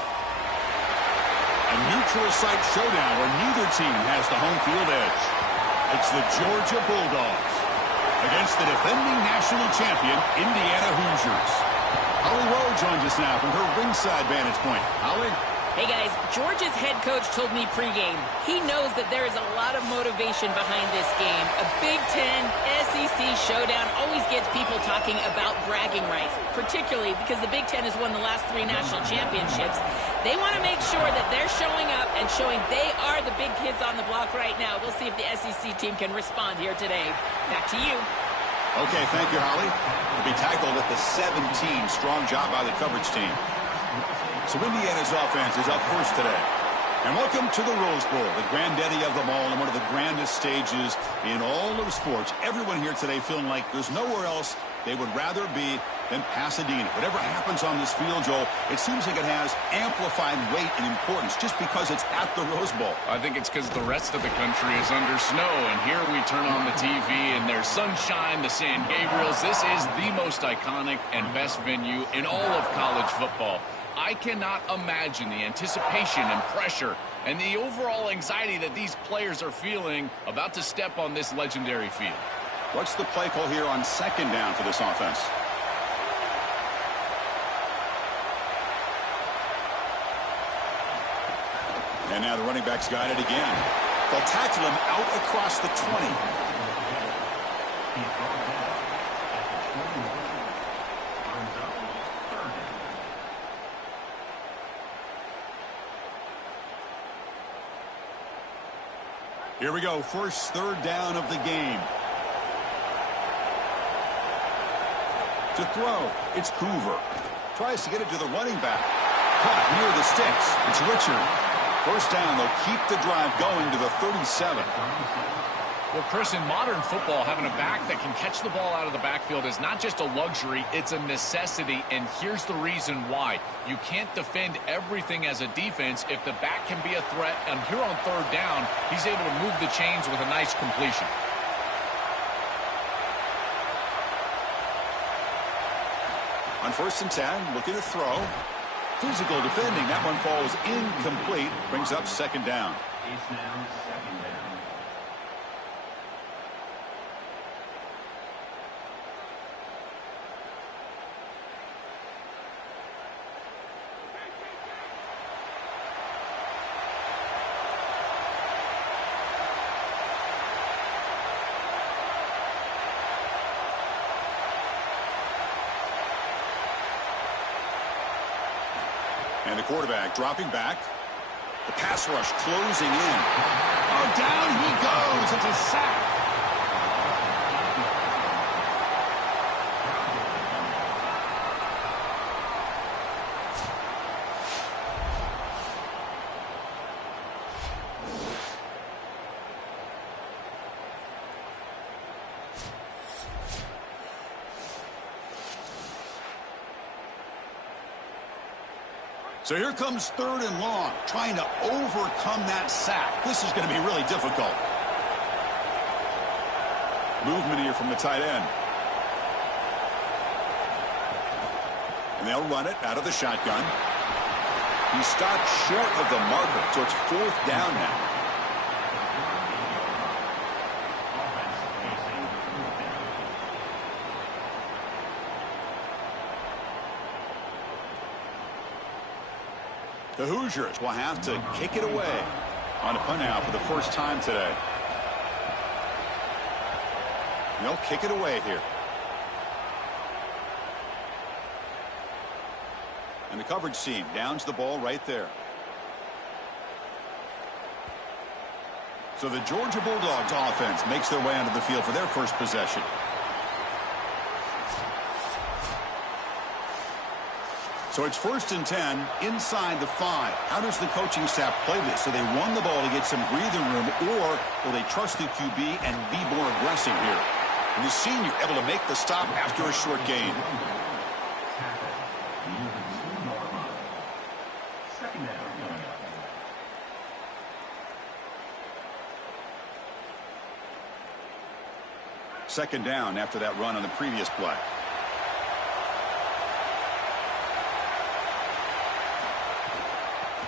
A neutral site showdown where neither team has the home field edge. It's the Georgia Bulldogs against the defending national champion, Indiana Hoosiers. Holly Rowe joins us now from her ringside vantage point. Holly? Hey guys, Georgia's head coach told me pregame he knows that there is a lot of motivation behind this game. A Big Ten SEC showdown always gets people talking about bragging rights, particularly because the Big Ten has won the last 3 national championships. They want to make sure that they're showing up and showing they are the big kids on the block right now. We'll see if the SEC team can respond here today. Back to you. Okay, thank you, Holly. To be tackled at the 17. Strong job by the coverage team. So Indiana's offense is up first today. And welcome to the Rose Bowl, the granddaddy of them all and one of the grandest stages in all of sports. Everyone here today feeling like there's nowhere else they would rather be than Pasadena. Whatever happens on this field, Joel, it seems like it has amplified weight and importance just because it's at the Rose Bowl. I think it's because the rest of the country is under snow, and here we turn on the TV, and there's sunshine, the San Gabriels. This is the most iconic and best venue in all of college football. I cannot imagine the anticipation and pressure and the overall anxiety that these players are feeling about to step on this legendary field. What's the play call here on second down for this offense? And now the running back's got it again. They'll tackle him out across the 20. Here we go, first third down of the game. To throw, it's Hoover. Tries to get it to the running back. Caught near the sticks. It's Richard. First down, they'll keep the drive going to the 37. Well, Chris, in modern football, having a back that can catch the ball out of the backfield is not just a luxury, it's a necessity, and here's the reason why. You can't defend everything as a defense if the back can be a threat, and here on third down, he's able to move the chains with a nice completion. On first and 10, looking to throw. Physical defending, that one falls incomplete, brings up second down. It's now second down. And the quarterback dropping back. The pass rush closing in. Oh, down he goes. It's a sack. So here comes third and long, trying to overcome that sack. This is going to be really difficult. Movement here from the tight end. And they'll run it out of the shotgun. He stopped short of the marker, so it's fourth down now. The Hoosiers will have to kick it away on a punt out for the first time today. And they'll kick it away here. And the coverage team downs the ball right there. So the Georgia Bulldogs offense makes their way onto the field for their first possession. So it's first and 10 inside the 5. How does the coaching staff play this? So they run the ball to get some breathing room, or will they trust the QB and be more aggressive here? And the senior able to make the stop after a short gain. Second down. Second down after that run on the previous play.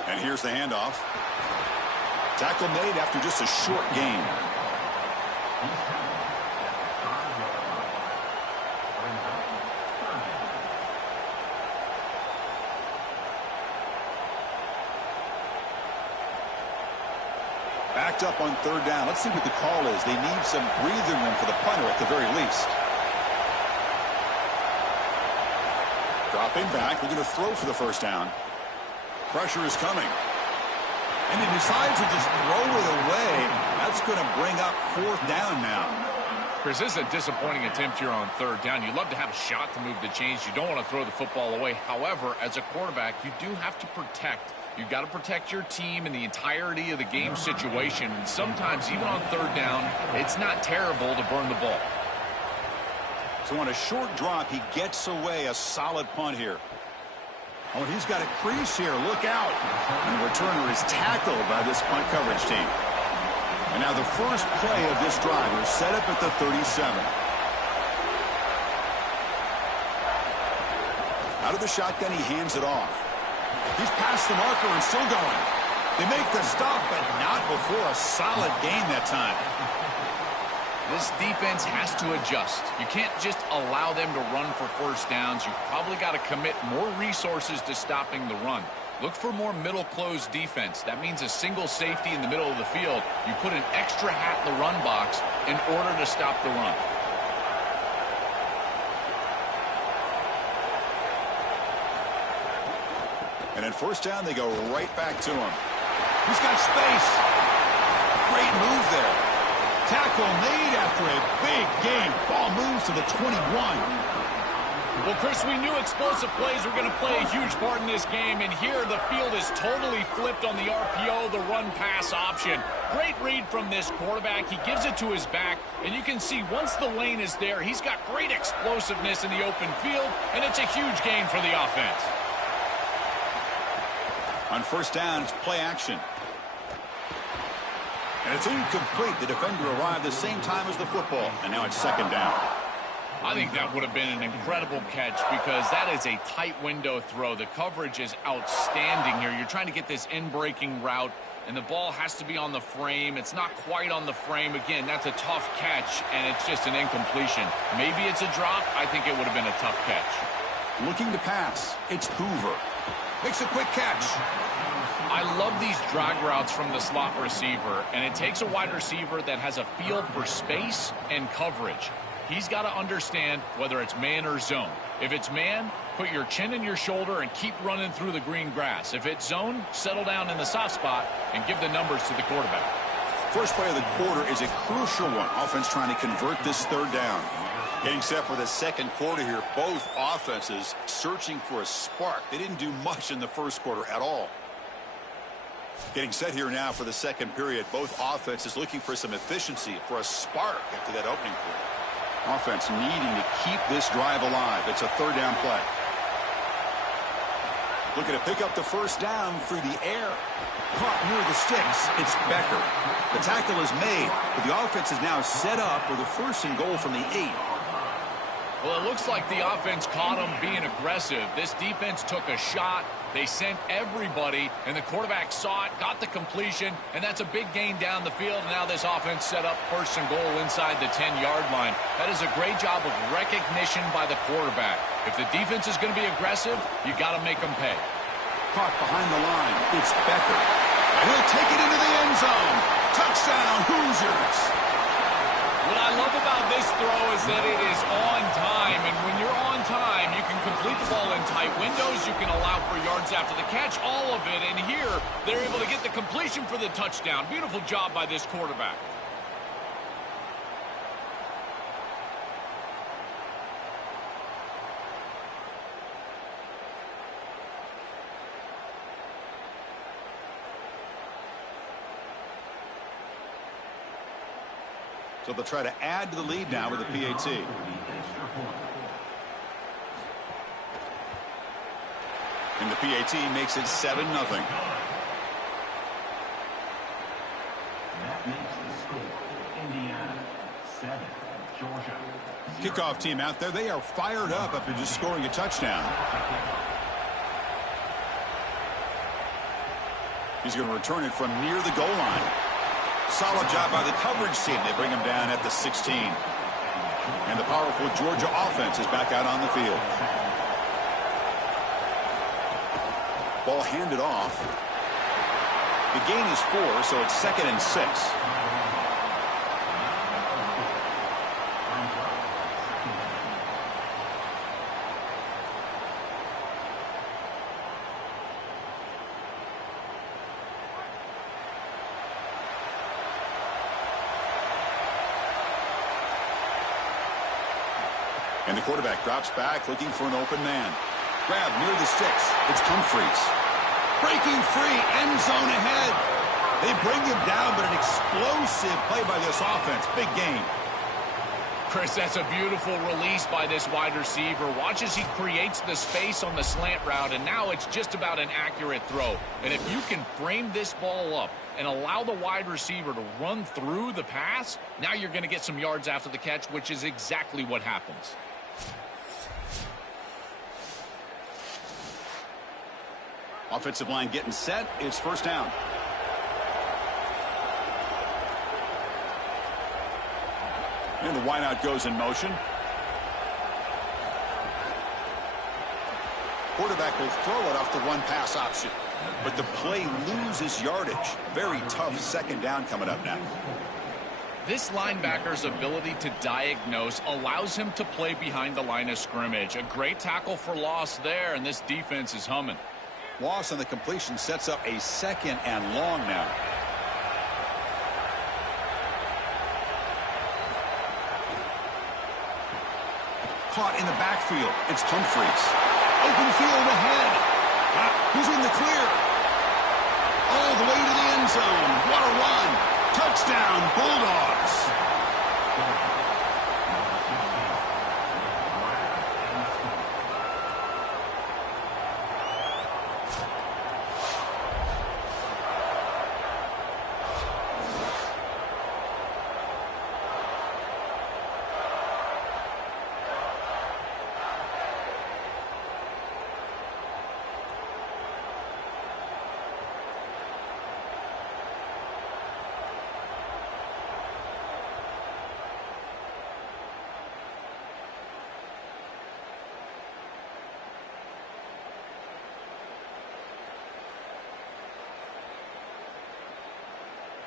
And here's the handoff. Tackle made after just a short gain. Backed up on third down. Let's see what the call is. They need some breathing room for the punter at the very least. Dropping back. They're going to throw for the first down. Pressure is coming. And he decides to just throw it away. That's going to bring up fourth down now. Chris, this is a disappointing attempt here on third down. You'd love to have a shot to move the chains. You don't want to throw the football away. However, as a quarterback, you do have to protect. You've got to protect your team and the entirety of the game situation. And sometimes, even on third down, it's not terrible to burn the ball. So on a short drop, he gets away a solid punt here. Oh, he's got a crease here. Look out. And the returner is tackled by this punt coverage team. And now the first play of this drive is set up at the 37. Out of the shotgun, he hands it off. He's past the marker and still going. They make the stop, but not before a solid gain that time. This defense has to adjust. You can't just allow them to run for first downs. You've probably got to commit more resources to stopping the run. Look for more middle close defense. That means a single safety in the middle of the field. You put an extra hat in the run box in order to stop the run. And in first down, they go right back to him. He's got space. Great move there. Tackle made after a big gain. Ball moves to the 21. Well, Chris, we knew explosive plays were going to play a huge part in this game, and here the field is totally flipped on the RPO, the run-pass option. Great read from this quarterback. He gives it to his back, and you can see once the lane is there, he's got great explosiveness in the open field, and it's a huge gain for the offense. On first down, it's play action. And it's incomplete. The defender arrived the same time as the football, and now it's second down. I think that would have been an incredible catch because that is a tight window throw. The coverage is outstanding here. You're trying to get this in-breaking route, and the ball has to be on the frame. It's not quite on the frame. Again, that's a tough catch, and it's just an incompletion. Maybe it's a drop. I think it would have been a tough catch. Looking to pass. It's Hoover. Makes a quick catch. I love these drag routes from the slot receiver, and it takes a wide receiver that has a feel for space and coverage. He's got to understand whether it's man or zone. If it's man, put your chin in your shoulder and keep running through the green grass. If it's zone, settle down in the soft spot and give the numbers to the quarterback. First play of the quarter is a crucial one. Offense trying to convert this third down. Getting set for the second quarter here. Both offenses searching for a spark. They didn't do much in the first quarter at all. Getting set here now for the second period. Both offenses looking for some efficiency, for a spark after that opening quarter. Offense needing to keep this drive alive. It's a third down play. Looking to pick up the first down through the air. Caught near the sticks. It's Becker. The tackle is made, but the offense is now set up with a first and goal from the 8. Well, it looks like the offense caught them being aggressive. This defense took a shot. They sent everybody, and the quarterback saw it, got the completion, and that's a big gain down the field. And now this offense set up first and goal inside the 10-yard line. That is a great job of recognition by the quarterback. If the defense is going to be aggressive, you got to make them pay. Caught behind the line. It's Becker. And he'll take it into the end zone. Touchdown, Hoosiers. What I love about this throw is that it is on time, and when you're on time, you can complete the ball in tight windows, you can allow for yards after the catch, all of it, and here, they're able to get the completion for the touchdown. Beautiful job by this quarterback. So they'll try to add to the lead now with the PAT. And the PAT makes it 7-0. That makes the score Indiana 7, Georgia. Kickoff team out there, they are fired up after just scoring a touchdown. He's going to return it from near the goal line. Solid job by the coverage team. They bring him down at the 16. And the powerful Georgia offense is back out on the field. Ball handed off. The gain is 4, so it's 2nd and 6. And the quarterback drops back, looking for an open man. Grab near the sticks. It's Humphreys. Breaking free, end zone ahead. They bring him down, but an explosive play by this offense. Big gain. Chris, that's a beautiful release by this wide receiver. Watch as he creates the space on the slant route, and now it's just about an accurate throw. And if you can frame this ball up and allow the wide receiver to run through the pass, now you're going to get some yards after the catch, which is exactly what happens. Offensive line getting set. It's first down. And the wideout goes in motion. Quarterback will throw it off the run-pass option. But the play loses yardage. Very tough second down coming up now. This linebacker's ability to diagnose allows him to play behind the line of scrimmage. A great tackle for loss there, and this defense is humming. Loss on the completion sets up a 2nd and long now. Caught in the backfield. It's Humphreys. Open field ahead. He's in the clear. All the way to the end zone. What a run. Touchdown, Bulldogs.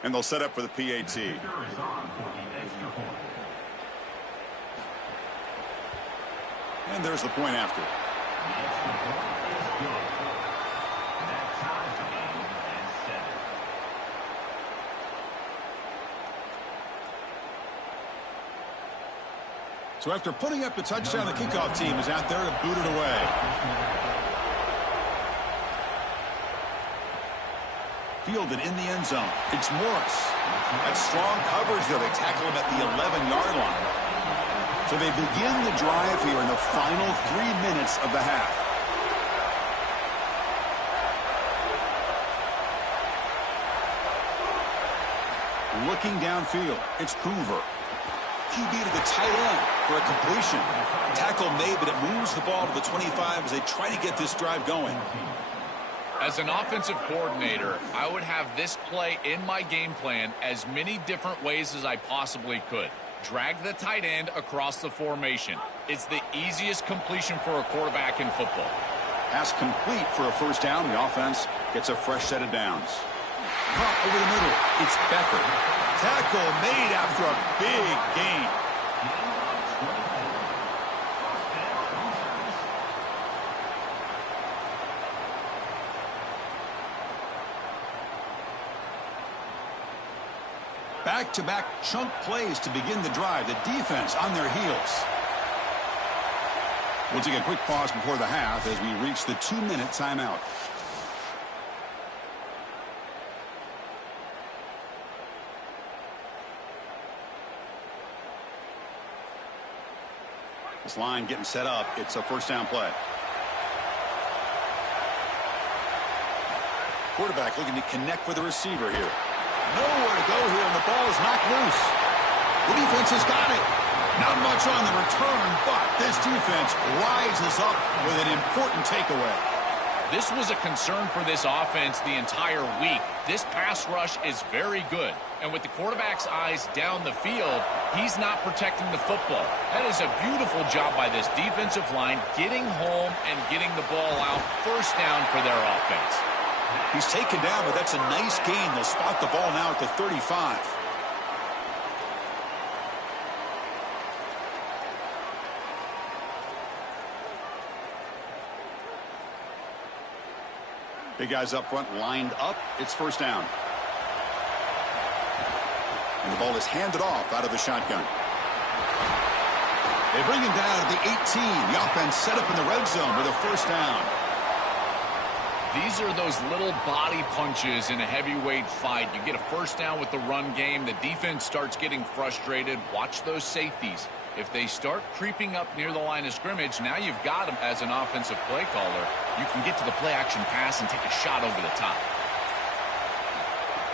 And they'll set up for the PAT. And there's the point after. So after putting up the touchdown, the kickoff team is out there to boot it away. Fielded in the end zone. It's Morris. That's strong coverage there. They tackle him at the 11-yard line. So they begin the drive here in the final 3 minutes of the half. Looking downfield, it's Hoover. QB to the tight end for a completion. Tackle made, but it moves the ball to the 25 as they try to get this drive going. As an offensive coordinator, I would have this play in my game plan as many different ways as I possibly could. Drag the tight end across the formation. It's the easiest completion for a quarterback in football. Pass complete for a first down. The offense gets a fresh set of downs. Caught over the middle. It's Becker. Tackle made after a big gain. Back-to-back chunk plays to begin the drive. The defense on their heels. We'll take a quick pause before the half as we reach the 2-minute timeout. This line getting set up. It's a first down play. Quarterback looking to connect with the receiver here. Nowhere to go here, and the ball is knocked loose. The defense has got it. Not much on the return, but this defense rises up with an important takeaway. This was a concern for this offense the entire week. This pass rush is very good. And with the quarterback's eyes down the field, he's not protecting the football. That is a beautiful job by this defensive line, getting home and getting the ball out. First down for their offense. He's taken down, but that's a nice gain. They'll spot the ball now at the 35. Big guys up front lined up. It's first down. And the ball is handed off out of the shotgun. They bring him down at the 18. The offense set up in the red zone with a first down. These are those little body punches in a heavyweight fight. You get a first down with the run game. The defense starts getting frustrated. Watch those safeties. If they start creeping up near the line of scrimmage, now you've got them as an offensive play caller. You can get to the play-action pass and take a shot over the top.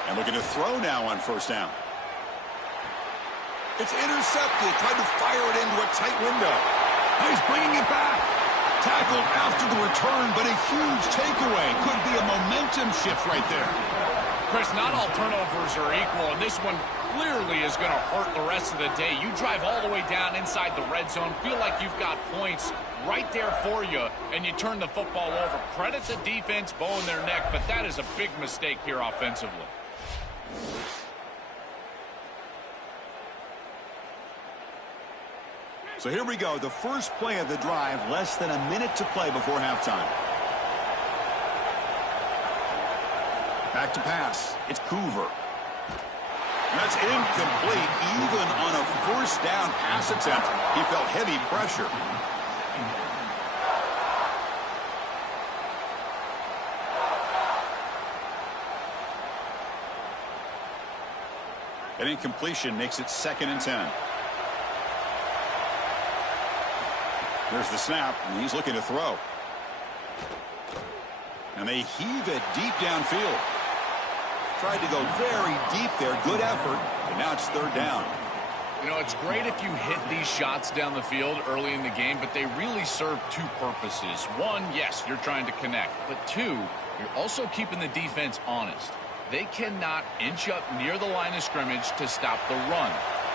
And looking to throw now on first down. It's intercepted. Tried to fire it into a tight window. He's bringing it back. Tackled after the return, but a huge takeaway. Could be a momentum shift right there. Chris, not all turnovers are equal, and this one clearly is going to hurt the rest of the day. You drive all the way down inside the red zone, feel like you've got points right there for you, and you turn the football over. Credit the defense, bowing their neck, but that is a big mistake here offensively. So here we go, the first play of the drive, less than a minute to play before halftime. Back to pass. It's Coover. That's incomplete. Even on a first down pass attempt, he felt heavy pressure. An incompletion makes it 2nd and 10. There's the snap, and he's looking to throw. And they heave it deep downfield. Tried to go very deep there. Good effort, but now it's 3rd down. You know, it's great if you hit these shots down the field early in the game, but they really serve two purposes. One, yes, you're trying to connect. But two, you're also keeping the defense honest. They cannot inch up near the line of scrimmage to stop the run.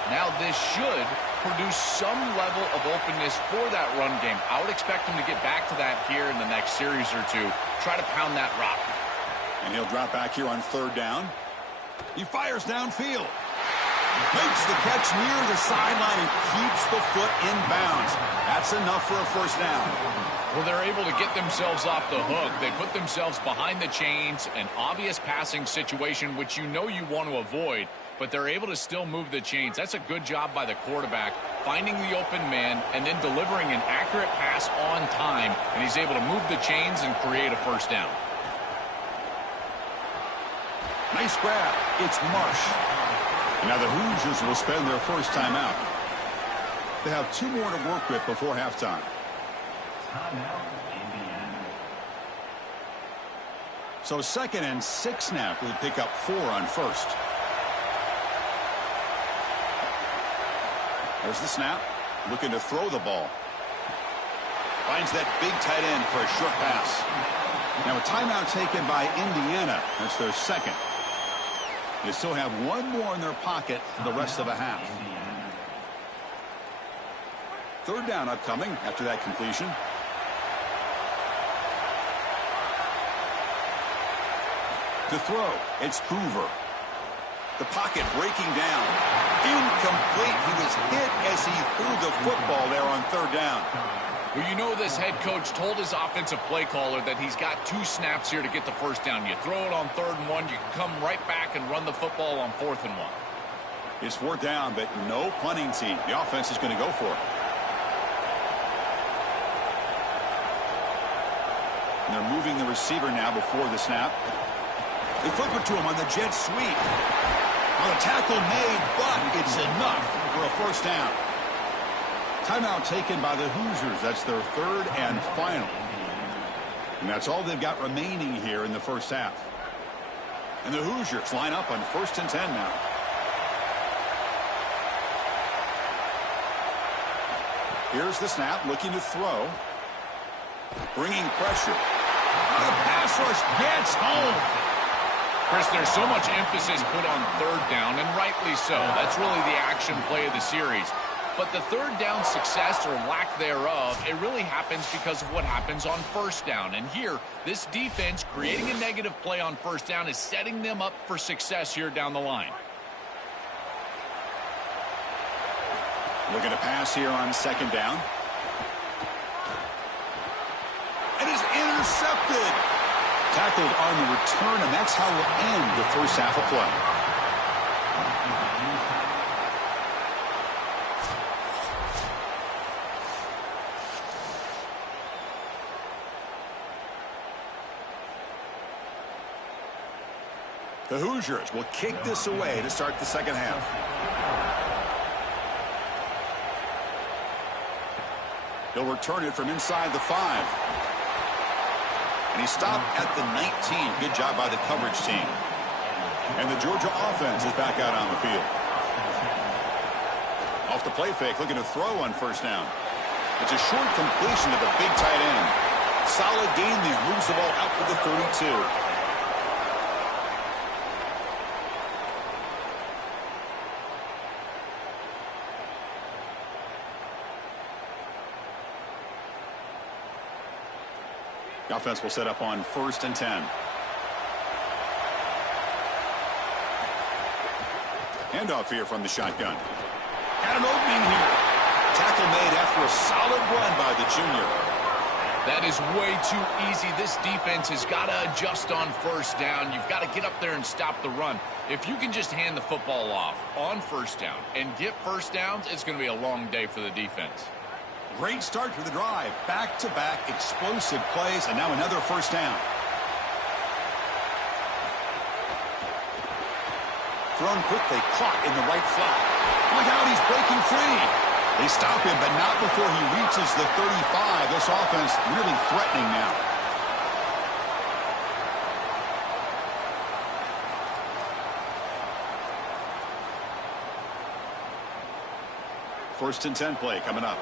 Now, this should produce some level of openness for that run game. I would expect them to get back to that here in the next series or two. Try to pound that rock. And he'll drop back here on 3rd down. He fires downfield. Makes the catch near the sideline and keeps the foot in bounds. That's enough for a first down. Well, they're able to get themselves off the hook. They put themselves behind the chains, an obvious passing situation, which you know you want to avoid, but they're able to still move the chains. That's a good job by the quarterback, finding the open man and then delivering an accurate pass on time, and he's able to move the chains and create a first down. Nice grab. It's Marsh. And now the Hoosiers will spend their first timeout. They have 2 more to work with before halftime. So 2nd and 6 now. We'll pick up 4 on first. There's the snap. Looking to throw the ball. Finds that big tight end for a short pass. Now a timeout taken by Indiana. That's their 2nd. They still have 1 more in their pocket for the rest of a half. 3rd down upcoming after that completion. To throw, it's Hoover. The pocket breaking down. Incomplete. He was hit as he threw the football there on 3rd down. Well, you know this head coach told his offensive play caller that he's got 2 snaps here to get the first down. You throw it on 3rd and 1, you can come right back and run the football on 4th and 1. It's 4th down, but no punting team. The offense is going to go for it. And they're moving the receiver now before the snap. They flip it to him on the jet sweep. Well, a tackle made, but it's enough for a first down. Timeout taken by the Hoosiers. That's their 3rd and final. And that's all they've got remaining here in the first half. And the Hoosiers line up on 1st and 10 now. Here's the snap, looking to throw. Bringing pressure. The pass rush gets home. Chris, there's so much emphasis put on third down, and rightly so. That's really the action play of the series. But the third down success or lack thereof, it really happens because of what happens on first down. And here, this defense creating a negative play on first down is setting them up for success here down the line. Looking to pass here on second down. And is intercepted. Tackled on the return, and that's how we'll end the first half of play. The Hoosiers will kick this away to start the second half. He'll return it from inside the 5. And he stopped at the 19. Good job by the coverage team. And the Georgia offense is back out on the field. Off the play fake, looking to throw on first down. It's a short completion to the big tight end. Solid gain there. Moves the ball out to the 32. The offense will set up on 1st and 10. Handoff here from the shotgun. Got an opening here. Tackle made after a solid run by the junior. That is way too easy. This defense has got to adjust on first down. You've got to get up there and stop the run. If you can just hand the football off on first down and get first downs, it's going to be a long day for the defense. Great start to the drive. Back-to-back explosive plays, and now another first down. Thrown quickly, caught in the right flat. Look out, he's breaking free. They stop him, but not before he reaches the 35. This offense really threatening now. First and 10 play coming up.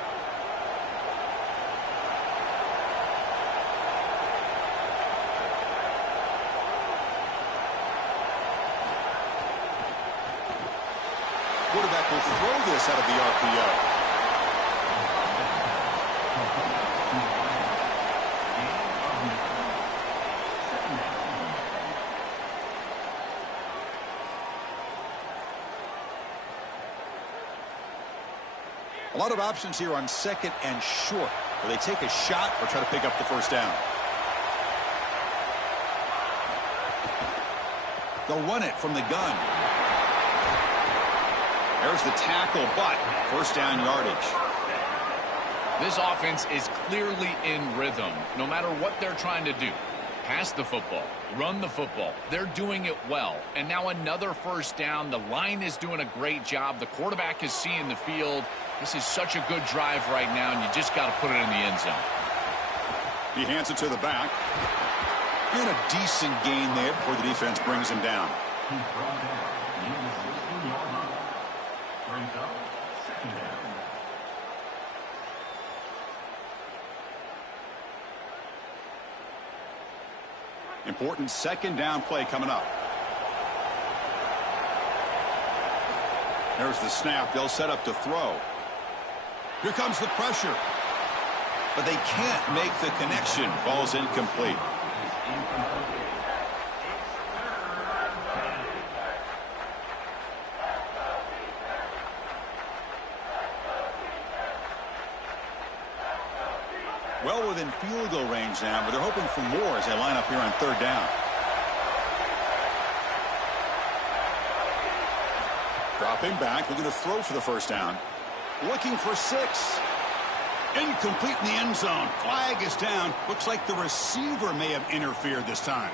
Quarterback will throw this out of the RPO. A lot of options here on second and short. Will they take a shot or try to pick up the first down? They'll run it from the gun. There's the tackle, but first down yardage. This offense is clearly in rhythm, no matter what they're trying to do. Pass the football, run the football. They're doing it well. And now another first down. The line is doing a great job. The quarterback is seeing the field. This is such a good drive right now, and you just got to put it in the end zone. He hands it to the back. And a decent gain there before the defense brings him down. Important second down play coming up. There's the snap. They'll set up to throw. Here comes the pressure. But they can't make the connection. Ball's incomplete. Well within field goal range now, but they're hoping for more as they line up here on third down. Dropping back, looking to throw for the first down. Looking for 6. Incomplete in the end zone. Flag is down. Looks like the receiver may have interfered this time.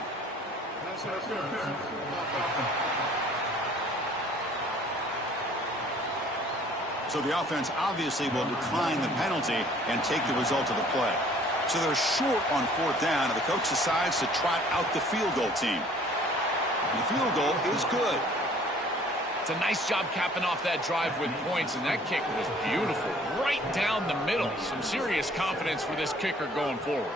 So the offense obviously will decline the penalty and take the result of the play. So they're short on fourth down, and the coach decides to trot out the field goal team. The field goal is good. a nice job capping off that drive with points, and that kick was beautiful. Right down the middle. Some serious confidence for this kicker going forward.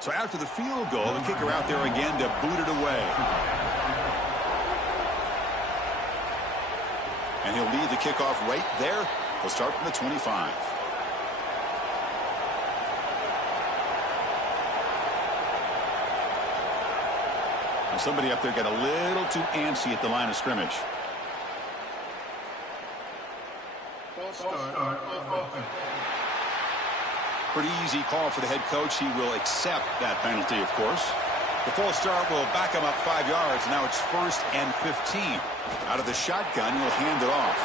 So after the field goal, the kicker out there again to boot it away. And he'll lead the kickoff right there. He'll start from the 25. Well, somebody up there got a little too antsy at the line of scrimmage. Pretty easy call for the head coach. He will accept that penalty, of course. The false start will back him up 5 yards. Now it's 1st and 15. Out of the shotgun, he'll hand it off.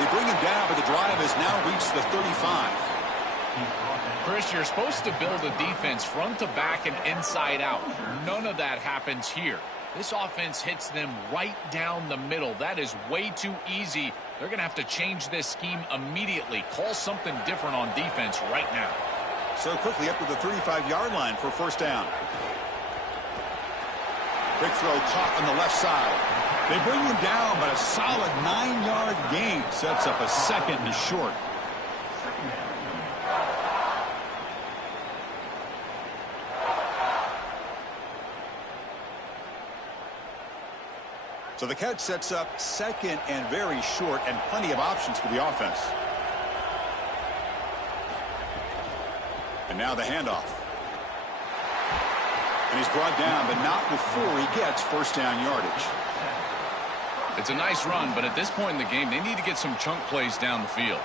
They bring him down, but the drive has now reached the 35. Chris, you're supposed to build a defense front to back and inside out. None of that happens here. This offense hits them right down the middle. That is way too easy. They're going to have to change this scheme immediately. Call something different on defense right now. So quickly up to the 35-yard line for 1st down. Big throw caught on the left side. They bring him down, but a solid 9-yard gain sets up a 2nd and short. So the catch sets up 2nd and very short, and plenty of options for the offense. And now the handoff. And he's brought down, but not before he gets 1st down yardage. It's a nice run, but at this point in the game, they need to get some chunk plays down the field.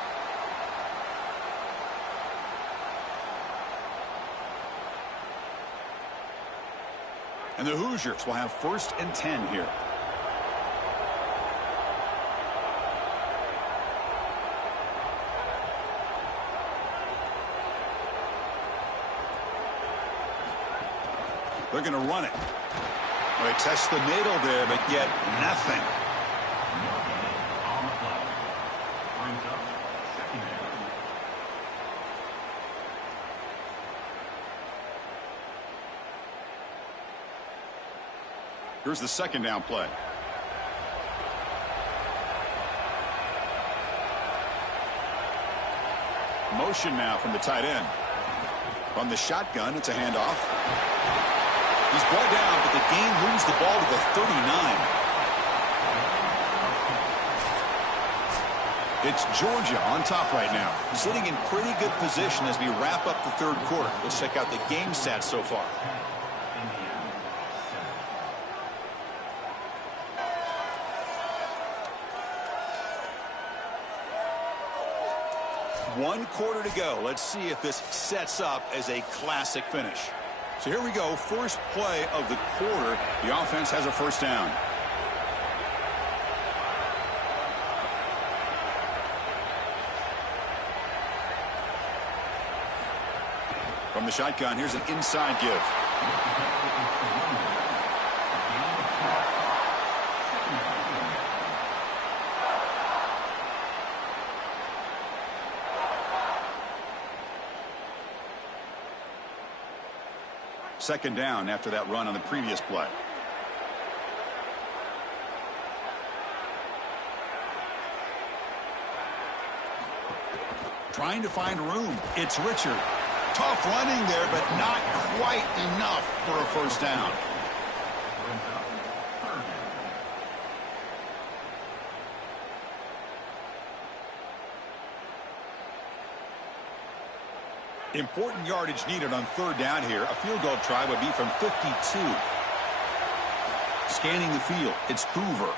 And the Hoosiers will have 1st and 10 here. They're going to run it. Well, they test the middle there, but get nothing. Here's the 2nd down play. Motion now from the tight end. From the shotgun, it's a handoff. He's brought down, but the game moves the ball to the 39. It's Georgia on top right now, sitting in pretty good position as we wrap up the 3rd quarter. Let's check out the game stats so far. One quarter to go. Let's see if this sets up as a classic finish. So here we go, first play of the quarter. The offense has a 1st down. From the shotgun, here's an inside give. Second down after that run on the previous play. Trying to find room. It's Richard. Tough running there, but not quite enough for a 1st down. Important yardage needed on 3rd down here. A field goal try would be from 52. Scanning the field, it's Hoover.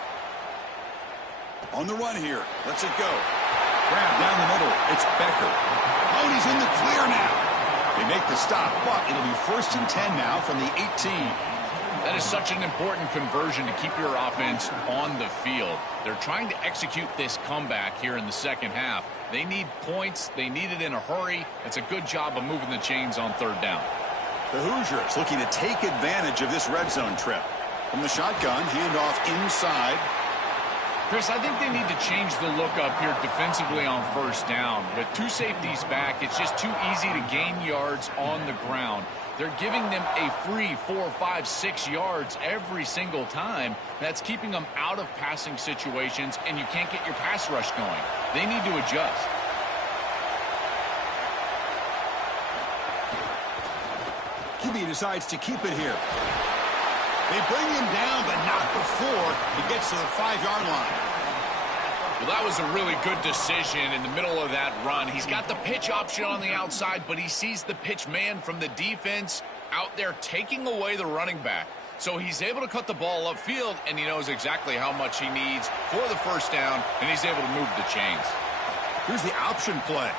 On the run here, lets it go. Grab down the middle, it's Becker. Oh, and he's in the clear now. They make the stop, but it'll be 1st and 10 now from the 18. That is such an important conversion to keep your offense on the field. They're trying to execute this comeback here in the 2nd half. They need points. They need it in a hurry. It's a good job of moving the chains on 3rd down. The Hoosiers looking to take advantage of this red zone trip. From the shotgun, handoff inside. Chris, I think they need to change the look up here defensively on first down. With two safeties back, it's just too easy to gain yards on the ground. They're giving them a free 4, 5, 6 yards every single time. That's keeping them out of passing situations, and you can't get your pass rush going. They need to adjust. QB decides to keep it here. They bring him down, but not before he gets to the 5-yard line. Well, that was a really good decision in the middle of that run. He's got the pitch option on the outside, but he sees the pitch man from the defense out there taking away the running back. So he's able to cut the ball upfield, and he knows exactly how much he needs for the first down, and he's able to move the chains. Here's the option play.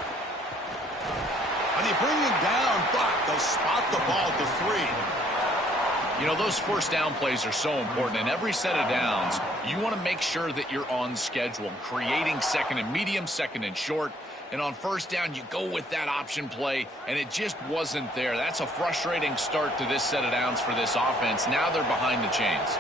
And they bring him down, but they'll spot the ball to 3. You know, those first down plays are so important. In every set of downs, you want to make sure that you're on schedule, creating second and medium, second and short. And on first down, you go with that option play, and it just wasn't there. That's a frustrating start to this set of downs for this offense. Now they're behind the chains.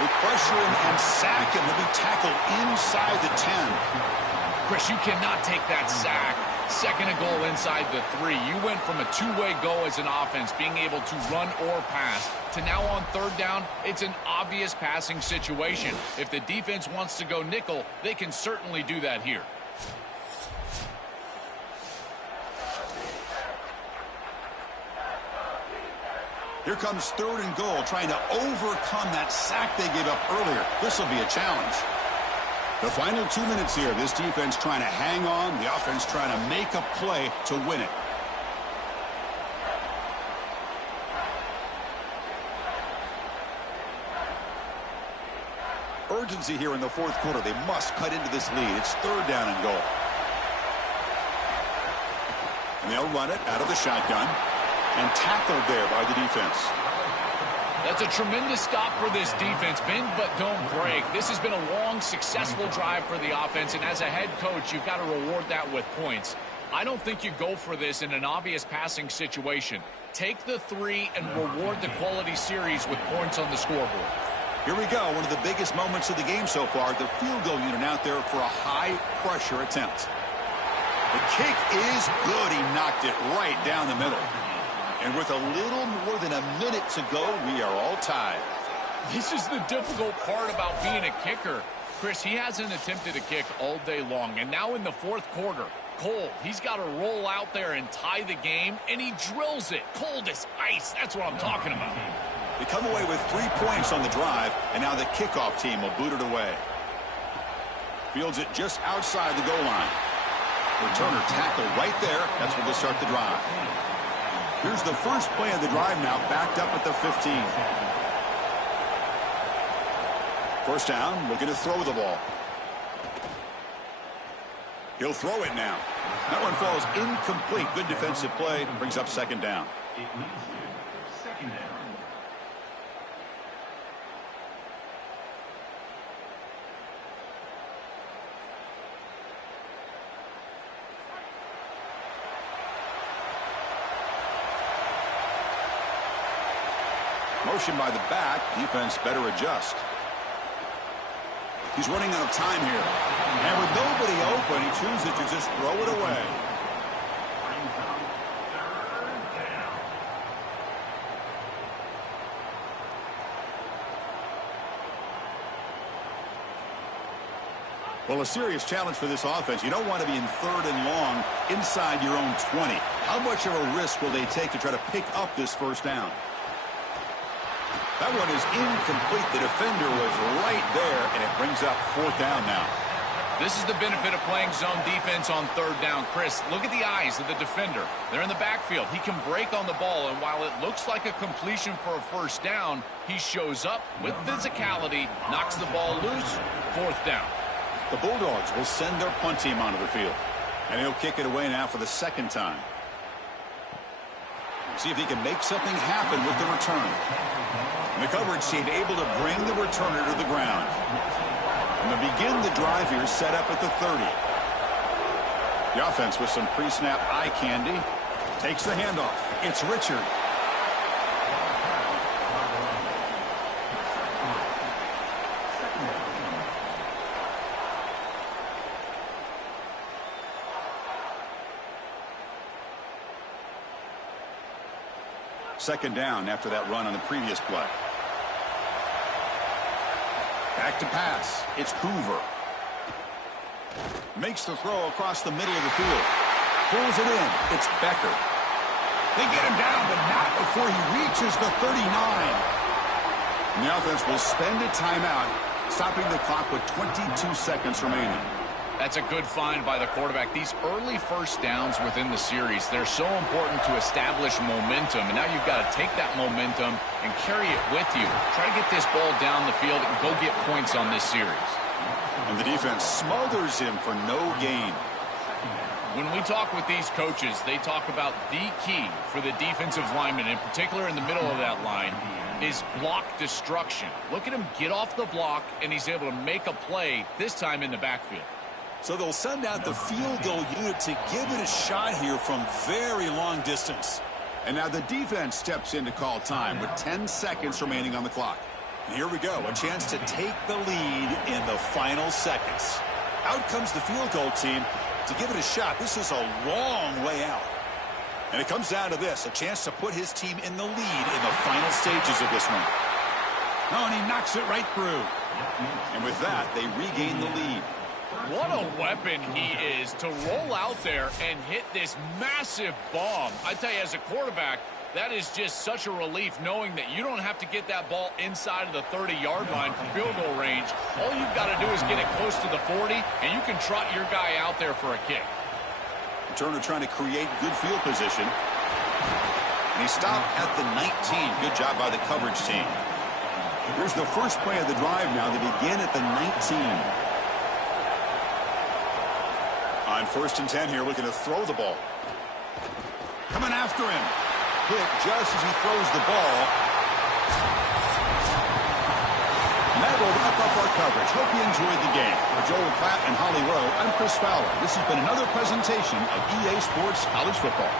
They pressure him and sack him. He'll be tackled inside the 10. Chris, you cannot take that sack. Second and goal inside the 3. You went from a two-way go as an offense, being able to run or pass, to now on third down, it's an obvious passing situation. If the defense wants to go nickel, they can certainly do that here. Here comes third and goal, trying to overcome that sack they gave up earlier. This will be a challenge. The final 2 minutes here. This defense trying to hang on. The offense trying to make a play to win it. Urgency here in the fourth quarter. They must cut into this lead. It's third down and goal. And they'll run it out of the shotgun. And tackled there by the defense. That's a tremendous stop for this defense. Bend but don't break. This has been a long, successful drive for the offense, and as a head coach, you've got to reward that with points. I don't think you go for this in an obvious passing situation. Take the 3 and reward the quality series with points on the scoreboard. Here we go. One of the biggest moments of the game so far. The field goal unit out there for a high-pressure attempt. The kick is good. He knocked it right down the middle. And with a little more than a minute to go, we are all tied. This is the difficult part about being a kicker. Chris, he hasn't attempted a kick all day long. And now in the fourth quarter, Cole, he's got to roll out there and tie the game, and he drills it. Cold as ice. That's what I'm talking about. They come away with 3 points on the drive, and now the kickoff team will boot it away. Fields it just outside the goal line. Returner tackle right there. That's where they'll start the drive. Here's the first play of the drive now, backed up at the 15. First down, looking to throw the ball. He'll throw it now. That one falls incomplete. Good defensive play. Brings up second down. It leads to second down. Motion by the back. Defense better adjust. He's running out of time here. And with nobody open, he chooses to just throw it away. Well, a serious challenge for this offense. You don't want to be in third and long inside your own 20. How much of a risk will they take to try to pick up this first down? That one is incomplete. The defender was right there, and it brings up fourth down now. This is the benefit of playing zone defense on third down. Chris, look at the eyes of the defender. They're in the backfield. He can break on the ball, and while it looks like a completion for a first down, he shows up with physicality, knocks the ball loose, fourth down. The Bulldogs will send their punt team onto the field, and he'll kick it away now for the second time. See if he can make something happen with the return. And the coverage team able to bring the returner to the ground. And to begin the drive here, set up at the 30. The offense with some pre-snap eye candy. Takes the handoff. It's Richard. Second down after that run on the previous play. Back to pass. It's Hoover. Makes the throw across the middle of the field. Pulls it in. It's Becker. They get him down, but not before he reaches the 39. And the offense will spend a timeout, stopping the clock with 22 seconds remaining. That's a good find by the quarterback. These early first downs within the series, they're so important to establish momentum. And now you've got to take that momentum and carry it with you. Try to get this ball down the field and go get points on this series. And the defense smothers him for no gain. When we talk with these coaches, they talk about the key for the defensive lineman, in particular in the middle of that line, is block destruction. Look at him get off the block, and he's able to make a play, this time in the backfield. So they'll send out the field goal unit to give it a shot here from very long distance. And now the defense steps in to call time with 10 seconds remaining on the clock. And here we go, a chance to take the lead in the final seconds. Out comes the field goal team to give it a shot. This is a long way out. And it comes down to this, a chance to put his team in the lead in the final stages of this one. Oh, and he knocks it right through. And with that, they regain the lead. What a weapon he is to roll out there and hit this massive bomb. I tell you, as a quarterback, that is just such a relief knowing that you don't have to get that ball inside of the 30-yard line for field goal range. All you've got to do is get it close to the 40, and you can trot your guy out there for a kick. Turner trying to create good field position. And he stopped at the 19. Good job by the coverage team. Here's the first play of the drive now. They begin at the 19. On 1st and 10 here, looking to throw the ball. Coming after him. Hit just as he throws the ball. And that will wrap up our coverage. Hope you enjoyed the game. For Joel Klatt and Holly Rowe, I'm Chris Fowler. This has been another presentation of EA Sports College Football.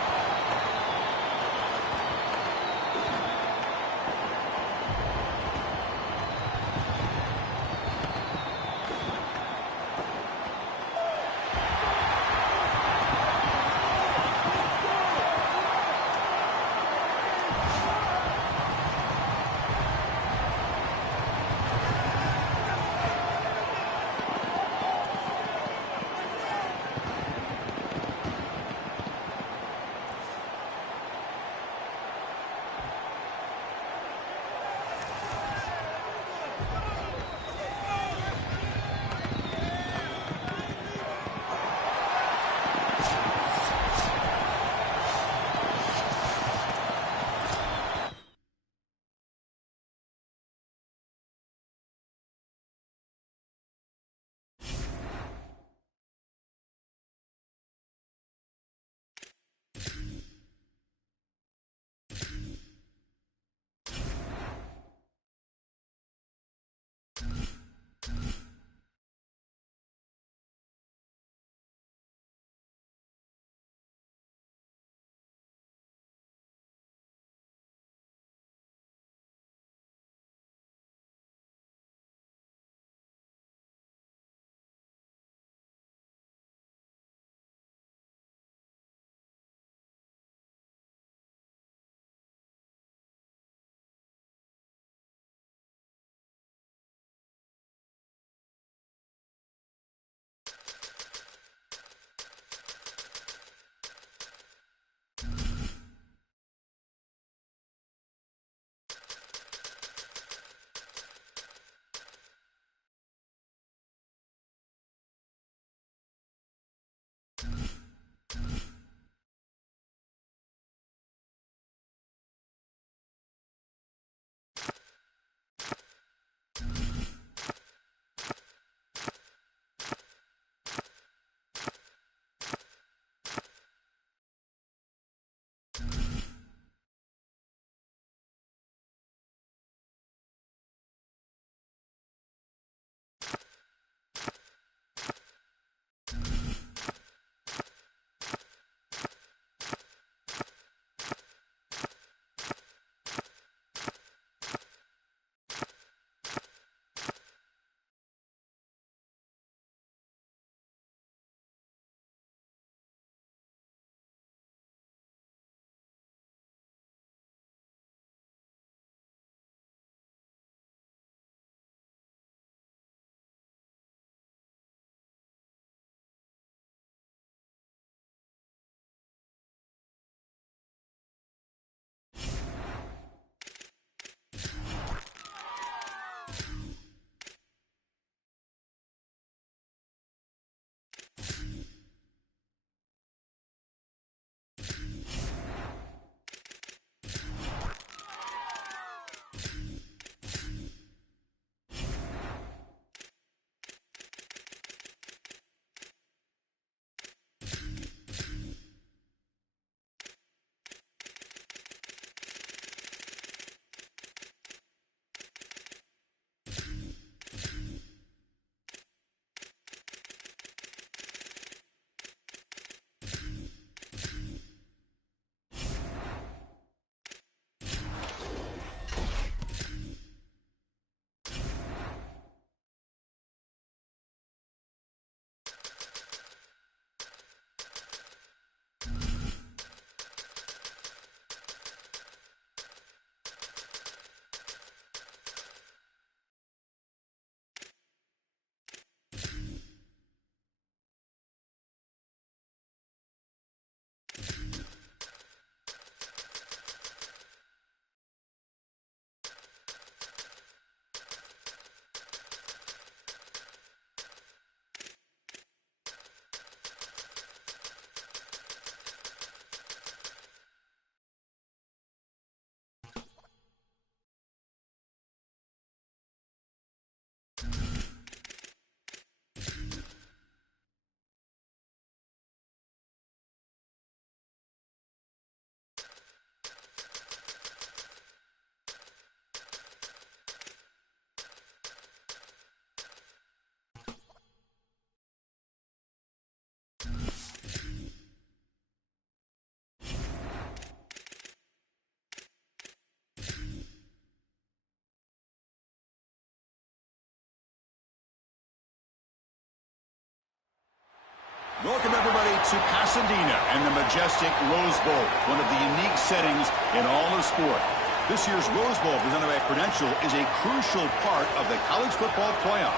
to Pasadena and the majestic Rose Bowl, one of the unique settings in all of sport. This year's Rose Bowl, presented by Prudential, is a crucial part of the college football playoff.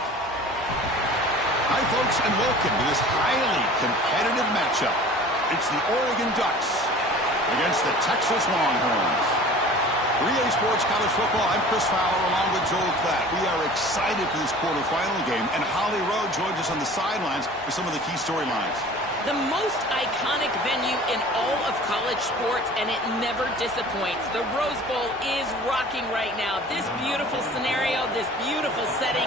Hi, folks, and welcome to this highly competitive matchup. It's the Oregon Ducks against the Texas Longhorns. For EA Sports College Football, I'm Chris Fowler along with Joel Klatt. We are excited for this quarterfinal game, and Holly Rowe joins us on the sidelines for some of the key storylines. The most iconic venue in all of college sports, and it never disappoints. The Rose Bowl is rocking right now. This beautiful scenario, this beautiful setting.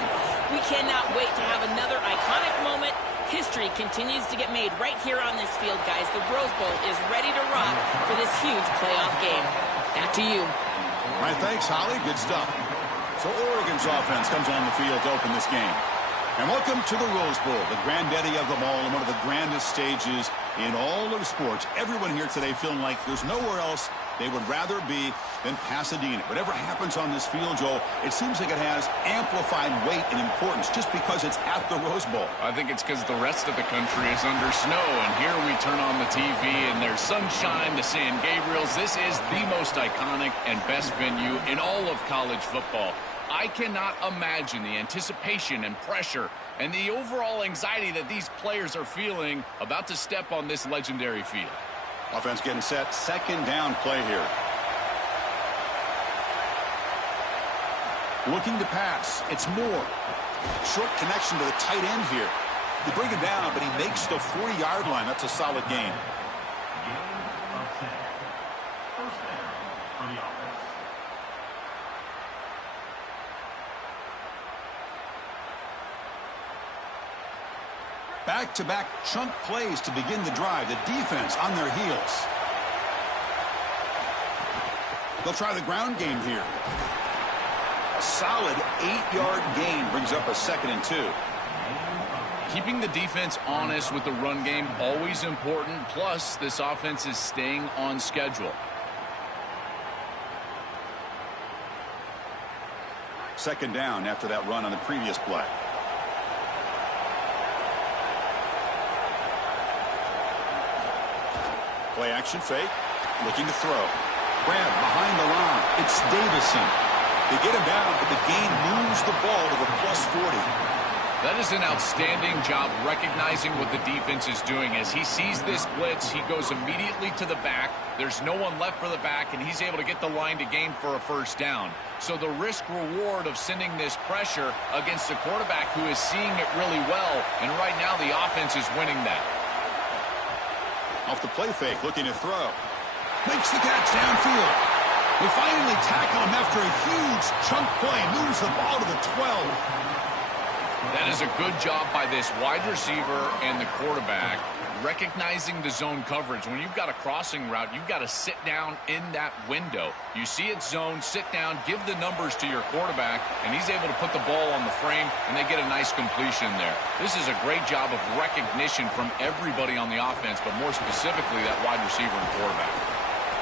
We cannot wait to have another iconic moment. History continues to get made right here on this field, guys. The Rose Bowl is ready to rock for this huge playoff game. Back to you. All right, thanks, Holly. Good stuff. So Oregon's offense comes on the field to open this game. And welcome to the Rose Bowl, the granddaddy of them all and one of the grandest stages in all of sports. Everyone here today feeling like there's nowhere else they would rather be than Pasadena. Whatever happens on this field, Joel, it seems like it has amplified weight and importance just because it's at the Rose Bowl. I think it's because the rest of the country is under snow, and here we turn on the TV and there's sunshine, the San Gabriels. This is the most iconic and best venue in all of college football. I cannot imagine the anticipation and pressure and the overall anxiety that these players are feeling about to step on this legendary field. Offense getting set. Second down play here. Looking to pass. It's Moore. Short connection to the tight end here. They bring him down, but he makes the 40-yard line. That's a solid gain. Back-to-back chunk plays to begin the drive. The defense on their heels. They'll try the ground game here. A solid 8-yard gain brings up a 2nd and 2. Keeping the defense honest with the run game, always important. Plus, this offense is staying on schedule. Second down after that run on the previous play. Play action fake. Looking to throw. Grab behind the line. It's Davison. They get him down, but the gain moves the ball to the +40. That is an outstanding job recognizing what the defense is doing. As he sees this blitz, he goes immediately to the back. There's no one left for the back, and he's able to get the line to gain for a first down. So the risk-reward of sending this pressure against a quarterback who is seeing it really well, and right now the offense is winning that. Off the play fake, looking to throw. Makes the catch downfield. They finally tackle him after a huge chunk play. Moves the ball to the 12. That is a good job by this wide receiver and the quarterback, recognizing the zone coverage. When you've got a crossing route, you've got to sit down in that window. You see it zone, sit down, give the numbers to your quarterback, and he's able to put the ball on the frame, and they get a nice completion there. This is a great job of recognition from everybody on the offense, but more specifically that wide receiver and quarterback.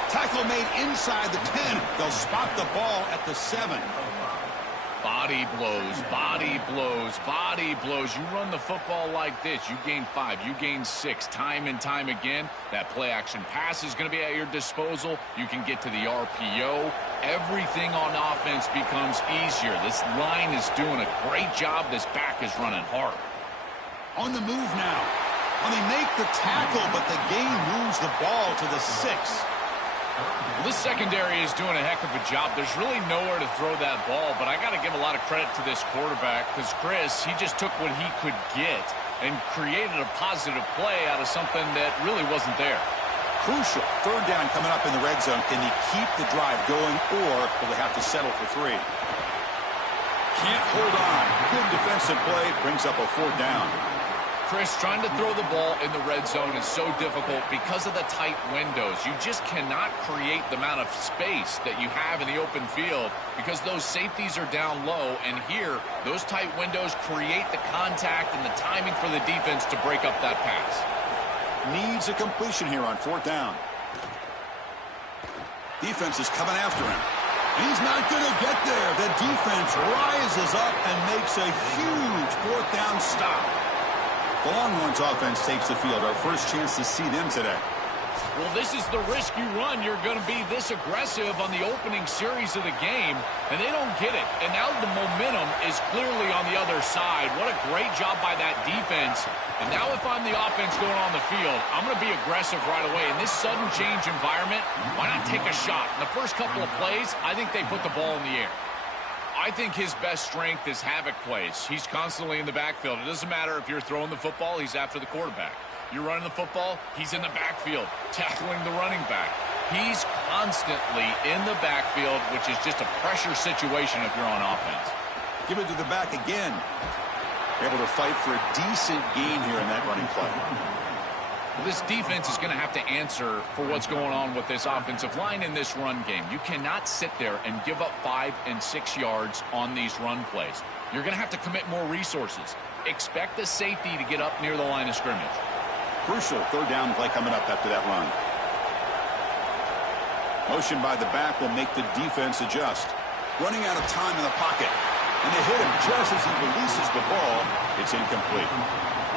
Tackle made inside the 10. They'll spot the ball at the 7. Body blows, body blows, body blows. You run the football like this, you gain 5, you gain 6, time and time again. That play action pass is going to be at your disposal. You can get to the RPO. Everything on offense becomes easier. This line is doing a great job. This back is running hard. On the move now. Well, they make the tackle, but the gain moves the ball to the 6. Well, this secondary is doing a heck of a job. There's really nowhere to throw that ball, but I got to give a lot of credit to this quarterback because, Chris, he just took what he could get and created a positive play out of something that really wasn't there. Crucial. Third down coming up in the red zone. Can he keep the drive going, or will they have to settle for 3? Can't hold on. Good defensive play. Brings up a 4th down. Chris, trying to throw the ball in the red zone is so difficult because of the tight windows. You just cannot create the amount of space that you have in the open field because those safeties are down low, and here, those tight windows create the contact and the timing for the defense to break up that pass. Needs a completion here on 4th down. Defense is coming after him. He's not going to get there. The defense rises up and makes a huge 4th down stop. The Longhorns offense takes the field. Our first chance to see them today. Well, this is the risk you run. You're going to be this aggressive on the opening series of the game, and they don't get it. And now the momentum is clearly on the other side. What a great job by that defense. And now if I'm the offense going on the field, I'm going to be aggressive right away. In this sudden change environment, why not take a shot? In the first couple of plays, I think they put the ball in the air. I think his best strength is havoc plays. He's constantly in the backfield. It doesn't matter if you're throwing the football, he's after the quarterback. You're running the football, he's in the backfield, tackling the running back. He's constantly in the backfield, which is just a pressure situation if you're on offense. Give it to the back again. Able to fight for a decent gain here in that running play. This defense is going to have to answer for what's going on with this offensive line in this run game. You cannot sit there and give up 5 and 6 yards on these run plays. You're going to have to commit more resources. Expect the safety to get up near the line of scrimmage. Crucial third down play coming up after that run. Motion by the back will make the defense adjust. Running out of time in the pocket. And they hit him just as he releases the ball. It's incomplete.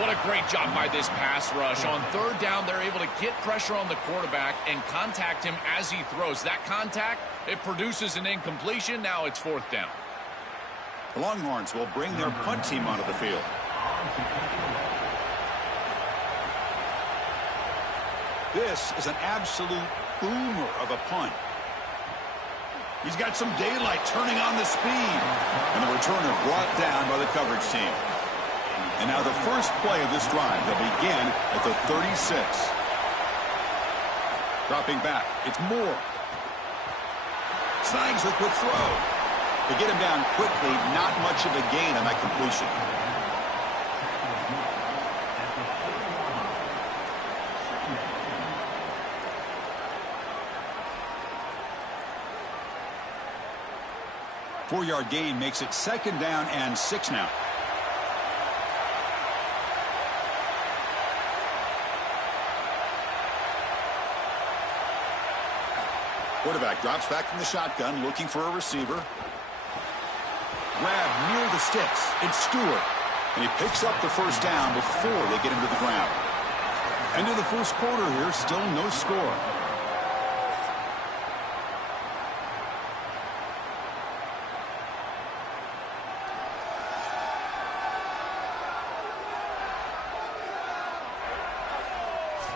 What a great job by this pass rush. On third down, they're able to get pressure on the quarterback and contact him as he throws. That contact, it produces an incompletion. Now it's fourth down. The Longhorns will bring their punt team onto the field. This is an absolute boomer of a punt. He's got some daylight turning on the speed. And the returner brought down by the coverage team. And now the first play of this drive. They'll begin at the 36. Dropping back. It's Moore. Snags the quick throw. They get him down quickly. Not much of a gain on that completion. Four-yard gain makes it second down and 6 now. Quarterback drops back from the shotgun, looking for a receiver. Grab near the sticks. It's Stewart. And he picks up the first down before they get him to the ground. End of the first quarter here, still no score.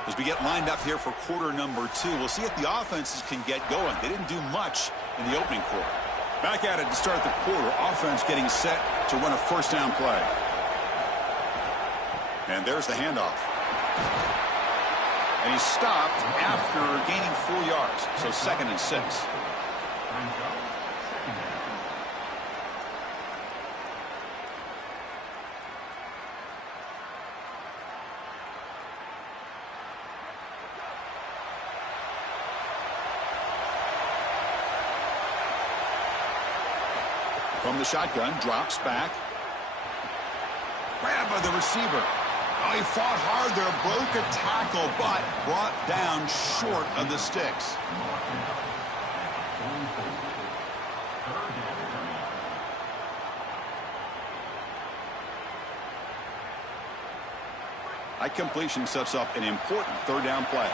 As we get lined up here for quarter number 2, we'll see if the offenses can get going. They didn't do much in the opening quarter. Back at it to start the quarter. Offense getting set to run a first down play. And there's the handoff. And he's stopped after gaining 4 yards. So second and 6. From the shotgun, drops back. Grabbed by the receiver. Oh, he fought hard there, broke a tackle, but brought down short of the sticks. That completion sets up an important third down play.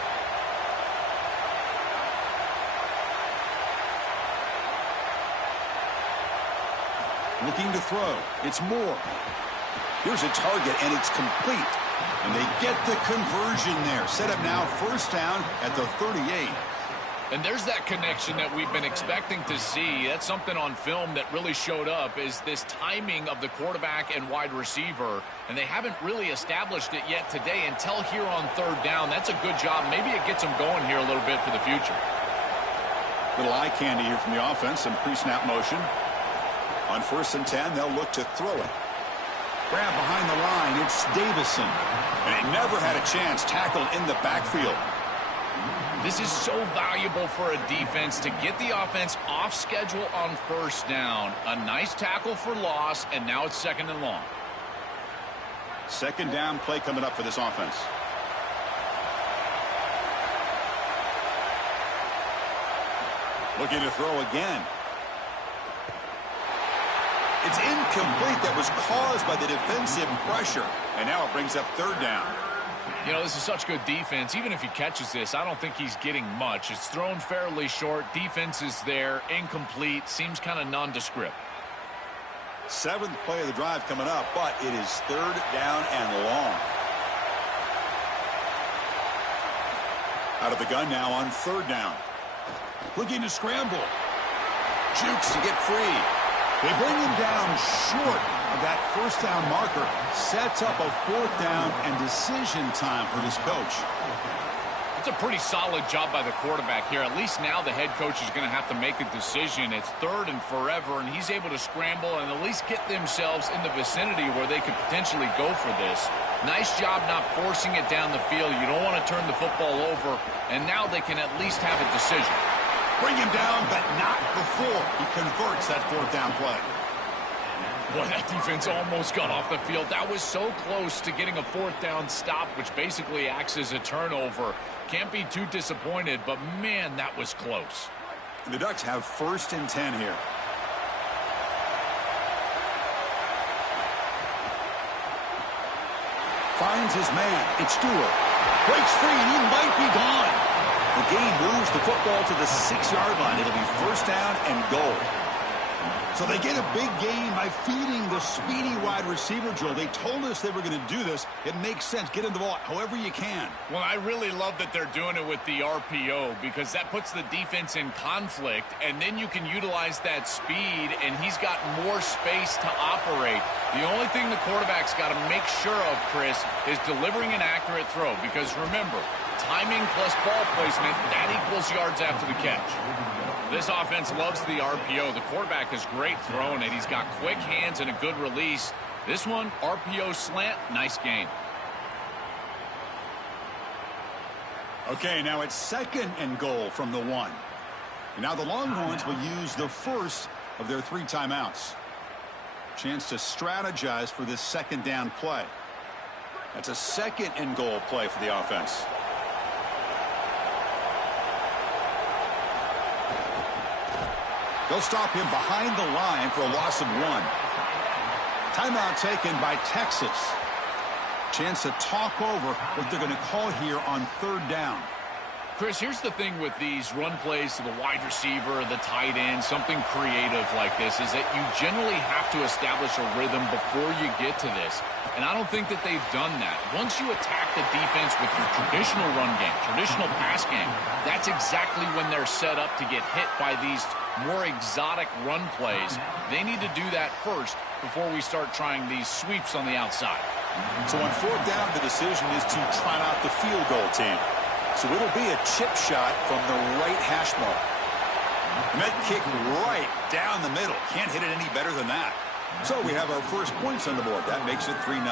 Looking to throw. It's Moore. Here's a target, and it's complete. And they get the conversion there. Set up now first down at the 38. And there's that connection that we've been expecting to see. That's something on film that really showed up, is this timing of the quarterback and wide receiver. And they haven't really established it yet today until here on third down. That's a good job. Maybe it gets them going here a little bit for the future. Little eye candy here from the offense. Some pre-snap motion. On 1st and 10, they'll look to throw it. Grab behind the line. It's Davison. And he never had a chance. Tackled in the backfield. This is so valuable for a defense to get the offense off schedule on first down. A nice tackle for loss, and now it's second and long. Second down play coming up for this offense. Looking to throw again. It's incomplete. That was caused by the defensive pressure. And now it brings up third down. You know, this is such good defense. Even if he catches this, I don't think he's getting much. It's thrown fairly short. Defense is there. Incomplete. Seems kind of nondescript. 7th play of the drive coming up, but it is third down and long. Out of the gun now on third down. Looking to scramble. Jukes to get free. They bring him down short of that first down marker. Sets up a 4th down and decision time for this coach. It's a pretty solid job by the quarterback here. At least now the head coach is going to have to make a decision. It's 3rd and forever, and he's able to scramble and at least get themselves in the vicinity where they could potentially go for this. Nice job not forcing it down the field. You don't want to turn the football over, and now they can at least have a decision. Bring him down, but not before he converts that 4th down play. Boy, that defense almost got off the field. That was so close to getting a 4th down stop, which basically acts as a turnover. Can't be too disappointed, but man, that was close. The Ducks have 1st and 10 here. Finds his man. It's Stewart. Breaks free, and he might be gone. The game moves the football to the 6-yard line. It'll be 1st down and goal. So they get a big gain by feeding the speedy wide receiver drill. They told us they were going to do this. It makes sense. Get him the ball however you can. Well, I really love that they're doing it with the RPO because that puts the defense in conflict, and then you can utilize that speed, and he's got more space to operate. The only thing the quarterback's got to make sure of, Chris, is delivering an accurate throw because, remember, timing plus ball placement, that equals yards after the catch. This offense loves the RPO. The quarterback is great throwing it. He's got quick hands and a good release. This one, RPO slant, nice gain. Okay, now it's 2nd and goal from the 1. And now the Longhorns will use the first of their 3 timeouts. Chance to strategize for this 2nd down play. That's a 2nd and goal play for the offense. They'll stop him behind the line for a loss of 1. Timeout taken by Texas. Chance to talk over what they're going to call here on 3rd down. Chris, here's the thing with these run plays to the wide receiver, the tight end, something creative like this, is that you generally have to establish a rhythm before you get to this. And I don't think that they've done that. Once you attack the defense with your traditional run game, traditional pass game, that's exactly when they're set up to get hit by these more exotic run plays. They need to do that first before we start trying these sweeps on the outside. So on 4th down, the decision is to trot out the field goal team. So it'll be a chip shot from the right hash mark. And that kick right down the middle. Can't hit it any better than that. So we have our first points on the board. That makes it 3-0.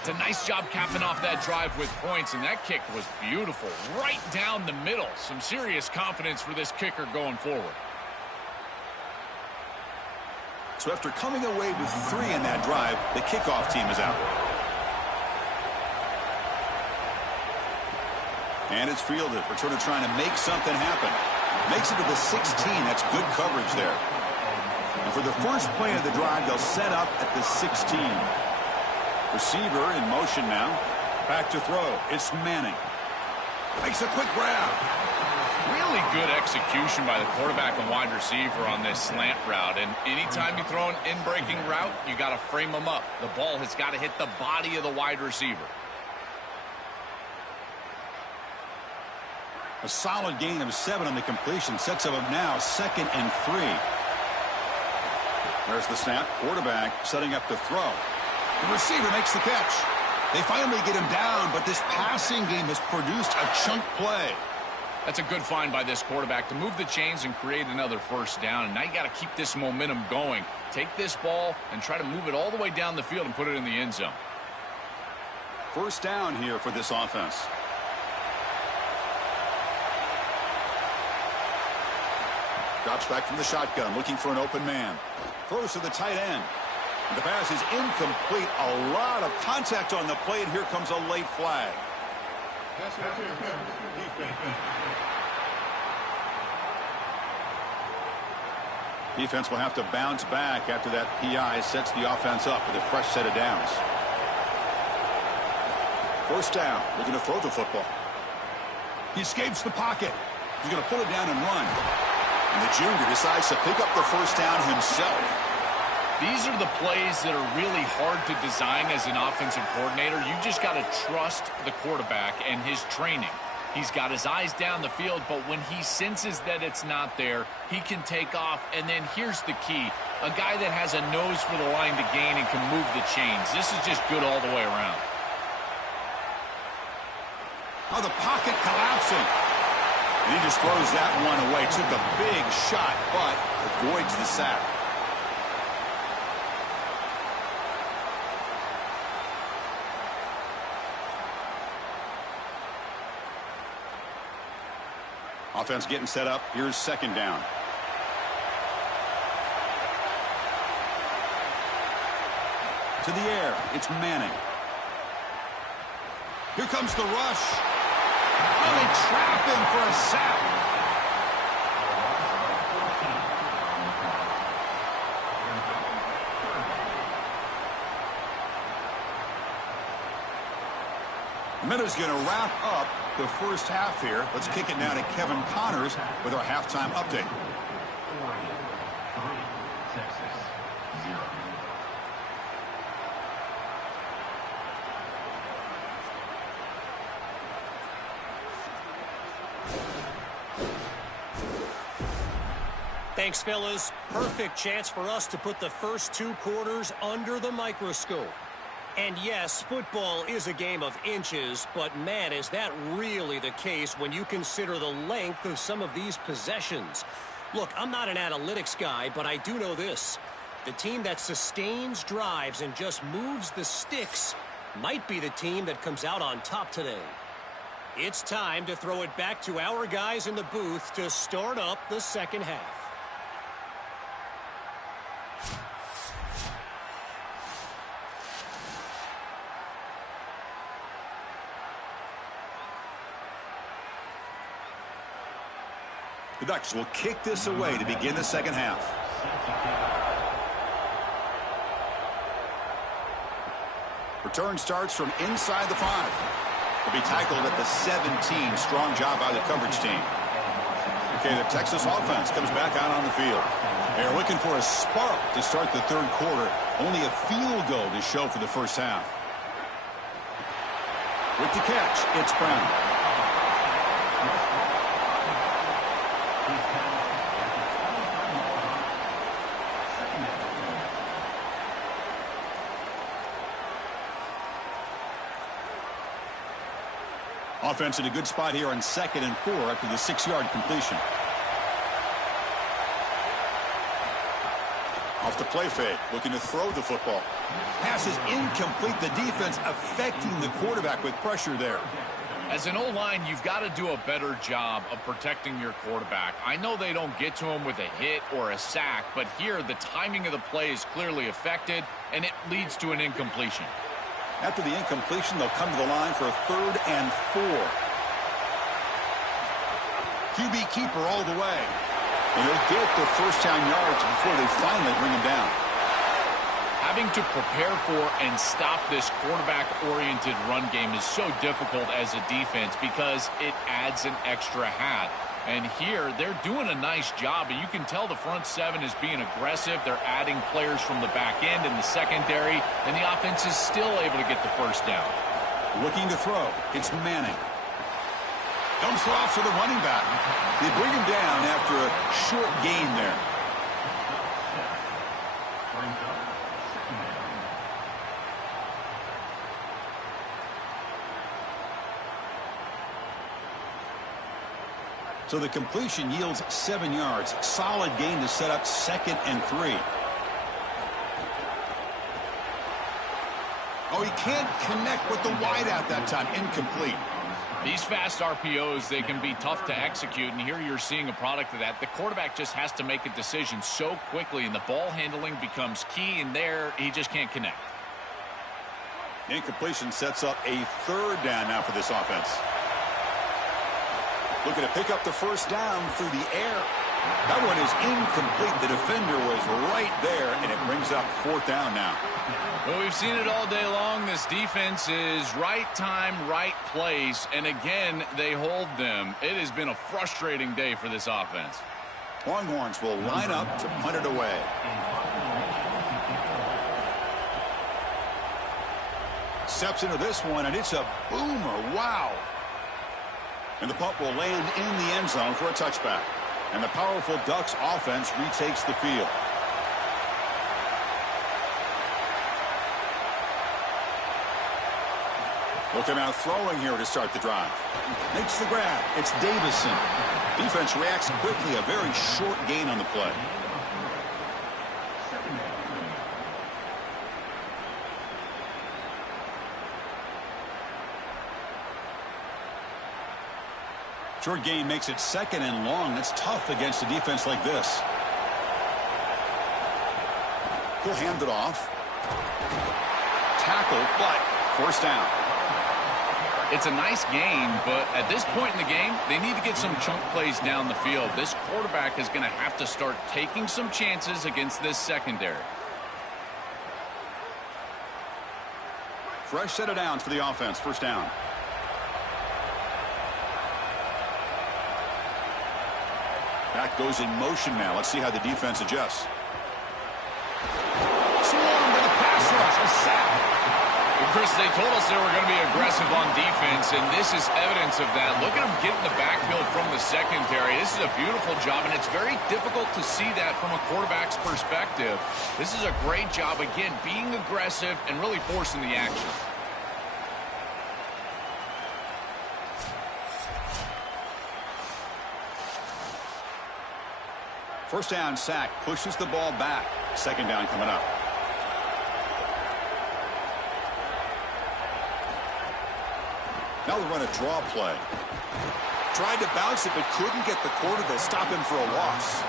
It's a nice job capping off that drive with points, and that kick was beautiful. Right down the middle. Some serious confidence for this kicker going forward. So after coming away with 3 in that drive, the kickoff team is out. And it's fielded. Returner trying to make something happen. Makes it to the 16. That's good coverage there. And for the first play of the drive, they'll set up at the 16. Receiver in motion now. Back to throw. It's Manning. Makes a quick grab. Really good execution by the quarterback and wide receiver on this slant route. And anytime you throw an in-breaking route, you got to frame them up. The ball has got to hit the body of the wide receiver. A solid gain of 7 on the completion. Sets them up now 2nd and 3. There's the snap. Quarterback setting up to throw. The receiver makes the catch. They finally get him down, but this passing game has produced a chunk play. That's a good find by this quarterback to move the chains and create another 1st down. And now you got to keep this momentum going. Take this ball and try to move it all the way down the field and put it in the end zone. 1st down here for this offense. Drops back from the shotgun, looking for an open man. Throws to the tight end. The pass is incomplete. A lot of contact on the play, and here comes a late flag. Defense will have to bounce back after that PI sets the offense up with a fresh set of downs. First down, looking to throw the football. He escapes the pocket. He's going to pull it down and run. And the junior decides to pick up the first down himself. These are the plays that are really hard to design as an offensive coordinator. You just got to trust the quarterback and his training. He's got his eyes down the field, but when he senses that it's not there, he can take off. And then here's the key. A guy that has a nose for the line to gain and can move the chains. This is just good all the way around. Oh, the pocket collapsing. And he just throws that one away. Took a big shot, but avoids the sack. Offense getting set up. Here's second down. To the air. It's Manning. Here comes the rush. Oh, they trap him for a sack. Miller's going to wrap up the first half here. Let's kick it now to Kevin Connors with our halftime update. Thanks, fellas. Perfect chance for us to put the first 2 quarters under the microscope. And yes, football is a game of inches, but man, is that really the case when you consider the length of some of these possessions. Look, I'm not an analytics guy, but I do know this. The team that sustains drives and just moves the sticks might be the team that comes out on top today. It's time to throw it back to our guys in the booth to start up the second half. The Ducks will kick this away to begin the second half. Return starts from inside the 5. Will be tackled at the 17. Strong job by the coverage team. Okay, the Texas offense comes back out on the field. They're looking for a spark to start the third quarter. Only a field goal to show for the first half. With the catch, it's Brown. Offense in a good spot here on 2nd and 4 after the 6-yard completion. Off the play fake, looking to throw the football. Pass is incomplete. The defense affecting the quarterback with pressure there. As an O-line, you've got to do a better job of protecting your quarterback. I know they don't get to him with a hit or a sack, but here the timing of the play is clearly affected, and it leads to an incompletion. After the incompletion, they'll come to the line for a 3rd and 4. QB keeper all the way. And they'll get the first down yards before they finally bring him down. Having to prepare for and stop this quarterback-oriented run game is so difficult as a defense because it adds an extra hat. And here, they're doing a nice job, and you can tell the front 7 is being aggressive. They're adding players from the back end in the secondary, and the offense is still able to get the first down. Looking to throw. It's Manning. Dumps it off to the running back. They bring him down after a short gain there. So the completion yields 7 yards. Solid gain to set up 2nd and 3. Oh, he can't connect with the wideout that time. Incomplete. These fast RPOs, they can be tough to execute, and here you're seeing a product of that. The quarterback just has to make a decision so quickly, and the ball handling becomes key, and there he just can't connect. Incompletion sets up a 3rd down now for this offense. Looking to pick up the first down through the air. That one is incomplete. The defender was right there, and it brings up 4th down now. Well, we've seen it all day long. This defense is right time, right place, and again, they hold them. It has been a frustrating day for this offense. Longhorns will line up to punt it away. Steps into this one, and it's a boomer. Wow. And the punt will land in the end zone for a touchback. And the powerful Ducks offense retakes the field. Looking out throwing here to start the drive. Makes the grab. It's Davison. Defense reacts quickly. A very short gain on the play. Short gain makes it 2nd and long. That's tough against a defense like this. He'll hand it off. Tackle, but 1st down. It's a nice game, but at this point in the game, they need to get some chunk plays down the field. This quarterback is going to have to start taking some chances against this secondary. Fresh set of downs for the offense. 1st down. That goes in motion now. Let's see how the defense adjusts. Swarmed with a pass rush. A sack. Well, Chris, they told us they were going to be aggressive on defense, and this is evidence of that. Look at them get in the backfield from the secondary. This is a beautiful job, and it's very difficult to see that from a quarterback's perspective. This is a great job, again, being aggressive and really forcing the action. First down sack pushes the ball back. 2nd down coming up. Now they run a draw play. Tried to bounce it, but couldn't get the quarter. They'll stop him for a loss.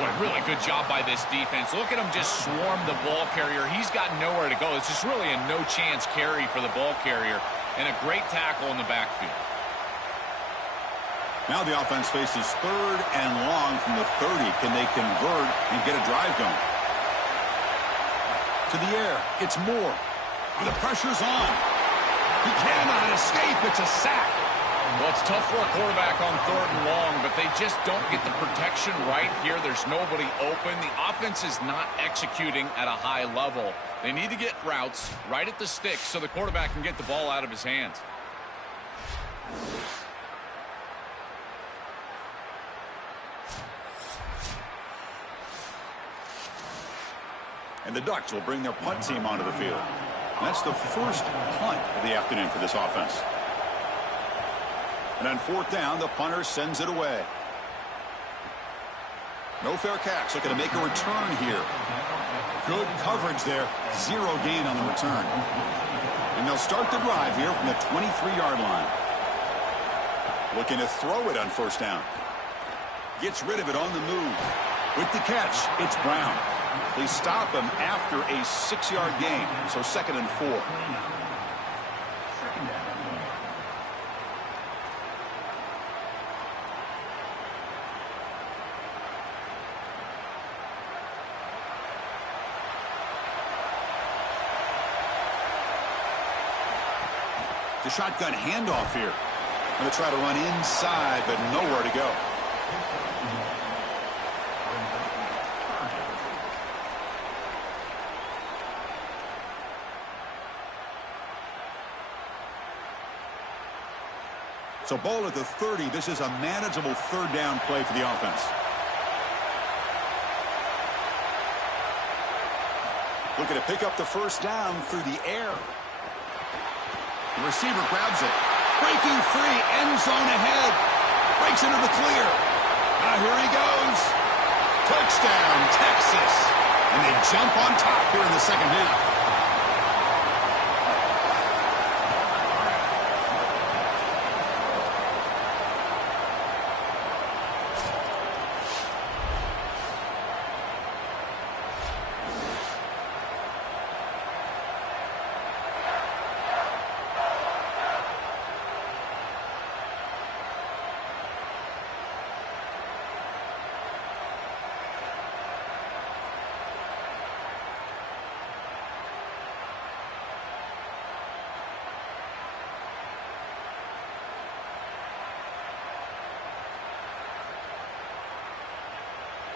Boy, really good job by this defense. Look at him just swarm the ball carrier. He's got nowhere to go. It's just really a no-chance carry for the ball carrier, and a great tackle in the backfield. Now the offense faces 3rd and long from the 30. Can they convert and get a drive going? To the air. It's Moore. The pressure's on. He cannot escape. It's a sack. Well, it's tough for a quarterback on 3rd and long, but they just don't get the protection right here. There's nobody open. The offense is not executing at a high level. They need to get routes right at the sticks so the quarterback can get the ball out of his hands. And the Ducks will bring their punt team onto the field. And that's the first punt of the afternoon for this offense. And on 4th down, the punter sends it away. No fair catch. Looking to make a return here. Good coverage there. 0 gain on the return. And they'll start the drive here from the 23-yard line. Looking to throw it on 1st down. Gets rid of it on the move. With the catch, it's Brown. They stop him after a 6-yard gain, so 2nd and 4. The shotgun handoff here. Going to try to run inside, but nowhere to go. So ball at the 30. This is a manageable 3rd down play for the offense. Looking to pick up the 1st down through the air. The receiver grabs it. Breaking free. End zone ahead. Breaks into the clear. Now here he goes. Touchdown, Texas. And they jump on top here in the 2nd half.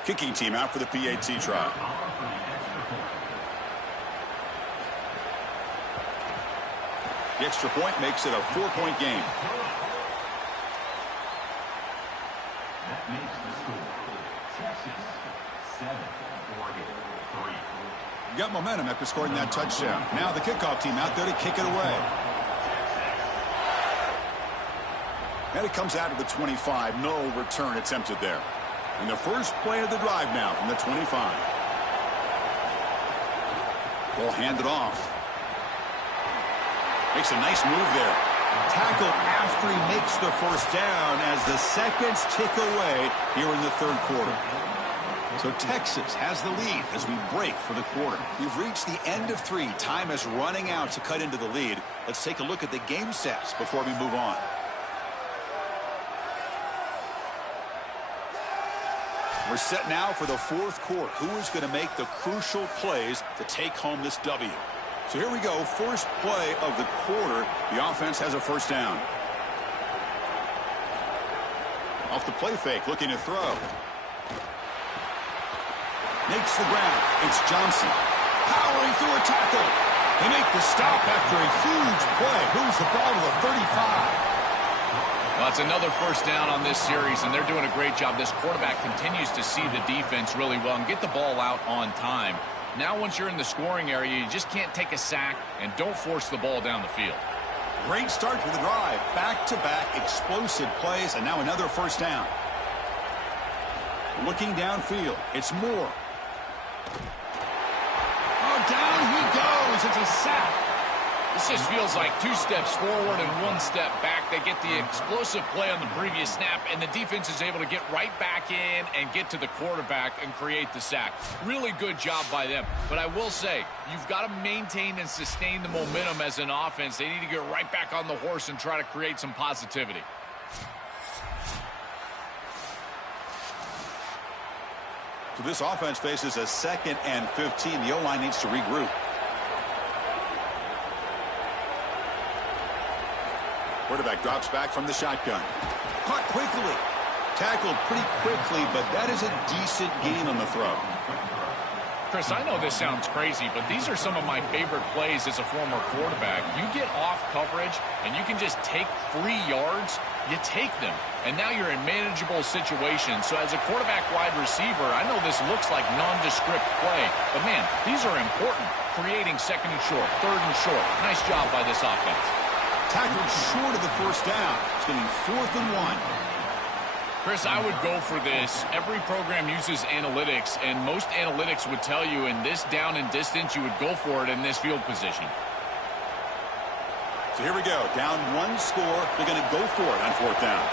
Kicking team out for the PAT try. The extra point makes it a 4-point game. That makes the score Texas 7, Oregon 3. You got momentum after scoring that touchdown. Now the kickoff team out there to kick it away. And it comes out of the 25. No return attempted there. And the first play of the drive now from the 25. Ball handed off. Makes a nice move there. Tackle after he makes the first down as the seconds tick away here in the third quarter. So Texas has the lead as we break for the quarter. We've reached the end of 3. Time is running out to cut into the lead. Let's take a look at the game stats before we move on. We're set now for the fourth quarter. Who is going to make the crucial plays to take home this W? So here we go. First play of the quarter. The offense has a first down. Off the play fake, looking to throw. Makes the ground. It's Johnson. Powering through a tackle. They make the stop after a huge play. Moves the ball to the 35. Well, it's another first down on this series, and they're doing a great job. This quarterback continues to see the defense really well and get the ball out on time. Now, once you're in the scoring area, you just can't take a sack and don't force the ball down the field. Great start for the drive. Back-to-back explosive plays, and now another first down. Looking downfield, it's Moore. Oh, down he goes. It's a sack. This just feels like 2 steps forward and 1 step back. They get the explosive play on the previous snap, and the defense is able to get right back in and get to the quarterback and create the sack. Really good job by them. But I will say, you've got to maintain and sustain the momentum as an offense. They need to get right back on the horse and try to create some positivity. So this offense faces a 2nd and 15. The O-line needs to regroup. Quarterback drops back from the shotgun. Caught quickly. Tackled pretty quickly, but that is a decent gain on the throw. Chris, I know this sounds crazy, but these are some of my favorite plays as a former quarterback. You get off coverage, and you can just take free yards. You take them, and now you're in manageable situations. So as a quarterback wide receiver, I know this looks like nondescript play, but, man, these are important. Creating 2nd and short, 3rd and short. Nice job by this offense. Tackled short of the first down. It's getting 4th and 1. Chris, I would go for this. Every program uses analytics, and most analytics would tell you in this down and distance, you would go for it in this field position. So here we go. Down 1 score. They're going to go for it on 4th down.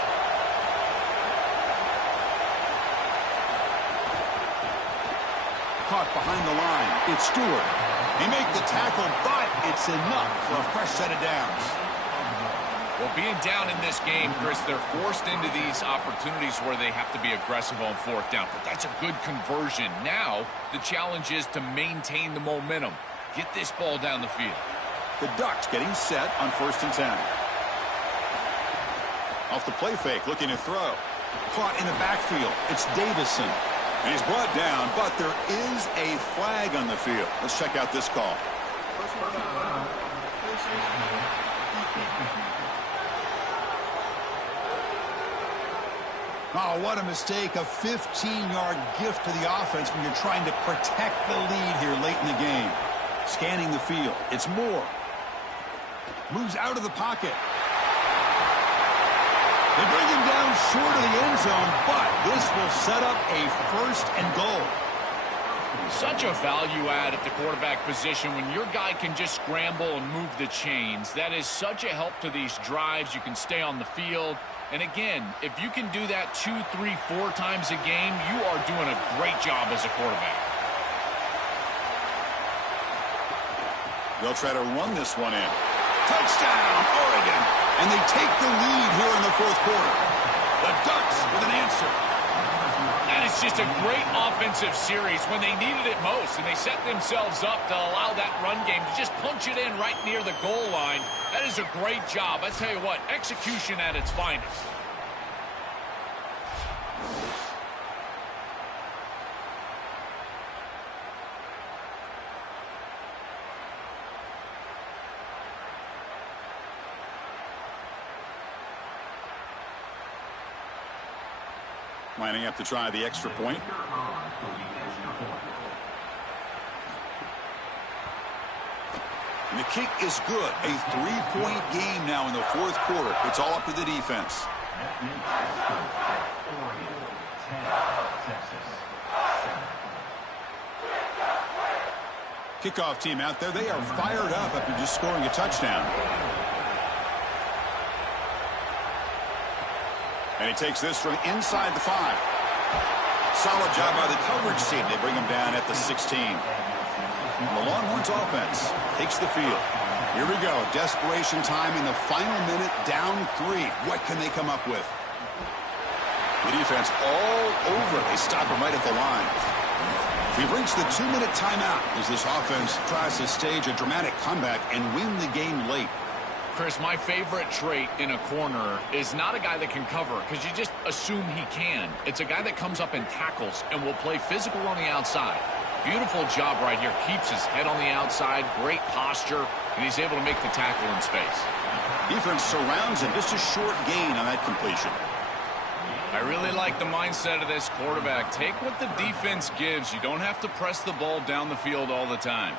Caught behind the line. It's Stewart. They make the tackle, but it's enough for a fresh set of downs. Well, being down in this game, Chris, they're forced into these opportunities where they have to be aggressive on 4th down. But that's a good conversion. Now, the challenge is to maintain the momentum. Get this ball down the field. The Ducks getting set on 1st and 10. Off the play fake, looking to throw. Caught in the backfield. It's Davison. And he's brought down, but there is a flag on the field. Let's check out this call. Oh, what a mistake. A 15-yard gift to the offense when you're trying to protect the lead here late in the game. Scanning the field. It's Moore. Moves out of the pocket. They bring him down short of the end zone, but this will set up a 1st and goal. Such a value add at the quarterback position when your guy can just scramble and move the chains. That is such a help to these drives. You can stay on the field. And again, if you can do that 2, 3, 4 times a game, you are doing a great job as a quarterback. They'll try to run this one in. Touchdown, Oregon! And they take the lead here in the 4th quarter. The Ducks with an answer. That is just a great offensive series when they needed it most, and they set themselves up to allow that run game to just punch it in right near the goal line. That is a great job. I tell you what, execution at its finest. Lining up to try the extra point. And the kick is good. A 3-point game now in the fourth quarter. It's all up to the defense. Kickoff team out there. They are fired up after just scoring a touchdown. And he takes this from inside the 5. Solid job by the coverage team. They bring him down at the 16. The Longhorns offense takes the field. Here we go. Desperation time in the final minute. Down 3. What can they come up with? The defense all over. They stop him right at the line. We've reached the 2-minute timeout as this offense tries to stage a dramatic comeback and win the game late. Chris, my favorite trait in a corner is not a guy that can cover because you just assume he can. It's a guy that comes up and tackles and will play physical on the outside. Beautiful job right here. Keeps his head on the outside, great posture, and he's able to make the tackle in space. Defense surrounds him. Just a short gain on that completion. I really like the mindset of this quarterback. Take what the defense gives. You don't have to press the ball down the field all the time.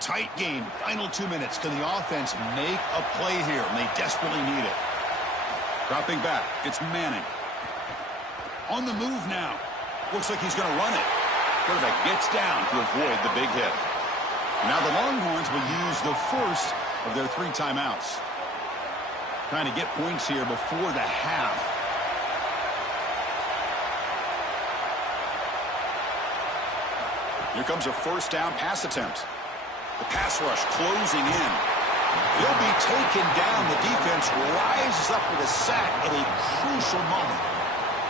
Tight game. Final 2 minutes. Can the offense make a play here? And they desperately need it. Dropping back. It's Manning. On the move now. Looks like he's going to run it. Quarterback gets down to avoid the big hit. Now the Longhorns will use the first of their 3 timeouts. Trying to get points here before the half. Here comes a first down pass attempt. The pass rush closing in. He'll be taken down. The defense rises up with a sack at a crucial moment.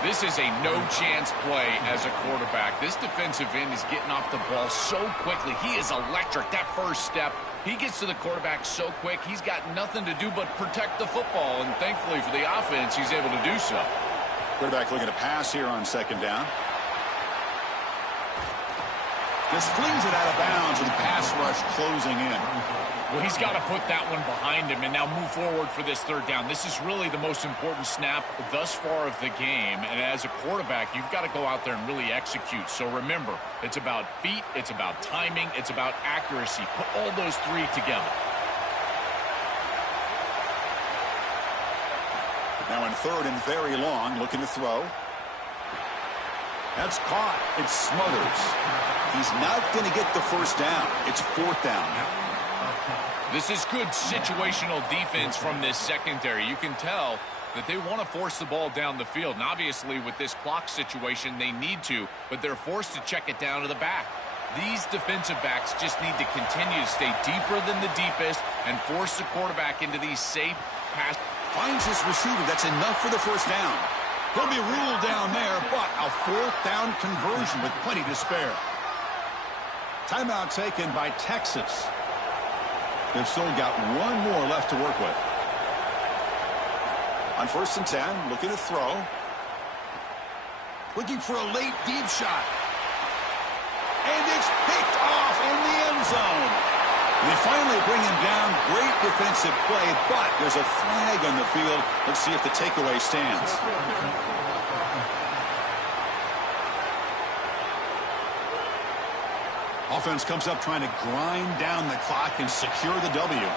This is a no-chance play as a quarterback. This defensive end is getting off the ball so quickly. He is electric. That first step, he gets to the quarterback so quick, he's got nothing to do but protect the football, and thankfully for the offense, he's able to do so. Quarterback looking to pass here on second down. Just flings it out of bounds with the pass rush closing in. Well, he's got to put that one behind him and now move forward for this third down. This is really the most important snap thus far of the game. And as a quarterback, you've got to go out there and really execute. So remember, it's about feet, it's about timing, it's about accuracy. Put all those 3 together. Now in third and very long, looking to throw. That's caught. It Smothers. He's not going to get the first down. It's fourth down. This is good situational defense from this secondary. You can tell that they want to force the ball down the field. And obviously, with this clock situation, they need to, but they're forced to check it down to the back. These defensive backs just need to continue to stay deeper than the deepest and force the quarterback into these safe pass. Finds his receiver. That's enough for the first down. He'll be ruled down there, but a fourth down conversion with plenty to spare. Timeout taken by Texas. They've still got one more left to work with. On 1st and 10, looking to throw. Looking for a late deep shot. And it's picked off in the end zone. They finally bring him down. Great defensive play, but there's a flag on the field. Let's see if the takeaway stands. Offense comes up trying to grind down the clock and secure the W.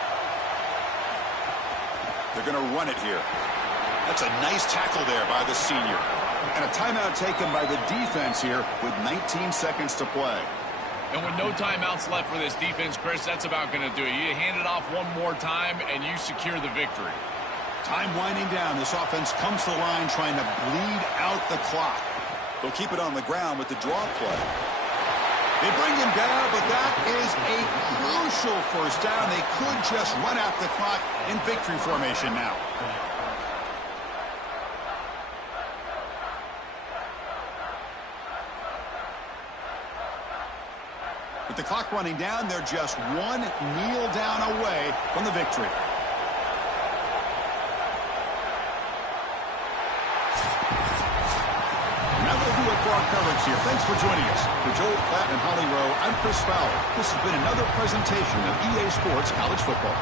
They're going to run it here. That's a nice tackle there by the senior. And a timeout taken by the defense here with 19 seconds to play. And with no timeouts left for this defense, Chris, that's about going to do it. You hand it off one more time, and you secure the victory. Time winding down. This offense comes to the line trying to bleed out the clock. They'll keep it on the ground with the draw play. They bring him down, but that is a crucial first down. They could just run out the clock in victory formation now. With the clock running down, they're just one kneel down away from the victory. Now we'll do it for our coverage here. Thanks for joining us. For Joel Klatt and Holly Rowe, I'm Chris Fowler. This has been another presentation of EA Sports College Football.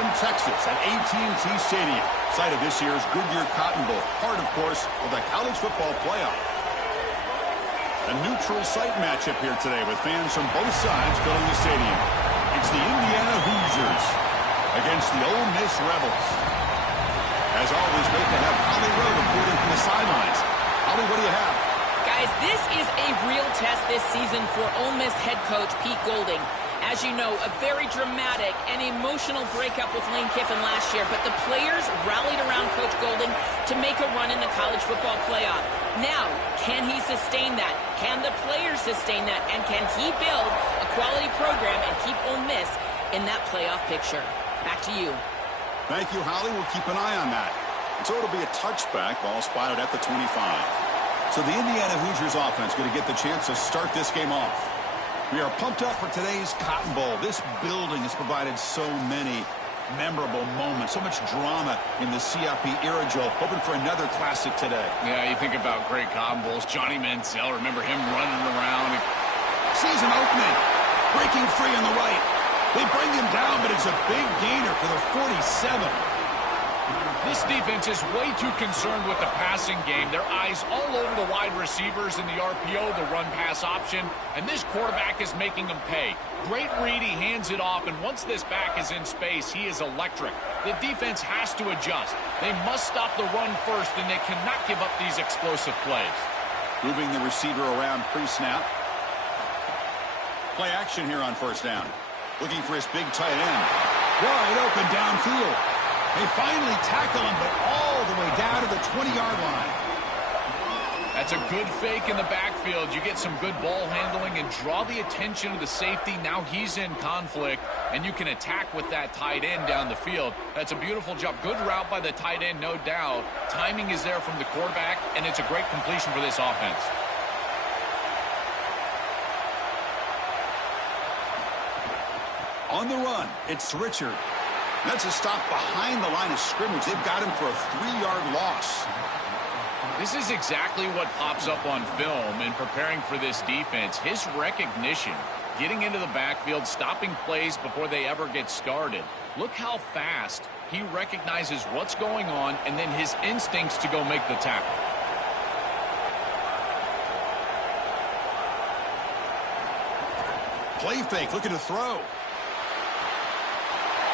Houston, Texas at AT&T Stadium, site of this year's Goodyear Cotton Bowl, part, of course, of the college football playoff. A neutral site matchup here today with fans from both sides filling the stadium. It's the Indiana Hoosiers against the Ole Miss Rebels. As always, great to have Holly Rowe reporting from the sidelines. Holly, what do you have? Guys, this is a real test this season for Ole Miss head coach Pete Golding. As you know, a very dramatic and emotional breakup with Lane Kiffin last year, but the players rallied around Coach Golding to make a run in the college football playoff. Now, can he sustain that? Can the players sustain that? And can he build a quality program and keep Ole Miss in that playoff picture? Back to you. Thank you, Holly. We'll keep an eye on that. So it'll be a touchback, ball spotted at the 25. So the Indiana Hoosiers offense going to get the chance to start this game off. We are pumped up for today's Cotton Bowl. This building has provided so many memorable moments, so much drama in the CFP era, Joe. Hoping for another classic today. Yeah, you think about great Cotton Bowls. Johnny Manziel, remember him running around. Season opening, breaking free on the right. They bring him down, but it's a big gainer for the 47. This defense is way too concerned with the passing game. Their eyes all over the wide receivers in the RPO, the run-pass option, and this quarterback is making them pay. Great read, he hands it off, and once this back is in space, he is electric. The defense has to adjust. They must stop the run first, and they cannot give up these explosive plays. Moving the receiver around pre-snap. Play action here on first down. Looking for his big tight end. Wide open downfield. They finally tackle him, but all the way down to the 20-yard line. That's a good fake in the backfield. You get some good ball handling and draw the attention of the safety. Now he's in conflict, and you can attack with that tight end down the field. That's a beautiful job. Good route by the tight end, no doubt. Timing is there from the quarterback, and it's a great completion for this offense. On the run, it's Richard. That's a stop behind the line of scrimmage. They've got him for a 3-yard loss. This is exactly what pops up on film in preparing for this defense. His recognition, getting into the backfield, stopping plays before they ever get started. Look how fast he recognizes what's going on and then his instincts to go make the tackle. Play fake, looking to throw.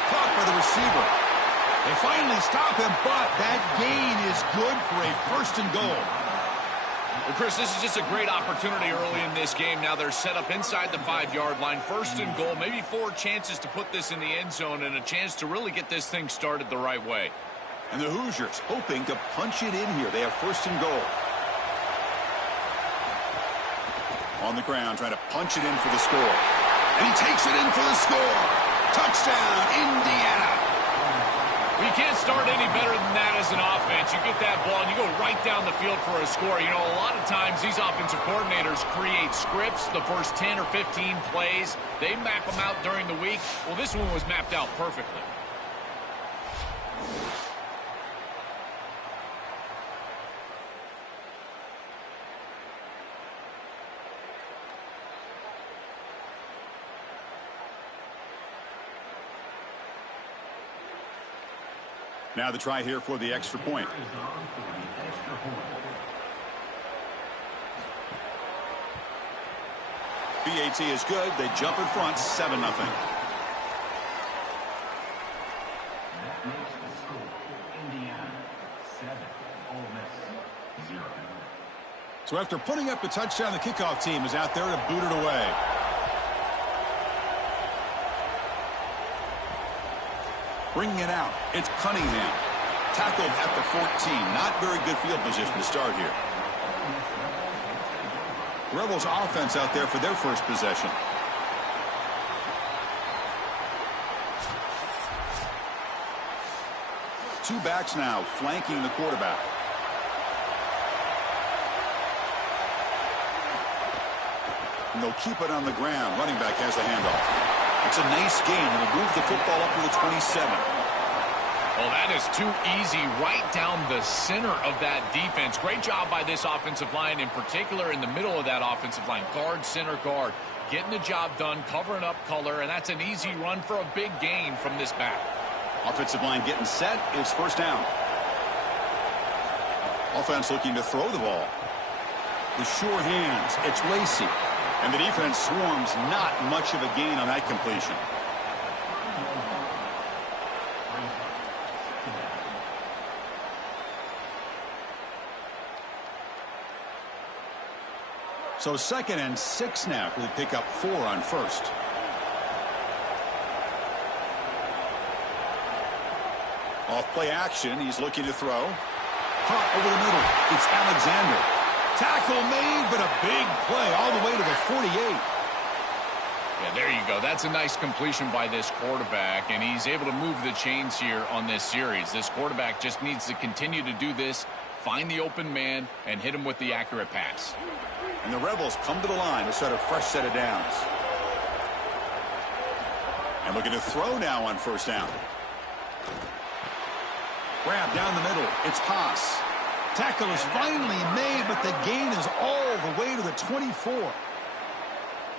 Caught by the receiver. They finally stop him, but that gain is good for a 1st and goal. Well, Chris, this is just a great opportunity early in this game. Now they're set up inside the 5-yard line. 1st and goal, maybe 4 chances to put this in the end zone and a chance to really get this thing started the right way. And the Hoosiers hoping to punch it in here. They have 1st and goal. On the ground, trying to punch it in for the score. And he takes it in for the score. Touchdown, Indiana. We can't start any better than that as an offense. You get that ball and you go right down the field for a score. You know, a lot of times these offensive coordinators create scripts, the first 10 or 15 plays. They map them out during the week. Well, this one was mapped out perfectly. Now the try here for the extra point. BAT is good. They jump in front, 7-0. So after putting up a touchdown, the kickoff team is out there to boot it away. Bringing it out, it's Cunningham. Tackled at the 14. Not very good field position to start here. Rebels offense out there for their first possession. Two backs now flanking the quarterback. And they'll keep it on the ground. Running back has the handoff. It's a nice game, and they'll move the football up to the 27. Well, that is too easy right down the center of that defense. Great job by this offensive line, in particular in the middle of that offensive line. Guard, center guard, getting the job done, covering up color, and that's an easy run for a big gain from this back. Offensive line getting set. It's first down. Offense looking to throw the ball. The sure hands. It's Lacy. And the defense swarms. Not much of a gain on that completion. So 2nd and 6 now. We'll pick up 4 on first. Off play action. He's looking to throw. Hot over the middle. It's Alexander. Tackle made, but a big play all the way to the 48. Yeah, there you go. That's a nice completion by this quarterback, and he's able to move the chains here on this series. This quarterback just needs to continue to do this, find the open man, and hit him with the accurate pass. And the Rebels come to the line to set a fresh set of downs. And looking to throw now on first down. Grab down the middle. It's Haas. Tackle is finally made, but the gain is all the way to the 24.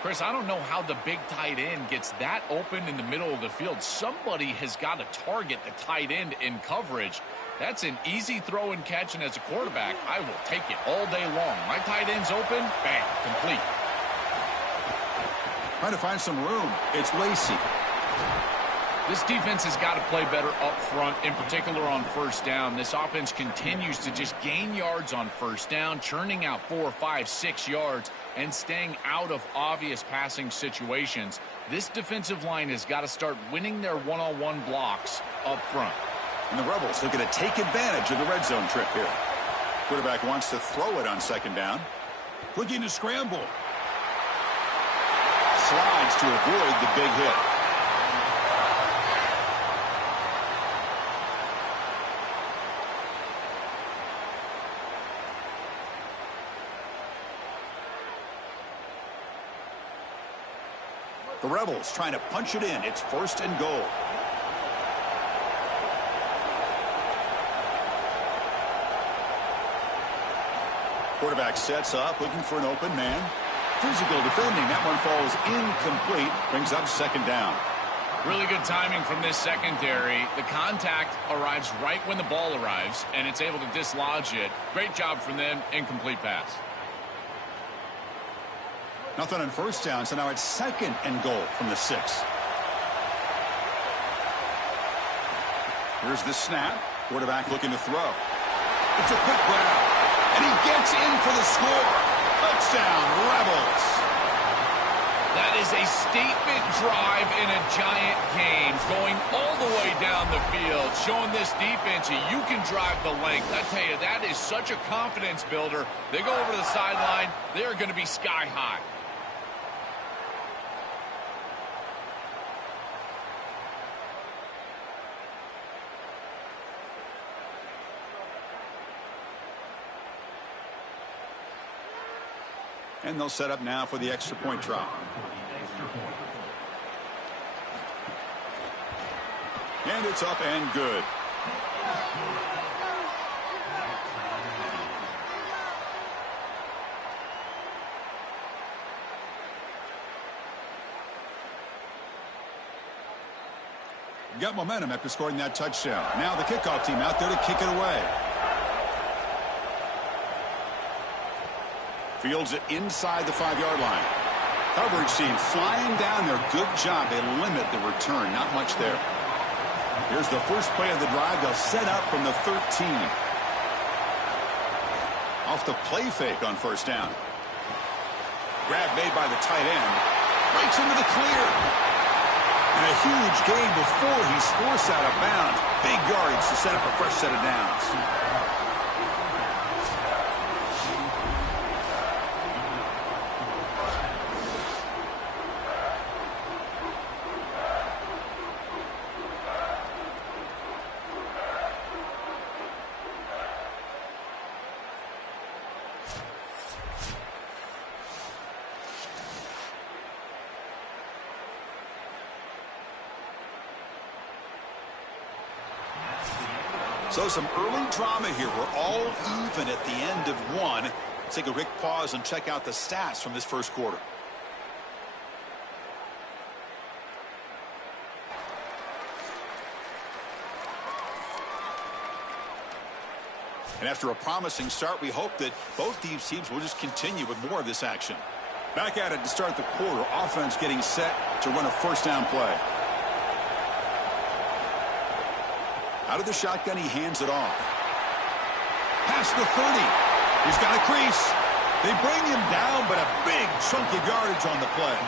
Chris, I don't know how the big tight end gets that open in the middle of the field. Somebody has got to target the tight end in coverage. That's an easy throw and catch, and as a quarterback, I will take it all day long. My tight end's open, bang, complete. Trying to find some room. It's Lacy. This defense has got to play better up front, in particular on first down. This offense continues to just gain yards on first down, churning out 4, 5, 6 yards, and staying out of obvious passing situations. This defensive line has got to start winning their one-on-one blocks up front. And the Rebels looking to take advantage of the red zone trip here. Quarterback wants to throw it on 2nd down. Looking to scramble. Slides to avoid the big hit. The Rebels trying to punch it in. It's 1st and goal. Quarterback sets up, looking for an open man. Physical defending. That one falls incomplete. Brings up 2nd down. Really good timing from this secondary. The contact arrives right when the ball arrives, and it's able to dislodge it. Great job from them. Incomplete pass. Nothing on first down, so now it's 2nd and goal from the 6. Here's the snap. Quarterback looking to throw. It's a quick grab. And he gets in for the score. Touchdown, Rebels. That is a statement drive in a giant game, going all the way down the field, showing this defense you can drive the length. I tell you, that is such a confidence builder. They go over to the sideline. They're going to be sky high. And they'll set up now for the extra point try. And it's up and good. Got momentum after scoring that touchdown. Now the kickoff team out there to kick it away. Fields it inside the 5-yard line. Coverage team flying down there. Good job. They limit the return. Not much there. Here's the first play of the drive. They'll set up from the 13. Off the play fake on first down. Grab made by the tight end. Breaks into the clear. And a huge gain before he's forced out of bounds. Big yardage to set up a fresh set of downs. So some early drama here. We're all even at the end of one. Let's take a quick pause and check out the stats from this first quarter. And after a promising start, we hope that both these teams will just continue with more of this action. Back at it to start the quarter. Offense getting set to run a first down play. Out of the shotgun, he hands it off. Past the 30. He's got a crease. They bring him down, but a big chunk of yardage on the play.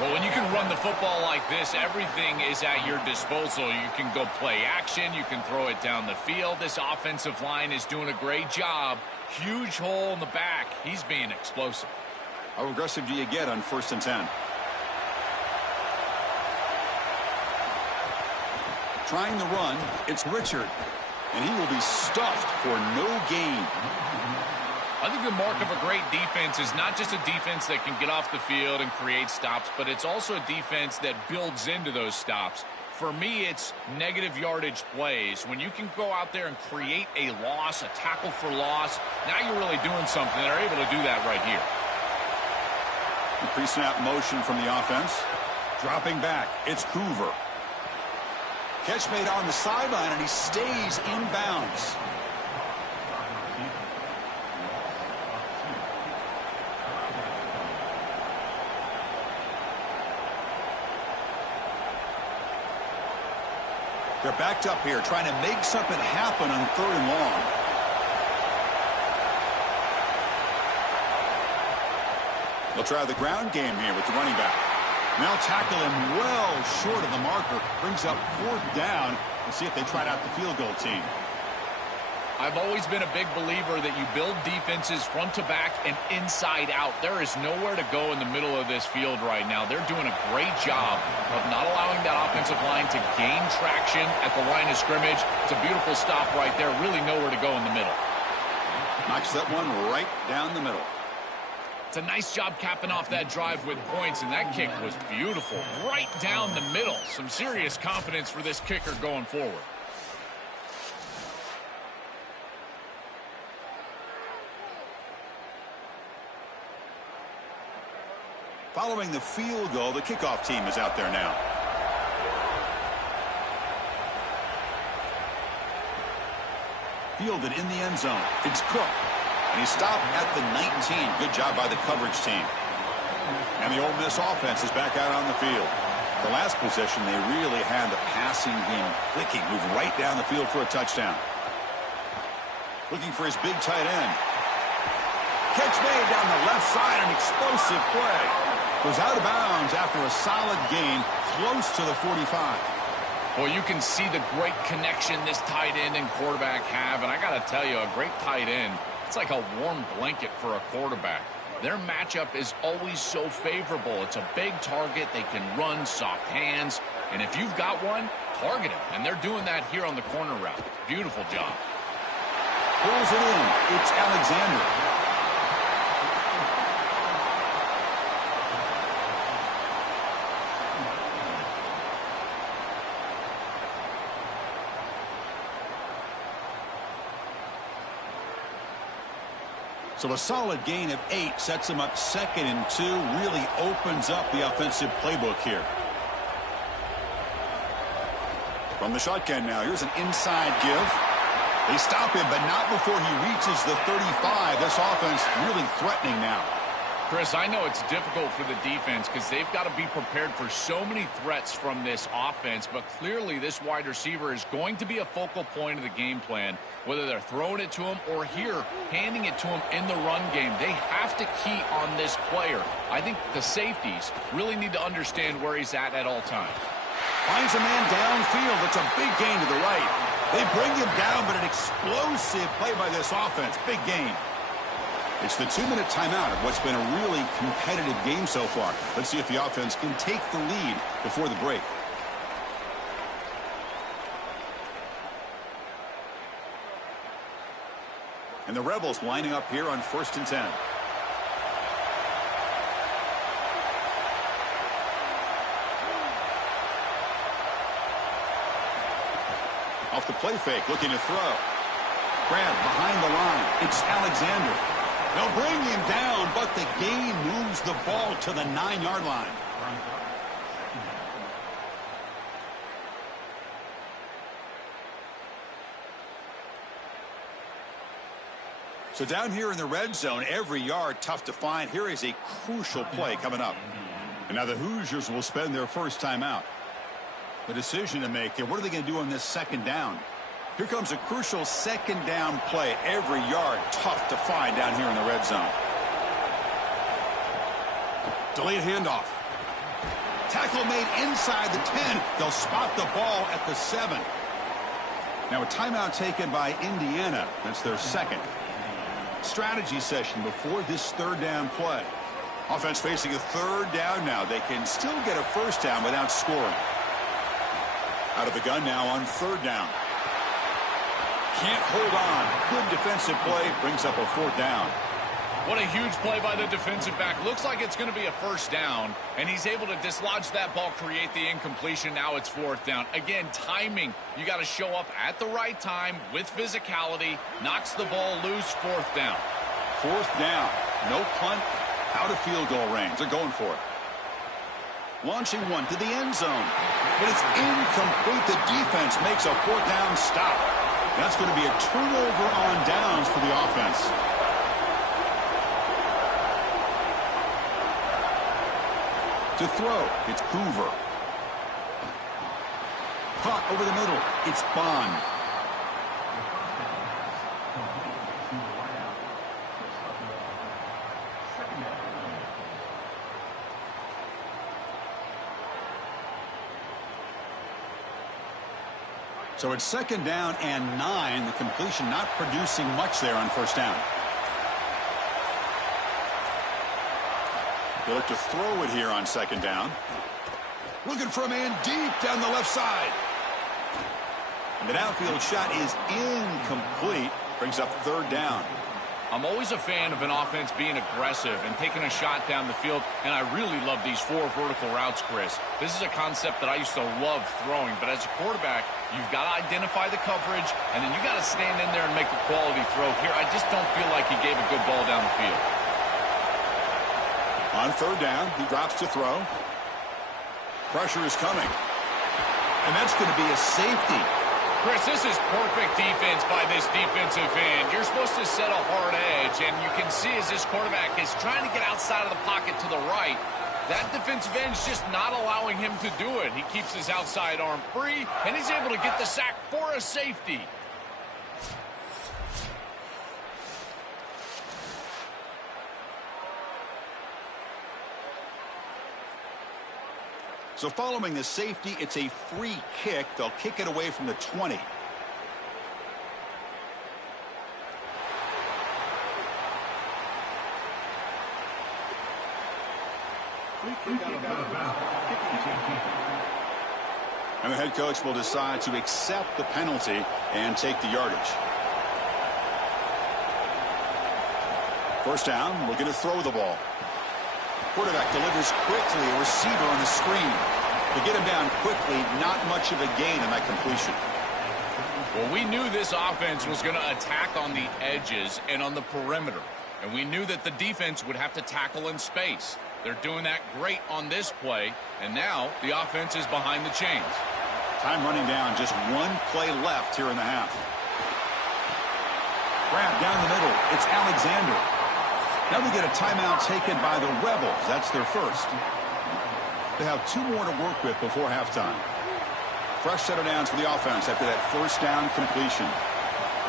Well, when you can run the football like this, everything is at your disposal. You can go play action. You can throw it down the field. This offensive line is doing a great job. Huge hole in the back. He's being explosive. How aggressive do you get on 1st and 10? Trying the run, it's Richard. And he will be stuffed for no gain. I think the mark of a great defense is not just a defense that can get off the field and create stops, but it's also a defense that builds into those stops. For me, it's negative yardage plays. When you can go out there and create a loss, a tackle for loss, now you're really doing something. They're able to do that right here. The pre-snap motion from the offense. Dropping back, it's Hoover. Catch made on the sideline, and he stays in bounds. They're backed up here, trying to make something happen on 3rd and long. They'll try the ground game here with the running back. Now tackle him well short of the marker. Brings up 4th down. We'll see if they try out the field goal team. I've always been a big believer that you build defenses front to back and inside out. There is nowhere to go in the middle of this field right now. They're doing a great job of not allowing that offensive line to gain traction at the line of scrimmage. It's a beautiful stop right there. Really nowhere to go in the middle. Knocks that one right down the middle. It's a nice job capping off that drive with points, and that kick was beautiful. Right down the middle. Some serious confidence for this kicker going forward. Following the field goal, the kickoff team is out there now. Fielded in the end zone. It's Cook. And he stopped at the 19. Good job by the coverage team. And the Ole Miss offense is back out on the field. The last possession, they really had the passing game clicking. Moved right down the field for a touchdown. Looking for his big tight end. Catch made down the left side. An explosive play. Goes out of bounds after a solid gain close to the 45. Well, you can see the great connection this tight end and quarterback have. And I got to tell you, a great tight end, it's like a warm blanket for a quarterback. Their matchup is always so favorable. It's a big target. They can run, soft hands. And if you've got one, target him. And they're doing that here on the corner route. Beautiful job. Pulls it in. It's Alexander. So a solid gain of 8 sets him up 2nd and 2. Really opens up the offensive playbook here. From the shotgun now, here's an inside give. They stop him, but not before he reaches the 35. This offense really threatening now. Chris, I know it's difficult for the defense because they've got to be prepared for so many threats from this offense, but clearly this wide receiver is going to be a focal point of the game plan, whether they're throwing it to him or here, handing it to him in the run game. They have to key on this player. I think the safeties really need to understand where he's at all times. Finds a man downfield. It's a big gain to the right. They bring him down, but an explosive play by this offense. Big gain. It's the 2-minute timeout of what's been a really competitive game so far. Let's see if the offense can take the lead before the break. And the Rebels lining up here on 1st and 10. Off the play fake, looking to throw. Grab behind the line. It's Alexander. They'll bring him down, but the gain moves the ball to the 9-yard line. So down here in the red zone, every yard tough to find. Here is a crucial play coming up. And now the Hoosiers will spend their first time out. The decision to make here, what are they going to do on this second down? Here comes a crucial second down play. Every yard tough to find down here in the red zone. Delayed handoff. Tackle made inside the 10. They'll spot the ball at the 7. Now a timeout taken by Indiana. That's their second. Strategy session before this third down play. Offense facing a third down now. They can still get a first down without scoring. Out of the gun now on third down. Can't hold on. Good defensive play. Brings up a fourth down. What a huge play by the defensive back. Looks like it's going to be a first down, and he's able to dislodge that ball, create the incompletion. Now it's fourth down. Again, timing. You got to show up at the right time with physicality. Knocks the ball loose, fourth down. Fourth down. No punt. Out of field goal range. They're going for it. Launching one to the end zone. But it's incomplete. The defense makes a fourth down stop. That's going to be a turnover on downs for the offense. To throw, it's Hoover. Caught over the middle, it's Bond. So it's second down and 9. The completion not producing much there on first down. They look to throw it here on second down. Looking for a man deep down the left side. And the downfield shot is incomplete. Brings up third down. I'm always a fan of an offense being aggressive and taking a shot down the field, and I really love these 4 vertical routes, Chris. This is a concept that I used to love throwing, but as a quarterback, you've got to identify the coverage, and then you got to stand in there and make a quality throw. Here, I just don't feel like he gave a good ball down the field. On third down, he drops to throw. Pressure is coming. And that's going to be a safety. Chris, this is perfect defense by this defensive end. You're supposed to set a hard edge, and you can see as this quarterback is trying to get outside of the pocket to the right, that defensive end is just not allowing him to do it. He keeps his outside arm free, and he's able to get the sack for a safety. So following the safety, it's a free kick. They'll kick it away from the 20. And the head coach will decide to accept the penalty and take the yardage. First down, looking to throw the ball. Quarterback delivers quickly, a receiver on the screen. To get him down quickly, not much of a gain in that completion. Well, we knew this offense was going to attack on the edges and on the perimeter. And we knew that the defense would have to tackle in space. They're doing that great on this play. And now the offense is behind the chains. Time running down, just one play left here in the half. Grab down the middle, it's Alexander. Now we get a timeout taken by the Rebels. That's their first. They have 2 more to work with before halftime. Fresh set of downs for the offense after that first down completion.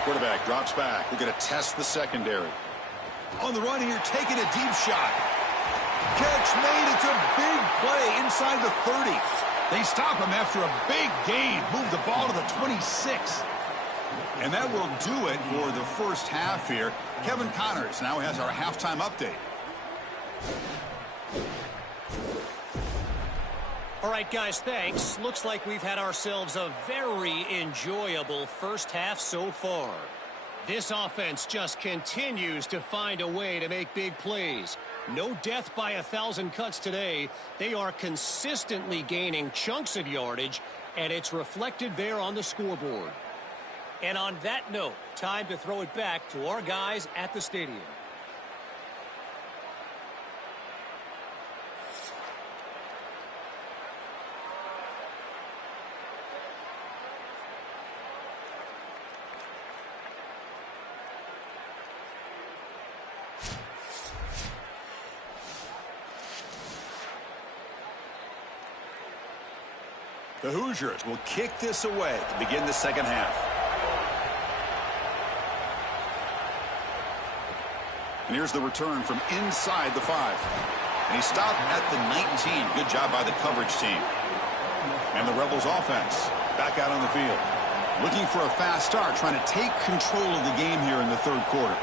Quarterback drops back. We're going to test the secondary. On the run here, taking a deep shot. Catch made. It's a big play inside the 30. They stop him after a big gain. Move the ball to the 26. And that will do it for the first half here. Kevin Connors now has our halftime update. All right, guys, thanks. Looks like we've had ourselves a very enjoyable first half so far. This offense just continues to find a way to make big plays. No death by 1,000 cuts today. They are consistently gaining chunks of yardage, and it's reflected there on the scoreboard. And on that note, time to throw it back to our guys at the stadium. The Hoosiers will kick this away to begin the second half. And here's the return from inside the 5. And he stopped at the 19. Good job by the coverage team. And the Rebels offense back out on the field. Looking for a fast start, trying to take control of the game here in the third quarter.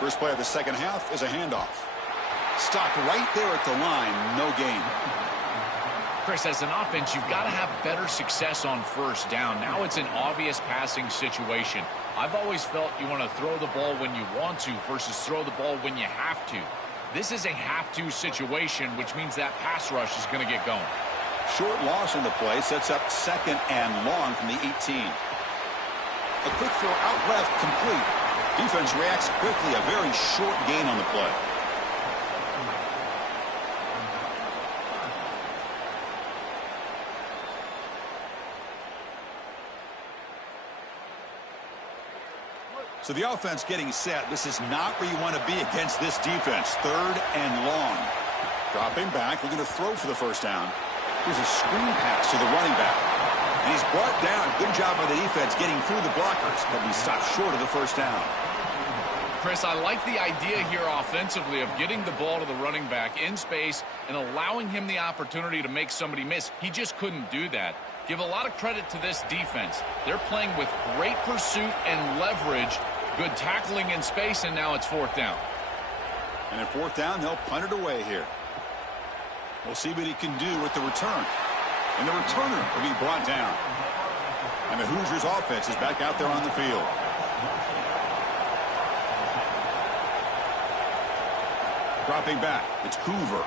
First play of the second half is a handoff. Stopped right there at the line, no gain. Chris, as an offense, you've got to have better success on first down. Now it's an obvious passing situation. I've always felt you want to throw the ball when you want to versus throw the ball when you have to. This is a have-to situation, which means that pass rush is going to get going. Short loss in the play sets up second and long from the 18. A quick throw out left, complete. Defense reacts quickly, a very short gain on the play. So the offense getting set. This is not where you want to be against this defense. Third and long. Dropping back, looking to throw for the first down. Here's a screen pass to the running back. And he's brought down. Good job by the defense getting through the blockers. But he stopped short of the first down. Chris, I like the idea here offensively of getting the ball to the running back in space and allowing him the opportunity to make somebody miss. He just couldn't do that. Give a lot of credit to this defense. They're playing with great pursuit and leverage. Good tackling in space, and now it's fourth down. And at fourth down, they'll punt it away here. We'll see what he can do with the return. And the returner will be brought down. And the Hoosiers offense is back out there on the field. Dropping back, it's Hoover.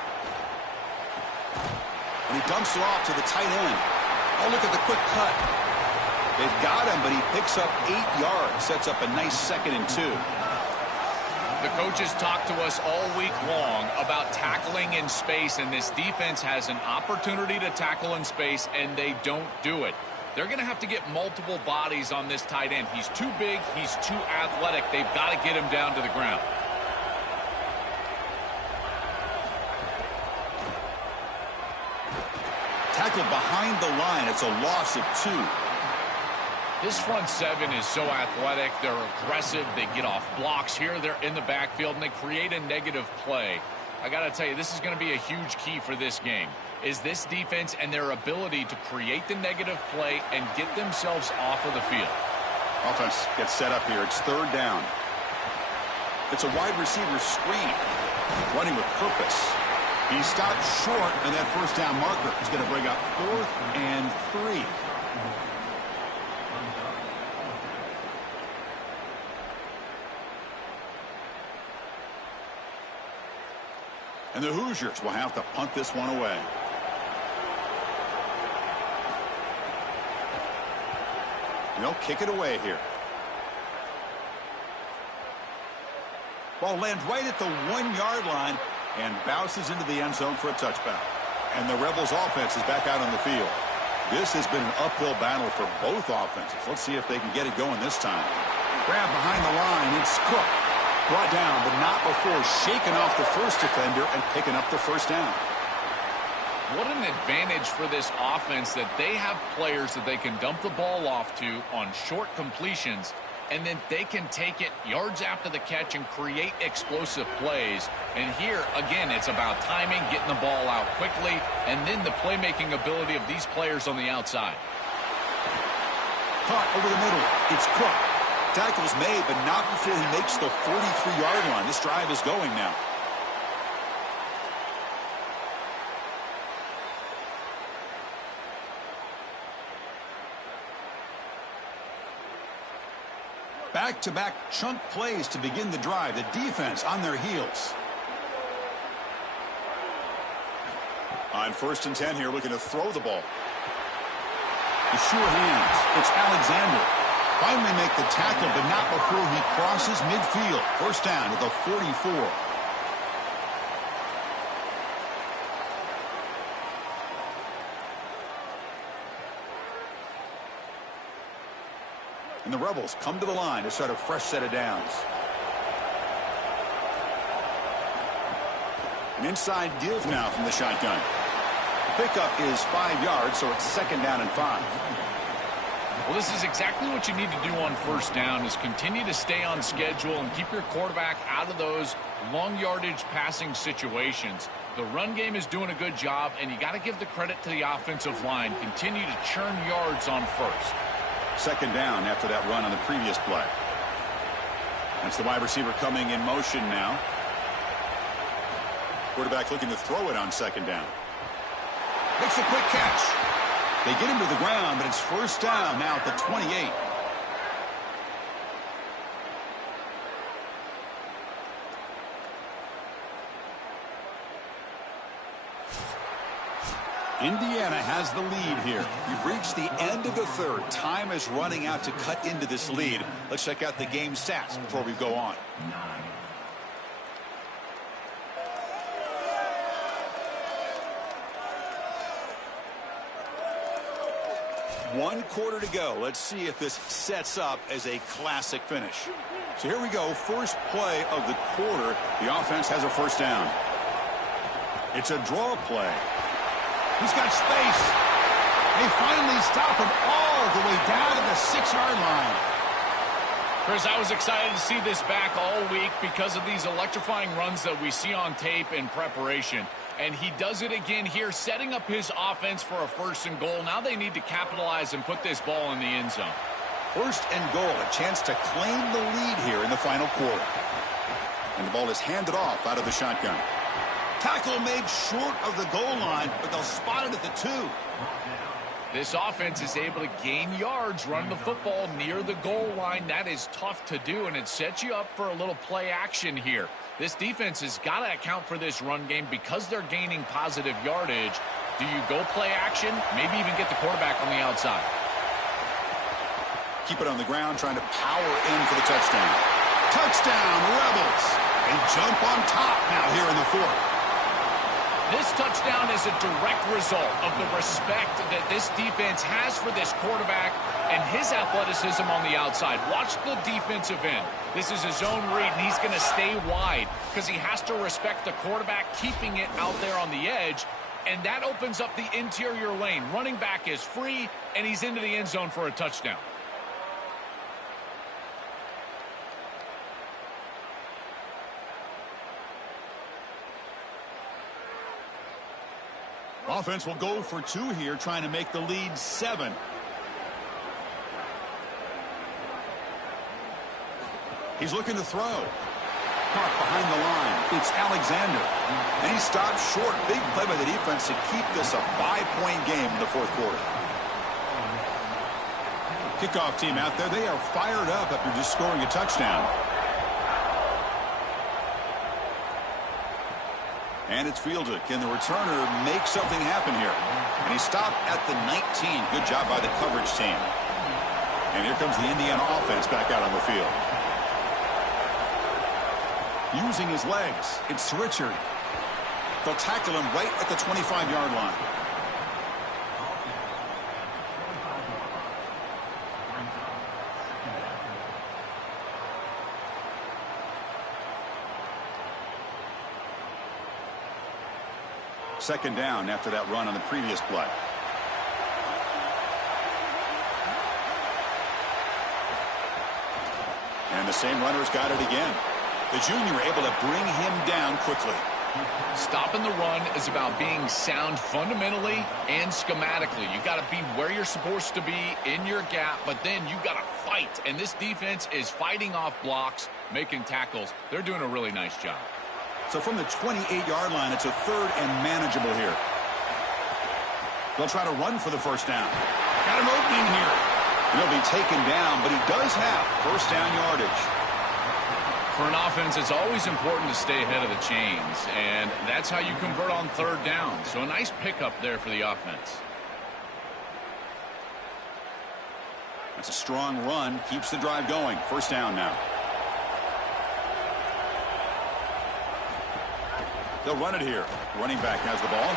And he dumps it off to the tight end. Oh, look at the quick cut. They've got him, but he picks up 8 yards. Sets up a nice 2nd and 2. The coaches talked to us all week long about tackling in space, and this defense has an opportunity to tackle in space, and they don't do it. They're going to have to get multiple bodies on this tight end. He's too big. He's too athletic. They've got to get him down to the ground. Tackled behind the line. It's a loss of 2. This front seven is so athletic. They're aggressive. They get off blocks here. They're in the backfield, and they create a negative play. I got to tell you, this is going to be a huge key for this game, is this defense and their ability to create the negative play and get themselves off of the field. Offense gets set up here. It's third down. It's a wide receiver screen. Running with purpose. He stopped short, and that first down marker is going to bring up 4th and 3. And the Hoosiers will have to punt this one away. And they'll kick it away here. Ball lands right at the 1-yard line and bounces into the end zone for a touchback. And the Rebels offense is back out on the field. This has been an uphill battle for both offenses. Let's see if they can get it going this time. Grab behind the line. It's Cook. Brought down, but not before shaking off the first defender and picking up the first down. What an advantage for this offense that they have players that they can dump the ball off to on short completions, and then they can take it yards after the catch and create explosive plays. And here, again, it's about timing, getting the ball out quickly, and then the playmaking ability of these players on the outside. Caught over the middle. It's Cook. Tackle's made, but not before he makes the 43-yard line. This drive is going now. Back-to-back chunk plays to begin the drive. The defense on their heels. On 1st and 10 here, looking to throw the ball. The sure hands. It's Alexander. Finally make the tackle, but not before he crosses midfield. First down at the 44. And the Rebels come to the line to start a fresh set of downs. An inside give now from the shotgun. Pickup is 5 yards, so it's 2nd down and 5. Well, this is exactly what you need to do on 1st down, is continue to stay on schedule and keep your quarterback out of those long yardage passing situations. The run game is doing a good job, and you got to give the credit to the offensive line. Continue to churn yards on 1st. 2nd down after that run on the previous play. That's the wide receiver coming in motion now. Quarterback looking to throw it on 2nd down. Makes a quick catch. They get him to the ground, but it's 1st down now at the 28. Indiana has the lead here. We've reached the end of the 3rd. Time is running out to cut into this lead. Let's check out the game stats before we go on. 1 quarter to go. Let's see if this sets up as a classic finish. So here we go. First play of the quarter. The offense has a 1st down. It's a draw play. He's got space. They finally stop him all the way down to the 6-yard line. Chris, I was excited to see this back all week because of these electrifying runs that we see on tape in preparation. And he does it again here, setting up his offense for a 1st and goal. Now they need to capitalize and put this ball in the end zone. 1st and goal, a chance to claim the lead here in the final quarter. And the ball is handed off out of the shotgun. Tackle made short of the goal line, but they'll spot it at the 2. This offense is able to gain yards running the football near the goal line. That is tough to do, and it sets you up for a little play action here. This defense has got to account for this run game because they're gaining positive yardage. Do you go play action? Maybe even get the quarterback on the outside. Keep it on the ground, trying to power in for the touchdown. Touchdown, Rebels. They jump on top now here in the 4th. This touchdown is a direct result of the respect that this defense has for this quarterback and his athleticism on the outside. Watch the defensive end. This is a zone read, and he's going to stay wide because he has to respect the quarterback, keeping it out there on the edge, and that opens up the interior lane. Running back is free, and he's into the end zone for a touchdown. Offense will go for 2 here, trying to make the lead 7. He's looking to throw. Caught behind the line. It's Alexander. And he stopped short. Big play by the defense to keep this a 5-point game in the 4th quarter. Kickoff team out there. They are fired up after just scoring a touchdown. And it's fielded. Can the returner make something happen here? And he stopped at the 19. Good job by the coverage team. And here comes the Indiana offense back out on the field. Using his legs, it's Richard. They'll tackle him right at the 25-yard line. Second down after that run on the previous play. And the same runner's got it again. The junior able to bring him down quickly. Stopping the run is about being sound fundamentally and schematically. You got to be where you're supposed to be in your gap, but then you got to fight. And this defense is fighting off blocks, making tackles. They're doing a really nice job. So from the 28-yard line, it's a 3rd and manageable here. They'll try to run for the 1st down. Got an opening here. He'll be taken down, but he does have 1st down yardage. For an offense, it's always important to stay ahead of the chains, and that's how you convert on 3rd down. So a nice pickup there for the offense. That's a strong run. Keeps the drive going. 1st down now. They'll run it here. Running back has the ball,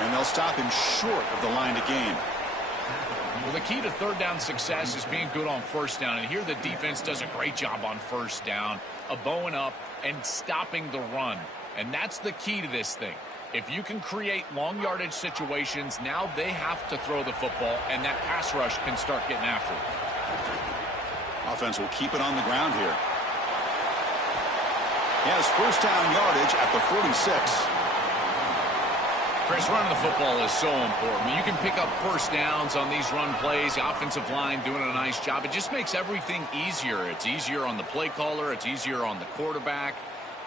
and they'll stop him short of the line to gain. Well, the key to 3rd down success is being good on 1st down, and here the defense does a great job on 1st down, bowing up and stopping the run, and that's the key to this thing. If you can create long yardage situations, now they have to throw the football, and that pass rush can start getting after it. Offense will keep it on the ground here. He has first down yardage at the 46. Chris, running the football is so important. You can pick up first downs on these run plays. The offensive line doing a nice job. It just makes everything easier. It's easier on the play caller. It's easier on the quarterback.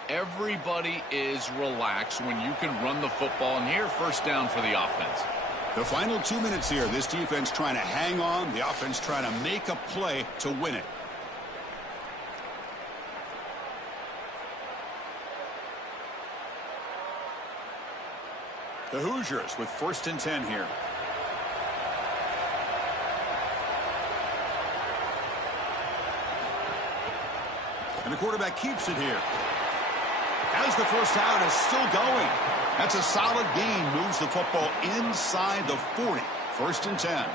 Everybody is relaxed when you can run the football. And here, first down for the offense. The final 2 minutes here. This defense trying to hang on. The offense trying to make a play to win it. The Hoosiers with first and 10 here. And the quarterback keeps it here. As the first down is still going. That's a solid gain. Moves the football inside the 40. First and 10.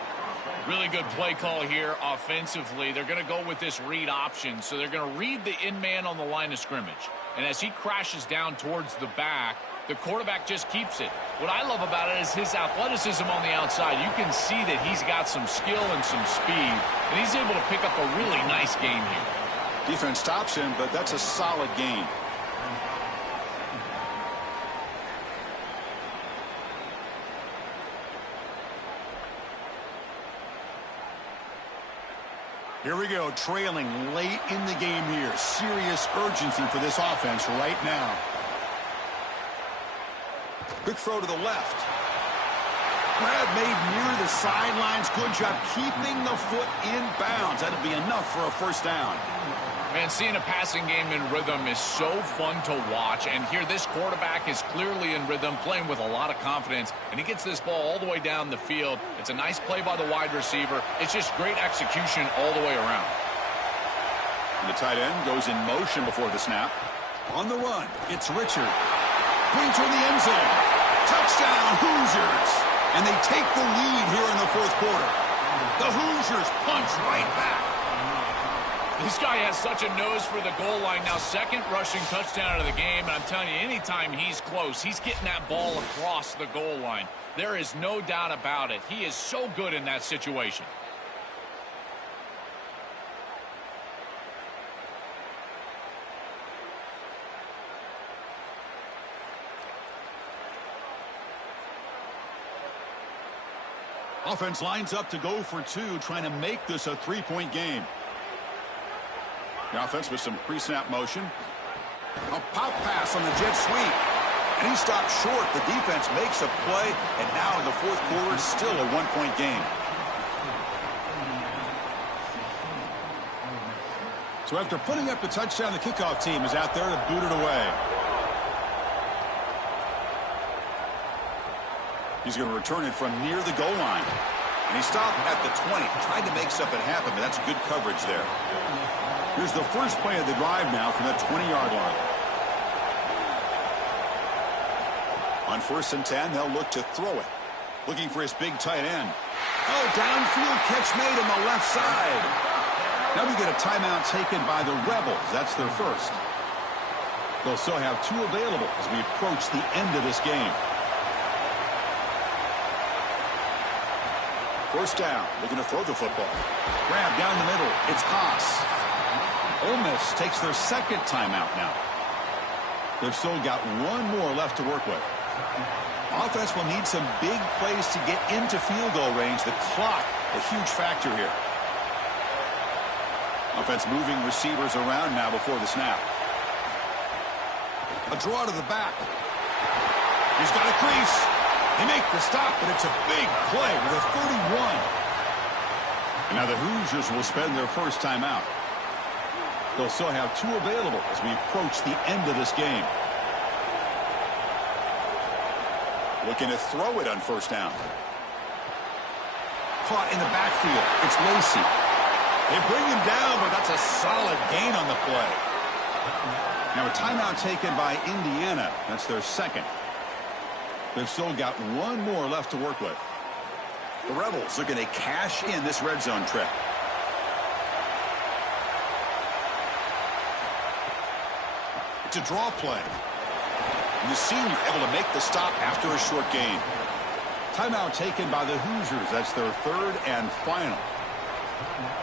Really good play call here offensively. They're going to go with this read option. So they're going to read the in man on the line of scrimmage. And as he crashes down towards the back, the quarterback just keeps it. What I love about it is his athleticism on the outside. You can see that he's got some skill and some speed, and he's able to pick up a really nice gain here. Defense stops him, but that's a solid gain. Here we go, trailing late in the game here. Serious urgency for this offense right now. Quick throw to the left. Grab made near the sidelines. Good job keeping the foot in bounds. That'll be enough for a first down. Man, seeing a passing game in rhythm is so fun to watch. And here, this quarterback is clearly in rhythm, playing with a lot of confidence. And he gets this ball all the way down the field. It's a nice play by the wide receiver. It's just great execution all the way around. And the tight end goes in motion before the snap. On the run, it's Richard. Clean toward the end zone. Touchdown, Hoosiers. And they take the lead here in the fourth quarter. The Hoosiers punch right back. This guy has such a nose for the goal line. Now, second rushing touchdown of the game. And I'm telling you, anytime he's close, he's getting that ball across the goal line. There is no doubt about it. He is so good in that situation. Offense lines up to go for two, trying to make this a three-point game. The offense with some pre-snap motion. A pop pass on the jet sweep. And he stopped short. The defense makes a play, and now in the fourth quarter, it's still a one-point game. So after putting up the touchdown, the kickoff team is out there to boot it away. He's going to return it from near the goal line. And he stopped at the 20. Tried to make something happen, but that's good coverage there. Here's the first play of the drive now from that 20-yard line. On first and 10, they'll look to throw it. Looking for his big tight end. Oh, downfield catch made on the left side. Now we get a timeout taken by the Rebels. That's their first. They'll still have two available as we approach the end of this game. First down, looking to throw the football. Grab down the middle. It's Haas. Ole Miss takes their second timeout now. They've still got one more left to work with. Offense will need some big plays to get into field goal range. The clock, a huge factor here. Offense moving receivers around now before the snap. A draw to the back. He's got a crease. They make the stop, but it's a big play with a 31. And now the Hoosiers will spend their first timeout. They'll still have two available as we approach the end of this game. Looking to throw it on first down. Caught in the backfield. It's Lacey. They bring him down, but that's a solid gain on the play. Now a timeout taken by Indiana. That's their second. They've still got one more left to work with. The Rebels looking to cash in this red zone trip. It's a draw play. And the senior able to make the stop after a short gain. Timeout taken by the Hoosiers. That's their third and final.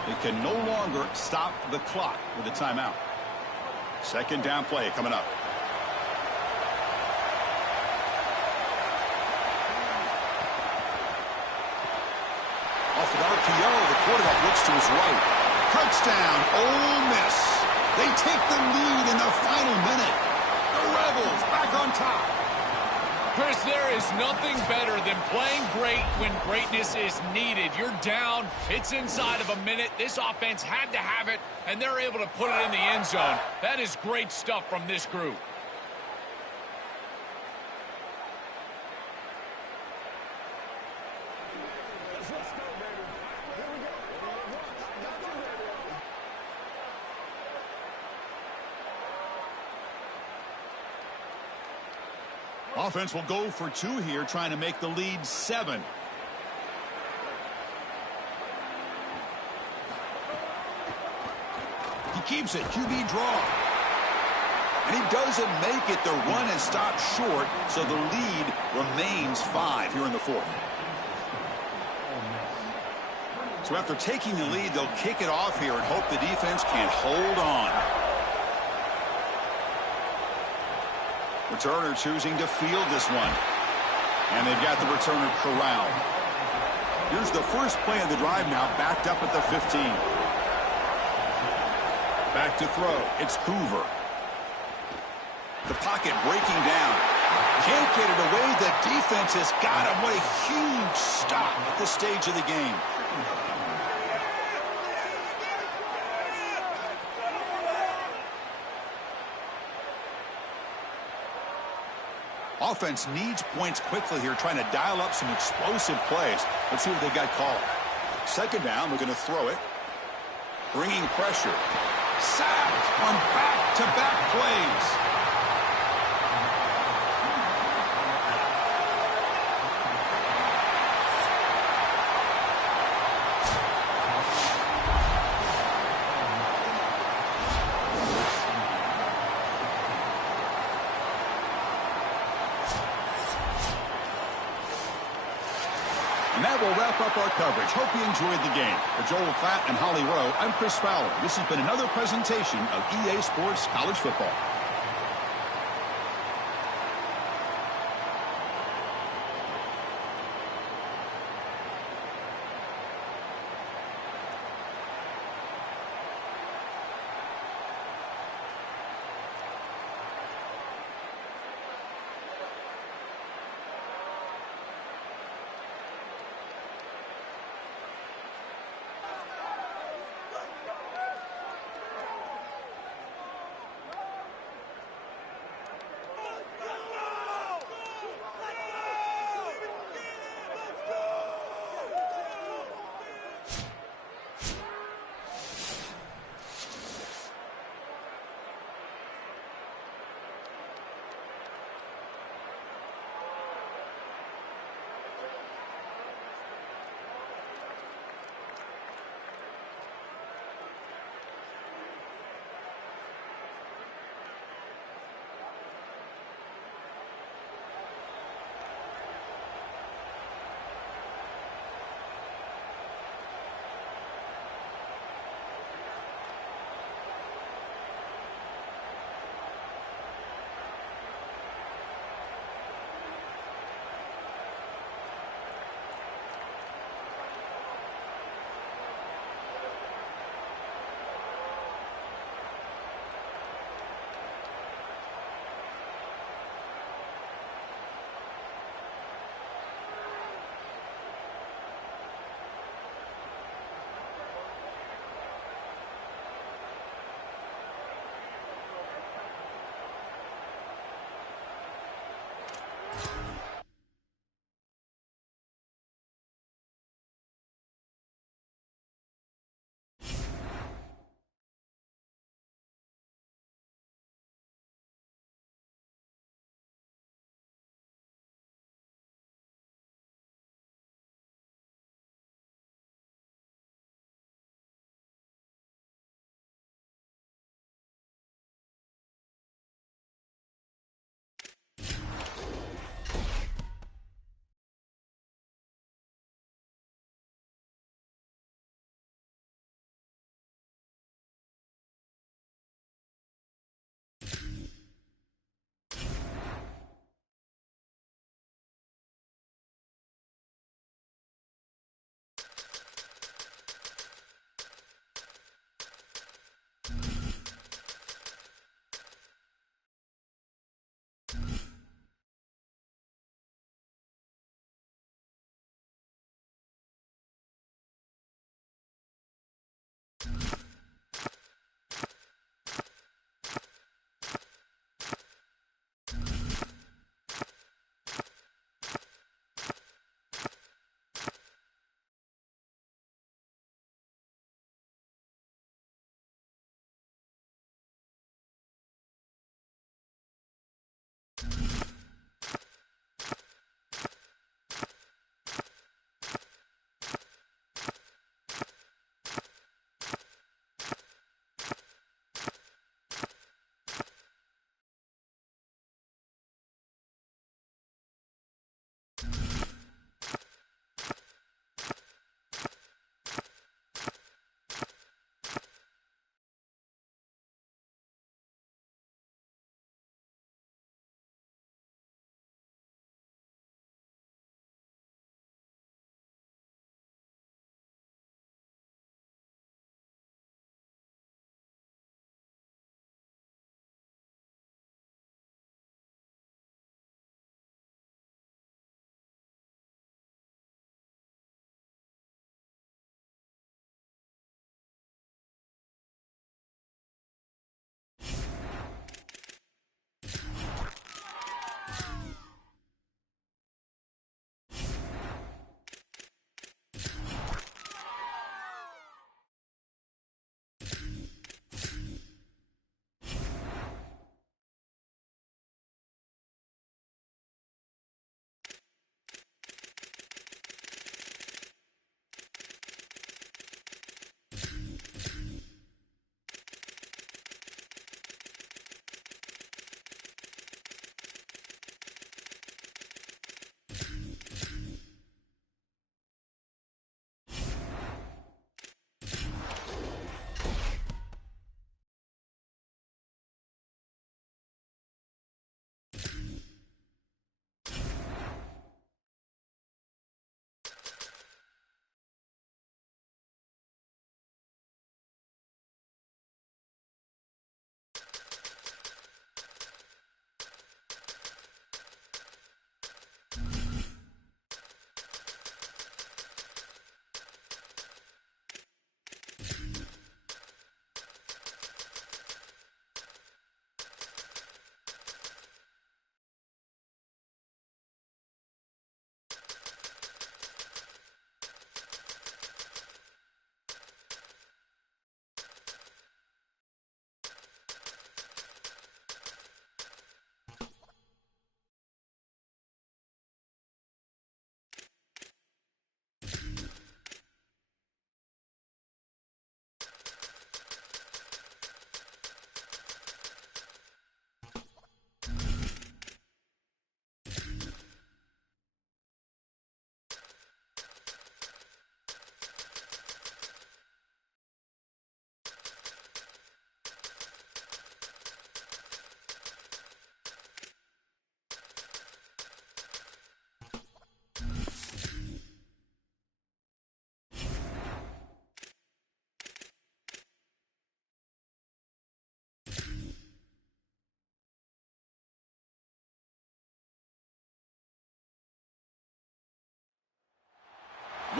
They can no longer stop the clock with a timeout. Second down play coming up. Off an RPO, the quarterback looks to his right. Touchdown, Ole Miss. They take the lead in the final minute. The Rebels back on top. Chris, there is nothing better than playing great when greatness is needed. You're down. It's inside of a minute. This offense had to have it, and they're able to put it in the end zone. That is great stuff from this group. Offense will go for 2 here, trying to make the lead 7. He keeps it, QB draw. And he doesn't make it. The run is stopped short, so the lead remains 5 here in the 4th. So after taking the lead, they'll kick it off here and hope the defense can hold on. Returner choosing to field this one. And they've got the returner corralled. Here's the first play of the drive now, backed up at the 15. Back to throw. It's Hoover. The pocket breaking down. Can't get it away. The defense has got him. What a huge stop at this stage of the game. Offense needs points quickly here, trying to dial up some explosive plays. Let's see what they got called. Second down, we're going to throw it. Bringing pressure. Sacked on back-to-back plays. And that will wrap up our coverage. Hope you enjoyed the game. For Joel Klatt and Holly Rowe, I'm Chris Fowler. This has been another presentation of EA Sports College Football.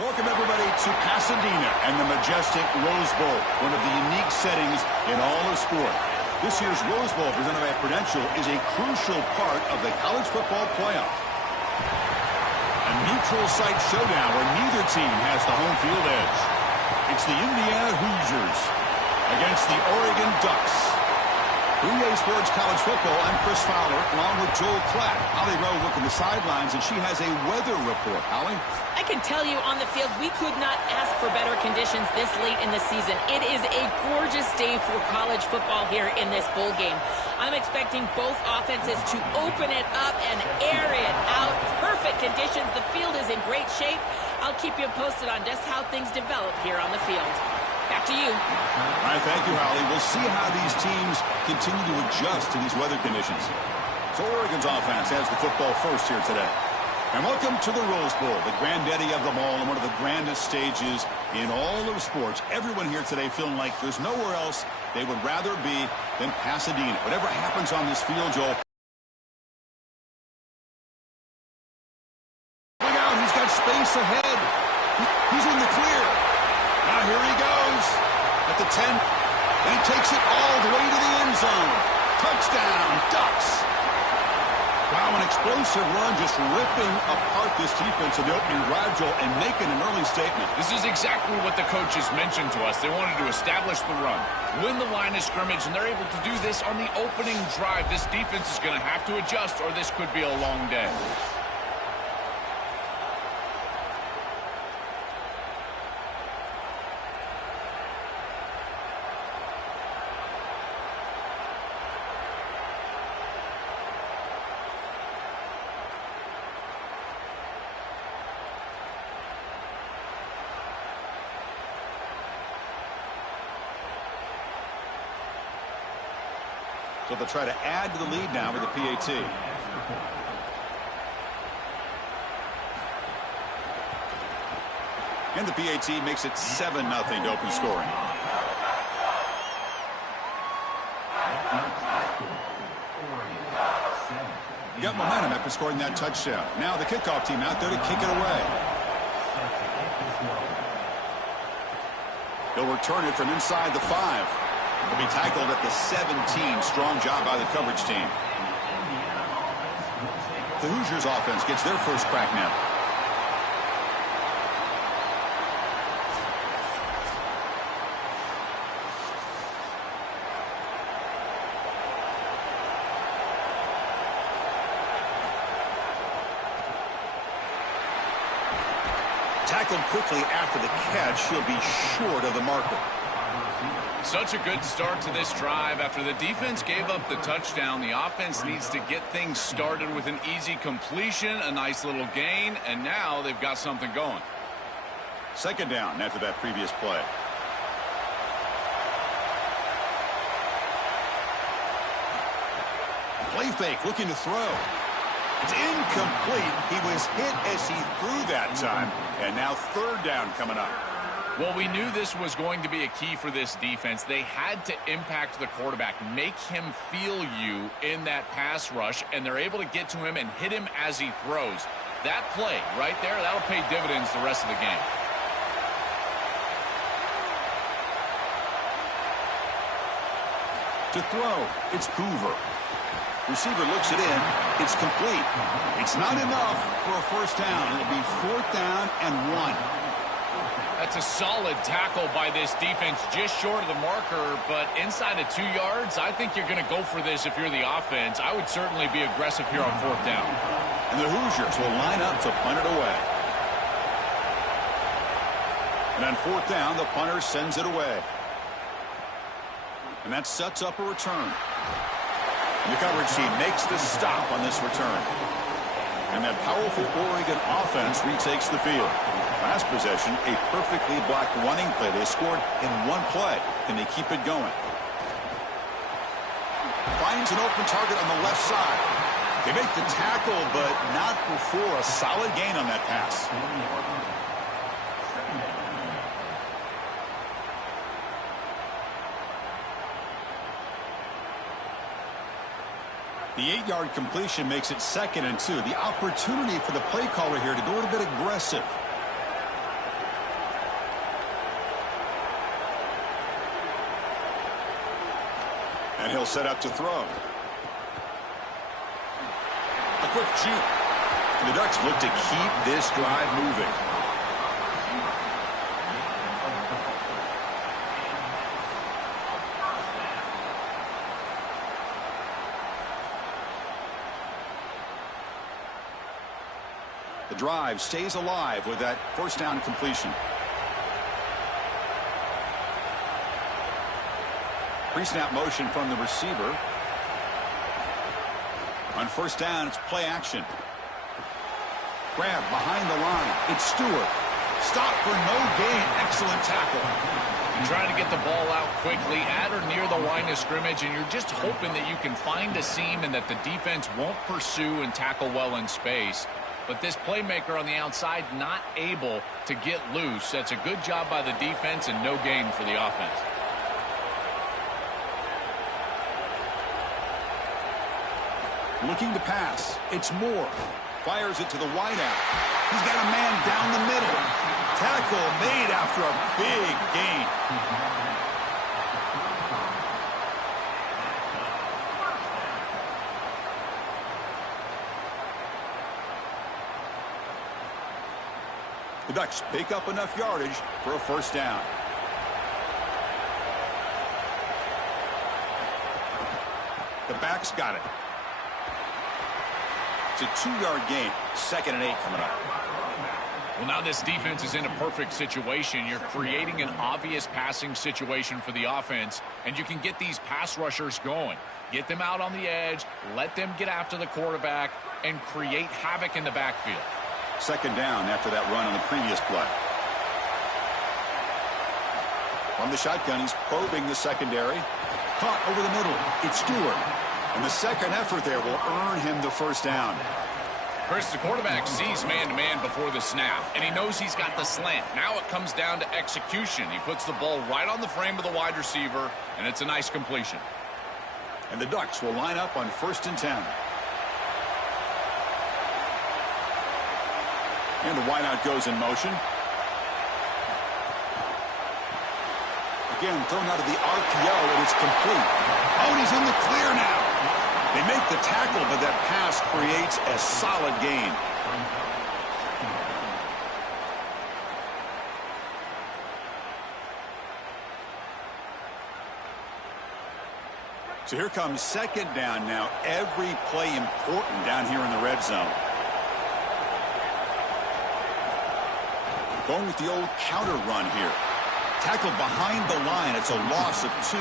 Welcome, everybody, to Pasadena and the majestic Rose Bowl, one of the unique settings in all of sport. This year's Rose Bowl, presented by Prudential, is a crucial part of the college football playoff. A neutral site showdown where neither team has the home field edge. It's the Indiana Hoosiers against the Oregon Ducks. For EA Sports College Football, I'm Chris Fowler, along with Joel Klatt. Holly Rowe working the sidelines, and she has a weather report. Holly? I can tell you on the field, we could not ask for better conditions this late in the season. It is a gorgeous day for college football here in this bowl game. I'm expecting both offenses to open it up and air it out. Perfect conditions. The field is in great shape. I'll keep you posted on just how things develop here on the field. Back to you. All right, thank you, Holly. We'll see how these teams continue to adjust to these weather conditions. So Oregon's offense has the football first here today. And welcome to the Rose Bowl, the granddaddy of them all, and one of the grandest stages in all of sports. Everyone here today feeling like there's nowhere else they would rather be than Pasadena. Whatever happens on this field, Joel. Look out, he's got space ahead. He's in the clear. Now here he goes at the 10, and he takes it all the way to the end zone. Touchdown, Ducks. Wow, an explosive run, just ripping apart this defense in the opening drive, Joel, and making an early statement. This is exactly what the coaches mentioned to us. They wanted to establish the run, win the line of scrimmage, and they're able to do this on the opening drive. This defense is going to have to adjust, or this could be a long day. So they'll try to add to the lead now with the PAT. And the PAT makes it 7-0 to open scoring. You got momentum after scoring that touchdown. Now the kickoff team out there to kick it away. They'll return it from inside the 5. Will be tackled at the 17. Strong job by the coverage team. The Hoosiers offense gets their first crack now. Tackled quickly after the catch. He'll be short of the marker. Such a good start to this drive. After the defense gave up the touchdown, the offense needs to get things started with an easy completion, a nice little gain, and now they've got something going. Second down after that previous play. Play fake, looking to throw. It's incomplete. He was hit as he threw that time, and now third down coming up. Well, we knew this was going to be a key for this defense. They had to impact the quarterback, make him feel you in that pass rush, and they're able to get to him and hit him as he throws. That play right there, that'll pay dividends the rest of the game. To throw, it's Hoover. Receiver looks it in. It's complete. It's not enough for a first down. It'll be 4th down and 1. That's a solid tackle by this defense, just short of the marker, but inside of 2 yards, I think you're going to go for this if you're the offense. I would certainly be aggressive here on 4th down. And the Hoosiers will line up to punt it away. And on 4th down, the punter sends it away. And that sets up a return. And the coverage team makes the stop on this return. And that powerful Oregon offense retakes the field. Last possession, a perfectly blocked running play. They scored in one play. Can they keep it going? Finds an open target on the left side. They make the tackle, but not before a solid gain on that pass. The 8-yard completion makes it 2nd and 2. The opportunity for the play caller here to go a little bit aggressive. And he'll set up to throw. A quick juke. The Ducks look to keep this drive moving. The drive stays alive with that first down completion. Pre-snap motion from the receiver. On first down, it's play action. Grab behind the line. It's Stewart. Stop for no gain. Excellent tackle. You're trying to get the ball out quickly at or near the line of scrimmage, and you're just hoping that you can find a seam and that the defense won't pursue and tackle well in space. But this playmaker on the outside not able to get loose. That's a good job by the defense and no gain for the offense. Looking to pass. It's Moore. Fires it to the wideout. He's got a man down the middle. Tackle made after a big gain. The Ducks pick up enough yardage for a first down. The back's got it. It's a 2-yard gain. 2nd and 8 coming up. Well, now this defense is in a perfect situation. You're creating an obvious passing situation for the offense, and you can get these pass rushers going. Get them out on the edge, let them get after the quarterback, and create havoc in the backfield. 2nd down after that run on the previous play. From the shotgun, he's probing the secondary. Caught over the middle. It's Stewart. And the second effort there will earn him the first down. Chris, the quarterback sees man-to-man before the snap, and he knows he's got the slant. Now it comes down to execution. He puts the ball right on the frame of the wide receiver, and it's a nice completion. And the Ducks will line up on 1st and 10. And the wideout goes in motion. Again, thrown out of the RPO, and it's complete. Oh, and he's in the clear now. They make the tackle, but that pass creates a solid gain. So here comes 2nd down now. Every play important down here in the red zone. Going with the old counter run here. Tackled behind the line. It's a loss of 2.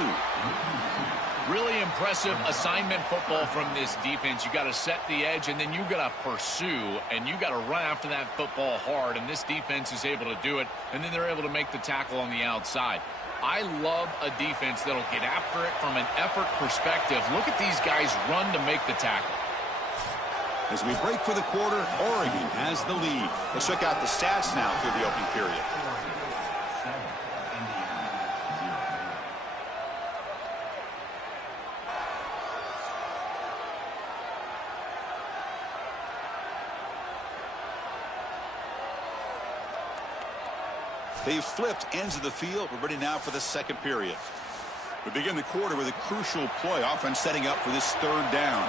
Really impressive assignment football from this defense. You got to set the edge, and then you got to pursue, and you got to run after that football hard, and this defense is able to do it, and then they're able to make the tackle on the outside. I love a defense that'll get after it from an effort perspective. Look at these guys run to make the tackle. As we break for the quarter, Oregon has the lead. Let's check out the stats now through the opening period. They've flipped ends of the field. We're ready now for the 2nd period. We begin the quarter with a crucial play. Offense setting up for this 3rd down.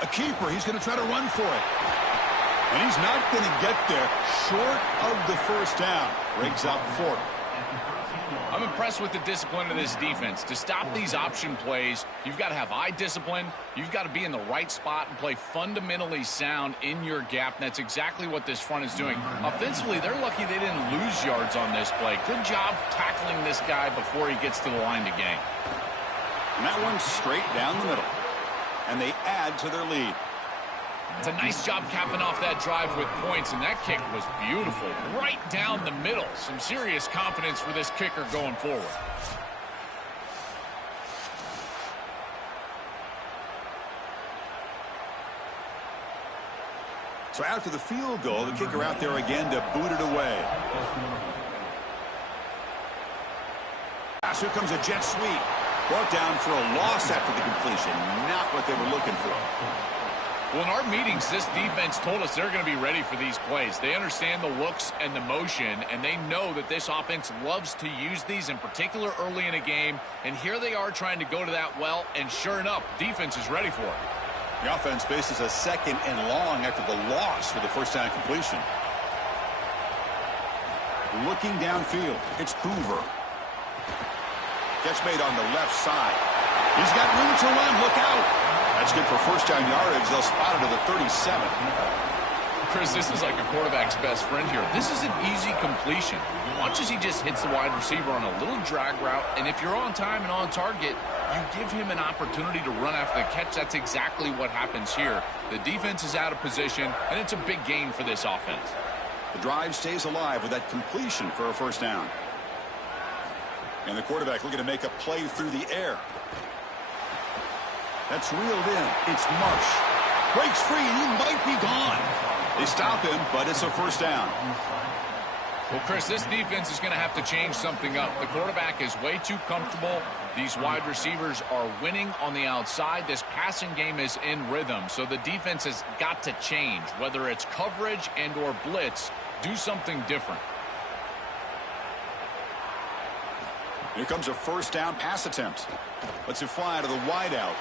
A keeper. He's going to try to run for it. And he's not going to get there. Short of the first down. Breaks up 4th. I'm impressed with the discipline of this defense. To stop these option plays, you've got to have eye discipline. You've got to be in the right spot and play fundamentally sound in your gap. And that's exactly what this front is doing. Offensively, they're lucky they didn't lose yards on this play. Good job tackling this guy before he gets to the line to gain. And that one's straight down the middle. And they add to their lead. It's a nice job capping off that drive with points, and that kick was beautiful. Right down the middle. Some serious confidence for this kicker going forward. So after the field goal, the kicker out there again to boot it away. Here comes a jet sweep. Brought down for a loss after the completion. Not what they were looking for. Well, in our meetings, this defense told us they're going to be ready for these plays. They understand the looks and the motion, and they know that this offense loves to use these, in particular early in a game. And here they are trying to go to that well, and sure enough, defense is ready for it. The offense faces a 2nd and long after the loss for the first down completion. Looking downfield, it's Hoover. Catch made on the left side. He's got room to run. Look out. That's good for first down yardage. They'll spot it to the 37. Chris, this is like a quarterback's best friend here. This is an easy completion. Watch as he just hits the wide receiver on a little drag route, and if you're on time and on target, you give him an opportunity to run after the catch. That's exactly what happens here. The defense is out of position, and it's a big gain for this offense. The drive stays alive with that completion for a first down. And the quarterback looking to make a play through the air. That's reeled in. It's Marsh. Breaks free, and he might be gone. They stop him, but it's a first down. Well, Chris, this defense is going to have to change something up. The quarterback is way too comfortable. These wide receivers are winning on the outside. This passing game is in rhythm, so the defense has got to change. Whether it's coverage and or blitz, do something different. Here comes a first down pass attempt. Lets it fly to the wideout.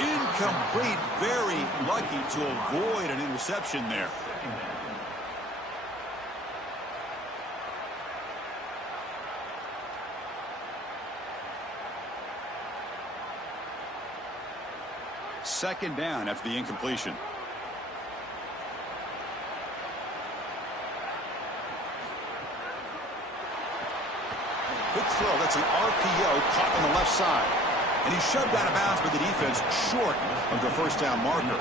Incomplete. Very lucky to avoid an interception there. Second down after the incompletion. Quick throw. That's an RPO caught on the left side. And he's shoved out of bounds by the defense short of the first down marker.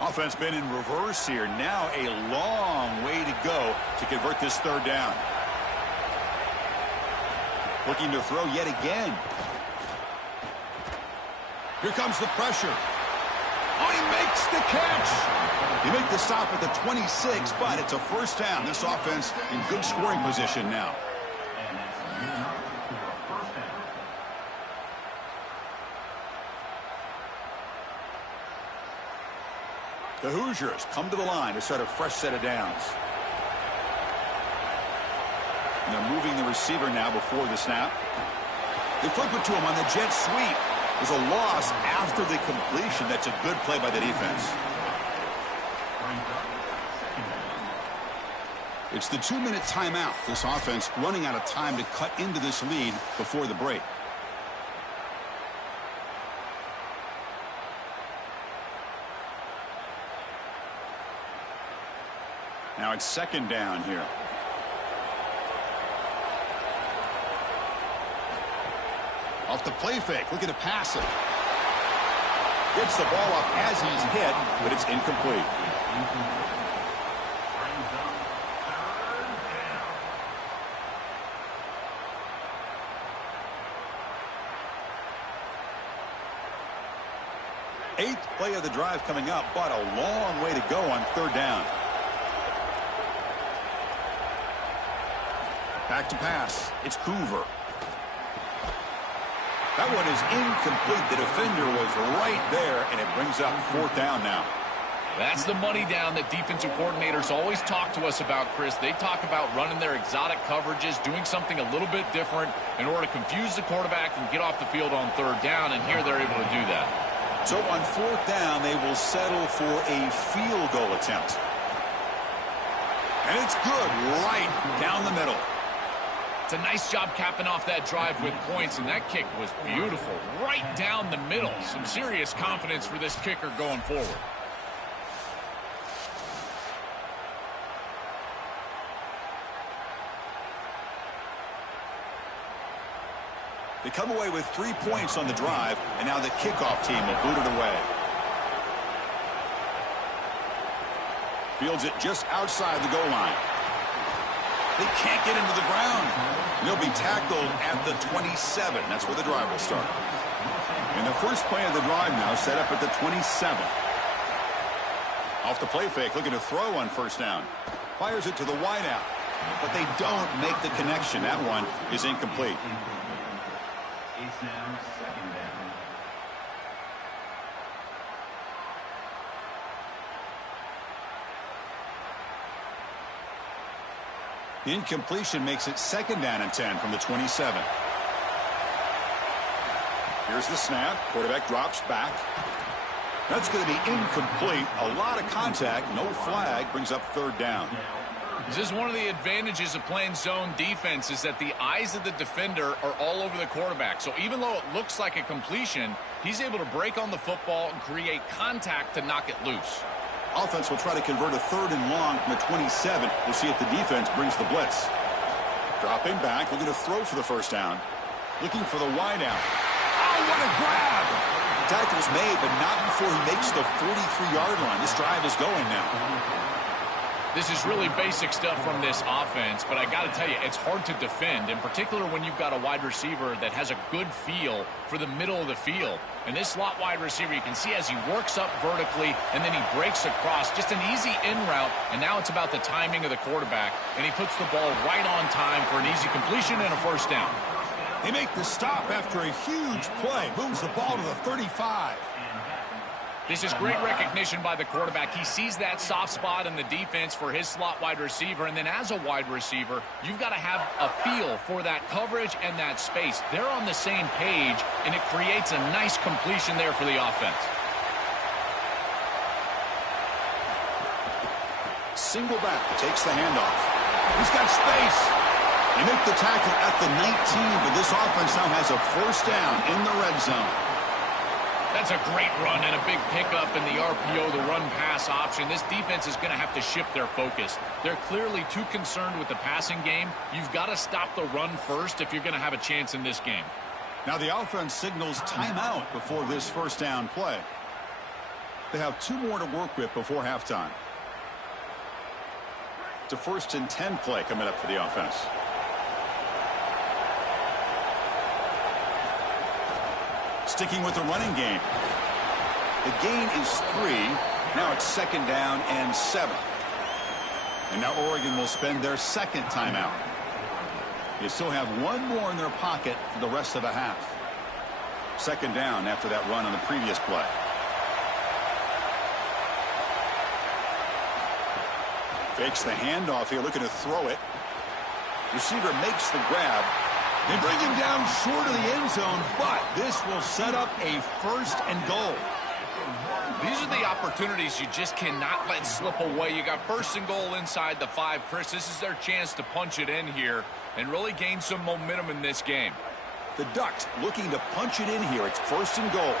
Offense been in reverse here. Now a long way to go to convert this third down. Looking to throw yet again. Here comes the pressure. Oh, he makes the catch. He makes the stop at the 26, but it's a first down. This offense in good scoring position now. The Hoosiers come to the line to start a fresh set of downs. And they're moving the receiver now before the snap. They flip it to him on the jet sweep. There's a loss after the completion. That's a good play by the defense. It's the 2-minute timeout. This offense running out of time to cut into this lead before the break. Now it's second down here. Off the play fake, looking to pass it. Gets the ball off as he's hit, but it's incomplete. Eighth play of the drive coming up, but a long way to go on third down. Back to pass. It's Hoover. That one is incomplete. The defender was right there, and it brings up fourth down now. That's the money down that defensive coordinators always talk to us about, Chris. They talk about running their exotic coverages, doing something a little bit different in order to confuse the quarterback and get off the field on third down, and here they're able to do that. So on fourth down, they will settle for a field goal attempt. And it's good right down the middle. It's a nice job capping off that drive with points, and that kick was beautiful. Right down the middle. Some serious confidence for this kicker going forward. They come away with 3 points on the drive, and now the kickoff team will boot it away. Fields it just outside the goal line. They can't get into the ground. They'll be tackled at the 27. That's where the drive will start. And the first play of the drive now set up at the 27. Off the play fake, looking to throw on first down. Fires it to the wideout. but they don't make the connection. That one is incomplete. It's now second down. Incompletion makes it second down and 10 from the 27. Here's the snap. Quarterback drops back. That's going to be incomplete. A lot of contact. No flag. Brings up third down. This is one of the advantages of playing zone defense is that the eyes of the defender are all over the quarterback. So even though it looks like a completion, he's able to break on the football and create contact to knock it loose. Offense will try to convert a third and long from the 27. We'll see if the defense brings the blitz. Dropping back, looking to throw for the first down. Looking for the wide out. Oh, what a grab! Tackle's made, but not before he makes the 43-yard line. This drive is going now. This is really basic stuff from this offense, but I got to tell you, it's hard to defend, in particular when you've got a wide receiver that has a good feel for the middle of the field. And this slot wide receiver, you can see as he works up vertically, and then he breaks across, just an easy in route, and now it's about the timing of the quarterback, and he puts the ball right on time for an easy completion and a first down. They make the stop after a huge play. Moves the ball to the 35. This is great recognition by the quarterback. He sees that soft spot in the defense for his slot wide receiver, and then as a wide receiver, you've got to have a feel for that coverage and that space. They're on the same page, and it creates a nice completion there for the offense. Single back, takes the handoff. He's got space. They make the tackle at the 19, but this offense now has a first down in the red zone. That's a great run and a big pickup in the RPO, the run-pass option. This defense is going to have to shift their focus. They're clearly too concerned with the passing game. You've got to stop the run first if you're going to have a chance in this game. Now the offense signals timeout before this first down play. They have 2 more to work with before halftime. It's a 1st and 10 play coming up for the offense. Sticking with the running game. The gain is 3. Now it's second down and 7. And now Oregon will spend their second timeout. They still have 1 more in their pocket for the rest of the half. Second down after that run on the previous play. Fakes the handoff here, looking to throw it. Receiver makes the grab. They bring him down short of the end zone, but this will set up a 1st and goal. These are the opportunities you just cannot let slip away. You got 1st and goal inside the 5. Chris, this is their chance to punch it in here and really gain some momentum in this game. The Ducks looking to punch it in here. It's 1st and goal.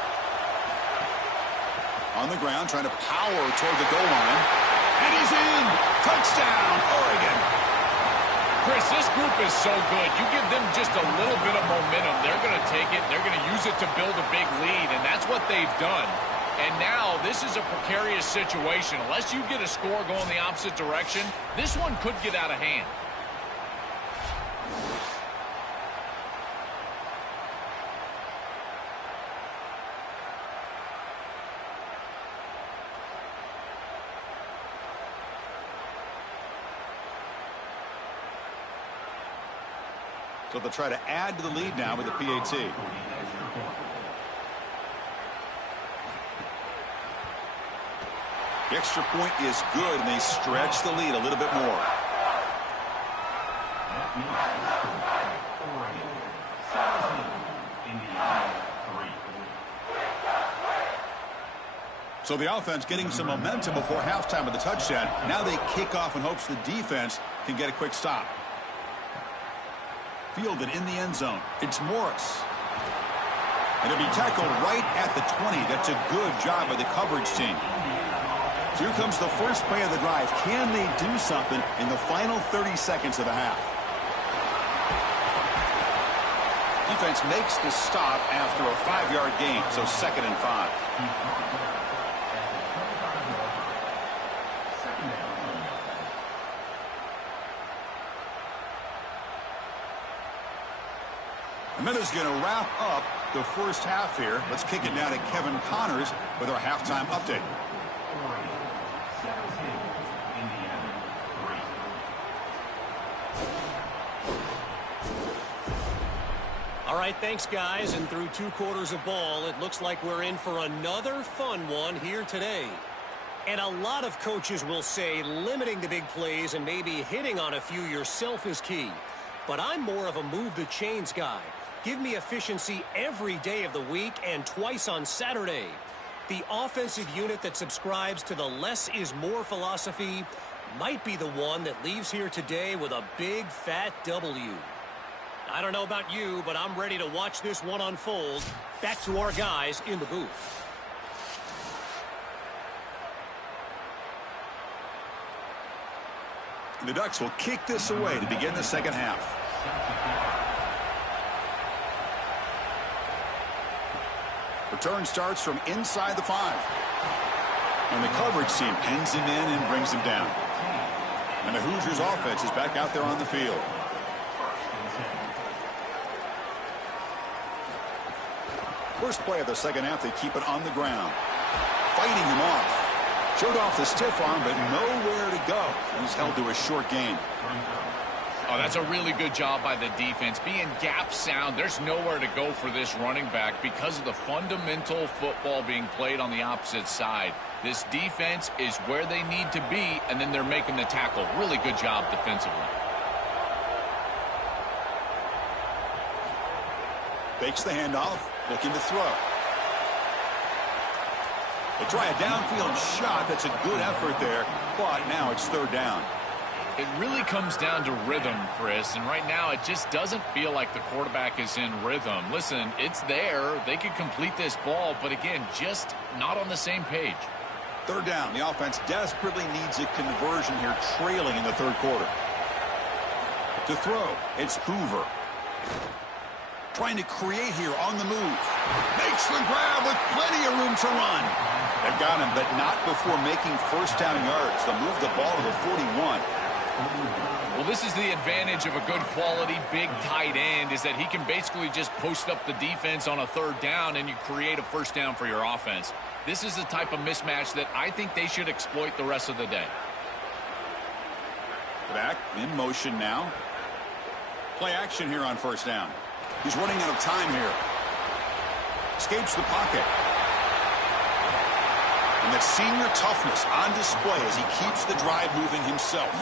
On the ground, trying to power toward the goal line. And he's in! Touchdown, Oregon! Chris, this group is so good. You give them just a little bit of momentum. They're going to take it. They're going to use it to build a big lead, and that's what they've done. And now this is a precarious situation. Unless you get a score going the opposite direction, this one could get out of hand. So they'll try to add to the lead now with the PAT. The extra point is good, and they stretch the lead a little bit more. So the offense getting some momentum before halftime with the touchdown. Now they kick off in hopes the defense can get a quick stop. Fielded in the end zone. It's Morris. And it'll be tackled right at the 20. That's a good job by the coverage team. So here comes the first play of the drive. Can they do something in the final 30 seconds of the half? Defense makes the stop after a 5-yard gain, so 2nd and 5. And then is going to wrap up the first half here. Let's kick it down to Kevin Connors with our halftime update. right, thanks, guys. And through 2 quarters of ball, it looks like we're in for another fun one here today. And a lot of coaches will say limiting the big plays and maybe hitting on a few yourself is key. But I'm more of a move the chains guy. Give me efficiency every day of the week and twice on Saturday. The offensive unit that subscribes to the less is more philosophy might be the one that leaves here today with a big fat W. I don't know about you, but I'm ready to watch this one unfold. Back to our guys in the booth. The Ducks will kick this away to begin the second half. Return starts from inside the 5. And the coverage team pins him in and brings him down. And the Hoosiers offense is back out there on the field. First play of the second half, they keep it on the ground. Fighting him off. Showed off the stiff arm, but nowhere to go. He's held to a short gain. Oh, that's a really good job by the defense. Being gap sound, there's nowhere to go for this running back because of the fundamental football being played on the opposite side. This defense is where they need to be, and then they're making the tackle. Really good job defensively. Fakes the handoff, looking to throw. They try a downfield shot. That's a good effort there, but now it's third down. It really comes down to rhythm, Chris, and right now it just doesn't feel like the quarterback is in rhythm. Listen, it's there. They could complete this ball, but again, just not on the same page. Third down. The offense desperately needs a conversion here, trailing in the third quarter. To throw, it's Hoover. Trying to create here on the move. Makes the grab with plenty of room to run. They've got him, but not before making first down yards. They'll move the ball to the 41. Well, this is the advantage of a good quality big tight end, is that he can basically just post up the defense on a third down and you create a first down for your offense. This is the type of mismatch that I think they should exploit the rest of the day. Back in motion now. Play action here on first down. He's running out of time here. Escapes the pocket. And that senior toughness on display as he keeps the drive moving himself.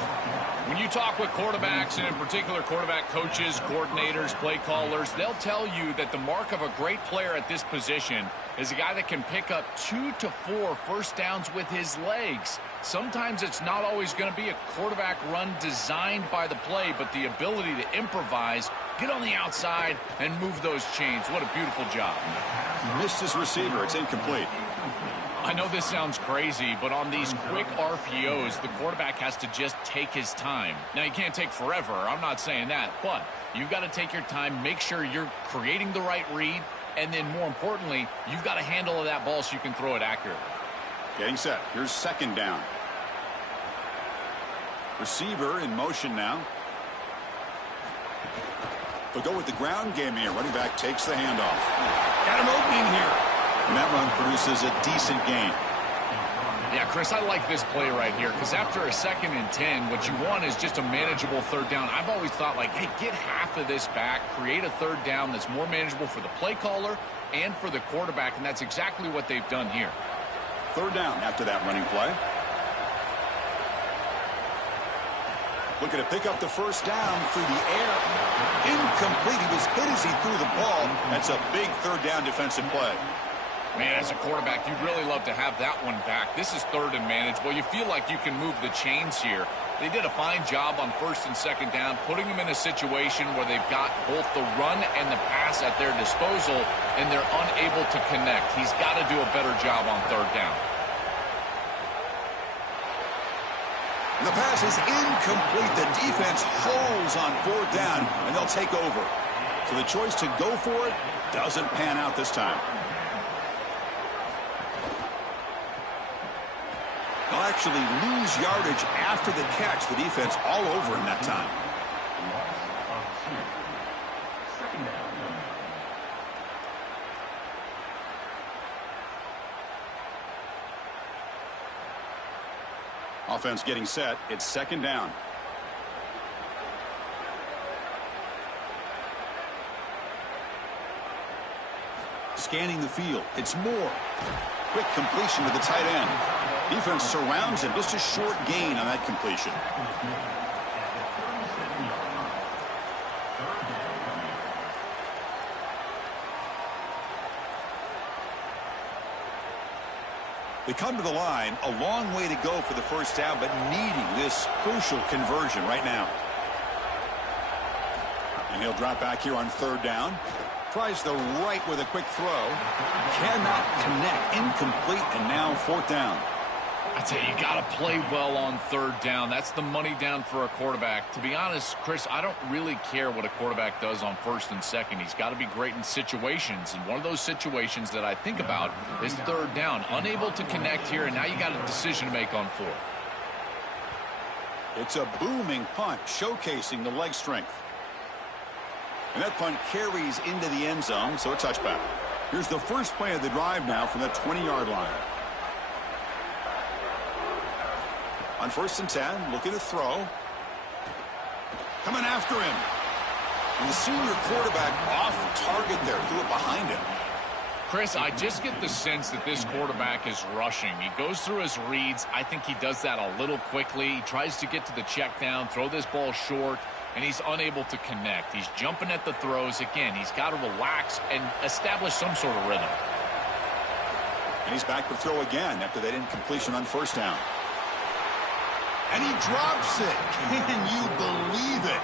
When you talk with quarterbacks, and in particular quarterback coaches, coordinators, play callers, they'll tell you that the mark of a great player at this position is a guy that can pick up 2 to 4 first downs with his legs. Sometimes it's not always going to be a quarterback run designed by the play, but the ability to improvise, get on the outside, and move those chains. What a beautiful job. Missed his receiver. It's incomplete. I know this sounds crazy, but on these quick RPOs, the quarterback has to just take his time. Now, you can't take forever. I'm not saying that, but you've got to take your time, make sure you're creating the right read, and then more importantly, you've got a handle of that ball so you can throw it accurately. Getting set. Here's second down. Receiver in motion now. They'll go with the ground game here. Running back takes the handoff. Got an opening here. And that run produces a decent gain. Yeah, Chris, I like this play right here because after a 2nd and 10, what you want is just a manageable third down. I've always thought, like, hey, get half of this back, create a third down that's more manageable for the play caller and for the quarterback, and that's exactly what they've done here. Third down after that running play. Looking to pick up the first down through the air. Incomplete. He was hit as he threw the ball. That's a big third down defensive play. Man, as a quarterback, you'd really love to have that one back. This is third and manageable. You feel like you can move the chains here. They did a fine job on first and second down, putting them in a situation where they've got both the run and the pass at their disposal, and they're unable to connect. He's got to do a better job on third down. And the pass is incomplete. The defense holds on fourth down, and they'll take over. So the choice to go for it doesn't pan out this time. They'll actually lose yardage after the catch. The defense all over in that time. Offense getting set. It's second down. scanning the field. It's Moore. Quick completion to the tight end. Defense surrounds him. Just a short gain on that completion. They come to the line, a long way to go for the first down, but needing this crucial conversion right now. And he'll drop back here on third down. Tries the right with a quick throw. Cannot connect. Incomplete, and now fourth down. I tell you, you got to play well on third down. That's the money down for a quarterback. To be honest, Chris, I don't really care what a quarterback does on first and second. He's got to be great in situations. And one of those situations that I think about is third down. Unable to connect here, and now you got a decision to make on fourth. It's a booming punt, showcasing the leg strength. And that punt carries into the end zone, so a touchback. Here's the first play of the drive now from the 20-yard line. On first and 10, looking to throw. Coming after him. And the senior quarterback off target there, threw it behind him. Chris, I just get the sense that this quarterback is rushing. He goes through his reads. I think he does that a little quickly. He tries to get to the check down, throw this ball short, and he's unable to connect. He's jumping at the throws. Again, he's got to relax and establish some sort of rhythm. And he's back to throw again after that incompletion on first down. And he drops it. Can you believe it?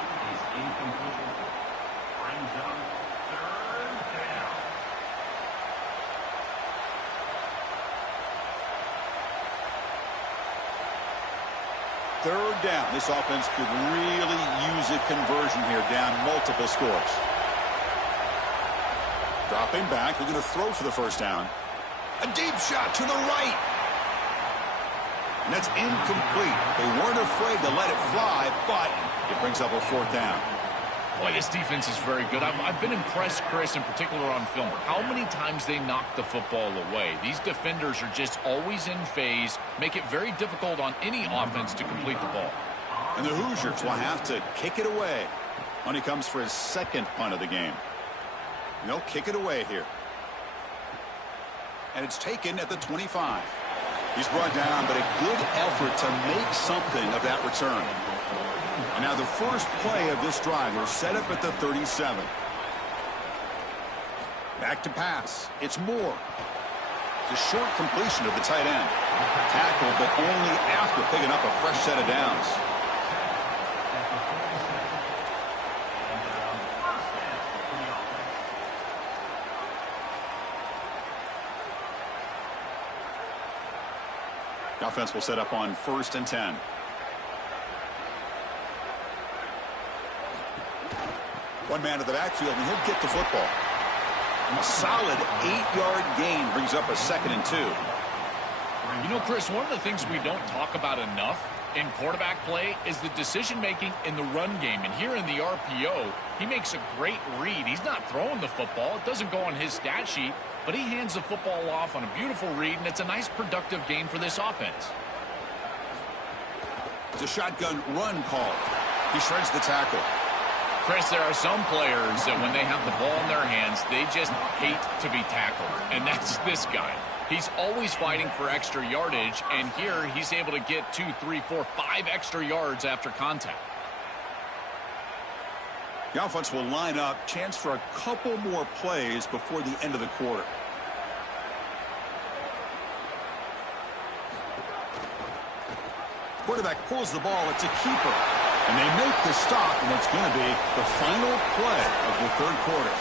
Third down. This offense could really use a conversion here, down multiple scores. Dropping back. They're going to throw for the first down. A deep shot to the right. And that's incomplete. They weren't afraid to let it fly, but it brings up a fourth down. Boy, this defense is very good. I've been impressed, Chris, in particular on film, how many times they knock the football away. These defenders are just always in phase, make it very difficult on any offense to complete the ball. And the Hoosiers will have to kick it away when he comes for his second punt of the game. And they'll kick it away here. And it's taken at the 25. He's brought down, but a good effort to make something of that return. And now the first play of this drive, we're set up at the 37. Back to pass. It's Moore. It's a short completion to the tight end. Tackle, but only after picking up a fresh set of downs. The offense will set up on first and 10. One man to the backfield, and he'll get the football. And a solid 8-yard gain brings up a second and 2. You know, Chris, one of the things we don't talk about enough in quarterback play is the decision-making in the run game. And here in the RPO, he makes a great read. He's not throwing the football. It doesn't go on his stat sheet, but he hands the football off on a beautiful read, and it's a nice productive game for this offense. It's a shotgun run call. He shreds the tackle. Chris, there are some players that when they have the ball in their hands, they just hate to be tackled. And that's this guy. He's always fighting for extra yardage, and here he's able to get 2, 3, 4, 5 extra yards after contact. The offense will line up. Chance for a couple more plays before the end of the quarter. Quarterback pulls the ball. It's a keeper. And they make the stop, and it's going to be the final play of the third quarter.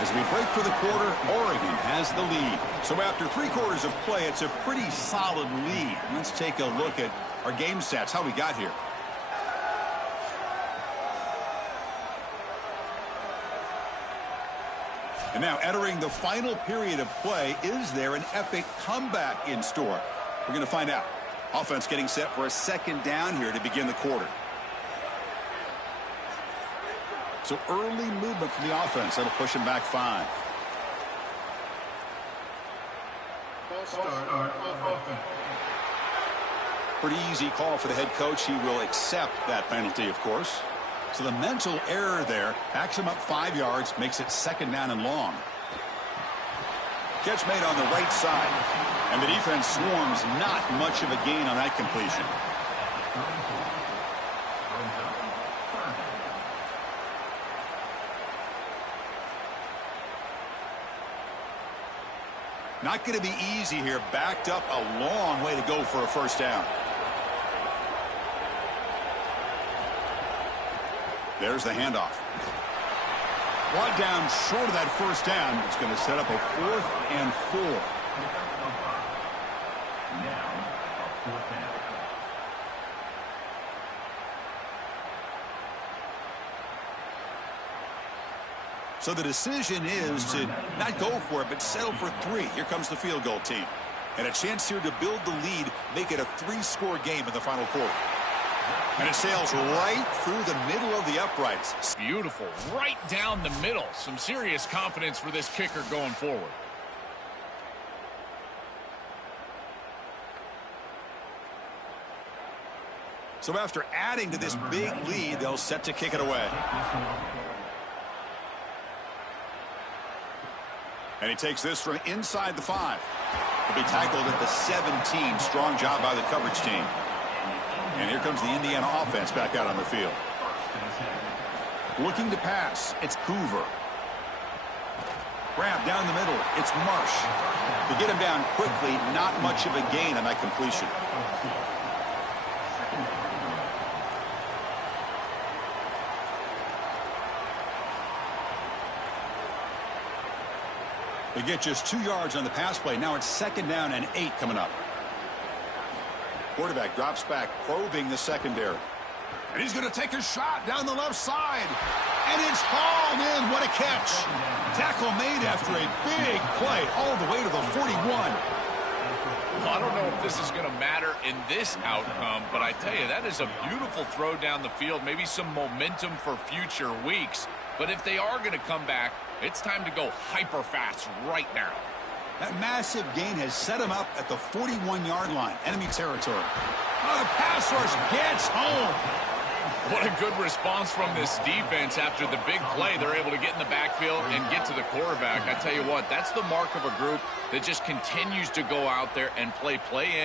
As we break for the quarter, Oregon has the lead. So after 3 quarters of play, it's a pretty solid lead. Let's take a look at our game stats, how we got here. And now entering the final period of play, is there an epic comeback in store? We're going to find out. Offense getting set for a second down here to begin the quarter. So early movement from the offense. That'll push him back 5. Pretty easy call for the head coach. He will accept that penalty, of course. So the mental error there backs him up 5 yards, makes it second down and long. Catch made on the right side. And the defense swarms, not much of a gain on that completion. Not going to be easy here. Backed up a long way to go for a first down. There's the handoff. Brought down short of that first down. It's going to set up a 4th and 4. Now, a 4th down. So the decision is to not go for it, but settle for 3. Here comes the field goal team. And a chance here to build the lead, make it a 3-score game in the final quarter. And it sails right through the middle of the uprights. Beautiful. Right down the middle. Some serious confidence for this kicker going forward. So after adding to this big lead, they'll set to kick it away. And he takes this from inside the 5. He'll be tackled at the 17. Strong job by the coverage team. And here comes the Indiana offense back out on the field. Looking to pass, it's Hoover. Grab down the middle, it's Marsh. To get him down quickly, not much of a gain on that completion. They get just 2 yards on the pass play. Now it's 2nd down and 8 coming up. Quarterback drops back, probing the secondary. And he's going to take a shot down the left side. And it's hauled in. What a catch. Tackle made after a big play all the way to the 41. Well, I don't know if this is going to matter in this outcome, but I tell you, that is a beautiful throw down the field. Maybe some momentum for future weeks. But if they are going to come back, it's time to go hyper fast right now. That massive gain has set him up at the 41-yard line, enemy territory. Oh, the pass rush gets home. What a good response from this defense after the big play. They're able to get in the backfield and get to the quarterback. I tell you what, that's the mark of a group that just continues to go out there and play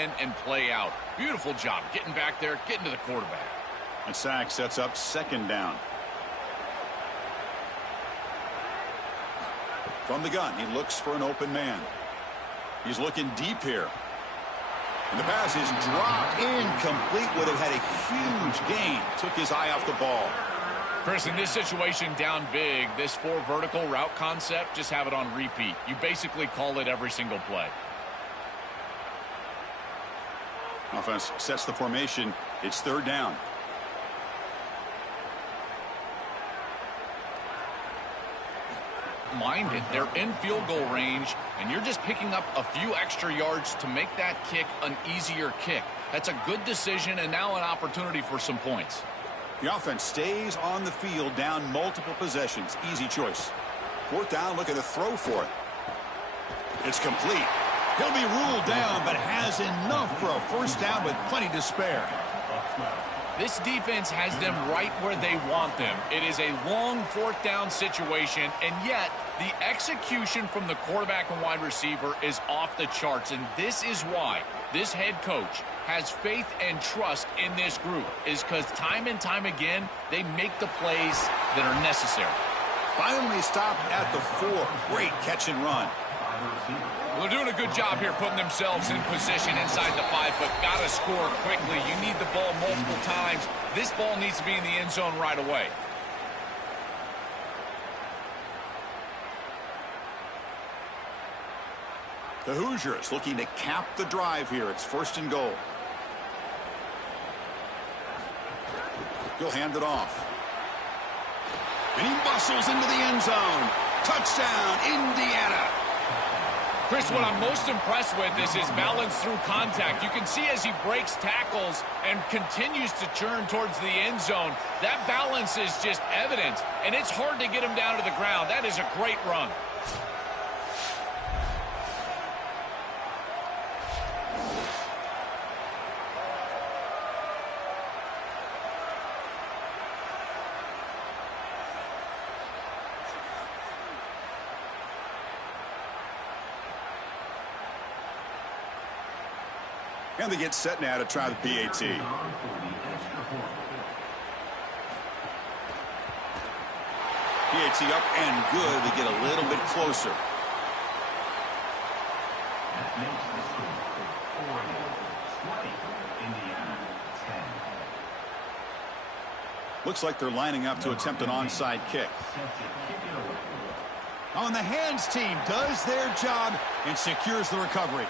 in and play out. Beautiful job getting back there, getting to the quarterback. And sack sets up 2nd down. From the gun, he looks for an open man. He's looking deep here. And the pass is dropped incomplete. Would have had a huge gain. Took his eye off the ball. Chris, in this situation down big, this 4 vertical route concept, just have it on repeat. You basically call it every single play. Offense sets the formation. It's 3rd down. Mind it, they're in field goal range, and you're just picking up a few extra yards to make that kick an easier kick. That's a good decision, and now an opportunity for some points. The offense stays on the field down multiple possessions. Easy choice. 4th down, look at the throw for it. It's complete. He'll be ruled down, but has enough for a first down with plenty to spare. This defense has them right where they want them. It is a long 4th down situation, and yet the execution from the quarterback and wide receiver is off the charts, and this is why this head coach has faith and trust in this group, is because time and time again, they make the plays that are necessary. Finally stopped at the 4. Great catch and run. Well, they're doing a good job here putting themselves in position inside the 5, but got to score quickly. You need the ball multiple times. This ball needs to be in the end zone right away. The Hoosiers looking to cap the drive here. It's 1st and goal. He'll hand it off. And he bustles into the end zone. Touchdown, Indiana. Chris, what I'm most impressed with is his balance through contact. You can see as he breaks tackles and continues to turn towards the end zone, that balance is just evident, and it's hard to get him down to the ground. That is a great run. And they get set now to try the PAT. PAT up and good. They get a little bit closer. That makes the score 40-20, Indiana 10. Looks like they're lining up to attempt an onside kick. On the hands team does their job and secures the recovery.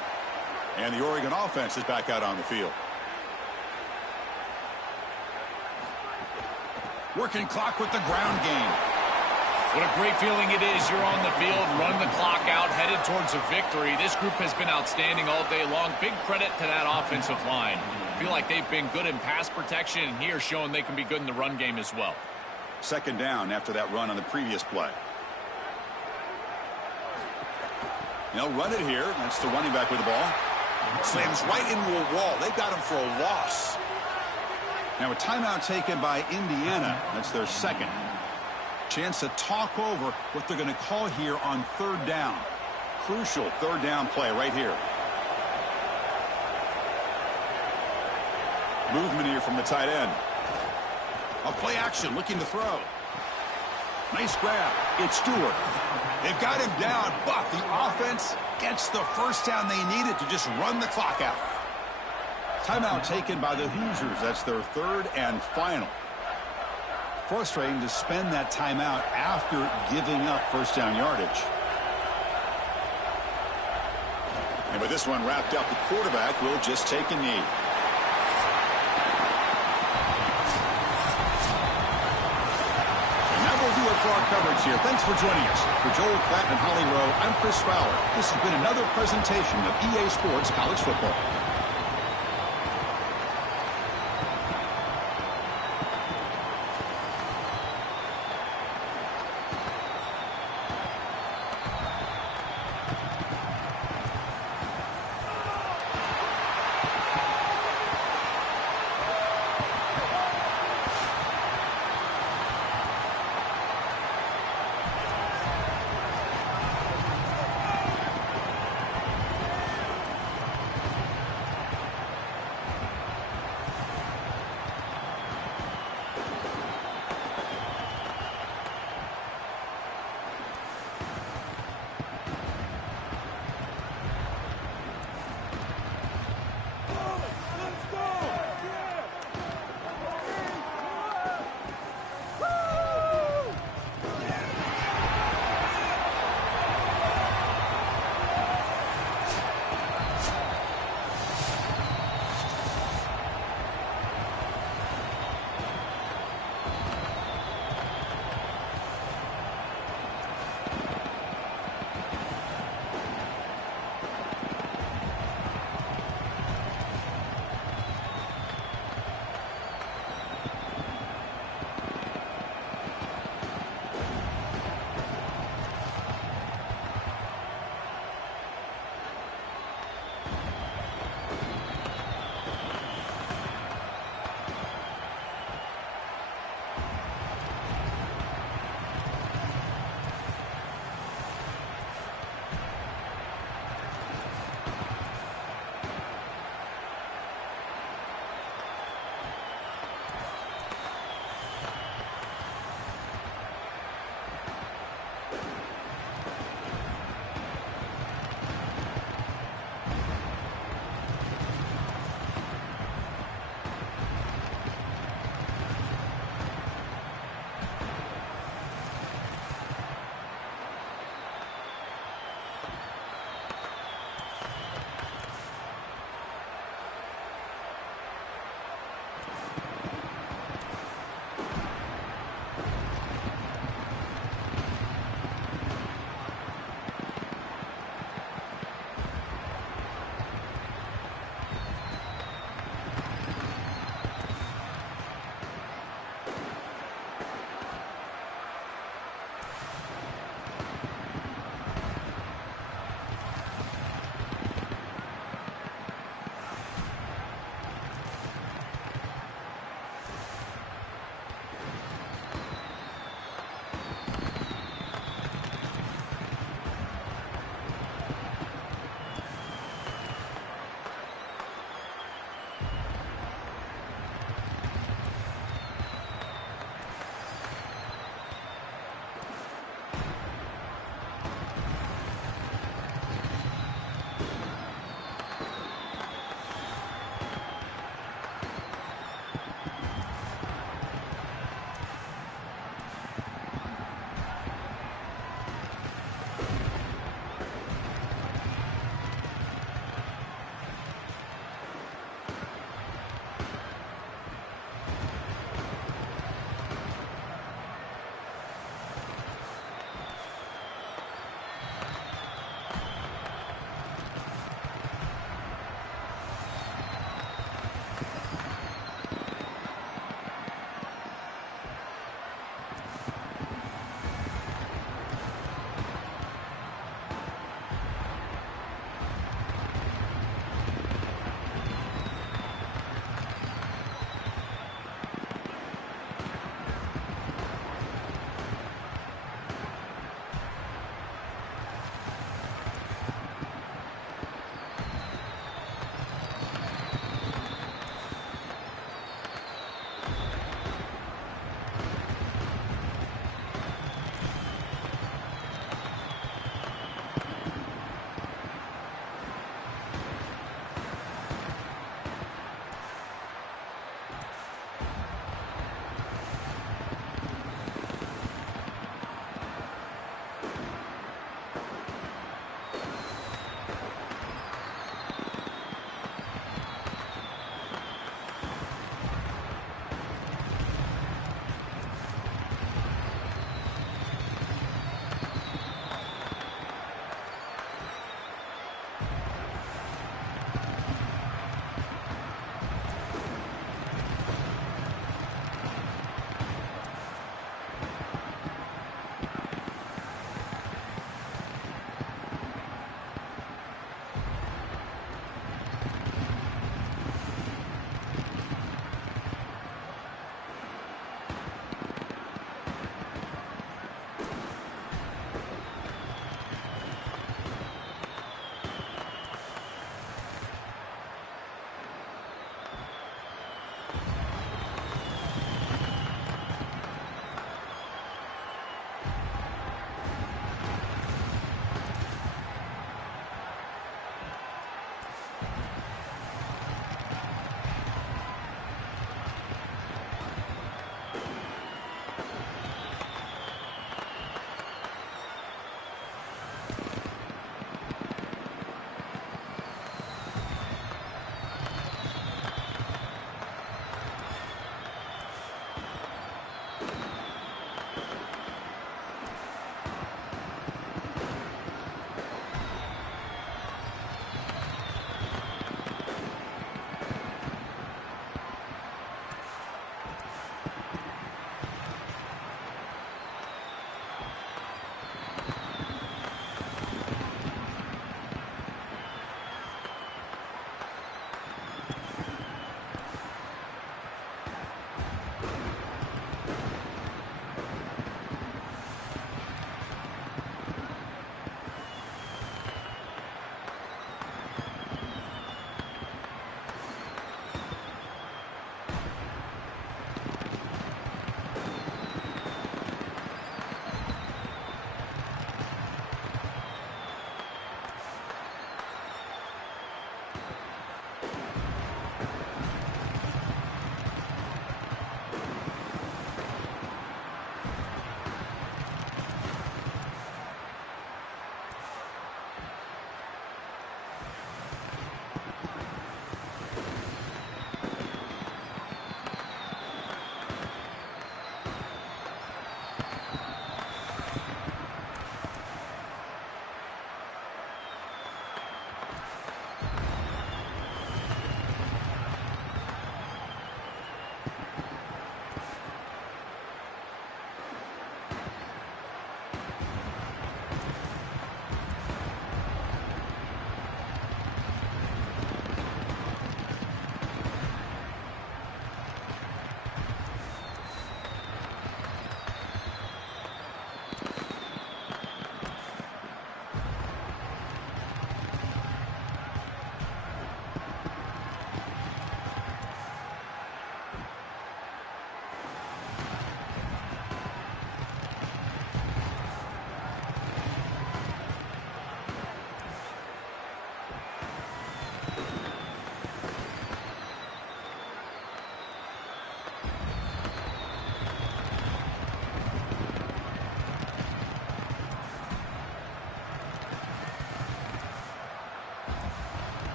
And the Oregon offense is back out on the field. Working clock with the ground game. What a great feeling it is. You're on the field, run the clock out, headed towards a victory. This group has been outstanding all day long. Big credit to that offensive line. I feel like they've been good in pass protection, and here showing they can be good in the run game as well. Second down after that run on the previous play. They'll run it here. That's the running back with the ball. Slams right into a wall. They got him for a loss. Now a timeout taken by Indiana. That's their second. Chance to talk over what they're going to call here on third down. Crucial third down play right here. Movement here from the tight end. A play action looking to throw. Nice grab. It's Stewart. They've got him down, but the offense gets the first down they needed to just run the clock out. Timeout taken by the Hoosiers. That's their third and final. Frustrating to spend that timeout after giving up first down yardage. And with this one wrapped up, the quarterback will just take a knee. And that will do it for our coverage here. Thanks for joining us. For Joel Klatt and Holly Rowe, I'm Chris Fowler. This has been another presentation of EA Sports College Football.